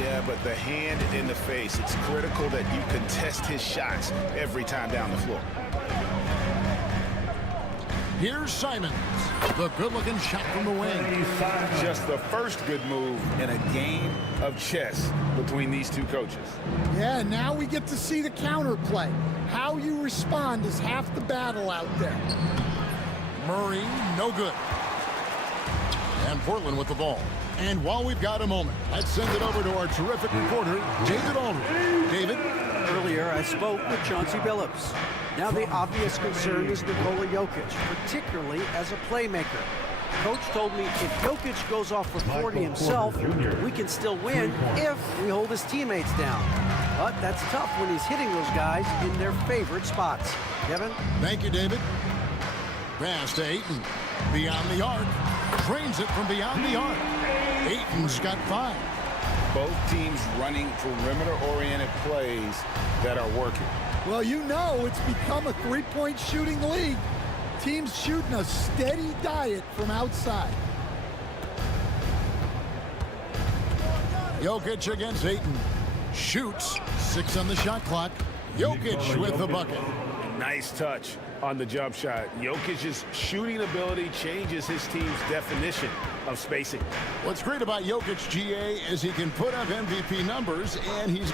Yeah, but the hand in the face, it's critical that you contest his shots every time down the floor. Here's Simons. The good-looking shot from the wing. Just the first good move in a game of chess between these two coaches. Yeah, now we get to see the counterplay. How you respond is half the battle out there. Murray, no good. And Portland with the ball. And while we've got a moment, let's send it over to our terrific reporter, David Aldridge. David? Earlier, I spoke with Chauncey Billups. Now the obvious concern is Nikola Jokic, particularly as a playmaker. Coach told me if Jokic goes off for 40 himself, we can still win if we hold his teammates down. But that's tough when he's hitting those guys in their favorite spots. Kevin? Thank you, David. Pass to Ayton. Beyond the arc. Trains it from beyond the arc. Ayton's got 5. Both teams running perimeter-oriented plays that are working. Well, you know it's become a three-point shooting league. Teams shooting a steady diet from outside. Jokic against Ayton. Shoots. 6 on the shot clock. Jokic with the bucket. Nice touch on the jump shot. Jokic's shooting ability changes his team's definition of spacing. What's great about Jokic, GA, is he can put up MVP numbers, and he's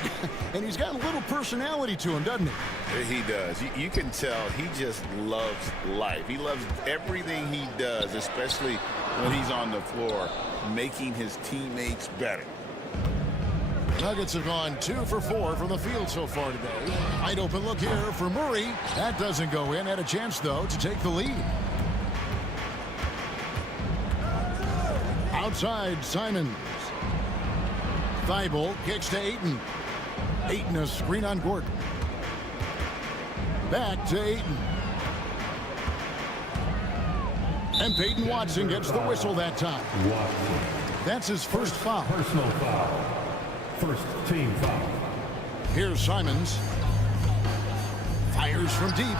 got a little personality to him, doesn't he? He does. You can tell he just loves life. He loves everything he does, especially when he's on the floor, making his teammates better. Nuggets have gone 2 for 4 from the field so far today. Wide open look here for Murray. That doesn't go in. Had a chance, though, to take the lead. Outside, Simons. Thibault kicks to Ayton. Ayton a screen on Gordon. Back to Ayton. And Peyton Watson gets the whistle that time. That's his first foul. Personal foul. First team foul. Here's Simons. Fires from deep.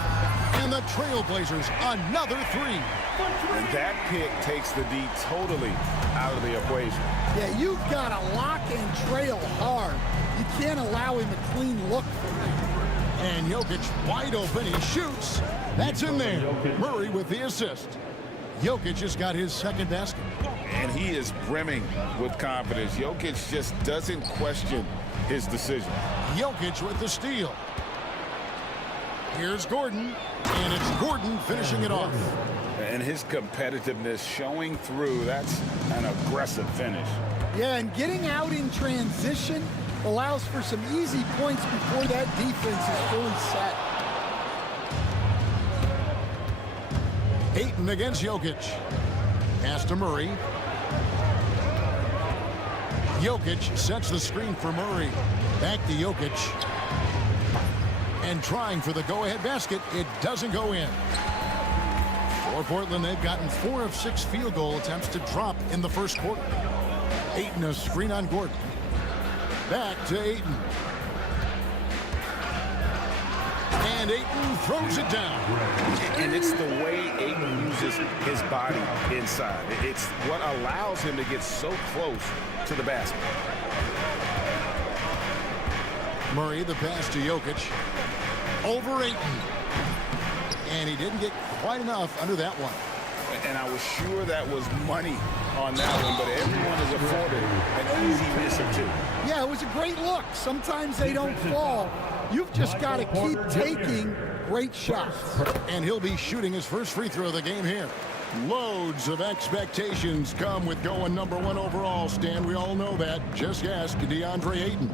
And the Trailblazers another 3. And that pick takes the D totally out of the equation. Yeah, you've got to lock and trail hard. You can't allow him a clean look from that. And Jokic wide open. He shoots. That's in there. Murray with the assist. Jokic just got his second basket. And he is brimming with confidence. Jokic just doesn't question his decision. Jokic with the steal. Here's Gordon, and it's Gordon finishing it off. And his competitiveness showing through. That's an aggressive finish. Yeah, and getting out in transition allows for some easy points before that defense is fully set. Ayton against Jokic. Pass to Murray. Jokic sets the screen for Murray. Back to Jokic. And trying for the go-ahead basket. It doesn't go in. For Portland, they've gotten 4 of 6 field goal attempts to drop in the first quarter. Ayton a screen on Gordon. Back to Ayton. And Ayton throws it down. And it's the way Ayton uses his body inside. It's what allows him to get so close to the basket. Murray, the pass to Jokic. Over Ayton. And he didn't get quite enough under that one. And I was sure that was money on that one, but everyone is afforded an easy miss or two. Yeah, it was a great look. Sometimes they don't fall. You've just got to keep taking great shots. And he'll be shooting his first free throw of the game here. Loads of expectations come with going #1 overall, Stan. We all know that. Just ask DeAndre Ayton.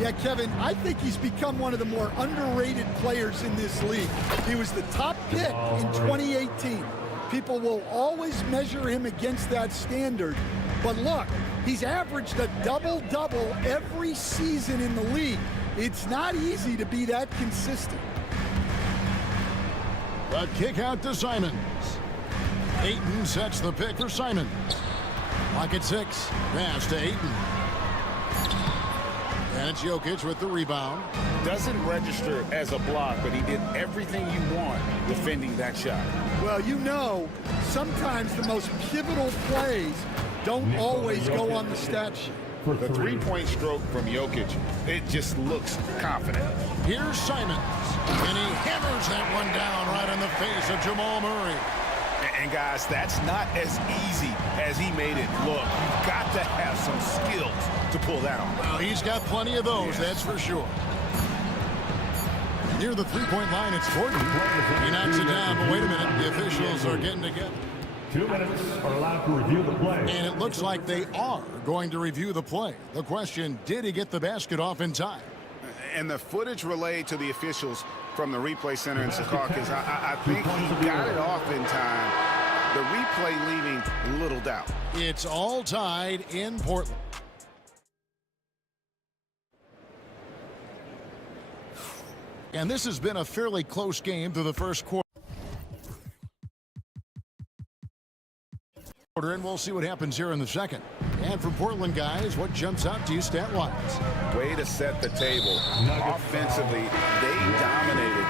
Yeah, Kevin, I think he's become one of the more underrated players in this league. He was the top pick in 2018. People will always measure him against that standard. But look, he's averaged a double-double every season in the league. It's not easy to be that consistent. A kick out to Simons. Ayton sets the pick for Simons. Clock at 6. Pass to Ayton. And it's Jokic with the rebound. Doesn't register as a block, but he did everything you want defending that shot. Well, you know, sometimes the most pivotal plays don't always go on the stat sheet. The three-point stroke from Jokic, it just looks confident. Here's Simons, and he hammers that one down right in the face of Jamal Murray. And guys, that's not as easy as he made it look. You've got to have some skills to pull that off. Well, he's got plenty of those, that's for sure. Near the three-point line, it's Gordon. He knocks it down, but wait a minute, the officials are getting together. 2 minutes are allowed to review the play. And it looks like they are going to review the play. The question, did he get the basket off in time? And the footage relayed to the officials from the replay center in Secaucus, I think he got it off in time. The replay leaving little doubt. It's all tied in Portland. And this has been a fairly close game through the first quarter. And we'll see what happens here in the second. And from Portland, guys, what jumps out to you stat-wise? Way to set the table. Offensively, they dominated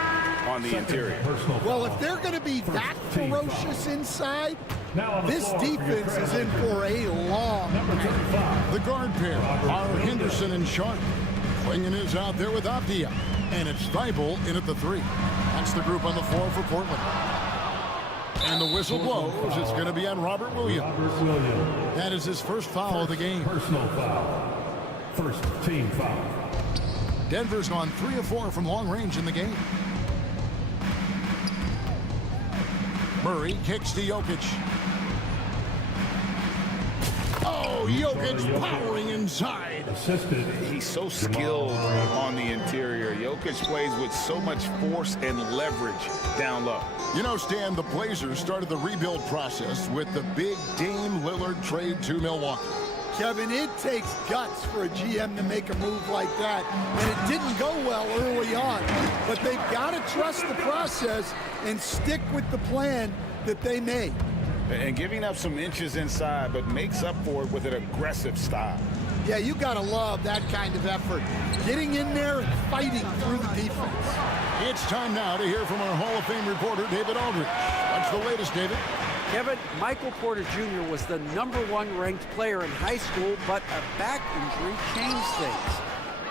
on the interior. Well, if they're going to be that ferocious inside, this defense is in for a long night. The guard pair are Henderson and Sharp. Klingen is out there with Avdia. And it's Thibault in at the three. That's the group on the floor for Portland. And the whistle blows. It's going to be on Robert Williams. That is his first foul of the game. Personal foul. First team foul. Denver's gone 3 of 4 from long range in the game. Murray kicks to Jokic. Oh, Jokic powering inside. Assisted. He's so skilled on the interior. Jokic plays with so much force and leverage down low. You know, Stan, the Blazers started the rebuild process with the big Dame Lillard trade to Milwaukee. Kevin, it takes guts for a GM to make a move like that, and it didn't go well early on. But they've got to trust the process and stick with the plan that they made. And giving up some inches inside, but makes up for it with an aggressive style. Yeah, you got to love that kind of effort. Getting in there and fighting through the defense. It's time now to hear from our Hall of Fame reporter, David Aldridge. What's the latest, David? Kevin, Michael Porter Jr. was the #1 ranked player in high school, but a back injury changed things.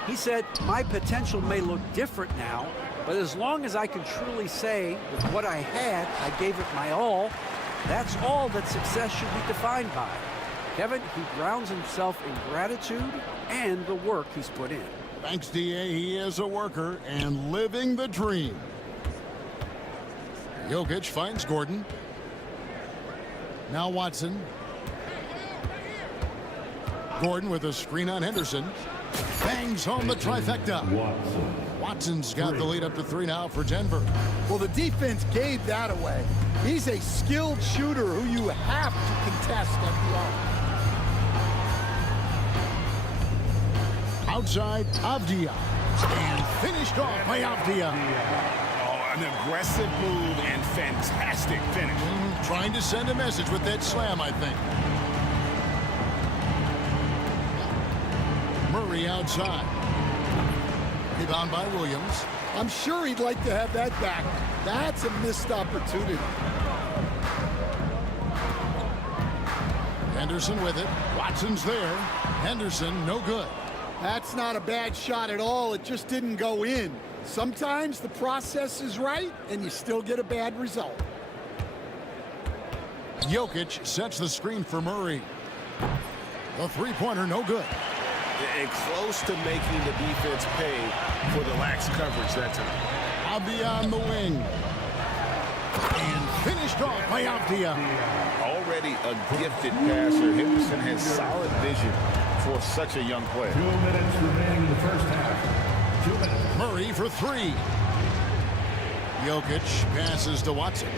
He said, "My potential may look different now, but as long as I can truly say with what I had, I gave it my all, that's all that success should be defined by." Kevin, he grounds himself in gratitude and the work he's put in. Thanks, D.A. He is a worker and living the dream. Jokic finds Gordon. Now Watson. Gordon with a screen on Henderson. Bangs home the trifecta. Watson's got the lead up to 3 now for Denver. Well, the defense gave that away. He's a skilled shooter who you have to contest at the arc. Outside, Avdia. And finished off by Avdia. Oh, an aggressive move and fantastic finish. Trying to send a message with that slam, I think. Murray outside. Rebound by Williams. I'm sure he'd like to have that back. That's a missed opportunity. Henderson with it. Watson's there. Henderson, no good. That's not a bad shot at all. It just didn't go in. Sometimes the process is right, and you still get a bad result. Jokic sets the screen for Murray. The three-pointer, no good. And close to making the defense pay for the lax coverage that time. Avdia on the wing. And finished off by Avdia. Already a gifted passer, Henderson has solid vision for such a young player. 2 minutes remaining in the first half. 2 minutes. Murray for 3. Jokic passes to Watson.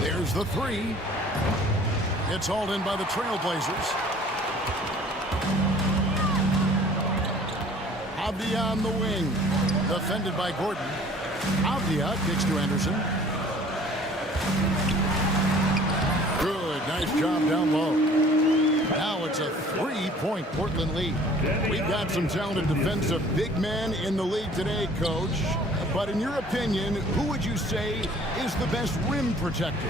There's the 3. It's hauled in by the Trailblazers. Avdia on the wing. Defended by Gordon. Avdia kicks to Anderson. Good, nice job down low. Now it's a 3-point Portland lead. We've got some talented defensive big men in the league today, Coach. But in your opinion, who would you say is the best rim protector?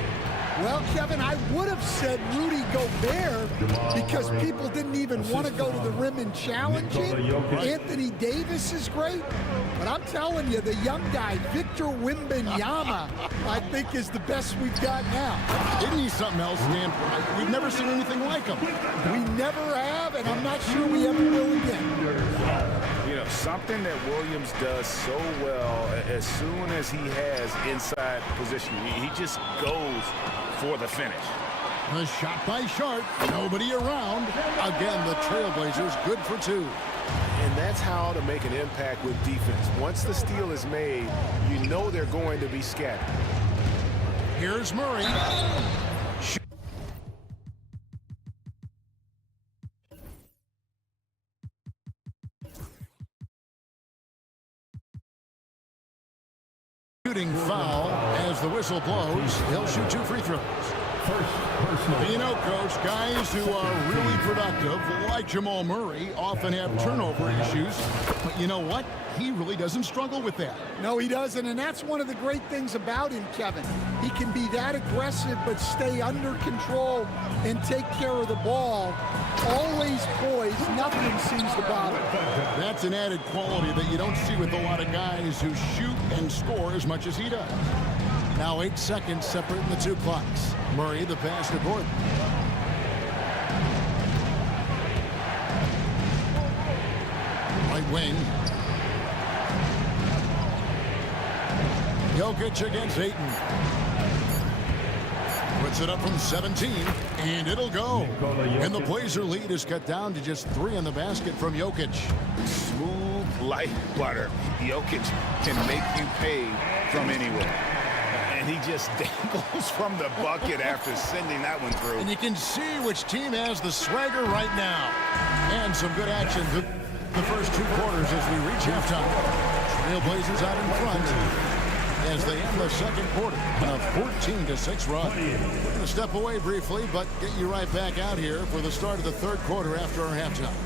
Well, Kevin, I would have said Rudy Gobert because people didn't even want to go to the rim and challenge him. Anthony Davis is great, but I'm telling you, the young guy, Victor Wembanyama, I think is the best we've got now. Isn't he something else, man? We've never seen anything like him. We never have, and I'm not sure we ever will again. You know, something that Williams does so well, as soon as he has inside position, he just goes for the finish. A shot by Sharp, nobody around. Again, the Trailblazers good for two. And that's how to make an impact with defense. Once the steal is made, you know they're going to be scattered. Here's Murray. Shooting foul as the whistle blows. He'll shoot 2 free throws. You know, Coach, guys who are really productive, like Jamal Murray, often have turnover issues. But you know what? He really doesn't struggle with that. No, he doesn't, and that's one of the great things about him, Kevin. He can be that aggressive but stay under control and take care of the ball. Always poised, nothing seems to bother him. That's an added quality that you don't see with a lot of guys who shoot and score as much as he does. Now 8 seconds separating the two clocks. Murray, the pass to Gordon. Right wing. Jokic against Ayton. Puts it up from 17, and it'll go. And the Blazer lead is cut down to just 3 in the basket from Jokic. Smooth like butter. Jokic can make you pay from anywhere. And he just dangles from the bucket after sending that one through. And you can see which team has the swagger right now. And some good action to the first 2 quarters as we reach halftime. Trailblazers out in front as they end the second quarter on a 14-6 run. We're going to step away briefly, but get you right back out here for the start of the third quarter after our halftime.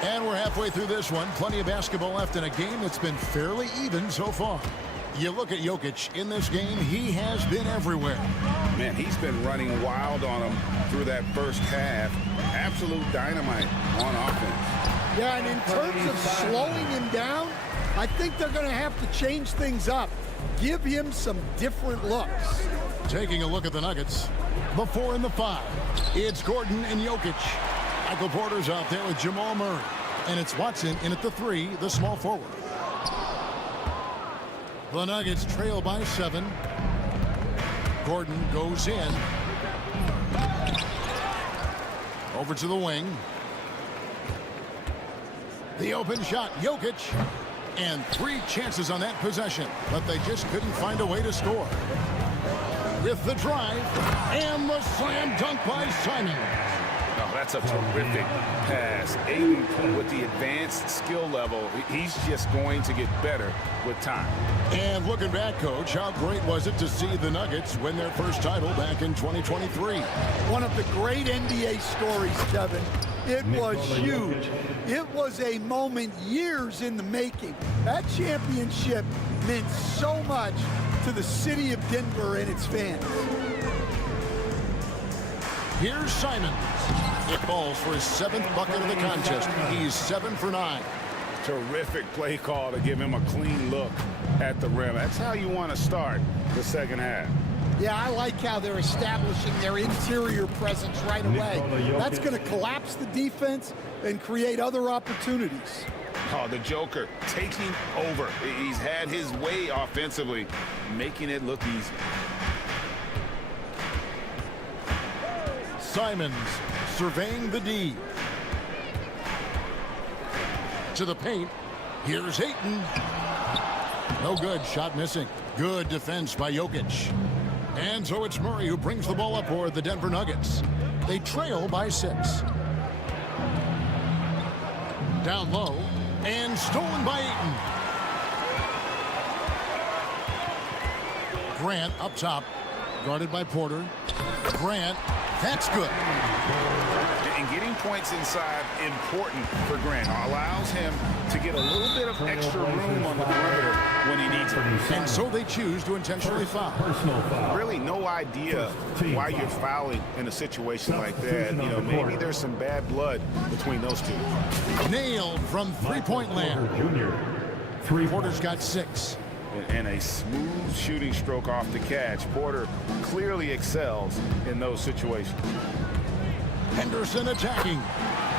And we're halfway through this one. Plenty of basketball left in a game that's been fairly even so far. You look at Jokic in this game, he has been everywhere. Man, he's been running wild on him through that first half. Absolute dynamite on offense. Yeah, and in terms of slowing him down, I think they're going to have to change things up. Give him some different looks. Taking a look at the Nuggets. The 4 and the 5. It's Gordon and Jokic. Michael Porter's out there with Jamal Murray. And it's Watson in at the 3, the small forward. The Nuggets trail by 7. Gordon goes in. Over to the wing. The open shot, Jokic. And 3 chances on that possession, but they just couldn't find a way to score. With the drive, and the slam dunk by Simon. Oh, that's a terrific pass. Aiden, with the advanced skill level, he's just going to get better with time. And looking back, Coach, how great was it to see the Nuggets win their first title back in 2023? One of the great NBA stories, Kevin. It was huge. It was a moment years in the making. That championship meant so much to the city of Denver and its fans. Here's Simons. It falls for his 7th bucket of the contest. He's 7 for 9. Terrific play call to give him a clean look at the rim. That's how you want to start the second half. Yeah, I like how they're establishing their interior presence right away. That's going to collapse the defense and create other opportunities. Oh, the Joker taking over. He's had his way offensively, making it look easy. Simons surveying the D. To the paint. Here's Ayton. No good. Shot missing. Good defense by Jokic. And so it's Murray who brings the ball up for the Denver Nuggets. They trail by 6. Down low. And stolen by Ayton. Grant up top. Guarded by Porter. Grant. That's good. And getting points inside important for Grant. Allows him to get a little bit of extra room on the perimeter when he needs it. And so they choose to intentionally foul. Really no idea why you're fouling in a situation like that. You know, maybe there's some bad blood between those two. Nailed from three-point land. Porter's got 6. And a smooth shooting stroke off the catch. Porter clearly excels in those situations. Henderson attacking.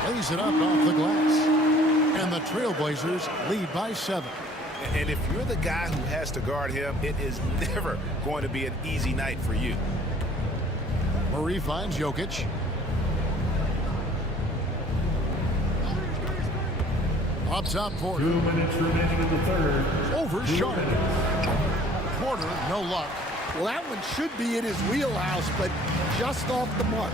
Lays it up off the glass. And the Trailblazers lead by 7. And if you're the guy who has to guard him, it is never going to be an easy night for you. Murray finds Jokic. Up top, Porter. 2 minutes remaining in the third. Over Sharp. Porter, no luck. Well, that one should be in his wheelhouse, but just off the mark.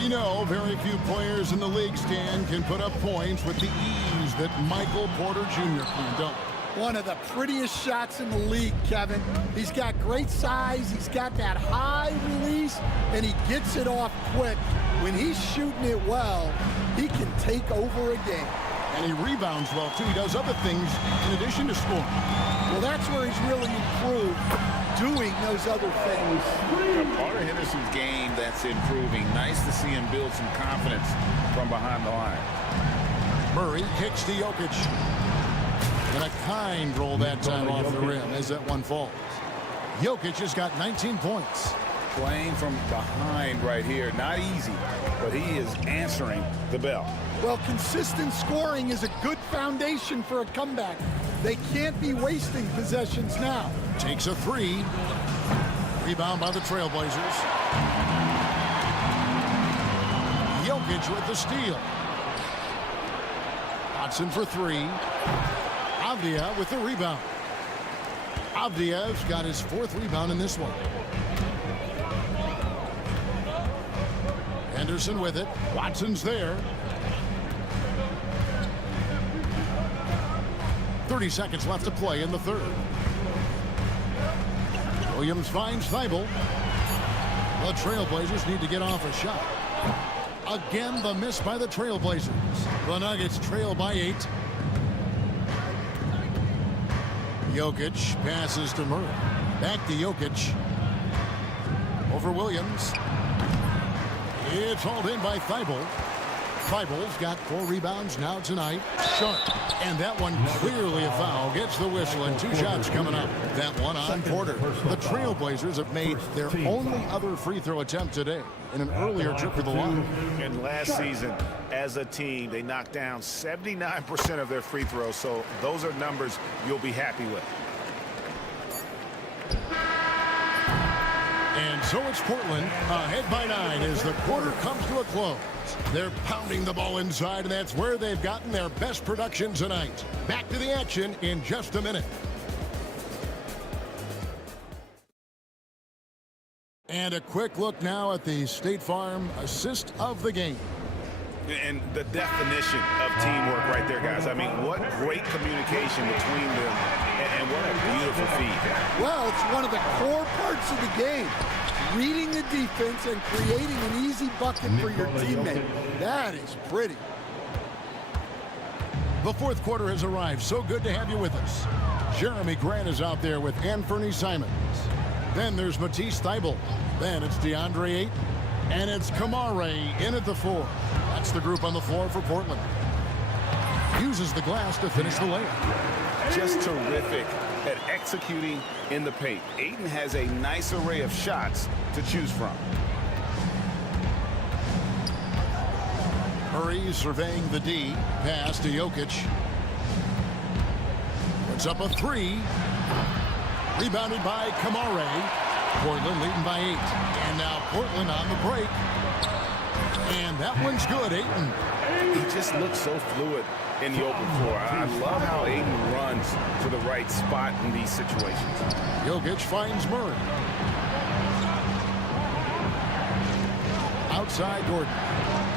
You know, very few players in the league, Stan, can put up points with the ease that Michael Porter Jr. can, don't they? One of the prettiest shots in the league, Kevin. He's got great size, he's got that high release, and he gets it off quick. When he's shooting it well, he can take over a game. And he rebounds well, too. He does other things in addition to scoring. Well, that's where he's really improved, doing those other things. Carter Henderson's game that's improving. Nice to see him build some confidence from behind the line. Murray kicks to Jokic. And a kind roll that time off the rim as that one falls. Jokic has got 19 points. Playing from behind right here. Not easy, but he is answering the bell. Well, consistent scoring is a good foundation for a comeback. They can't be wasting possessions now. Takes a 3. Rebound by the Trailblazers. Jokic with the steal. Watson for 3. Avdia with the rebound. Avdia's got his 4th rebound in this one. Henderson with it. Watson's there. 30 seconds left to play in the third. Williams finds Thibault. The Trailblazers need to get off a shot. Again, the miss by the Trailblazers. The Nuggets trail by 8. Jokic passes to Murray. Back to Jokic. Over Williams. It's hauled in by Thibault. Feivel's got 4 rebounds now tonight. Sharp. And that one clearly a foul. Gets the whistle, and 2 shots coming up. That one on Porter. The Trailblazers have made their only other free throw attempt today in an earlier trip to the line. And last season, as a team, they knocked down 79% of their free throws, so those are numbers you'll be happy with. And so it's Portland ahead by 9 as the quarter comes to a close. They're pounding the ball inside, and that's where they've gotten their best production tonight. Back to the action in just a minute. And a quick look now at the State Farm assist of the game. And the definition of teamwork right there, guys. I mean, what great communication between them, and what a beautiful feed. Well, it's one of the core parts of the game. Reading the defense and creating an easy bucket for your teammate. That is pretty. The fourth quarter has arrived. So good to have you with us. Jeremy Grant is out there with Anthony Simons. Then there's Matisse Thybulle. Then it's DeAndre Ayton. And it's Kamare in at the 4. That's the group on the floor for Portland. Uses the glass to finish the layup. Just terrific at executing in the paint. Ayton has a nice array of shots to choose from. Murray surveying the D. Pass to Jokic. Puts up a 3. Rebounded by Kamare. Portland leading by 8. And now Portland on the break. And that one's good. Ayton. He just looks so fluid in the open floor. I love how Ayton runs to the right spot in these situations. Jokic finds Murray. Outside Gordon.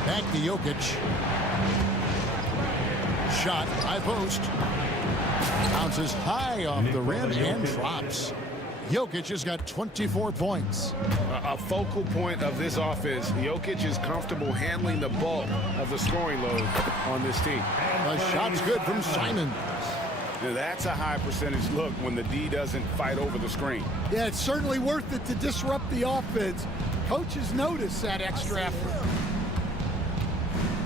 Back to Jokic. Shot, high post. Bounces high off the rim and drops. Jokic has got 24 points. A focal point of this offense. Jokic is comfortable handling the bulk of the scoring load on this team. The shot's good from Simons. Now that's a high percentage look when the D doesn't fight over the screen. Yeah, it's certainly worth it to disrupt the offense. Coaches notice that extra effort.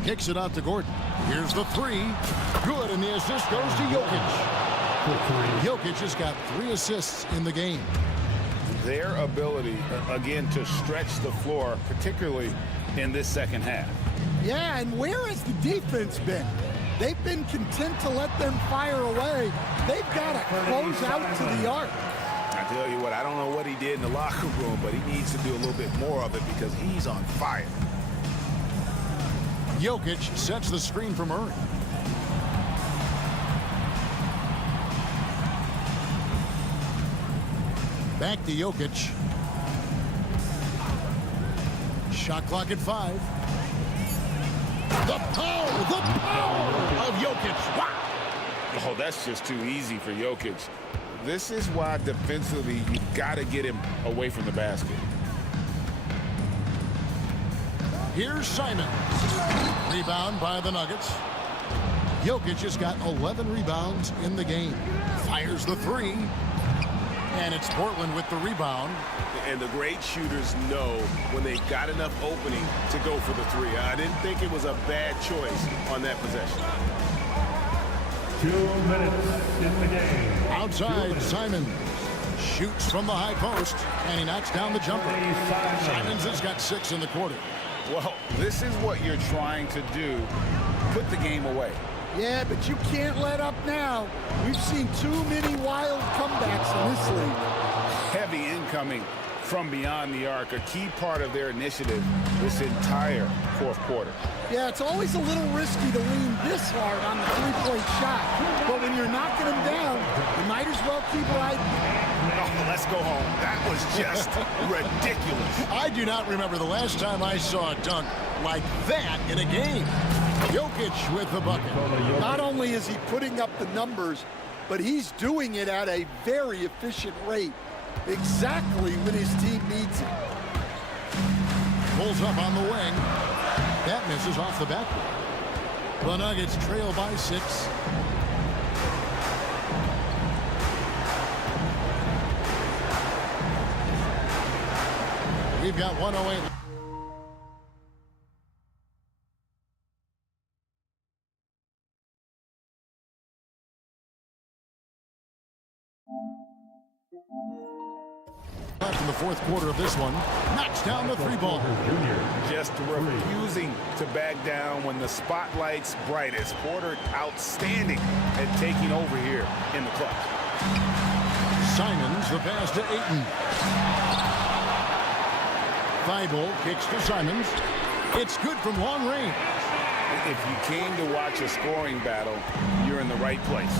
Kicks it out to Gordon. Here's the 3. Good, and the assist goes to Jokic. Jokic has got 3 assists in the game. Their ability, again, to stretch the floor, particularly in this second half. Yeah, and where has the defense been? They've been content to let them fire away. They've got to close out to the arc. I tell you what, I don't know what he did in the locker room, but he needs to do a little bit more of it because he's on fire. Jokic sets the screen for Murray. Back to Jokic. Shot clock at 5. The power of Jokic. Wow. Oh, that's just too easy for Jokic. This is why defensively you've got to get him away from the basket. Here's Simons. Rebound by the Nuggets. Jokic has got 11 rebounds in the game. Fires the 3. And it's Portland with the rebound. And the great shooters know when they got enough opening to go for the 3. I didn't think it was a bad choice on that possession. 2 minutes in the game. Outside, Simons shoots from the high post, and he knocks down the jumper. Simons has got 6 in the quarter. Well, this is what you're trying to do. Put the game away. Yeah, but you can't let up now. We've seen too many wild comebacks in this league. Heavy incoming from beyond the arc, a key part of their initiative this entire fourth quarter. Yeah, it's always a little risky to lean this hard on the three-point shot. But when you're knocking them down, you might as well keep riding. Oh, let's go home. That was just ridiculous. I do not remember the last time I saw a dunk like that in a game. Jokic with the bucket. Not only is he putting up the numbers, but he's doing it at a very efficient rate. Exactly when his team needs it. Pulls up on the wing. That misses off the backboard. The Nuggets trail by 6. We've got 108. Left in the fourth quarter of this one. Knocks down the three ball. Just refusing to back down when the spotlight's brightest. Porter outstanding at taking over here in the clutch. Simons, the pass to Ayton. Thibault kicks to Simons. It's good from long range. If you came to watch a scoring battle, you're in the right place.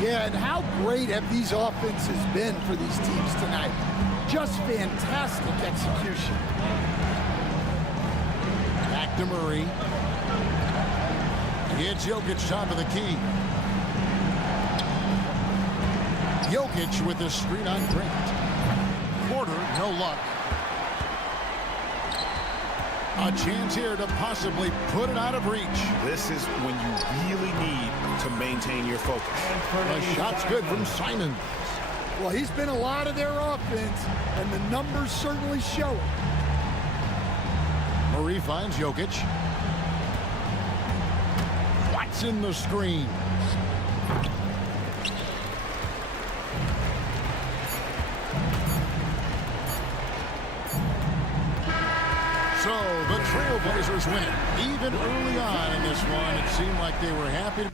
Yeah, and how great have these offenses been for these teams tonight? Just fantastic execution. Back to Murray. It's Jokic top of the key. Jokic with the screen on Grant. Porter, no luck. A chance here to possibly put it out of reach. This is when you really need to maintain your focus. The shot's good from Simons. Well, he's been a lot of their offense, and the numbers certainly show it. Murray finds Jokic. Watson the screen. So the Trailblazers win it. Even early on in this one, it seemed like they were happy to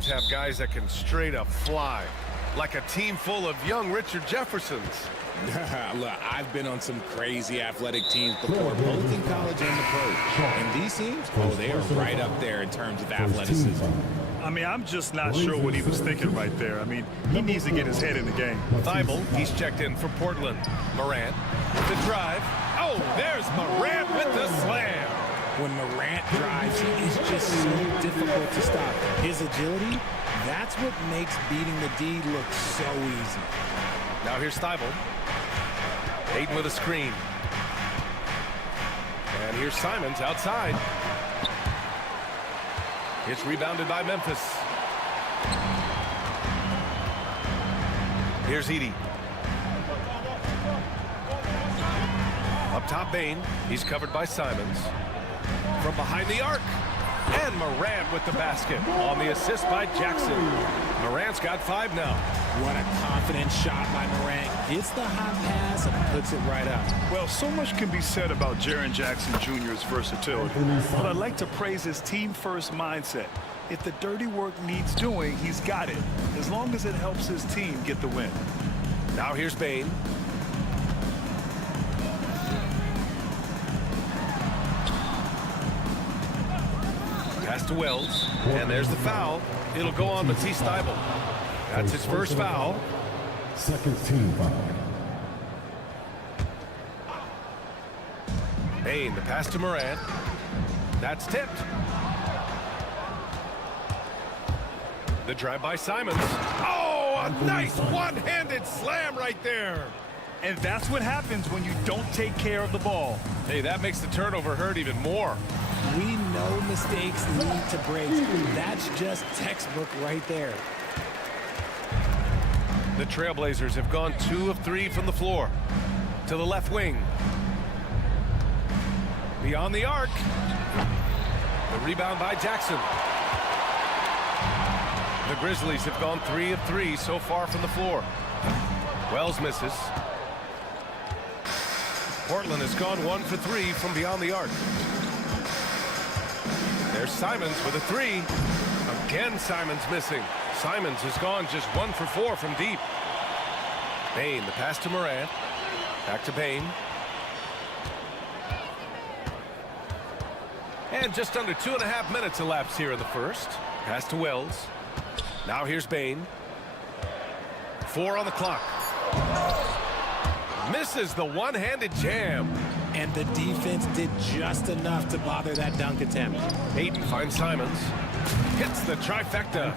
teams have guys that can straight up fly, like a team full of young Richard Jeffersons. Look, I've been on some crazy athletic teams before, both in college and the pro. And these teams, oh, they are right up there in terms of athleticism. I mean, I'm just not sure what he was thinking right there. I mean, he needs to get his head in the game. Thibault, he's checked in for Portland. Morant with the drive. Oh, there's Morant with the slam. When Morant drives, he is just so difficult to stop. His agility, that's what makes beating the D look so easy. Now here's Thibault. Ayton with a screen. And here's Simons outside. It's rebounded by Memphis. Here's Edey. Up top, Bain. He's covered by Simons. From behind the arc. And Morant with the basket on the assist by Jackson. Morant's got 5 now. What a confident shot by Morant. Gets the hot pass and puts it right up. Well, so much can be said about Jaren Jackson Jr.'s versatility. But I'd like to praise his team-first mindset. If the dirty work needs doing, he's got it, as long as it helps his team get the win. Now here's Bain. Pass to Wells, and there's the foul. It'll go on Matisse Thibault. That's his first foul. Second team foul. Bain, the pass to Morant. That's tipped. The drive by Simons. Oh, a nice one-handed slam right there. And that's what happens when you don't take care of the ball. Hey, that makes the turnover hurt even more. We know mistakes lead to breaks. That's just textbook right there. The Trailblazers have gone 2 of 3 from the floor. To the left wing. Beyond the arc. The rebound by Jackson. The Grizzlies have gone 3 of 3 so far from the floor. Wells misses. Portland has gone 1 for 3 from beyond the arc. There's Simons with a 3. Again, Simons missing. Simons has gone just 1 for 4 from deep. Bain, the pass to Morant. Back to Bain. And just under 2.5 minutes elapsed here in the first. Pass to Wells. Now here's Bain. 4 on the clock. Misses the one-handed jam. And the defense did just enough to bother that dunk attempt. Ayton finds Simons. Hits the trifecta.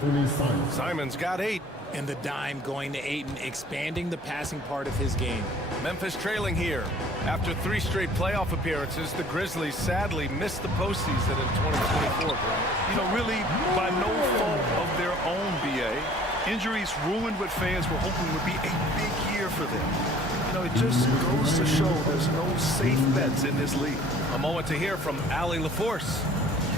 Simons got 8. And the dime going to Ayton, expanding the passing part of his game. Memphis trailing here. After 3 straight playoff appearances, the Grizzlies sadly missed the postseason in 2024. You know, really, by no fault of their own, BA. Injuries ruined what fans were hoping would be a big year for them. You know, it just goes to show there's no safe bets in this league. A moment to hear from Allie LaForce.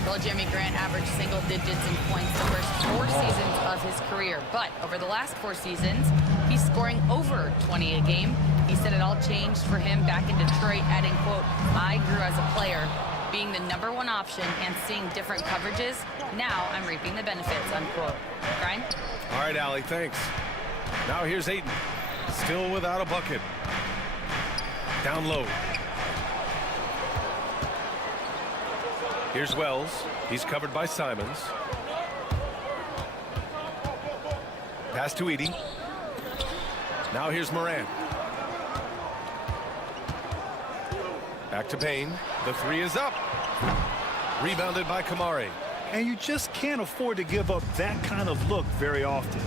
Well, Jeremy Grant averaged single digits in points the first 4 seasons of his career. But over the last 4 seasons, he's scoring over 20 a game. He said it all changed for him back in Detroit, adding, quote, I grew as a player, being the #1 option and seeing different coverages. Now I'm reaping the benefits, unquote. Brian? All right, Allie, thanks. Now here's Ayton. Still without a bucket. Down low. Here's Wells. He's covered by Simons. Pass to Edey. Now here's Morant. Back to Bain. The 3 is up. Rebounded by Kamari. And you just can't afford to give up that kind of look very often.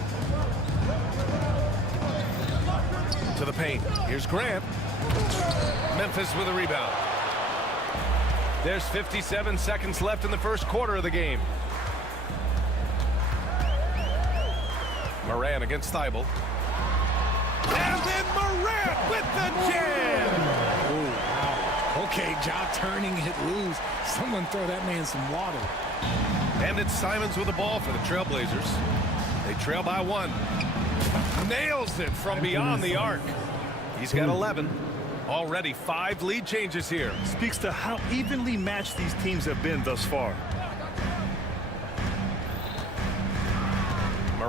To the paint. Here's Grant. Memphis with a rebound. There's 57 seconds left in the first quarter of the game. Morant against Thibault. And then Morant with the jam! Oh, wow. Okay, job turning it loose. Someone throw that man some water. And it's Simons with the ball for the Trailblazers. They trail by 1. Nails it from beyond the arc. He's got 11. Already 5 lead changes here. Speaks to how evenly matched these teams have been thus far.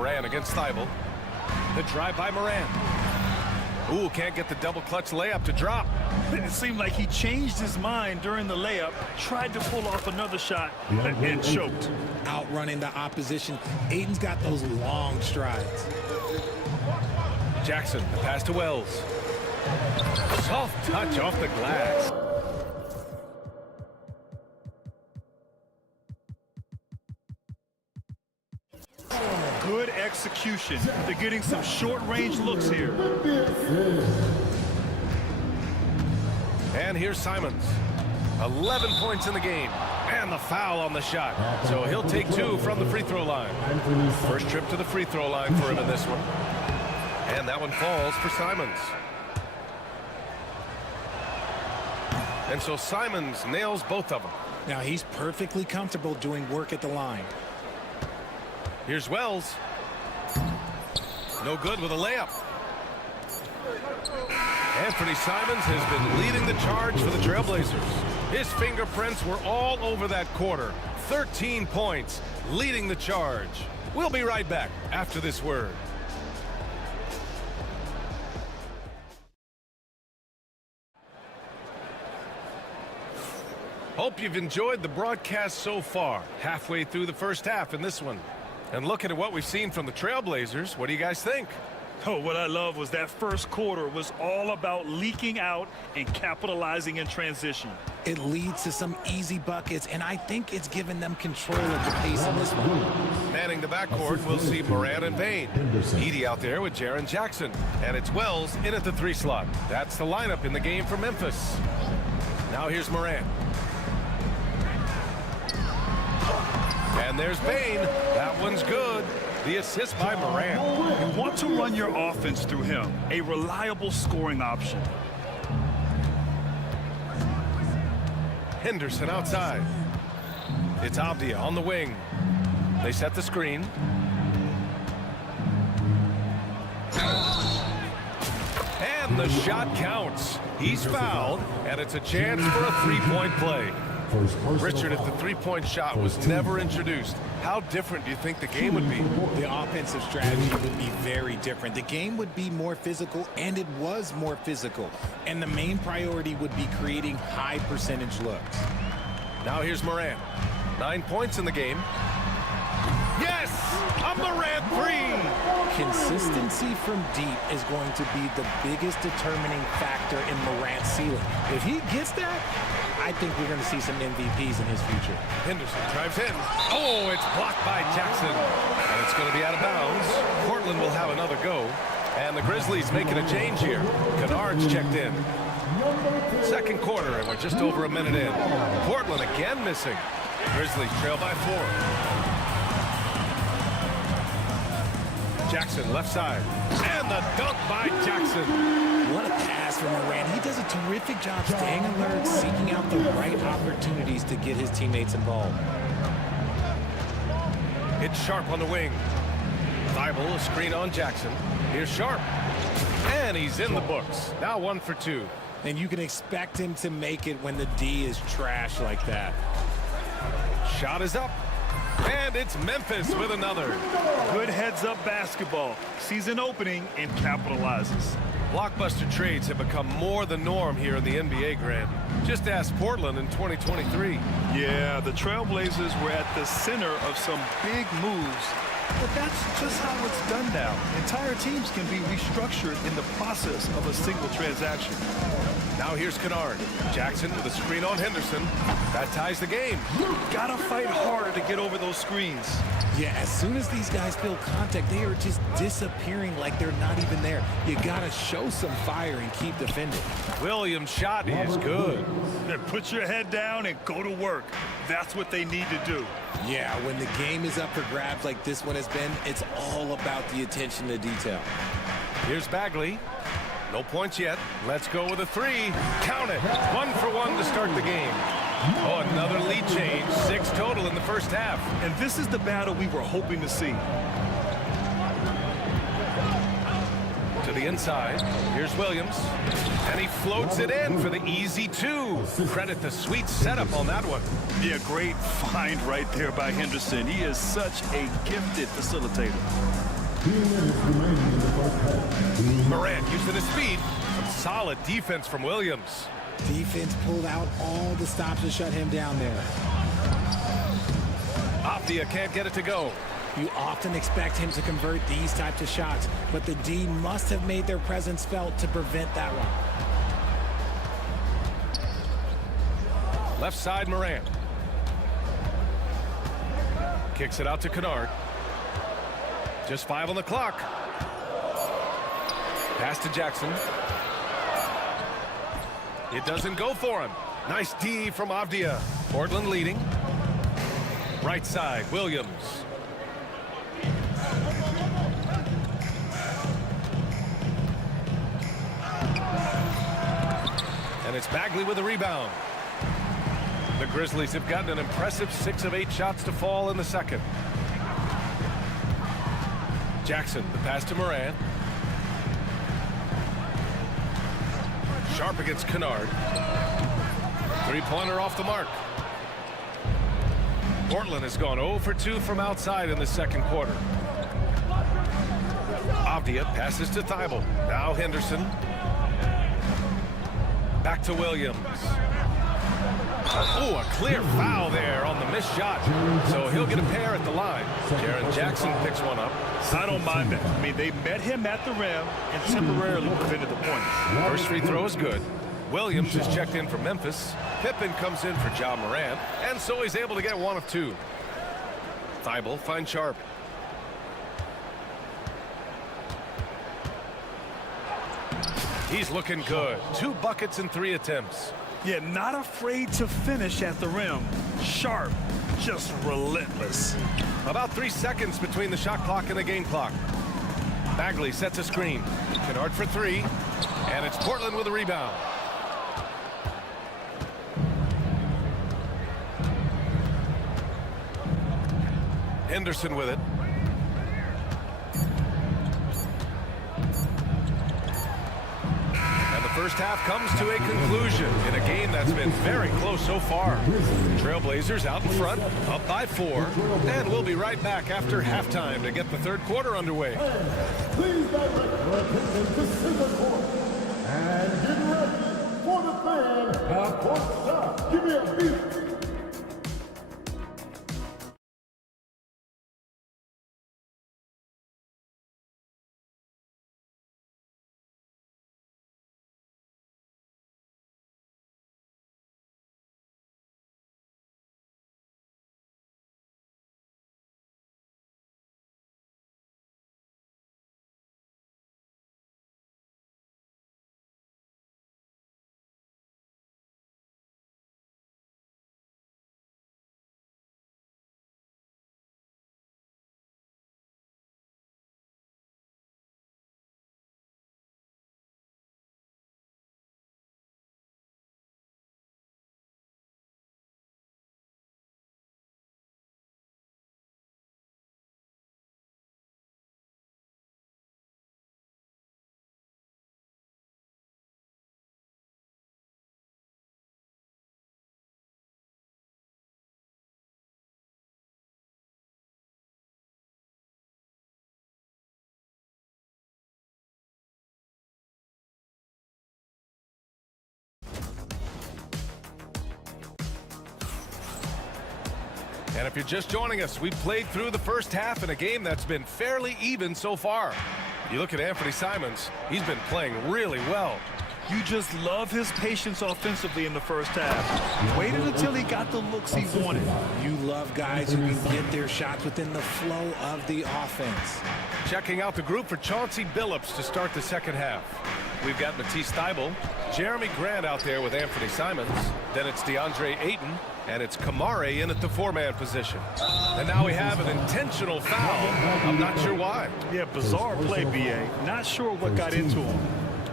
Moran against Thibault. The drive by Moran. Ooh, can't get the double clutch layup to drop. It seemed like he changed his mind during the layup, tried to pull off another shot, and choked. Outrunning the opposition. Aiden's got those long strides. Jackson, the pass to Wells. Soft touch off the glass. Good execution. They're getting some short-range looks here. And here's Simons. 11 points in the game. And the foul on the shot. So he'll take 2 from the free throw line. First trip to the free throw line for him in this one. And that one falls for Simons. And so Simons nails both of them. Now he's perfectly comfortable doing work at the line. Here's Wells. No good with a layup. Anthony Simons has been leading the charge for the Trailblazers. His fingerprints were all over that quarter. 13 points, leading the charge. We'll be right back after this word. Hope you've enjoyed the broadcast so far. Halfway through the first half in this one. And looking at what we've seen from the Trailblazers, what do you guys think? Oh, what I love was that first quarter was all about leaking out and capitalizing in transition. It leads to some easy buckets, and I think it's given them control of the pace in this one. Manning the backcourt, we'll see Moran and Bain. Edey out there with Jaren Jackson. And it's Wells in at the 3 slot. That's the lineup in the game for Memphis. Now here's Moran. And there's Bain. That one's good. The assist by Moran. You want to run your offense through him. A reliable scoring option. Henderson outside. It's Abdia on the wing. They set the screen. And the shot counts. He's fouled, and it's a chance for a three-point play. Richard, if the three-point shot was never introduced, how different do you think the game would be? The offensive strategy would be very different. The game would be more physical, and it was more physical. And the main priority would be creating high percentage looks. Now here's Moran. 9 points in the game. Yes! A Moran 3! Consistency from deep is going to be the biggest determining factor in Morant's ceiling. If he gets that, I think we're going to see some MVPs in his future. Henderson drives in. Oh, it's blocked by Jackson. And it's going to be out of bounds. Portland will have another go. And the Grizzlies making a change here. Kennard's checked in. Second quarter, and we're just over a minute in. Portland again missing. Grizzlies trail by 4. Jackson left side. And the dunk by Jackson. What a pass from Moran. He does a terrific job staying alert, seeking out the right opportunities to get his teammates involved. It's Sharp on the wing. Thibault, a screen on Jackson. Here's Sharp. And he's in the books. Now 1 for 2. And you can expect him to make it when the D is trash like that. Shot is up. And it's Memphis with another. Good heads-up basketball. Sees an opening and capitalizes. Blockbuster trades have become more the norm here in the NBA, Grant. Just ask Portland in 2023. Yeah, the Trailblazers were at the center of some big moves. But that's just how it's done now. Entire teams can be restructured in the process of a single transaction. Now here's Kennard. Jackson with a screen on Henderson. That ties the game. Gotta fight harder to get over those screens. Yeah, as soon as these guys feel contact, they are just disappearing like they're not even there. You gotta show some fire and keep defending. Williams' shot is good. Then put your head down and go to work. That's what they need to do. Yeah, when the game is up for grabs like this one has been, it's all about the attention to detail. Here's Bagley. No points yet. Let's go with a 3. Count it. 1 for 1 to start the game. Oh, another lead change. 6 total in the first half. And this is the battle we were hoping to see. To the inside. Here's Williams. And he floats it in for the easy two. Credit the sweet setup on that one. Yeah, great find right there by Henderson. He is such a gifted facilitator. Morant using his speed. Some solid defense from Williams. Defense pulled out all the stops to shut him down there. Avdia can't get it to go. You often expect him to convert these types of shots, but the D must have made their presence felt to prevent that one. Left side, Morant. Kicks it out to Kennard. Just 5 on the clock. Pass to Jackson. It doesn't go for him. Nice D from Avdia. Portland leading. Right side, Williams. And it's Bagley with a rebound. The Grizzlies have gotten an impressive 6 of 8 shots to fall in the second. Jackson, the pass to Morant. Sharp against Kennard. Three-pointer off the mark. Portland has gone 0 for 2 from outside in the second quarter. Avdia passes to Thibault. Now Henderson. Back to Williams. Oh, a clear foul there on the missed shot. So he'll get a pair at the line. Jaren Jackson picks one up. I don't mind that. I mean, they met him at the rim and temporarily prevented the point. First free throw is good. Williams is checked in for Memphis. Pippen comes in for Ja Morant. And so he's able to get 1 of 2. Thibault finds Sharp. He's looking good. 2 buckets in 3 attempts. Yeah, not afraid to finish at the rim. Sharp, just relentless. About 3 seconds between the shot clock and the game clock. Bagley sets a screen. Kennard for 3. And it's Portland with a rebound. Henderson with it. First half comes to a conclusion in a game that's been very close so far. Trailblazers out in front, up by 4, and we'll be right back after halftime to get the third quarter underway. Please direct your attention to center court and get ready for the fan half-court shot. Give me a beat. And if you're just joining us, we've played through the first half in a game that's been fairly even so far. You look at Anthony Simons, he's been playing really well. You just love his patience offensively in the first half. Waited until he got the looks he wanted. You love guys who can get their shots within the flow of the offense. Checking out the group for Chauncey Billups to start the second half. We've got Matisse Thybulle, Jeremy Grant out there with Anthony Simons. Then it's DeAndre Ayton, and it's Kamare in at the 4-man position. And now we have an intentional foul. I'm not sure why. Yeah, bizarre play, BA. Not sure what got into him.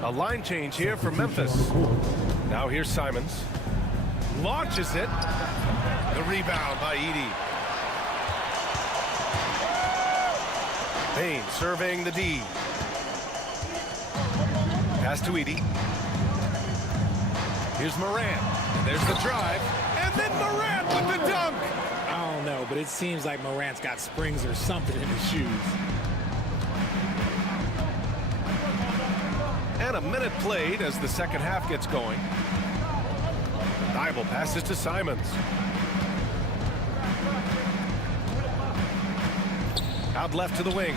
A line change here for Memphis. Now here's Simons. Launches it. The rebound by Edey. Payne surveying the D. Pass to Edie. Here's Morant. And there's the drive. And then Morant with the dunk. I don't know, but it seems like Morant's got springs or something in his shoes. And a minute played as the second half gets going. Thibault passes to Simons. Out left to the wing.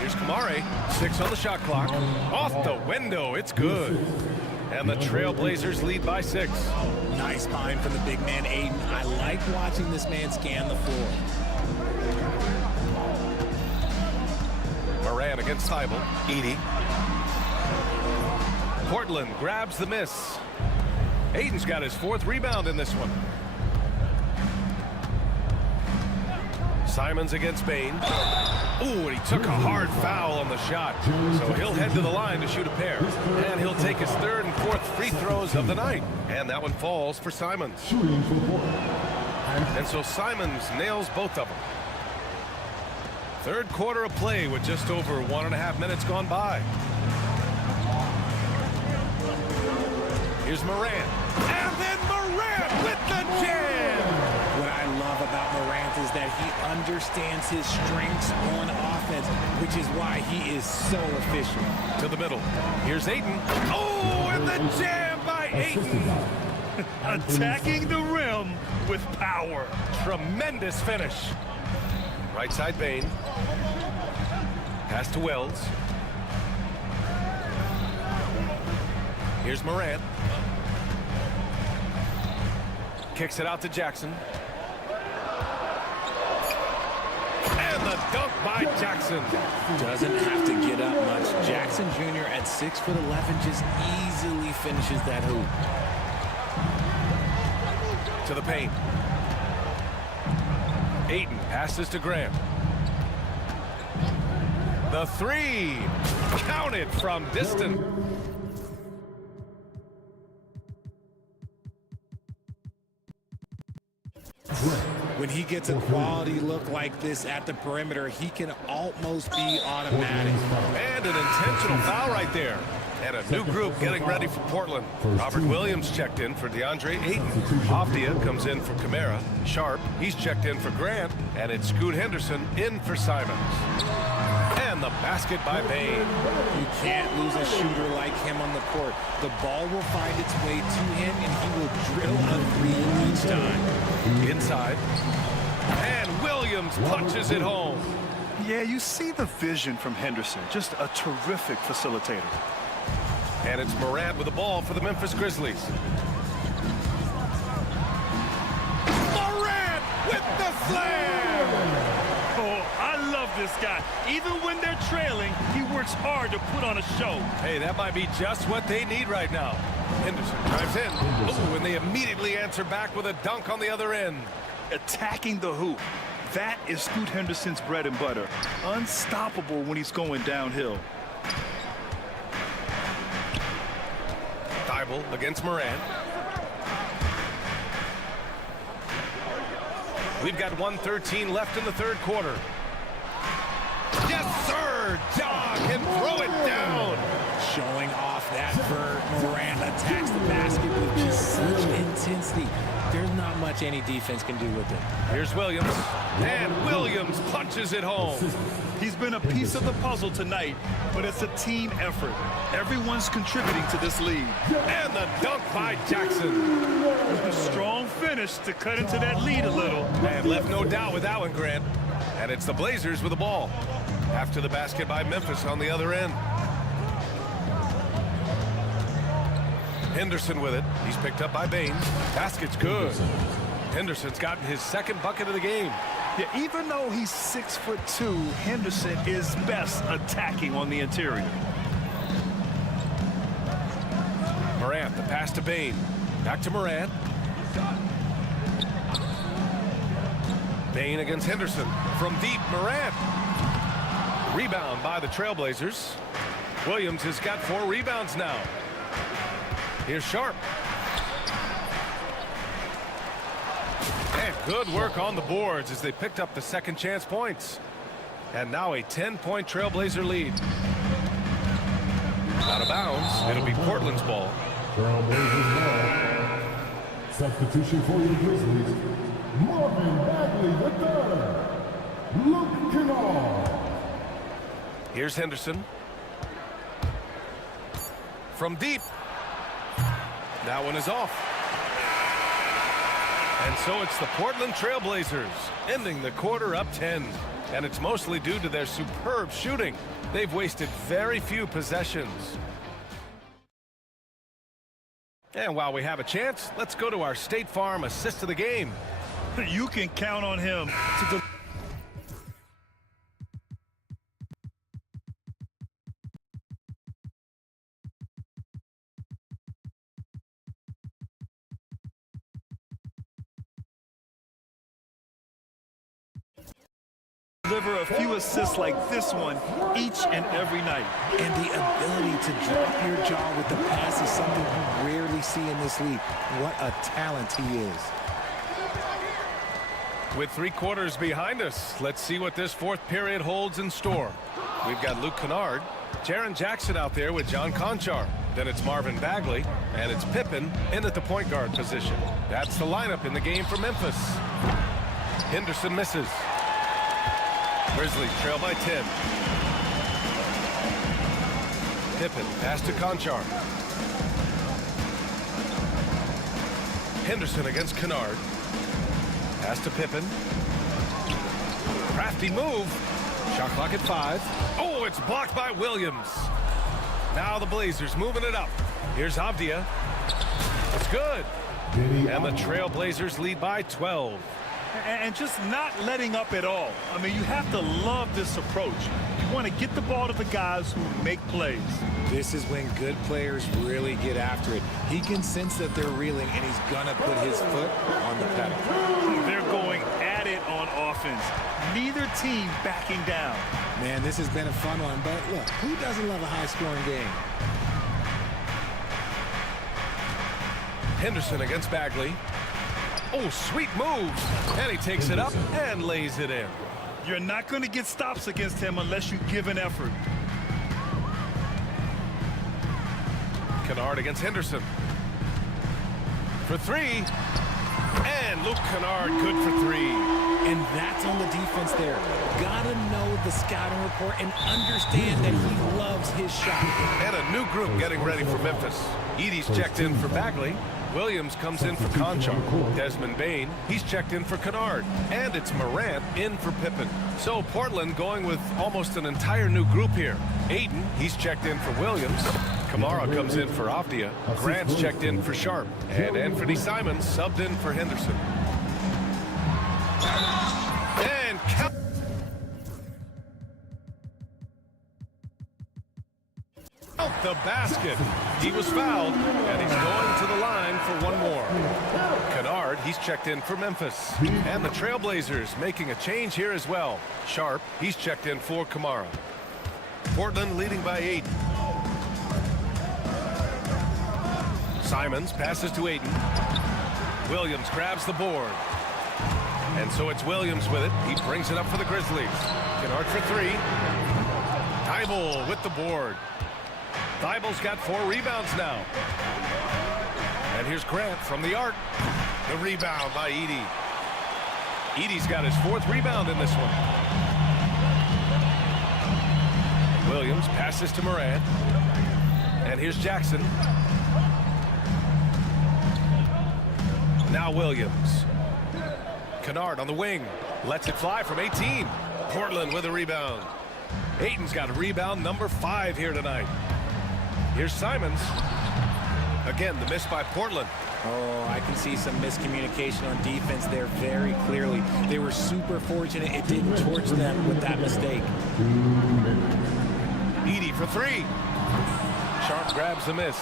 Here's Kamare. 6 on the shot clock. Off the window. It's good. And the Trailblazers lead by 6. Nice find from the big man, Aiden. I like watching this man scan the floor. Moran against Thibault. Edie. Portland grabs the miss. Aiden's got his 4th rebound in this one. Simons against Bain. Ooh, and he took a hard foul on the shot. So he'll head to the line to shoot a pair. And he'll take his 3rd and 4th free throws of the night. And that one falls for Simons. And so Simons nails both of them. 3rd quarter of play with just over 1.5 minutes gone by. Here's Morant. And then Morant with the jam! What I love about Morant is that he understands his strengths on offense, which is why he is so efficient. To the middle. Here's Ayton. Oh, and the jam by Ayton! Attacking the rim with power. Tremendous finish. Right side Bain. Pass to Wells. Here's Morant. Kicks it out to Jackson. And the dunk by Jackson. Doesn't have to get up much. Jackson Jr. at 6'11" just easily finishes that hoop. To the paint. Ayton passes to Graham. The 3. Counted from distance. When he gets a quality look like this at the perimeter, he can almost be automatic. And an intentional foul right there. And a new group getting ready for Portland. Robert Williams checked in for DeAndre Ayton. Hofdia comes in for Kamara. Sharp, he's checked in for Grant. And it's Scoot Henderson in for Simons. And the basket by Bain. You can't lose a shooter like him on the court. The ball will find its way to him, and he will drill a 3 each time. Inside. And Williams punches it home. Yeah, you see the vision from Henderson. Just a terrific facilitator. And it's Morant with the ball for the Memphis Grizzlies. Morant with the slam! Oh, I love this guy. Even when they're trailing, he works hard to put on a show. Hey, that might be just what they need right now. Henderson drives in. Ooh, and they immediately answer back with a dunk on the other end. Attacking the hoop. That is Scoot Henderson's bread and butter. Unstoppable when he's going downhill. Thibault against Morant. We've got 1:13 left in the 3rd quarter. Yes, sir! Jog and throw it down! Showing off that vert. Morant attacks the basket with just such intensity. There's not much any defense can do with it. Here's Williams. And Williams punches it home. He's been a piece of the puzzle tonight, but it's a team effort. Everyone's contributing to this lead. And the dunk by Jackson. A strong finish to cut into that lead a little. And left no doubt with that one, Grant. And it's the Blazers with the ball. After the basket by Memphis on the other end. Henderson with it. He's picked up by Bain. Basket's good. Henderson's gotten his 2nd bucket of the game. Yeah, even though he's 6'2", Henderson is best attacking on the interior. Morant, the pass to Bain. Back to Morant. Bain against Henderson. From deep, Morant. Rebound by the Trailblazers. Williams has got 4 rebounds now. Here's Sharp. And good work on the boards as they picked up the 2nd chance points. And now a 10-point Trailblazer lead. Out of bounds. It'll be Portland's ball. Trailblazers ball. Substitution for your Grizzlies. Marvin Bagley III. Luke Kennard. Here's Henderson. From deep. That one is off. And so it's the Portland Trailblazers ending the quarter up 10. And it's mostly due to their superb shooting. They've wasted very few possessions. And while we have a chance, let's go to our State Farm assist of the game. You can count on him to deliver a few assists like this one each and every night. And the ability to drop your jaw with the pass is something you rarely see in this league. What a talent he is. With 3 quarters behind us, let's see what this fourth period holds in store. We've got Luke Kennard, Jaren Jackson out there with John Conchar. Then it's Marvin Bagley, and it's Pippen in at the point guard position. That's the lineup in the game for Memphis. Henderson misses. Grizzlies trail by 10. Pippen pass to Conchar. Henderson against Kennard. Pass to Pippen. Crafty move. Shot clock at 5. Oh, it's blocked by Williams. Now the Blazers moving it up. Here's Avdia. It's good. And the Trailblazers lead by 12. And just not letting up at all. I mean, you have to love this approach. You want to get the ball to the guys who make plays. This is when good players really get after it. He can sense that they're reeling, and he's going to put his foot on the pedal. They're going at it on offense. Neither team backing down. Man, this has been a fun one, but look, who doesn't love a high-scoring game? Henderson against Bagley. Oh, sweet move. And he takes it up and lays it in. You're not going to get stops against him unless you give an effort. Kennard against Henderson. For 3. And Luke Kennard good for 3. And that's on the defense there. Gotta know the scouting report and understand that he loves his shot. And a new group getting ready for Memphis. Edie's checked in for Bagley. Williams comes in for Conchar. Desmond Bain, he's checked in for Kennard. And it's Morant in for Pippen. So Portland going with almost an entire new group here. Ayton, he's checked in for Williams. Kamara comes in for Avdia. Grant's checked in for Sharp. And Anthony Simons subbed in for Henderson. And count the basket. He was fouled, and he's going to the line for one more. Kennard, he's checked in for Memphis. And the Trailblazers making a change here as well. Sharp, he's checked in for Kamara. Portland leading by 8. Simons passes to Ayton. Williams grabs the board. And so it's Williams with it. He brings it up for the Grizzlies. Kennard for 3. Thibault with the board. Thibault's got 4 rebounds now. And here's Grant from the arc. The rebound by Edie. Edie's got his 4th rebound in this one. Williams passes to Morant. And here's Jackson. Now Williams. Kennard on the wing. Lets it fly from 18. Portland with a rebound. Ayton's got a rebound number 5 here tonight. Here's Simons. Again, the miss by Portland. Oh, I can see some miscommunication on defense there very clearly. They were super fortunate it didn't torch them with that mistake. Edie for 3. Sharp grabs the miss.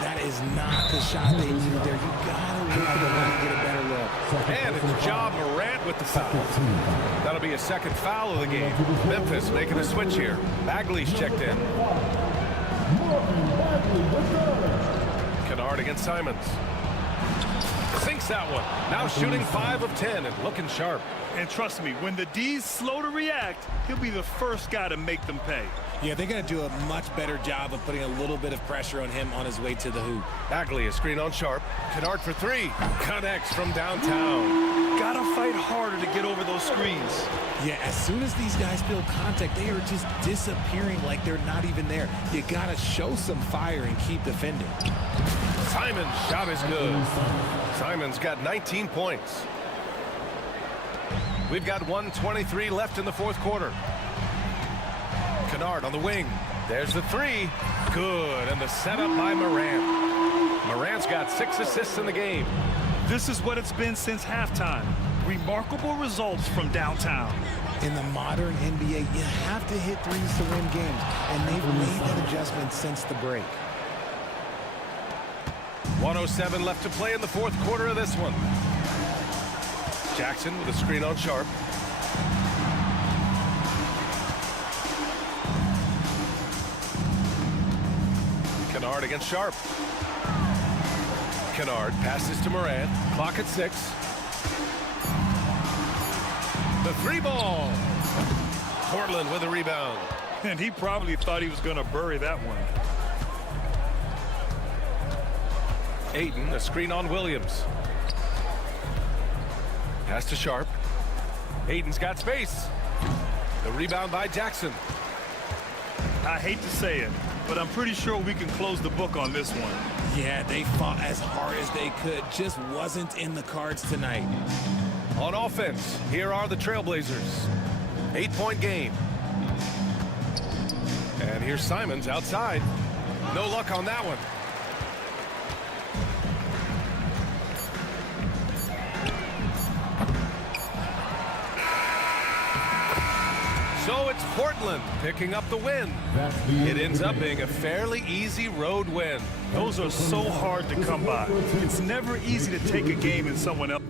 That is not the shot they needed there. You gotta look at the line to get a better look. And it's Ja Morant with the foul. That'll be a 2nd foul of the game. Memphis making a switch here. Bagley's checked in. Kennard against Simons. Sinks that one. Now shooting 5 of 10 and looking sharp. And trust me, when the D's slow to react, he'll be the first guy to make them pay. Yeah, they got to do a much better job of putting a little bit of pressure on him on his way to the hoop. Bagley, a screen on Sharp. Kennard for three. Connects from downtown. Gotta fight harder to get over those screens. Yeah, as soon as these guys feel contact, they are just disappearing like they're not even there. You got to show some fire and keep defending. Simon's shot is good. Simon's got 19 points. We've got 1:23 left in the fourth quarter. Kennard on the wing. There's the three. Good. And the setup by Morant. Morant's got 6 assists in the game. This is what it's been since halftime. Remarkable results from downtown. In the modern NBA, you have to hit threes to win games, and they've made that adjustment since the break. 1:07 left to play in the fourth quarter of this one. Jackson with a screen on Sharp. Kennard against Sharp. Kennard passes to Morant. Clock at 6. The three ball. Portland with a rebound. And he probably thought he was going to bury that one. Ayton, a screen on Williams. Pass to Sharp. Ayton's got space. The rebound by Jackson. I hate to say it, but I'm pretty sure we can close the book on this one. Yeah, they fought as hard as they could. Just wasn't in the cards tonight. On offense, here are the Trailblazers. 8-point game. And here's Simons outside. No luck on that one. So it's Portland picking up the win. It ends up being a fairly easy road win. Those are so hard to come by. It's never easy to take a game in someone else.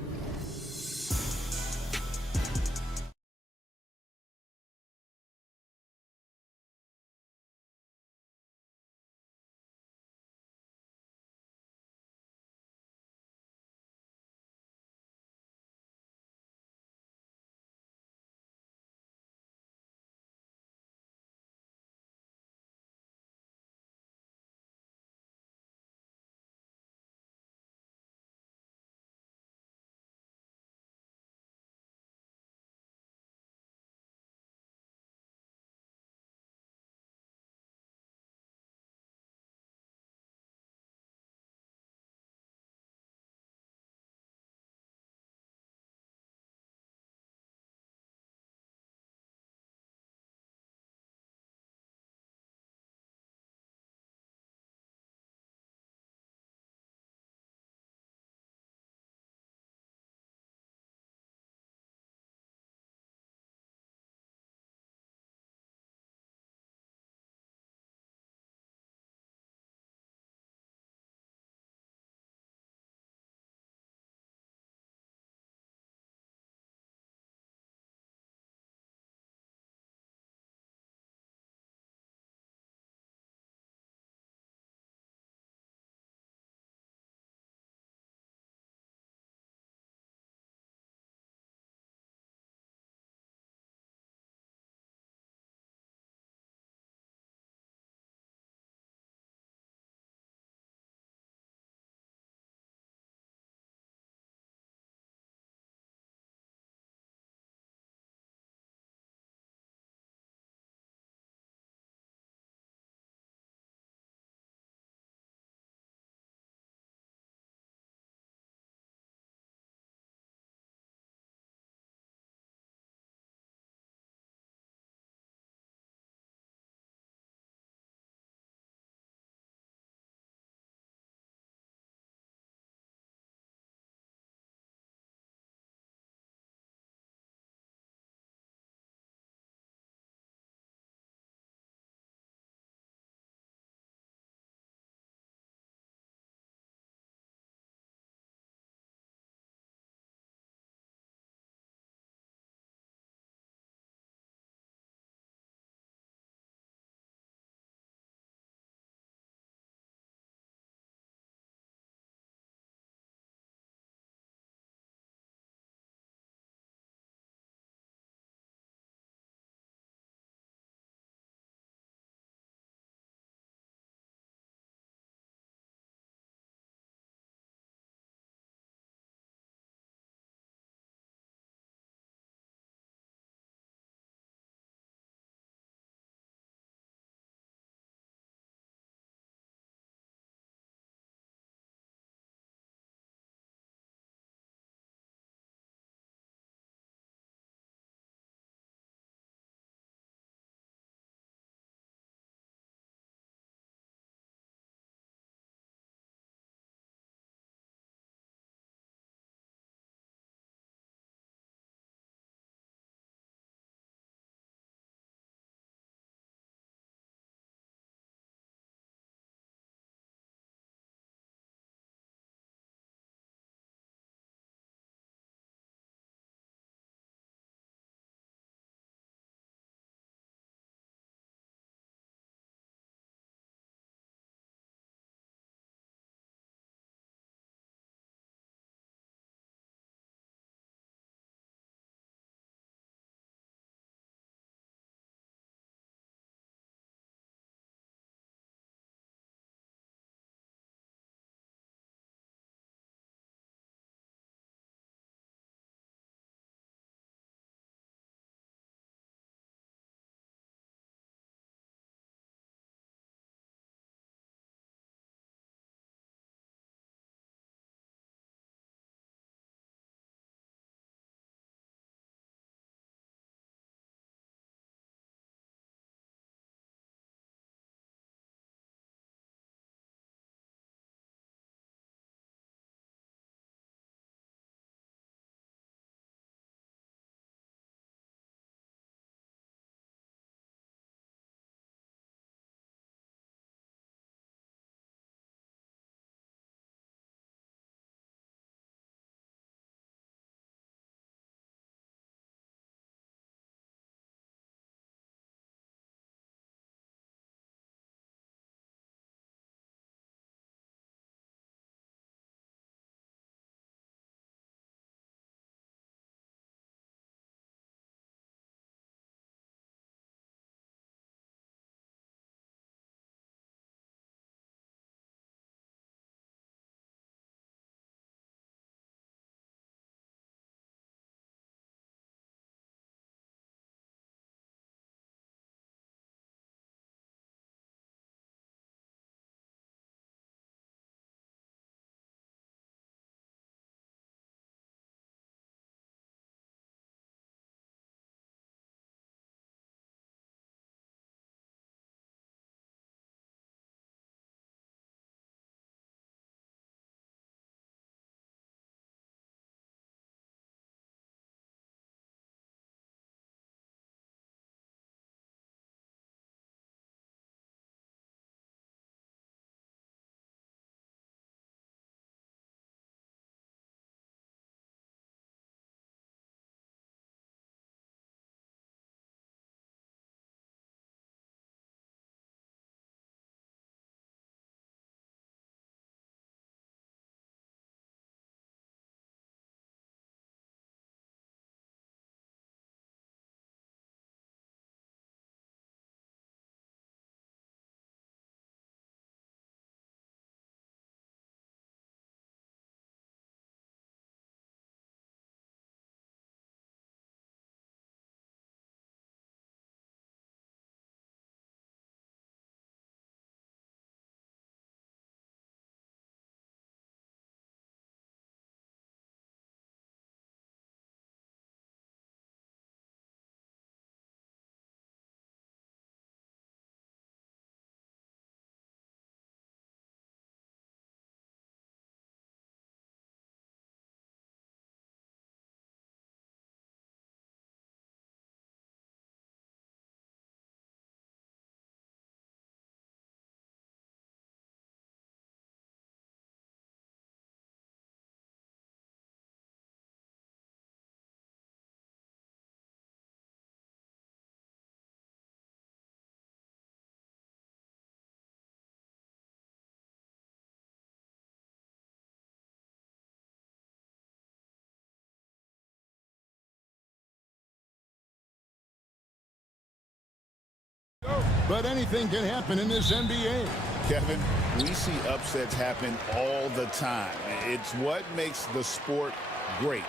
but anything can happen in this NBA. Kevin, we see upsets happen all the time. It's what makes the sport great.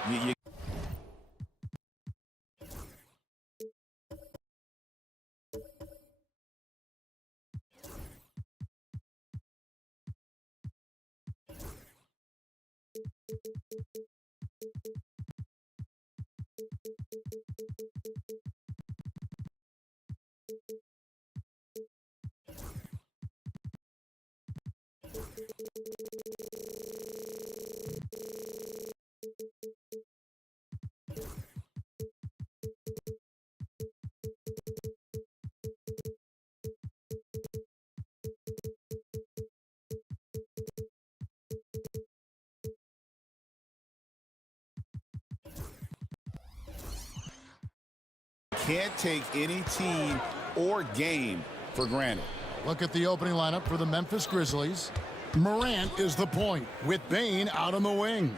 Can't take any team or game for granted. Look at the opening lineup for the Memphis Grizzlies. Morant is the point, with Bane out on the wing.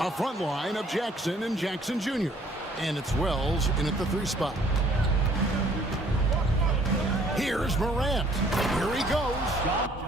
A front line of Jackson and Jackson Jr. And it's Wells in at the 3 spot. Here's Morant. Here he goes.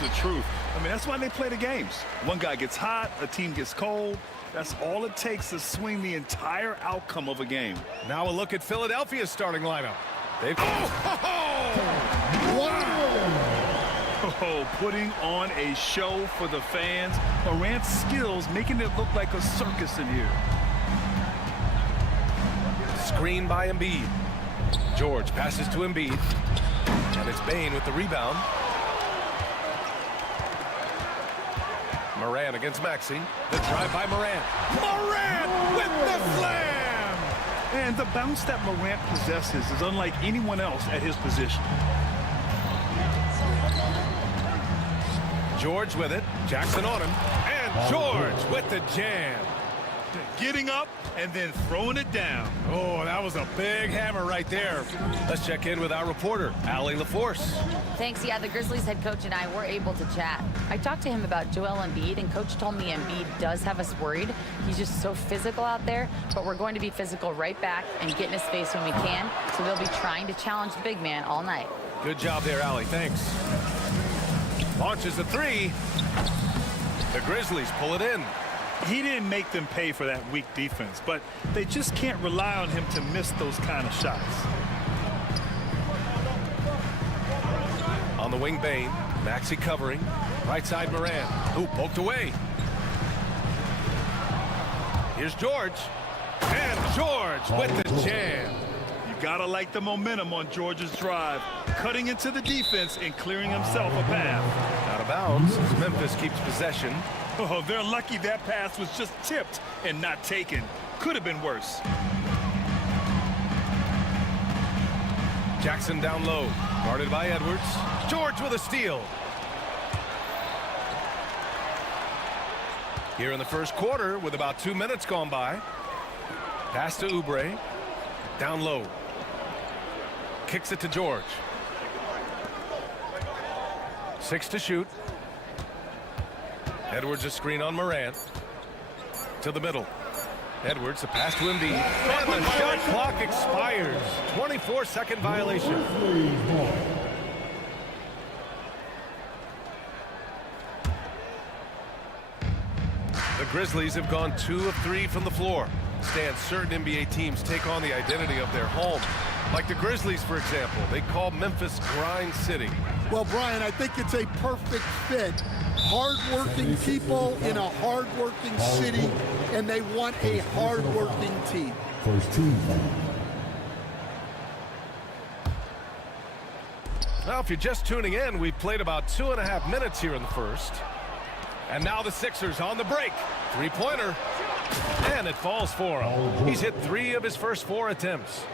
The truth. I mean, that's why they play the games. One guy gets hot, a team gets cold. That's all it takes to swing the entire outcome of a game. Now a look at Philadelphia's starting lineup. They've... Oh, putting on a show for the fans. Morant's skills making it look like a circus in here. Screen by Embiid. George passes to Embiid. And it's Bane with the rebound. Morant against Maxey. The drive by Morant. Morant with the slam! And the bounce that Morant possesses is unlike anyone else at his position. George with it. Jackson on him. And George with the jam. Getting up and then throwing it down. Oh, that was a big hammer right there. Let's check in with our reporter, Allie LaForce. Thanks. Yeah, the Grizzlies head coach and I were able to chat. I talked to him about Joel Embiid, and coach told me Embiid does have us worried. He's just so physical out there, but we're going to be physical right back and get in his face when we can. So they'll be trying to challenge the big man all night. Good job there, Allie. Thanks. Launches a three. The Grizzlies pull it in. He didn't make them pay for that weak defense, but they just can't rely on him to miss those kind of shots. On the wing, Bain. Maxey covering. Right side, Moran. Ooh, poked away. Here's George. And George with the jam. You gotta like the momentum on George's drive, cutting into the defense and clearing himself a path. Out of bounds as Memphis keeps possession. Oh, they're lucky that pass was just tipped and not taken. Could have been worse. Jackson down low, guarded by Edwards. George with a steal. Here in the first quarter with about 2 minutes gone by. Pass to Oubre. Down low. Kicks it to George. 6 to shoot. Edwards a screen on Morant. To the middle. Edwards a pass to Embiid. And the shot clock expires. 24-second violation. The Grizzlies have gone 2 of 3 from the floor. Stan, certain NBA teams take on the identity of their home. Like the Grizzlies, for example, they call Memphis Grind City. Well, Brian, I think it's a perfect fit. Hard-working people in a hard-working city, and they want a hard-working team. First team. Now, if you're just tuning in, we've played about 2.5 minutes here in the first. And now the Sixers on the break. Three-pointer. And it falls for him. He's hit 3 of his first 4 attempts.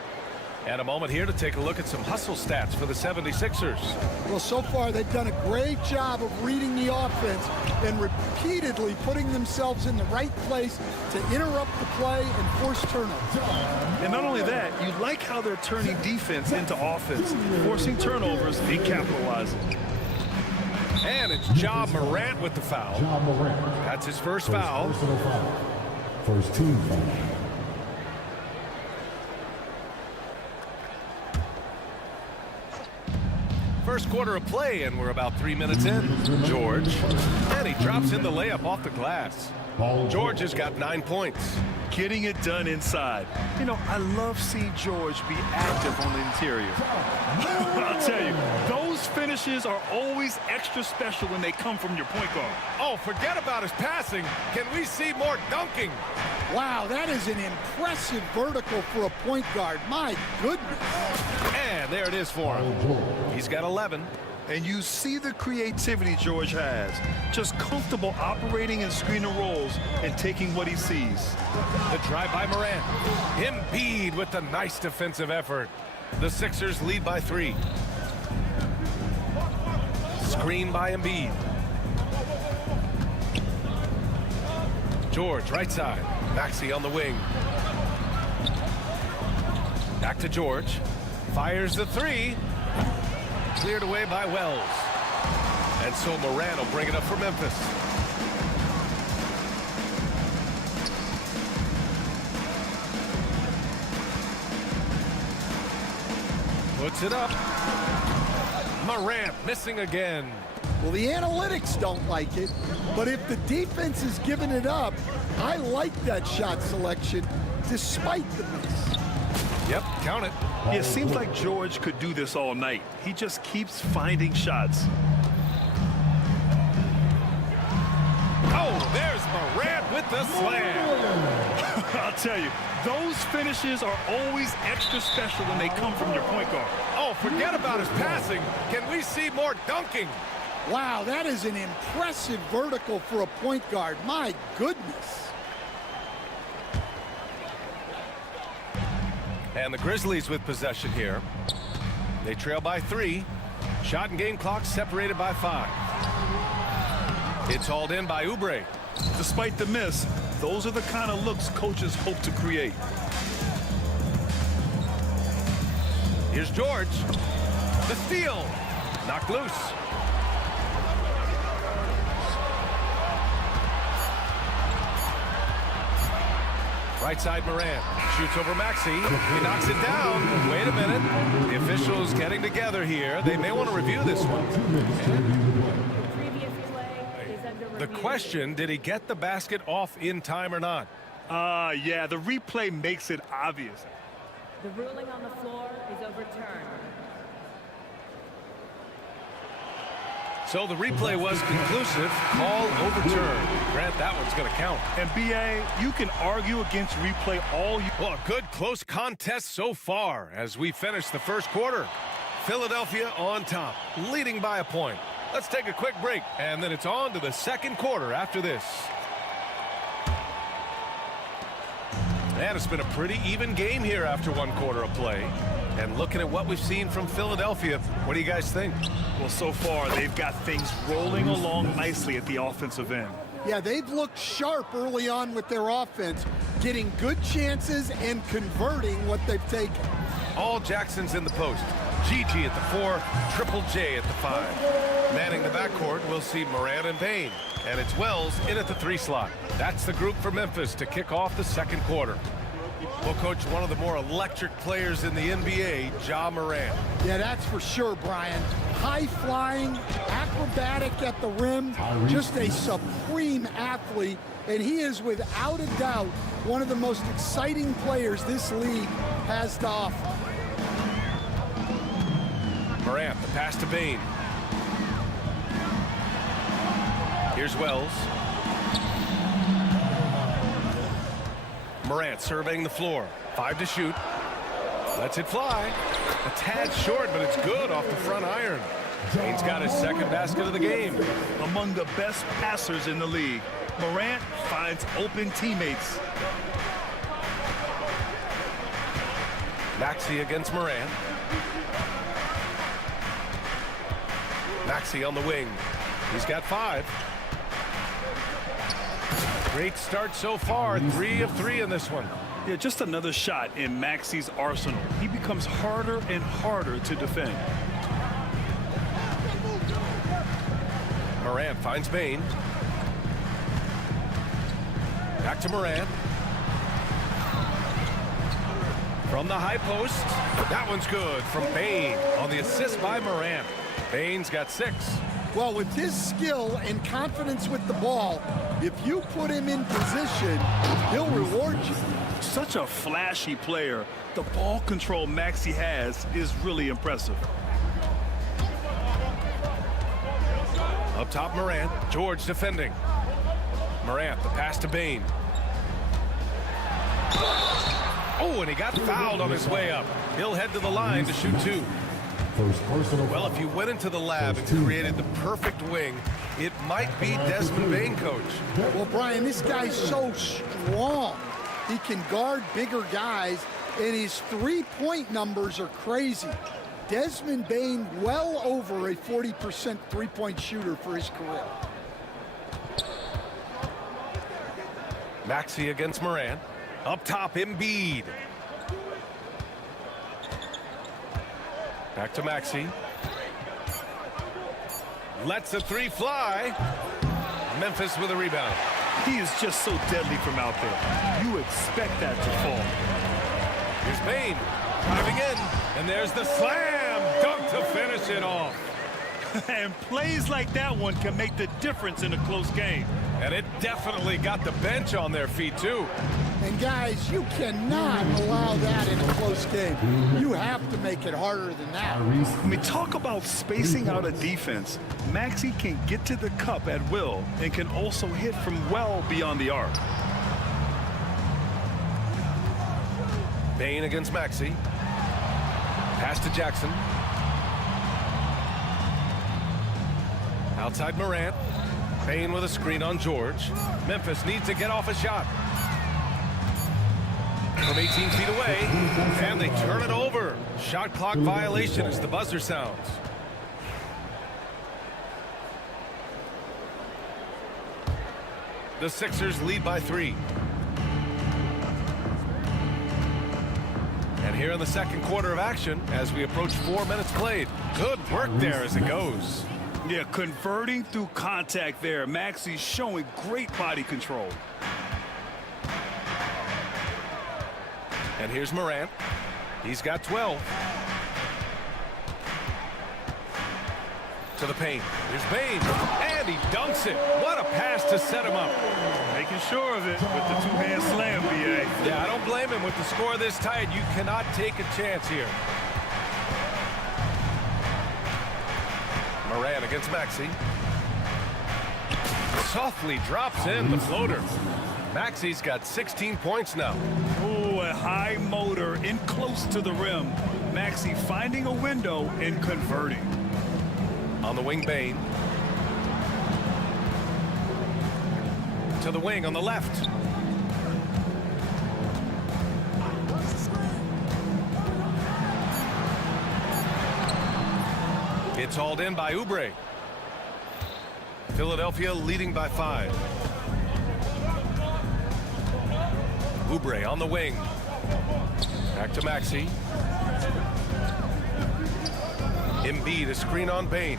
And a moment here to take a look at some hustle stats for the 76ers. Well, so far they've done a great job of reading the offense and repeatedly putting themselves in the right place to interrupt the play and force turnovers. And not only that, you like how they're turning defense into offense, forcing turnovers and capitalizing. And it's Ja Morant with the foul. Ja Morant. That's his first foul. Personal foul. First team foul. First quarter of play, and we're about 3 minutes in. George, and he drops in the layup off the glass. George has got 9 points. Getting it done inside. You know, I love seeing George be active on the interior. I'll tell you, those finishes are always extra special when they come from your point guard. Oh, forget about his passing. Can we see more dunking? Wow, that is an impressive vertical for a point guard. My goodness. And there it is for him. He's got 11. And you see the creativity George has. Just comfortable operating in screen and rolls and taking what he sees. The drive by Morant. Embiid with the nice defensive effort. The Sixers lead by 3. Screen by Embiid. George, right side. Maxey on the wing. Back to George. Fires the 3. Cleared away by Wells. And so Moran will bring it up for Memphis. Puts it up. Morant missing again. Well, the analytics don't like it, but if the defense is giving it up, I like that shot selection despite the miss. Yep, count it. Yeah, it seems like George could do this all night. He just keeps finding shots. Oh, there's Morant with the slam. I'll tell you, those finishes are always extra special when they come from your point guard. Oh, forget about his passing. Can we see more dunking? Wow, that is an impressive vertical for a point guard. My goodness. And the Grizzlies with possession here. They trail by 3. Shot and game clock separated by 5. It's hauled in by Oubre. Despite the miss, Those are the kind of looks coaches hope to create. Here's George. The steal. Knocked loose. Right side Moran. Shoots over Maxey. He knocks it down. Wait a minute. The officials getting together here. They may want to review this one. The question, did he get the basket off in time or not? Yeah, the replay makes it obvious. The ruling on the floor is overturned. So the replay was conclusive. Call overturned. Grant, that one's going to count. And BA, you can argue against replay all you... Well, a good close contest so far as we finish the first quarter. Philadelphia on top, leading by a point. Let's take a quick break, and then it's on to the second quarter after this. And it's been a pretty even game here after one quarter of play. And looking at what we've seen from Philadelphia, what do you guys think? Well, so far, they've got things rolling along nicely at the offensive end. Yeah, they've looked sharp early on with their offense, getting good chances and converting what they've taken. All Jackson's in the post. Gigi at the 4, Triple J at the 5. Manning the backcourt, we'll see Moran and Payne. And it's Wells in at the 3 slot. That's the group for Memphis to kick off the second quarter. Well, Coach, one of the more electric players in the NBA, Ja Morant. Yeah, that's for sure, Brian. High-flying, acrobatic at the rim, just a supreme athlete, and he is without a doubt one of the most exciting players this league has to offer. Morant, the pass to Bane. Here's Wells. Morant surveying the floor. 5 to shoot. Lets it fly. A tad short, but it's good off the front iron. Bane's got his second basket of the game. Among the best passers in the league, Morant finds open teammates. Maxey against Morant. Maxey on the wing. He's got 5. Great start so far. 3 of 3 in this one. Yeah, just another shot in Maxey's arsenal. He becomes harder and harder to defend. Morant finds Bane. Back to Morant. From the high post. That one's good from Bane on the assist by Morant. Bane's got 6. Well, with his skill and confidence with the ball, if you put him in position, he'll reward you. Such a flashy player. The ball control Maxey has is really impressive. Up top, Morant. George defending. Morant, the pass to Bane. Oh, and he got fouled on his way up. He'll head to the line to shoot 2. Well, if you went into the lab and created the perfect wing, it might be Desmond Bane, Coach. Well, Brian, this guy's so strong. He can guard bigger guys, and his three-point numbers are crazy. Desmond Bane well over a 40% three-point shooter for his career. Maxey against Morant. Up top, Embiid. Back to Maxey. Lets the 3 fly. Memphis with a rebound. He is just so deadly from out there. You expect that to fall. Here's Bane driving in, and there's the slam dunk to finish it off. And plays like that one can make the difference in a close game. And it definitely got the bench on their feet, too. And, guys, you cannot allow that in a close game. You have to make it harder than that. I mean, talk about spacing out a defense. Maxey can get to the cup at will and can also hit from well beyond the arc. Bane against Maxey. Pass to Jackson. Outside Morant. Bane with a screen on George. Memphis needs to get off a shot. From 18 feet away, and they turn it over. Shot clock violation as the buzzer sounds. The Sixers lead by 3. And here in the second quarter of action, as we approach 4 minutes played. Good work there as it goes. Yeah, converting through contact there. Maxey's showing great body control. And here's Morant. He's got 12. To the paint. Here's Bane. And he dunks it. What a pass to set him up. Making sure of it with the two-hand slam, B.A. Yeah, I don't blame him. With the score this tight, you cannot take a chance here. Morant against Maxey. Softly drops in the floater. Maxey's got 16 points now. Oh, a high motor in close to the rim. Maxey finding a window and converting. On the wing, Bane. To the wing on the left. It's hauled in by Oubre. Philadelphia leading by 5. Oubre on the wing. Back to Maxey. Embiid, a screen on Bane.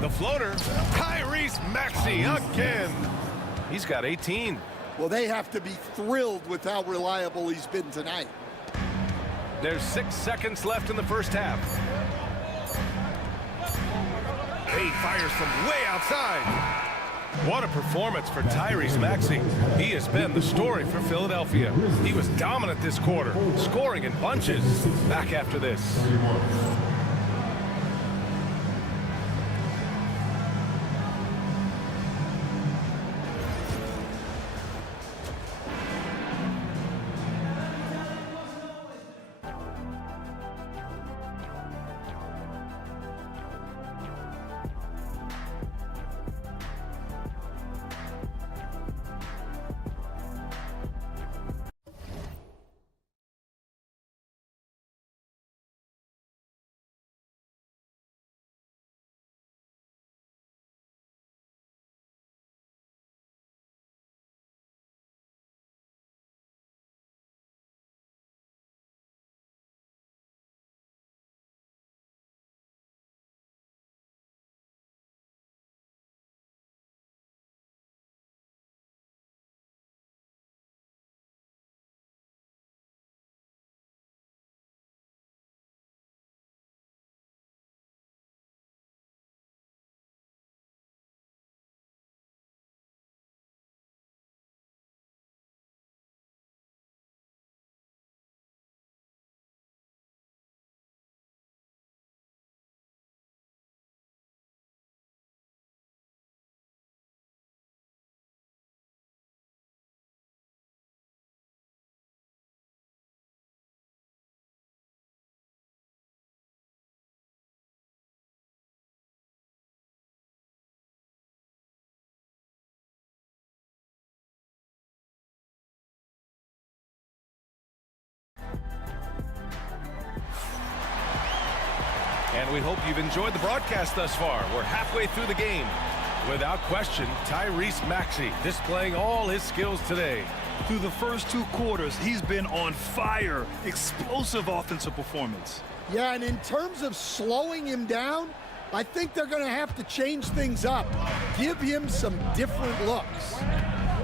The floater. Tyrese Maxey again. He's got 18. Well, they have to be thrilled with how reliable he's been tonight. There's 6 seconds left in the first half. Bane fires from way outside. What a performance for Tyrese Maxey. He has been the story for Philadelphia. He was dominant this quarter, scoring in bunches. Back after this. And we hope you've enjoyed the broadcast thus far. We're halfway through the game. Without question, Tyrese Maxey displaying all his skills today. Through the first 2 quarters, he's been on fire. Explosive offensive performance. Yeah, and in terms of slowing him down, I think they're going to have to change things up. Give him some different looks.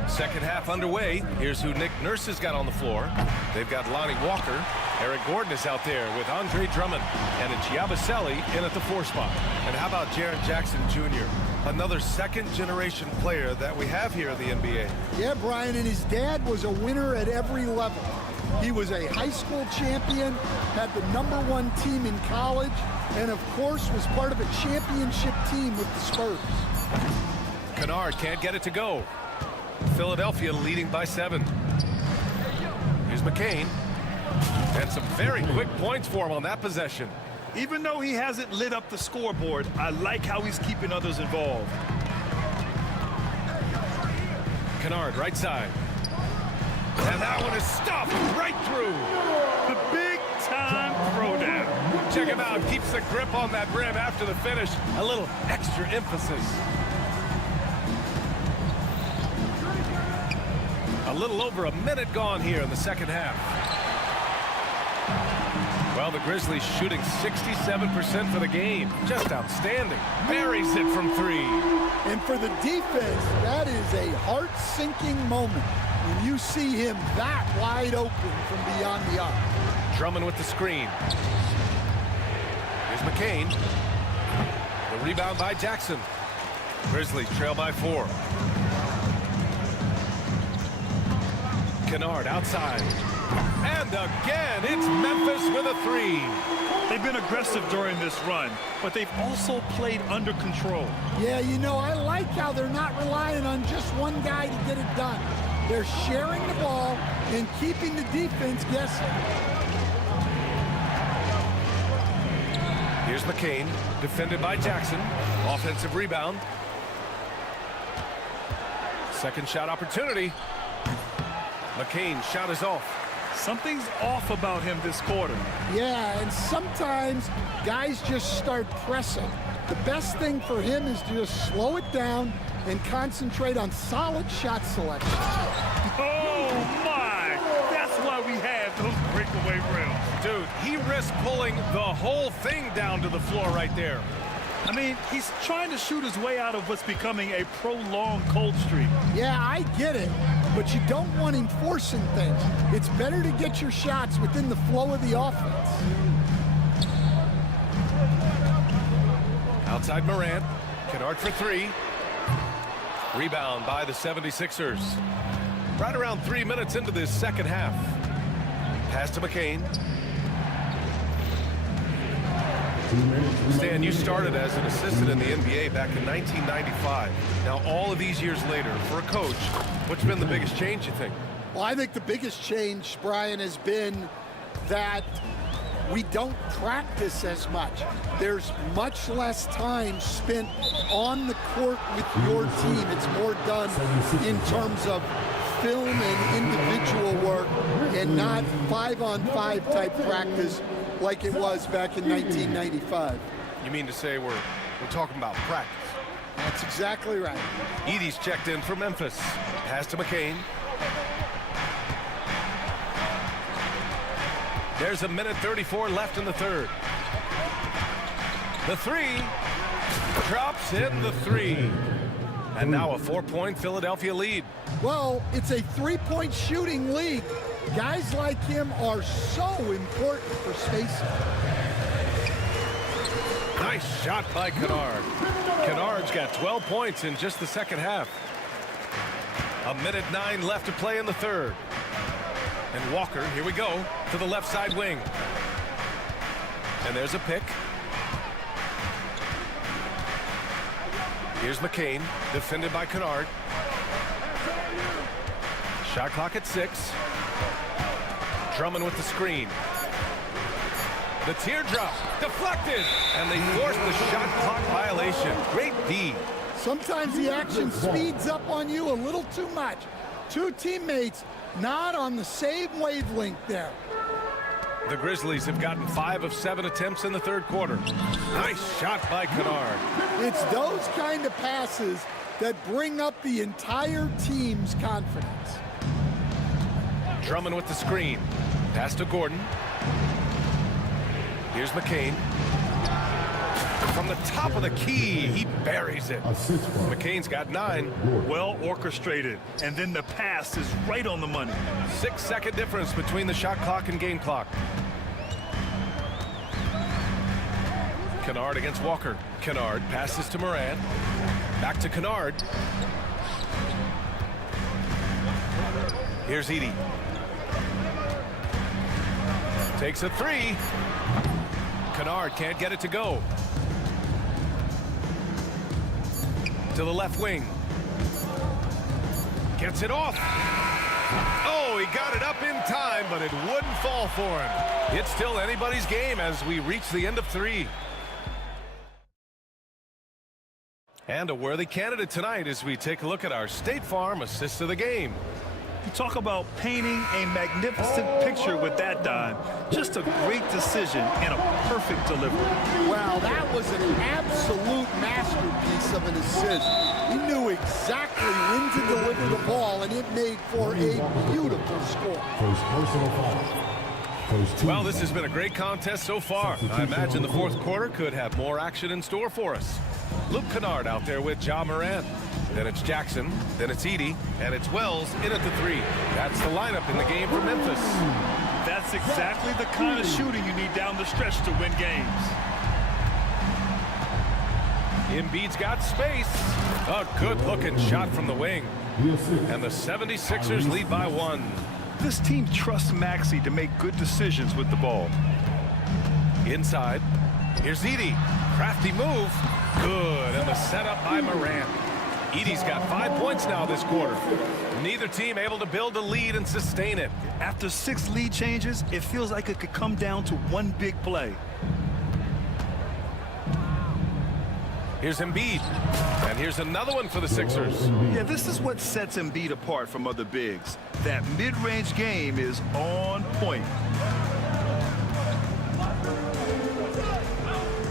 Second half underway. Here's who Nick Nurse has got on the floor. They've got Lonnie Walker. Eric Gordon is out there with Andre Drummond and Giabaselli in at the 4 spot. And how about Jaren Jackson Jr., another second-generation player that we have here in the NBA. Yeah, Brian, and his dad was a winner at every level. He was a high school champion, had the #1 team in college, and of course was part of a championship team with the Spurs. Kennard can't get it to go. Philadelphia leading by 7. Here's McCain. And some very quick points for him on that possession. Even though he hasn't lit up the scoreboard, I like how he's keeping others involved. Kennard, right side. And that one is stuffed right through. The big-time throwdown. Check him out. Keeps the grip on that rim after the finish. A little extra emphasis. little over a minute gone here in the second half. Well, the Grizzlies shooting 67% for the game. Just outstanding. Buries it from three. And for the defense, that is a heart-sinking moment when you see him that wide open from beyond the arc. Drummond with the screen. Here's McCain. The rebound by Jackson. Grizzlies trail by 4. Kennard outside. And again, it's Memphis with a 3. They've been aggressive during this run, but they've also played under control. Yeah, you know, I like how they're not relying on just one guy to get it done. They're sharing the ball and keeping the defense guessing. Here's McCain, defended by Jackson. Offensive rebound. Second shot opportunity. McCain's shot is off. Something's off about him this quarter. Yeah, and sometimes guys just start pressing. The best thing for him is to just slow it down and concentrate on solid shot selection. Oh, my! That's why we have those breakaway rims. Dude, he risked pulling the whole thing down to the floor right there. I mean, he's trying to shoot his way out of what's becoming a prolonged cold streak. Yeah, I get it, but you don't want him forcing things. It's better to get your shots within the flow of the offense. Outside Morant. Kennard for 3. Rebound by the 76ers. Right around 3 minutes into this second half. Pass to McCain. Stan, you started as an assistant in the NBA back in 1995. Now, all of these years later, for a coach, what's been the biggest change, you think? Well, I think the biggest change, Brian, has been that we don't practice as much. There's much less time spent on the court with your team. It's more done in terms of film and individual work and not 5-on-5 type practice like it was back in 1995. You mean to say we're talking about practice? That's exactly right. Edey's checked in for Memphis. Pass to McCain. There's a minute 34 left in the third. The 3 drops in the 3. And now a 4-point Philadelphia lead. Well, it's a 3-point shooting league. Guys like him are so important for spacing. Nice shot by Kennard. Kennard's got 12 points in just the second half. A minute 9 left to play in the third. And Walker, here we go, to the left side wing. And there's a pick. Here's McCain, defended by Kennard. Shot clock at 6. Drummond with the screen. The teardrop deflected, and they forced the shot clock violation. Great D. Sometimes the action speeds up on you a little too much. Two teammates not on the same wavelength there. The Grizzlies have gotten 5 of 7 attempts in the third quarter. Nice shot by Kennard. It's those kind of passes that bring up the entire team's confidence. Drummond with the screen. Pass to Gordon. Here's McCain. From the top of the key, he buries it. McCain's got 9. Well orchestrated. And then the pass is right on the money. 6-second difference between the shot clock and game clock. Kennard against Walker. Kennard passes to Morant. Back to Kennard. Here's Edey. Takes a 3. Kennard can't get it to go. To the left wing. Gets it off. Oh, he got it up in time, but it wouldn't fall for him. It's still anybody's game as we reach the end of 3. And a worthy candidate tonight as we take a look at our State Farm assist of the game. You talk about painting a magnificent picture with that dime. Just a great decision and a perfect delivery. Wow, that was an absolute masterpiece of an assist. He knew exactly when to deliver the ball, and it made for a beautiful score. First personal foul. Well, this has been a great contest so far. I imagine the fourth quarter could have more action in store for us. Luke Kennard out there with Ja Morant. Then it's Jackson, then it's Edey, and it's Wells in at the three. That's the lineup in the game for Memphis. That's exactly the kind of shooting you need down the stretch to win games. Embiid's got space. A good-looking shot from the wing. And the 76ers lead by 1. This team trusts Maxey to make good decisions with the ball. Inside. Here's Edey. Crafty move. Good. And the setup by Morant. Edey's got 5 points now this quarter. Neither team able to build a lead and sustain it. After 6 lead changes, it feels like it could come down to one big play. Here's Embiid. And here's another one for the Sixers. Yeah, this is what sets Embiid apart from other bigs. That mid-range game is on point.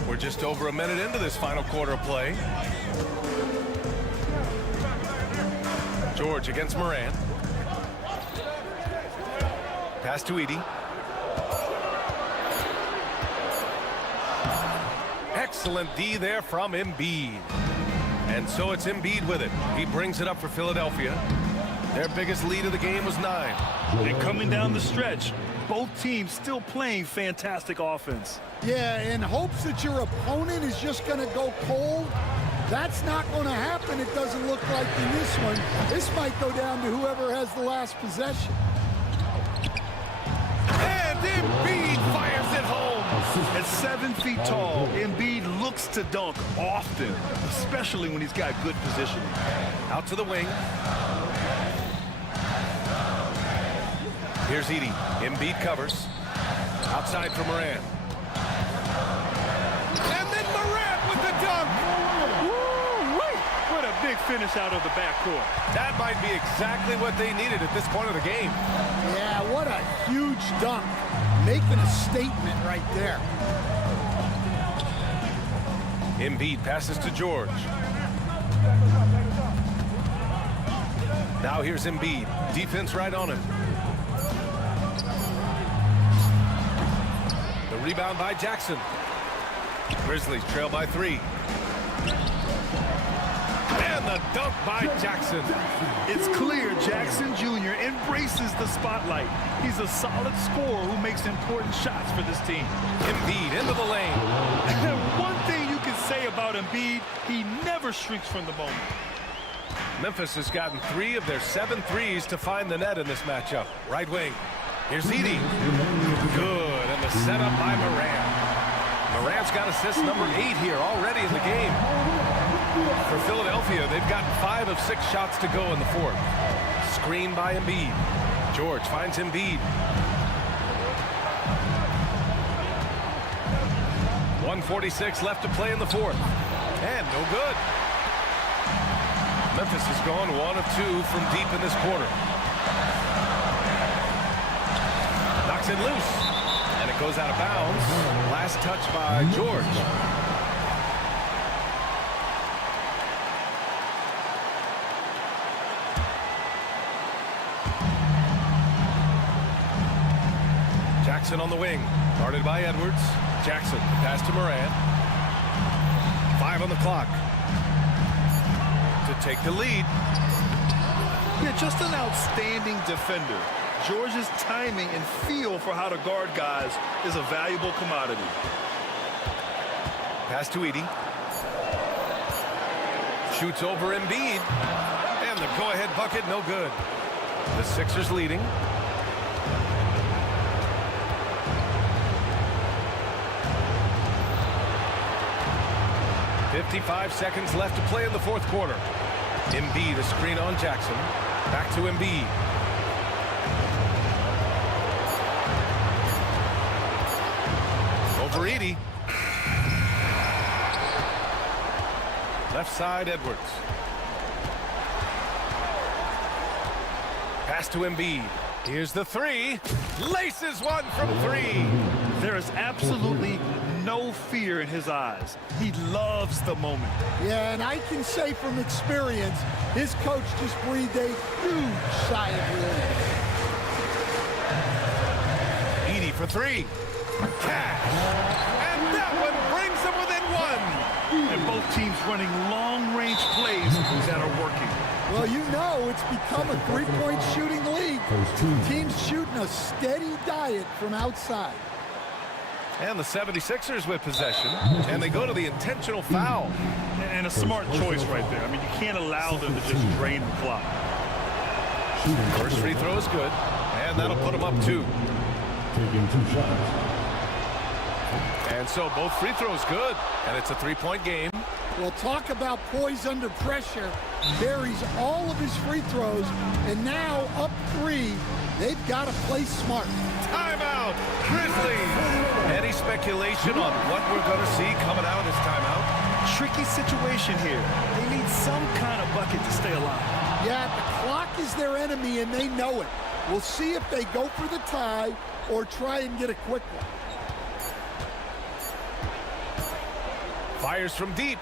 We're just over a minute into this final quarter of play. George against Morant. Pass to Edey. Excellent D there from Embiid. And so it's Embiid with it. He brings it up for Philadelphia. Their biggest lead of the game was 9. And coming down the stretch, both teams still playing fantastic offense. Yeah, in hopes that your opponent is just going to go cold. That's not going to happen, it doesn't look like in this one. This might go down to whoever has the last possession. And Embiid fires it home. At 7 feet tall, Embiid looks to dunk often, especially when he's got good positioning. Out to the wing. Here's Edey. Embiid covers. Outside for Morant. And then Morant with the dunk. Woo-wee! What a big finish out of the backcourt. That might be exactly what they needed at this point of the game. Yeah, what a huge dunk. Making a statement right there. Embiid passes to George. Now here's Embiid. Defense right on him. The rebound by Jackson. Grizzlies trail by 3. And the dunk by Jackson. It's clear Jackson Jr. embraces the spotlight. He's a solid scorer who makes important shots for this team. Embiid into the lane. And one thing you can say about Embiid, he never shrinks from the moment. Memphis has gotten 3 of their 7 threes to find the net in this matchup. Right wing. Here's Edey. Good. And the setup by Morant. Morant's got assist number 8 here already in the game. For Philadelphia, they've gotten 5 of 6 shots to go in the fourth. Screen by Embiid. George finds Embiid. 1:46 left to play in the fourth. And no good. Memphis has gone 1 of 2 from deep in this quarter. Knocks it loose. And it goes out of bounds. Last touch by George. Jackson on the wing, guarded by Edwards. Jackson, pass to Morant. 5 on the clock to take the lead. Yeah, just an outstanding defender. George's timing and feel for how to guard guys is a valuable commodity. Pass to Edey. Shoots over Embiid. And the go-ahead bucket, no good. The Sixers leading. .55 seconds left to play in the fourth quarter. Embiid, a screen on Jackson. Back to Embiid. Over Edey. Left side, Edwards. Pass to Embiid. Here's the 3. Laces one from 3. There is absolutely no fear in his eyes. He loves the moment. Yeah, and I can say from experience, his coach just breathed a huge sigh of relief. Edie for three. Cash. And that one brings them within one. And both teams running long-range plays that are working. Well, you know it's become a three-point shooting league. Teams shooting a steady diet from outside. And the 76ers with possession. And they go to the intentional foul. And a smart choice right there. I mean, you can't allow them to just drain the clock. First free throw is good. And that'll put them up 2. Taking 2 shots. And so both free throws good. And it's a 3-point game. Well, talk about poise under pressure. Buries all of his free throws, and now up 3. They've got to play smart. Timeout, Grizzlies. Any speculation on what we're going to see coming out of this timeout? Tricky situation here. They need some kind of bucket to stay alive. Yeah, the clock is their enemy, and they know it. We'll see if they go for the tie or try and get a quick one. Fires from deep.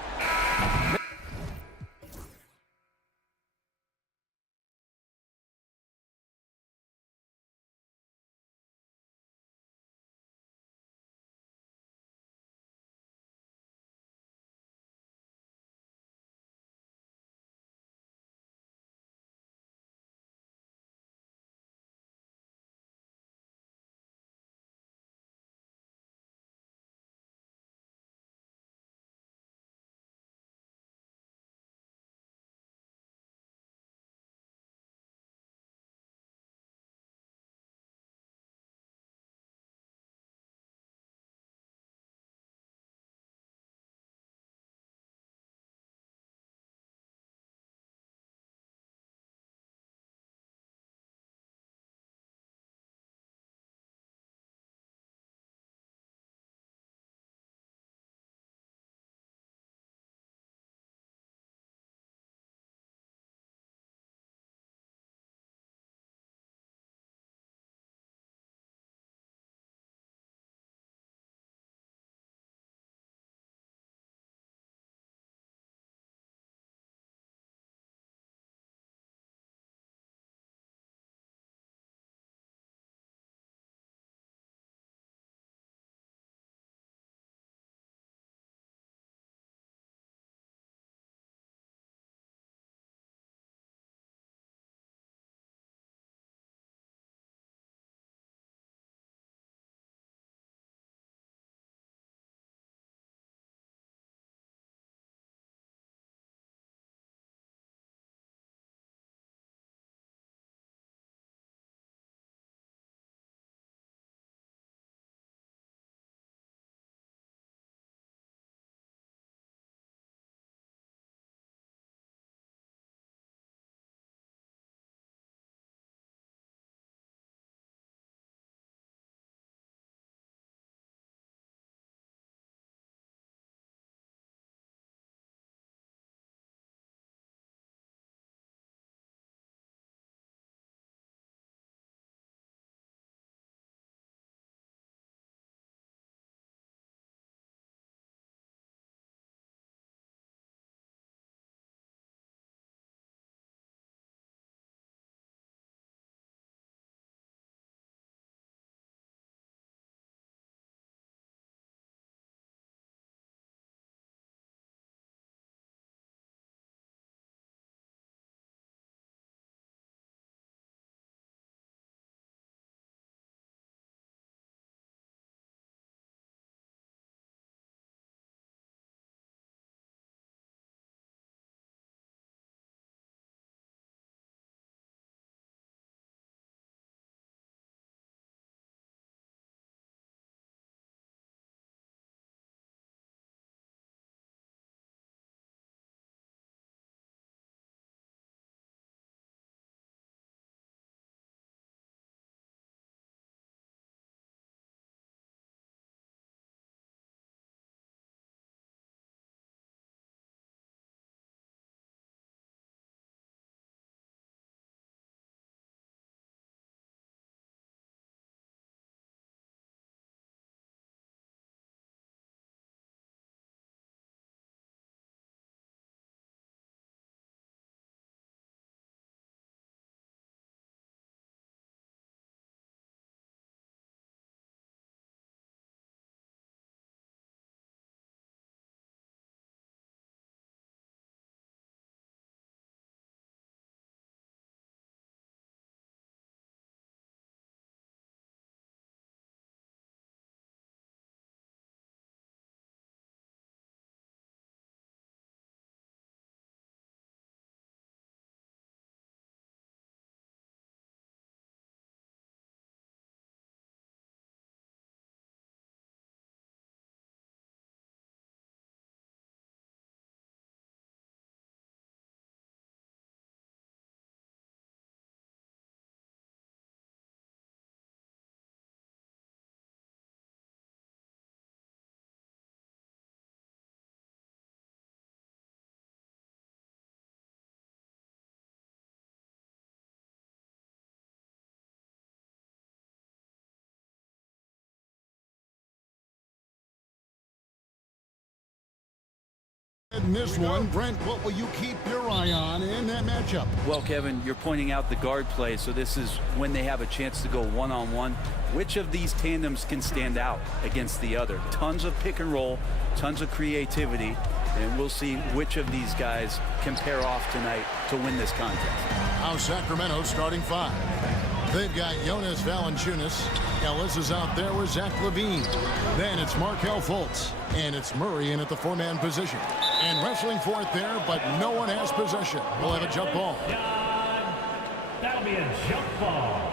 in this one. Brent, what will you keep your eye on in that matchup? Well, Kevin, you're pointing out the guard play, so this is when they have a chance to go one-on-one. Which of these tandems can stand out against the other? Tons of pick and roll, tons of creativity, and we'll see which of these guys can pair off tonight to win this contest. Now Sacramento starting five. They've got Jonas Valanciunas. Ellis is out there with Zach LaVine. Then it's Markelle Fultz. And it's Murray in at the four-man position. And wrestling for it there, but no one has possession. We'll have a jump ball. That'll be a jump ball.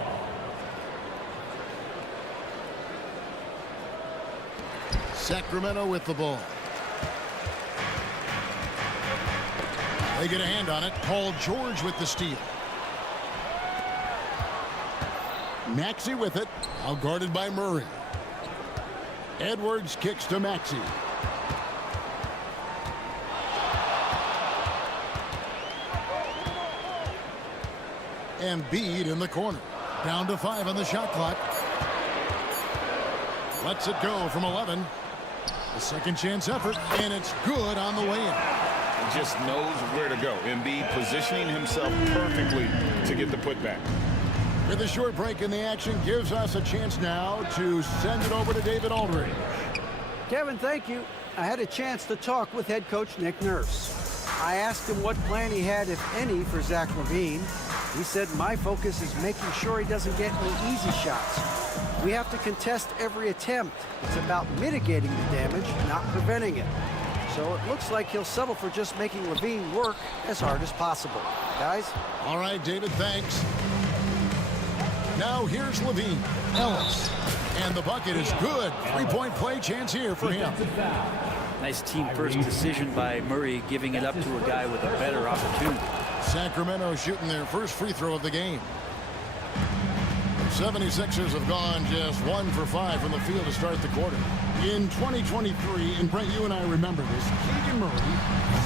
Sacramento with the ball. They get a hand on it. Paul George with the steal. Maxey with it. Now guarded by Murray. Edwards kicks to Maxey. Embiid in the corner. Down to 5 on the shot clock. Lets it go from 11. A second chance effort, and it's good on the way in. Just knows where to go. Embiid positioning himself perfectly to get the putback. With a short break in the action, gives us a chance now to send it over to David Aldridge. Kevin, thank you. I had a chance to talk with head coach Nick Nurse. I asked him what plan he had, if any, for Zach LaVine. He said, my focus is making sure he doesn't get any easy shots. We have to contest every attempt. It's about mitigating the damage, not preventing it. So it looks like he'll settle for just making LaVine work as hard as possible. Guys? All right, David, thanks. Now here's LaVine. Ellis. And the bucket is good. Three-point play chance here for him. Nice team-first decision by Murray, giving it up to a guy with a better opportunity. Sacramento shooting their first free throw of the game. 76ers have gone just 1 for 5 from the field to start the quarter. In 2023, and Brent, you and I remember this, Keegan Murray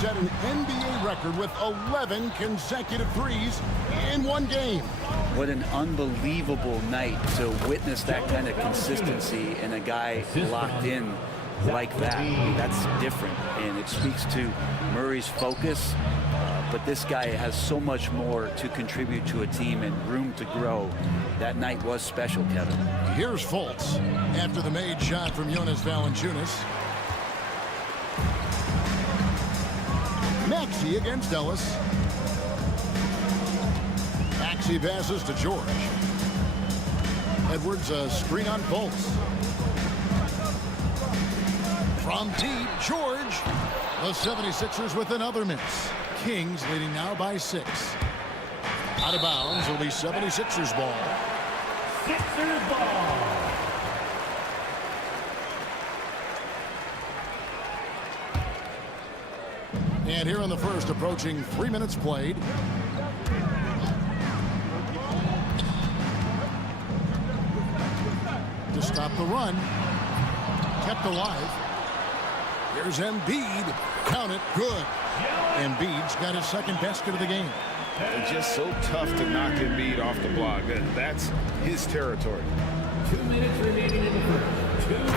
set an NBA record with 11 consecutive threes in one game. What an unbelievable night to witness that kind of consistency and a guy locked in like that. I mean, that's different, and it speaks to Murray's focus. But this guy has so much more to contribute to a team and room to grow. That night was special, Kevin. Here's Fultz after the made shot from Jonas Valanciunas. Maxey against Ellis. Maxey passes to George. Edwards a screen on Fultz. From deep, George. The 76ers with another miss. Kings leading now by 6. Out of bounds will be 76ers ball. Sixers ball. And here in the first, approaching 3 minutes played. To stop the run. Kept alive. Here's Embiid. Count it. Good. Embiid's got his second basket of the game. It's just so tough to knock Embiid off the block. That's his territory. 2 minutes remaining in the first.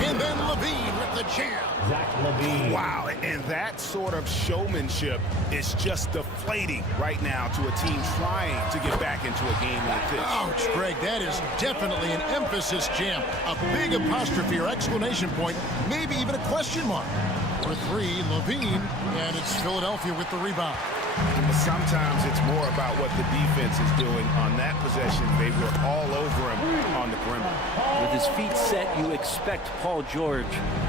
And then LaVine with the jam. Zach LaVine. Wow, and that sort of showmanship is just deflating right now to a team trying to get back into a game like this. Ouch, Greg, that is definitely an emphasis jam. A big apostrophe or exclamation point, maybe even a question mark. For 3, LaVine, and it's Philadelphia with the rebound. Sometimes it's more about what the defense is doing on that possession. They were all over him on the perimeter. With his feet set, you expect Paul George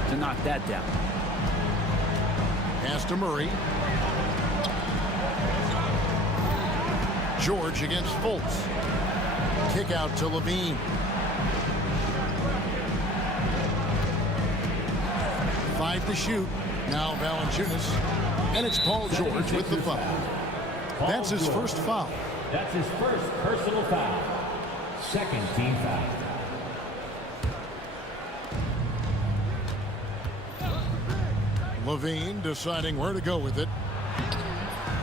to knock that down. Pass to Murray. George against Fultz. Kick out to LaVine. Five to shoot. Now Valanciunas. And it's Paul George with the foul. That's his first foul. That's his first personal foul. Second team foul. LaVine deciding where to go with it.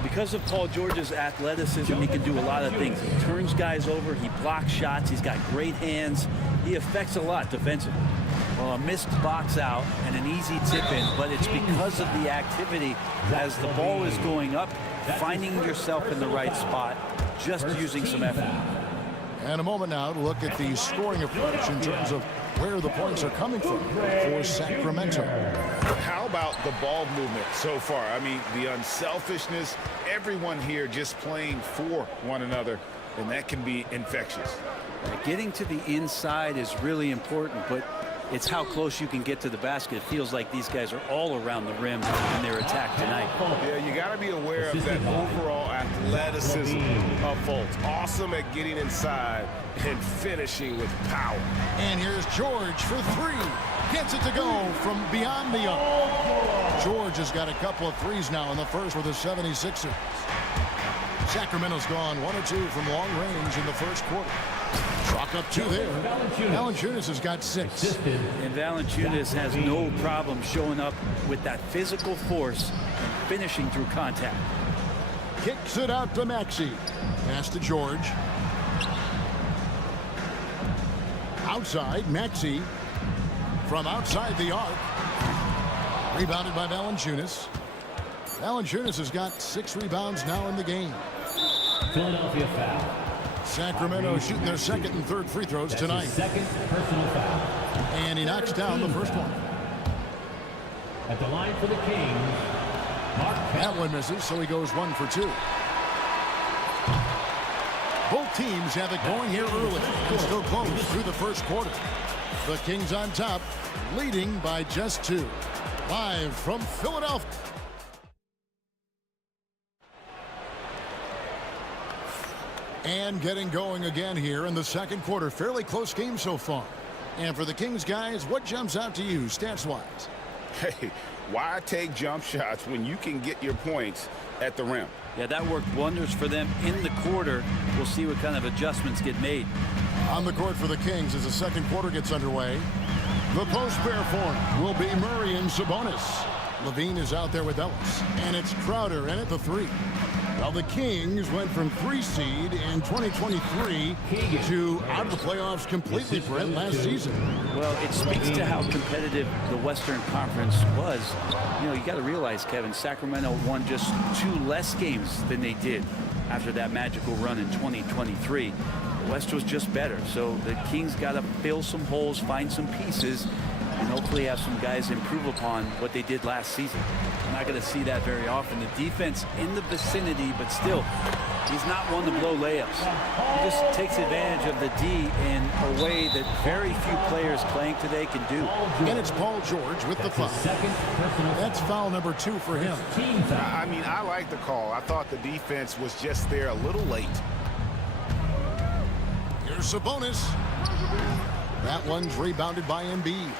Because of Paul George's athleticism, he can do a lot of things. He turns guys over, he blocks shots, he's got great hands. He affects a lot defensively. Well, a missed box out and an easy tip in, but it's because of the activity as the ball is going up, finding yourself in the right spot, just using some effort. And a moment now to look at the scoring approach in terms of where the points are coming from for Sacramento. How about the ball movement so far? I mean, the unselfishness, everyone here just playing for one another, and that can be infectious. Getting to the inside is really important, but it's how close you can get to the basket. It feels like these guys are all around the rim in their attack tonight. Yeah, you got to be aware of that overall athleticism of Fultz. Awesome at getting inside and finishing with power. And here's George for three. Gets it to go from beyond the arc. George has got a couple of threes now in the first for the 76ers. Sacramento's gone 1 or 2 from long range in the first quarter. Chalk up 2 there. Valanciunas has got 6. And Valanciunas has no problem showing up with that physical force and finishing through contact. Kicks it out to Maxey. Pass to George. Outside, Maxey from outside the arc. Rebounded by Valanciunas. Valanciunas has got 6 rebounds now in the game. Philadelphia foul. Sacramento shooting their second and third free throws tonight. Second personal foul. And he knocks down the first one. At the line for the Kings, Mark. That one misses, so he goes 1 for 2. Both teams have it going here early. It's still close through the first quarter. The Kings on top, leading by just 2. Live from Philadelphia. And getting going again here in the second quarter. Fairly close game so far. And for the Kings guys, what jumps out to you stats-wise? Hey, why take jump shots when you can get your points at the rim? Yeah, that worked wonders for them in the quarter. We'll see what kind of adjustments get made. On the court for the Kings as the second quarter gets underway. The post pair form will be Murray and Sabonis. Levine is out there with Ellis. And it's Crowder in at the 3. Well, the Kings went from 3 seed in 2023 to out of the playoffs completely, Brent, last season. Well, it speaks to how competitive the Western Conference was. You know, you got to realize, Kevin, Sacramento won just 2 less games than they did after that magical run in 2023. The West was just better, so the Kings got to fill some holes, find some pieces, and hopefully have some guys improve upon what they did last season. We're not going to see that very often. The defense in the vicinity, but still, he's not one to blow layups. He just takes advantage of the D in a way that very few players playing today can do. And it's Paul George with the foul. That's foul number 2 for him. I mean, I like the call. I thought the defense was just there a little late. Here's Sabonis. That one's rebounded by Embiid.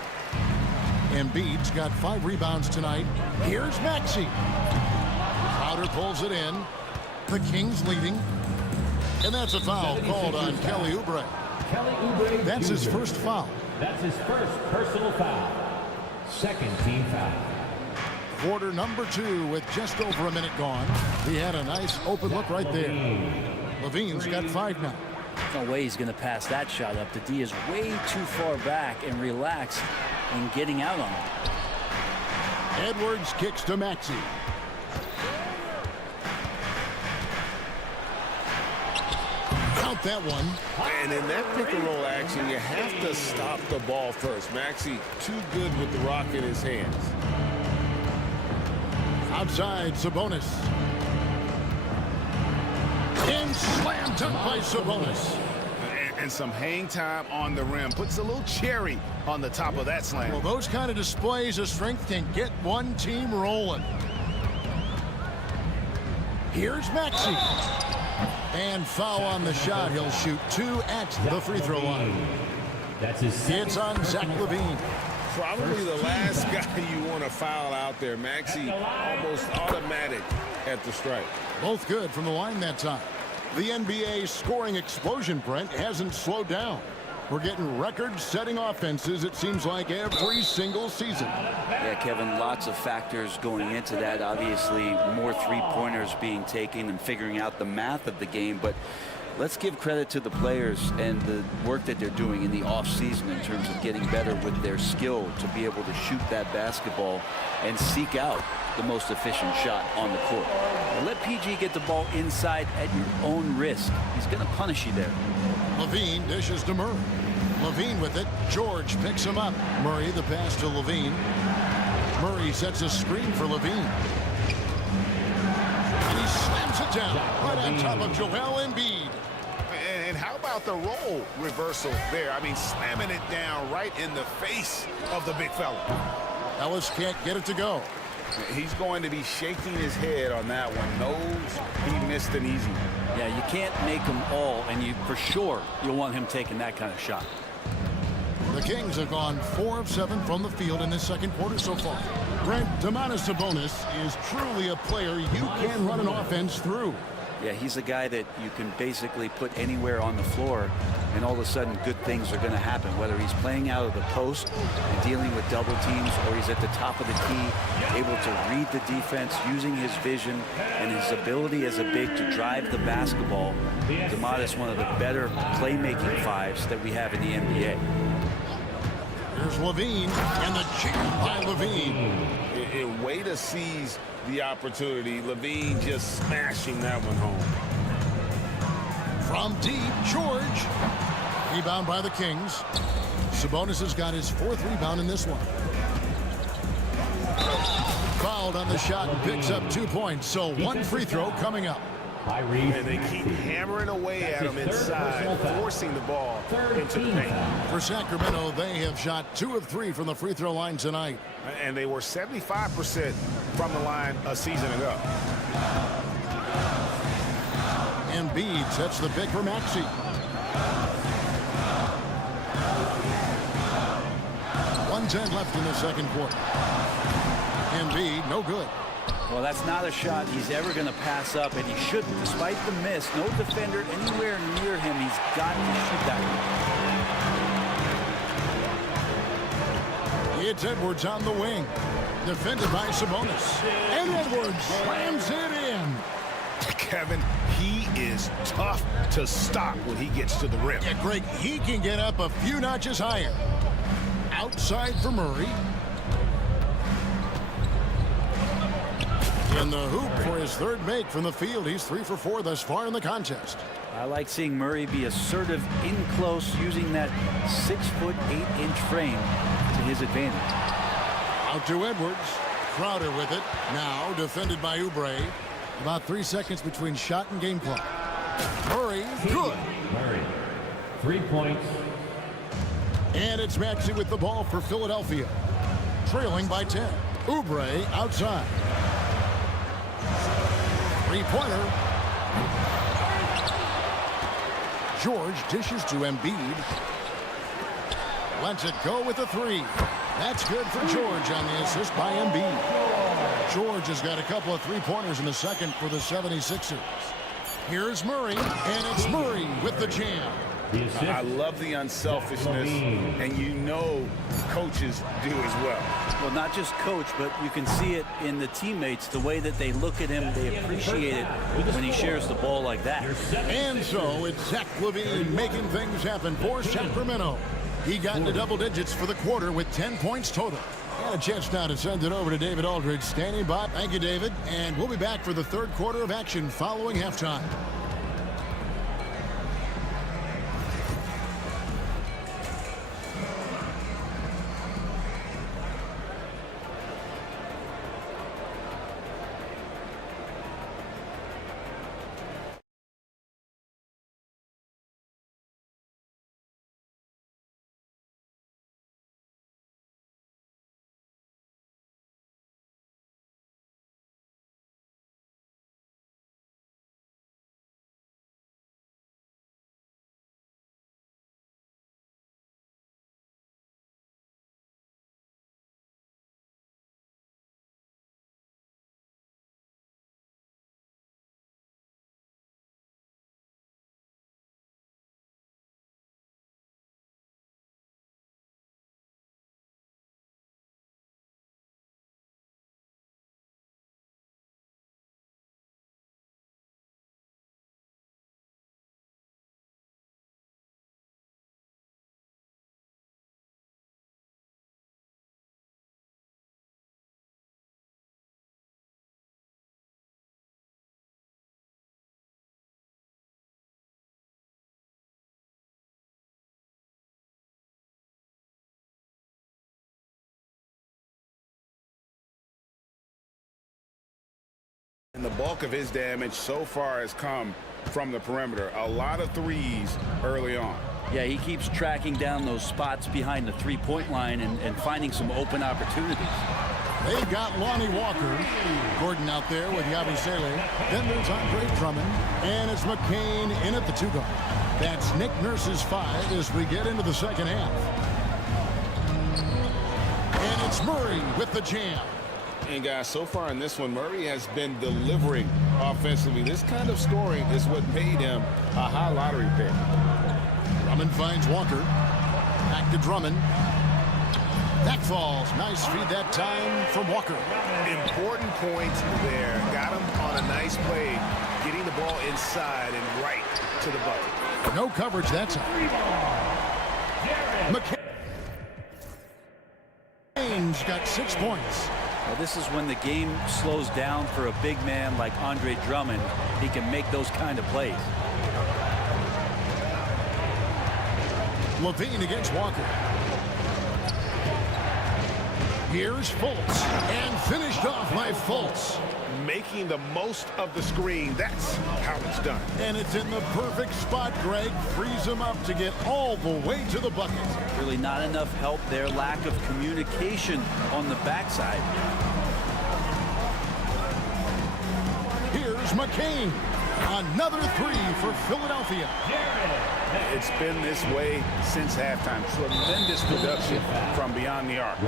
Embiid's got 5 rebounds tonight. Here's Maxey. Crowder pulls it in. The Kings leading. And that's a foul called on Kelly Oubre. Kelly Oubre. That's his first foul. That's his first personal foul. Second team foul. Quarter number 2 with just over a minute gone. He had a nice open look right there. Levine's got 5 now. No way he's going to pass that shot up. The D is way too far back and relaxed and getting out on it. Edwards kicks to Maxey. Count that one. And in that pick and roll action, you have to stop the ball first. Maxey too good with the rock in his hands. Outside, Sabonis. And slam dunk by Sabonis. And some hang time on the rim. Puts a little cherry on the top of that slam. Well, those kind of displays of strength can get one team rolling. Here's Maxey. And foul on the shot. He'll shoot 2 at the free throw line. That's his. It's on Zach LaVine. Probably the last guy you want to foul out there. Maxey almost automatic at the strike. Both good from the line that time. The NBA scoring explosion, Brent, hasn't slowed down. We're getting record-setting offenses, it seems like, every single season. Yeah, Kevin, lots of factors going into that. Obviously, more three-pointers being taken and figuring out the math of the game. But let's give credit to the players and the work that they're doing in the off-season in terms of getting better with their skill to be able to shoot that basketball and seek out the most efficient shot on the court. And let PG get the ball inside at your own risk. He's going to punish you there. Levine dishes to Murray. Levine with it. George picks him up. Murray the pass to Levine. Murray sets a screen for Levine. And he slams it down right on top of Joel Embiid. And how about the role reversal there? I mean, slamming it down right in the face of the big fella. Ellis can't get it to go. He's going to be shaking his head on that one. Knows he missed an easy one. Yeah, you can't make them all, and you for sure you'll want him taking that kind of shot. The Kings have gone 4 of 7 from the field in this second quarter so far. Brent, Domantas Sabonis is truly a player you can run an offense through. Yeah, he's a guy that you can basically put anywhere on the floor, and all of a sudden good things are going to happen, whether he's playing out of the post and dealing with double teams, or he's at the top of the key, able to read the defense, using his vision and his ability as a big to drive the basketball. Domantas, one of the better playmaking fives that we have in the NBA. Here's Levine, and the jam by Levine. A way to seize the opportunity. Levine just smashing that one home. From deep, George. Rebound by the Kings. Sabonis has got his 4th rebound in this one. Fouled on the shot and picks up 2 points. So 1 free throw coming up. And they keep hammering away at him inside, forcing the ball into the paint. For Sacramento, they have shot 2 of 3 from the free throw line tonight. And they were 75% from the line a season ago. Embiid sets the pick for Maxey. .110 left in the second quarter. Embiid, no good. Well, that's not a shot he's ever going to pass up, and he shouldn't. Despite the miss, no defender anywhere near him. He's got to shoot that one. It's Edwards on the wing. Defended by Sabonis. And Edwards slams it in. Kevin, he is tough to stop when he gets to the rim. Yeah, Greg, he can get up a few notches higher. Outside for Murray. In the hoop for his 3rd make from the field. He's 3 for 4 thus far in the contest. I like seeing Murray be assertive in close, using that 6'8" frame to his advantage. Out to Edwards. Crowder with it. Now defended by Oubre. About 3 seconds between shot and game clock. Murray, good. Murray, 3 points. And it's Maxey with the ball for Philadelphia. Trailing by 10. Oubre outside. Three-pointer. George dishes to Embiid. Lets it go with a 3. That's good for George on the assist by Embiid. George has got a couple of 3-pointers in the second for the 76ers. Here's Murray, and it's Murray with the jam. I love the unselfishness, and you know coaches do as well. Well, not just coach, but you can see it in the teammates, the way that they look at him. They appreciate it when he shares the ball like that. And so it's Zach LaVine making things happen for Sacramento. He got into double digits for the quarter with 10 points total. And a chance now to send it over to David Aldridge standing by. Thank you, David. And we'll be back for the 3rd quarter of action following halftime. And the bulk of his damage so far has come from the perimeter. A lot of threes early on. Yeah, he keeps tracking down those spots behind the three-point line and finding some open opportunities. They've got Lonnie Walker. Gordon out there with Yavi Sele. Then there's Andre Drummond. And it's McCain in at the 2-guard. That's Nick Nurse's 5 as we get into the second half. And it's Murray with the jam. And guys, so far in this one, Murray has been delivering offensively. This kind of scoring is what made him a high lottery pick. Drummond finds Walker. Back to Drummond. That falls. Nice feed that time from Walker. Important points there. Got him on a nice play, getting the ball inside and right to the bucket. No coverage that time. McCain's got 6 points. Well, this is when the game slows down for a big man like Andre Drummond. He can make those kind of plays. Levine against Walker. Here's Fultz, and finished off by Fultz. Making the most of the screen. That's how it's done. And it's in the perfect spot. Greg frees him up to get all the way to the bucket. Really not enough help there. Lack of communication on the backside. Here's McCain. Another 3 for Philadelphia. It's been this way since halftime. Tremendous production from beyond the arc.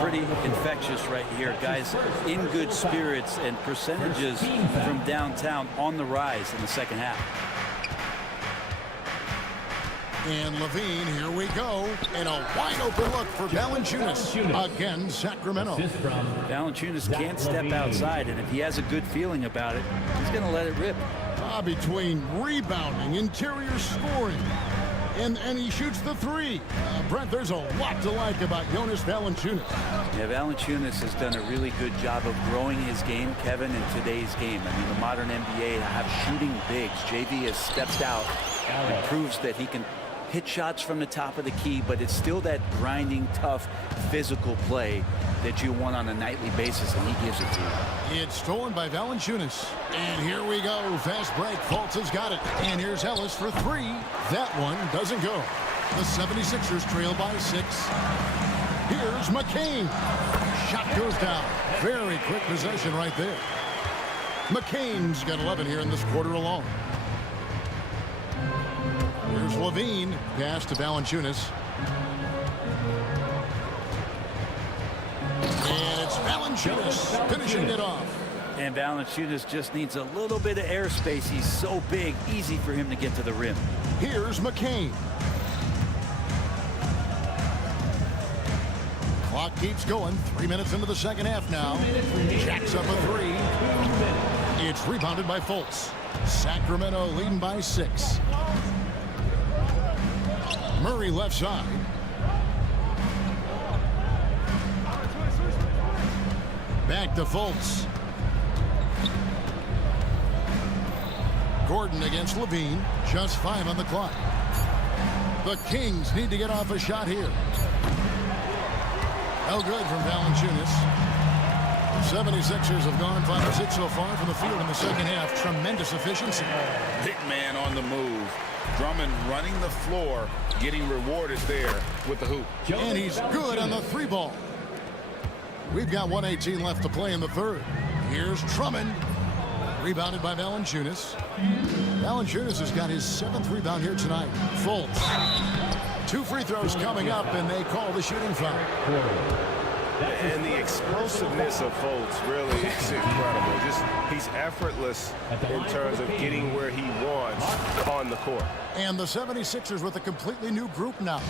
Pretty infectious right here. Guys in good spirits and percentages from downtown on the rise in the second half. And Levine, here we go. And a wide open look for Valanciunas. Again, Sacramento. Valanciunas can't step outside, and if he has a good feeling about it, he's going to let it rip. Between rebounding, interior scoring, and he shoots the 3. Brent, there's a lot to like about Jonas Valanciunas. Yeah, Valanciunas has done a really good job of growing his game, Kevin, in today's game. I mean, the modern NBA have shooting bigs. JV has stepped out and proves that he can hit shots from the top of the key, but it's still that grinding, tough, physical play that you want on a nightly basis, and he gives it to you. It's stolen by Valanciunas. And here we go. Fast break. Fultz has got it. And here's Ellis for 3. That one doesn't go. The 76ers trail by 6. Here's McCain. Shot goes down. Very quick possession right there. McCain's got 11 here in this quarter alone. Here's Levine. Pass to Valanciunas. And it's Valanciunas finishing it off. And Valanciunas just needs a little bit of airspace. He's so big, easy for him to get to the rim. Here's McCain. Clock keeps going. 3 minutes into the second half now. Jacks up a 3. It's rebounded by Fultz. Sacramento leading by 6. Murray left side. Back to Fultz. Gordon against Levine. Just 5 on the clock. The Kings need to get off a shot here. No good from Valanciunas. The 76ers have gone 5 of 6 so far from the field in the second half. Tremendous efficiency. Big man on the move. Drummond running the floor, getting rewarded there with the hoop. And he's good on the 3 ball. We've got 1:18 left to play in the third. Here's Drummond. Rebounded by Valanciunas. Valanciunas has got his 7th rebound here tonight. Fultz. 2 free throws coming up, and they call the shooting foul. And the explosiveness of Fultz really is incredible. Just he's effortless in terms of getting where he wants on the court. And the 76ers with a completely new group now.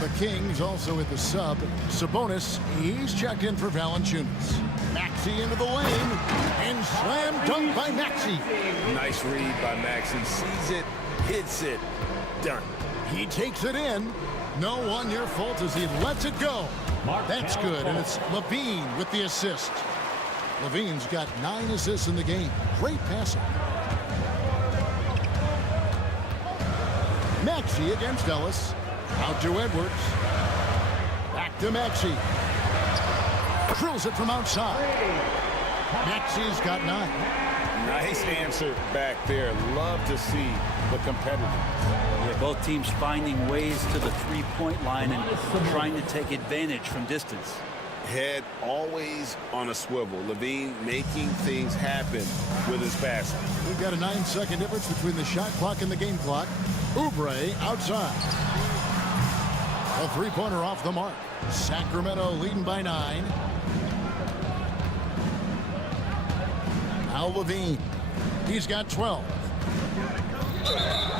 The Kings also with the sub. Sabonis, he's checked in for Valanciunas. Maxey into the lane, and slam dunk by Maxey. Nice read by Maxey. Sees it, hits it, done. He takes it in. No one near Fultz as he lets it go. That's good, and it's Levine with the assist. Levine's got 9 assists in the game. Great passing. Maxey against Ellis. Out to Edwards. Back to Maxey. Drills it from outside. Maxey's got 9. Nice answer back there. Love to see the competitiveness. Yeah, both teams finding ways to the three-point line and trying to take advantage from distance. Head always on a swivel. Levine making things happen with his passing. We've got a 9-second difference between the shot clock and the game clock. Oubre outside. A three-pointer off the mark. Sacramento leading by 9. Now Levine. He's got 12.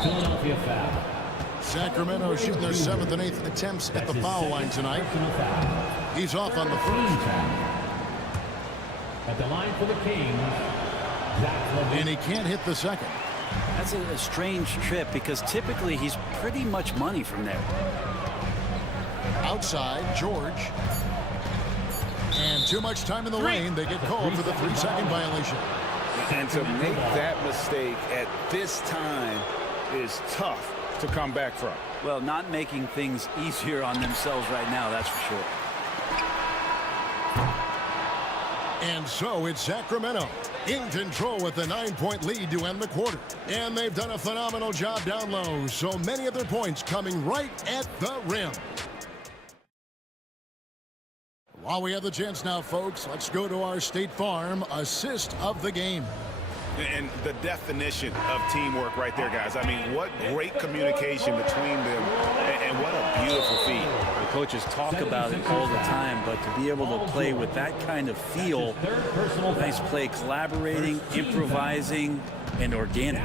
Philadelphia foul. Sacramento shooting their 7th and 8th attempts at the foul line tonight. He's off on the first. At the line for the Kings, Zach Levine. And he can't hit the second. That's a strange trip because typically he's pretty much money from there. Outside, George. And too much time in the lane. They get called for the 3-second violation. And to make that mistake at this time is tough to come back from. Well, not making things easier on themselves right now, that's for sure. And so it's Sacramento in control with the 9-point lead to end the quarter. And they've done a phenomenal job down low. So many of their points coming right at the rim. While we have the chance now, folks, let's go to our State Farm assist of the game. And the definition of teamwork right there, guys. I mean, what great communication between them, and what a beautiful feat. The coaches talk about it all the time, but to be able to play with that kind of feel, nice play, collaborating, improvising, and organic.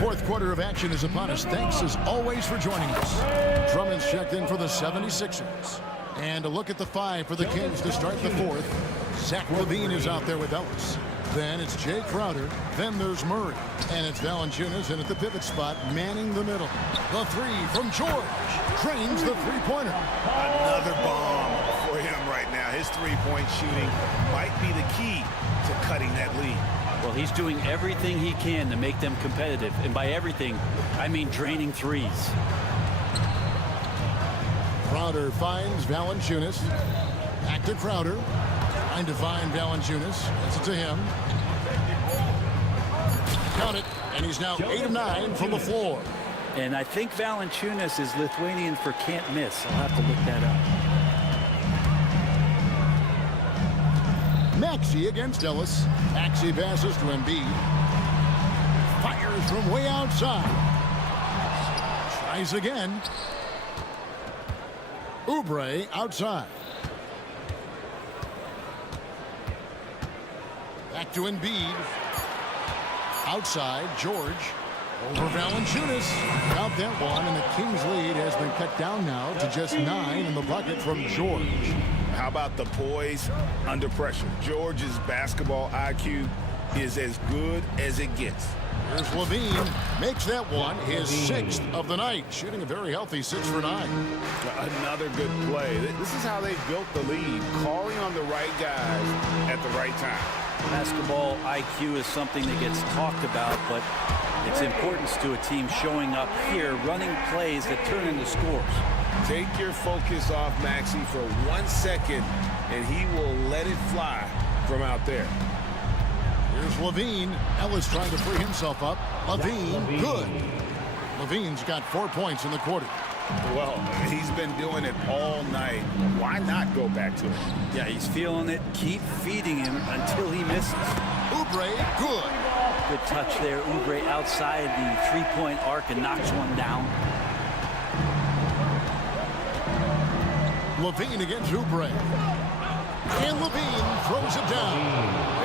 Fourth quarter of action is upon us. Thanks as always for joining us. Drummond's checked in for the 76ers. And a look at the 5 for the Kings to start the fourth. Zach Levine is out there with Ellis. Then it's Jay Crowder. Then there's Murray. And it's Valanciunas in at the pivot spot, manning the middle. The 3 from George. Trains the three-pointer. Another bomb for him right now. His three-point shooting might be the key to cutting that lead. Well, he's doing everything he can to make them competitive. And by everything, I mean draining threes. Crowder finds Valanciunas. Back to Crowder. Trying to find Valanciunas. Gets it to him. Count it. And he's now 8 of 9 from the floor. And I think Valanciunas is Lithuanian for can't miss. I'll have to look that up. Maxey against Ellis. Maxey passes to Embiid. Fires from way outside. Tries again. Oubre outside. Back to Embiid. Outside, George. Over Valanciunas. Count that one, and the Kings' lead has been cut down now to just 9 in the bucket from George. How about the poise under pressure? George's basketball IQ is as good as it gets. Here's Levine. Makes that one his 6th of the night. Shooting a very healthy 6 for 9. Another good play. This is how they built the lead. Calling on the right guys at the right time. Basketball IQ is something that gets talked about, but its importance to a team showing up here, running plays that turn into scores. Take your focus off Maxey for 1 second, and he will let it fly from out there. Here's Levine. Ellis trying to free himself up. Levine, good. Levine's got 4 points in the quarter. Well, he's been doing it all night. Why not go back to it? Yeah, he's feeling it. Keep feeding him until he misses. Oubre, good. Good touch there. Oubre outside the three-point arc and knocks one down. Levine against Oubre. And Levine throws it down.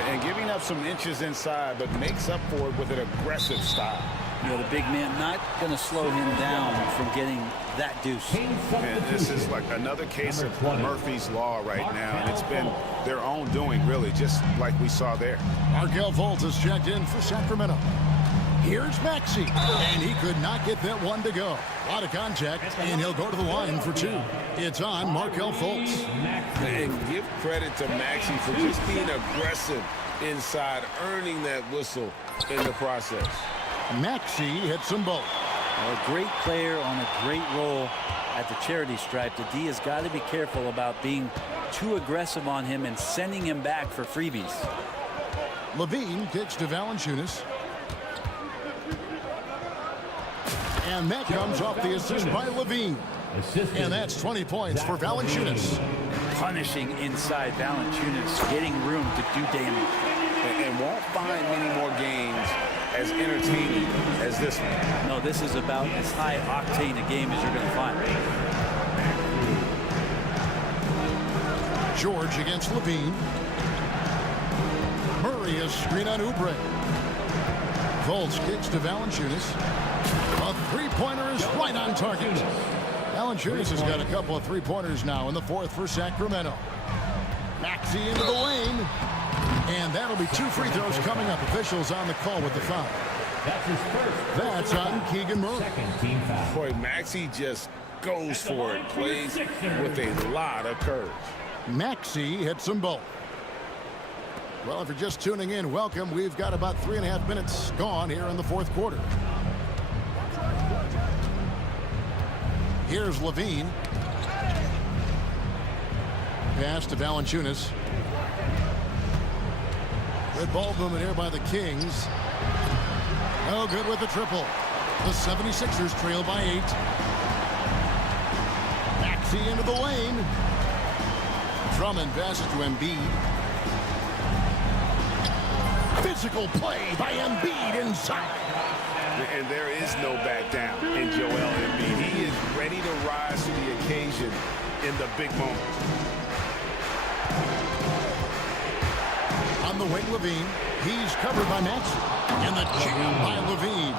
And giving up some inches inside, but makes up for it with an aggressive style. You know, the big man not going to slow him down from getting that deuce. And this is like another case of Murphy's Law right now, and it's been their own doing, really, just like we saw there. Markelle Fultz has checked in for Sacramento. Here's Maxey, and he could not get that one to go. A lot of contact, and he'll go to the line for 2. It's on Markelle Fultz. And give credit to Maxey for just being aggressive inside, earning that whistle in the process. Maxey hits them both. A great player on a great role at the charity stripe. The D has got to be careful about being too aggressive on him and sending him back for freebies. Levine kicks to Valanciunas. And that comes off the assist by Levine. And that's 20 points for Valanciunas. Punishing inside Valanciunas, getting room to do damage. And won't find many more games as entertaining as this one. No, this is about as high octane a game as you're going to find. George against Levine. Murray is screen on Oubre. Fultz kicks to Valanciunas. A three-pointer is right on target. Valanciunas has got a couple of three-pointers now in the fourth for Sacramento. Maxey into the lane. And that'll be 2 free throws coming up. Officials on the call with the foul. That's his first. That's on Keegan Murray. Second team foul. Boy, Maxey just goes for it. Plays with a lot of courage. Maxey hits them both. Well, if you're just tuning in, welcome. We've got about 3.5 minutes gone here in the fourth quarter. Here's Levine. Pass to Valanciunas. Good ball movement here by the Kings. Oh, good with the triple. The 76ers trail by 8. Maxey into the lane. Drummond passes to Embiid. Physical play by Embiid inside. And there is no back down in Joel Embiid. He is ready to rise to the occasion in the big moments. On the wing, Levine. He's covered by Maxey. And the jam by Levine.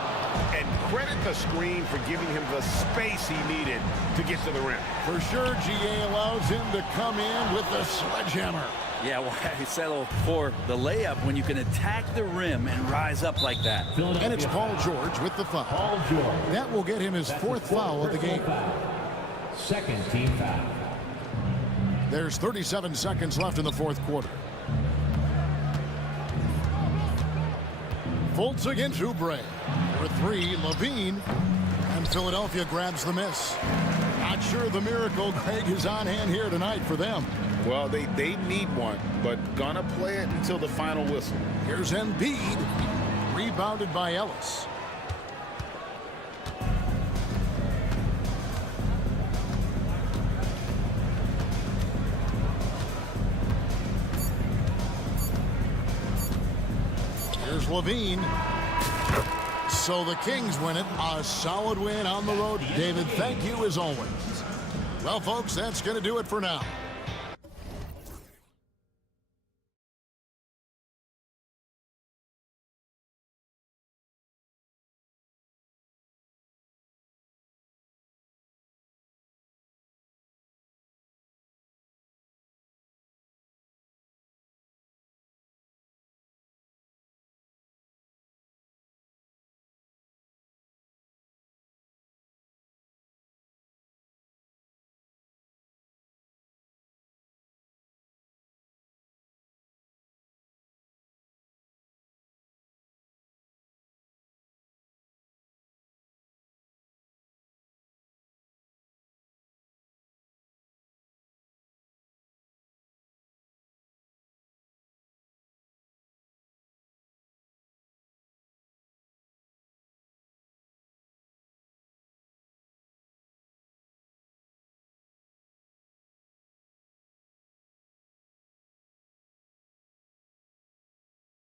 And credit the screen for giving him the space he needed to get to the rim. For sure, GA allows him to come in with the sledgehammer. Yeah, why settle for the layup when you can attack the rim and rise up like that? And it's Paul George with the foul. Paul George. That will get him his fourth foul of the game. Second team foul. There's 37 seconds left in the fourth quarter. Fultz against Oubre. For 3, Levine. And Philadelphia grabs the miss. Not sure the miracle, Greg, is on hand here tonight for them. Well, they need one, but gonna play it until the final whistle. Here's Embiid. Rebounded by Ellis. Here's Levine. So the Kings win it. A solid win on the road. David, thank you as always. Well, folks, that's going to do it for now.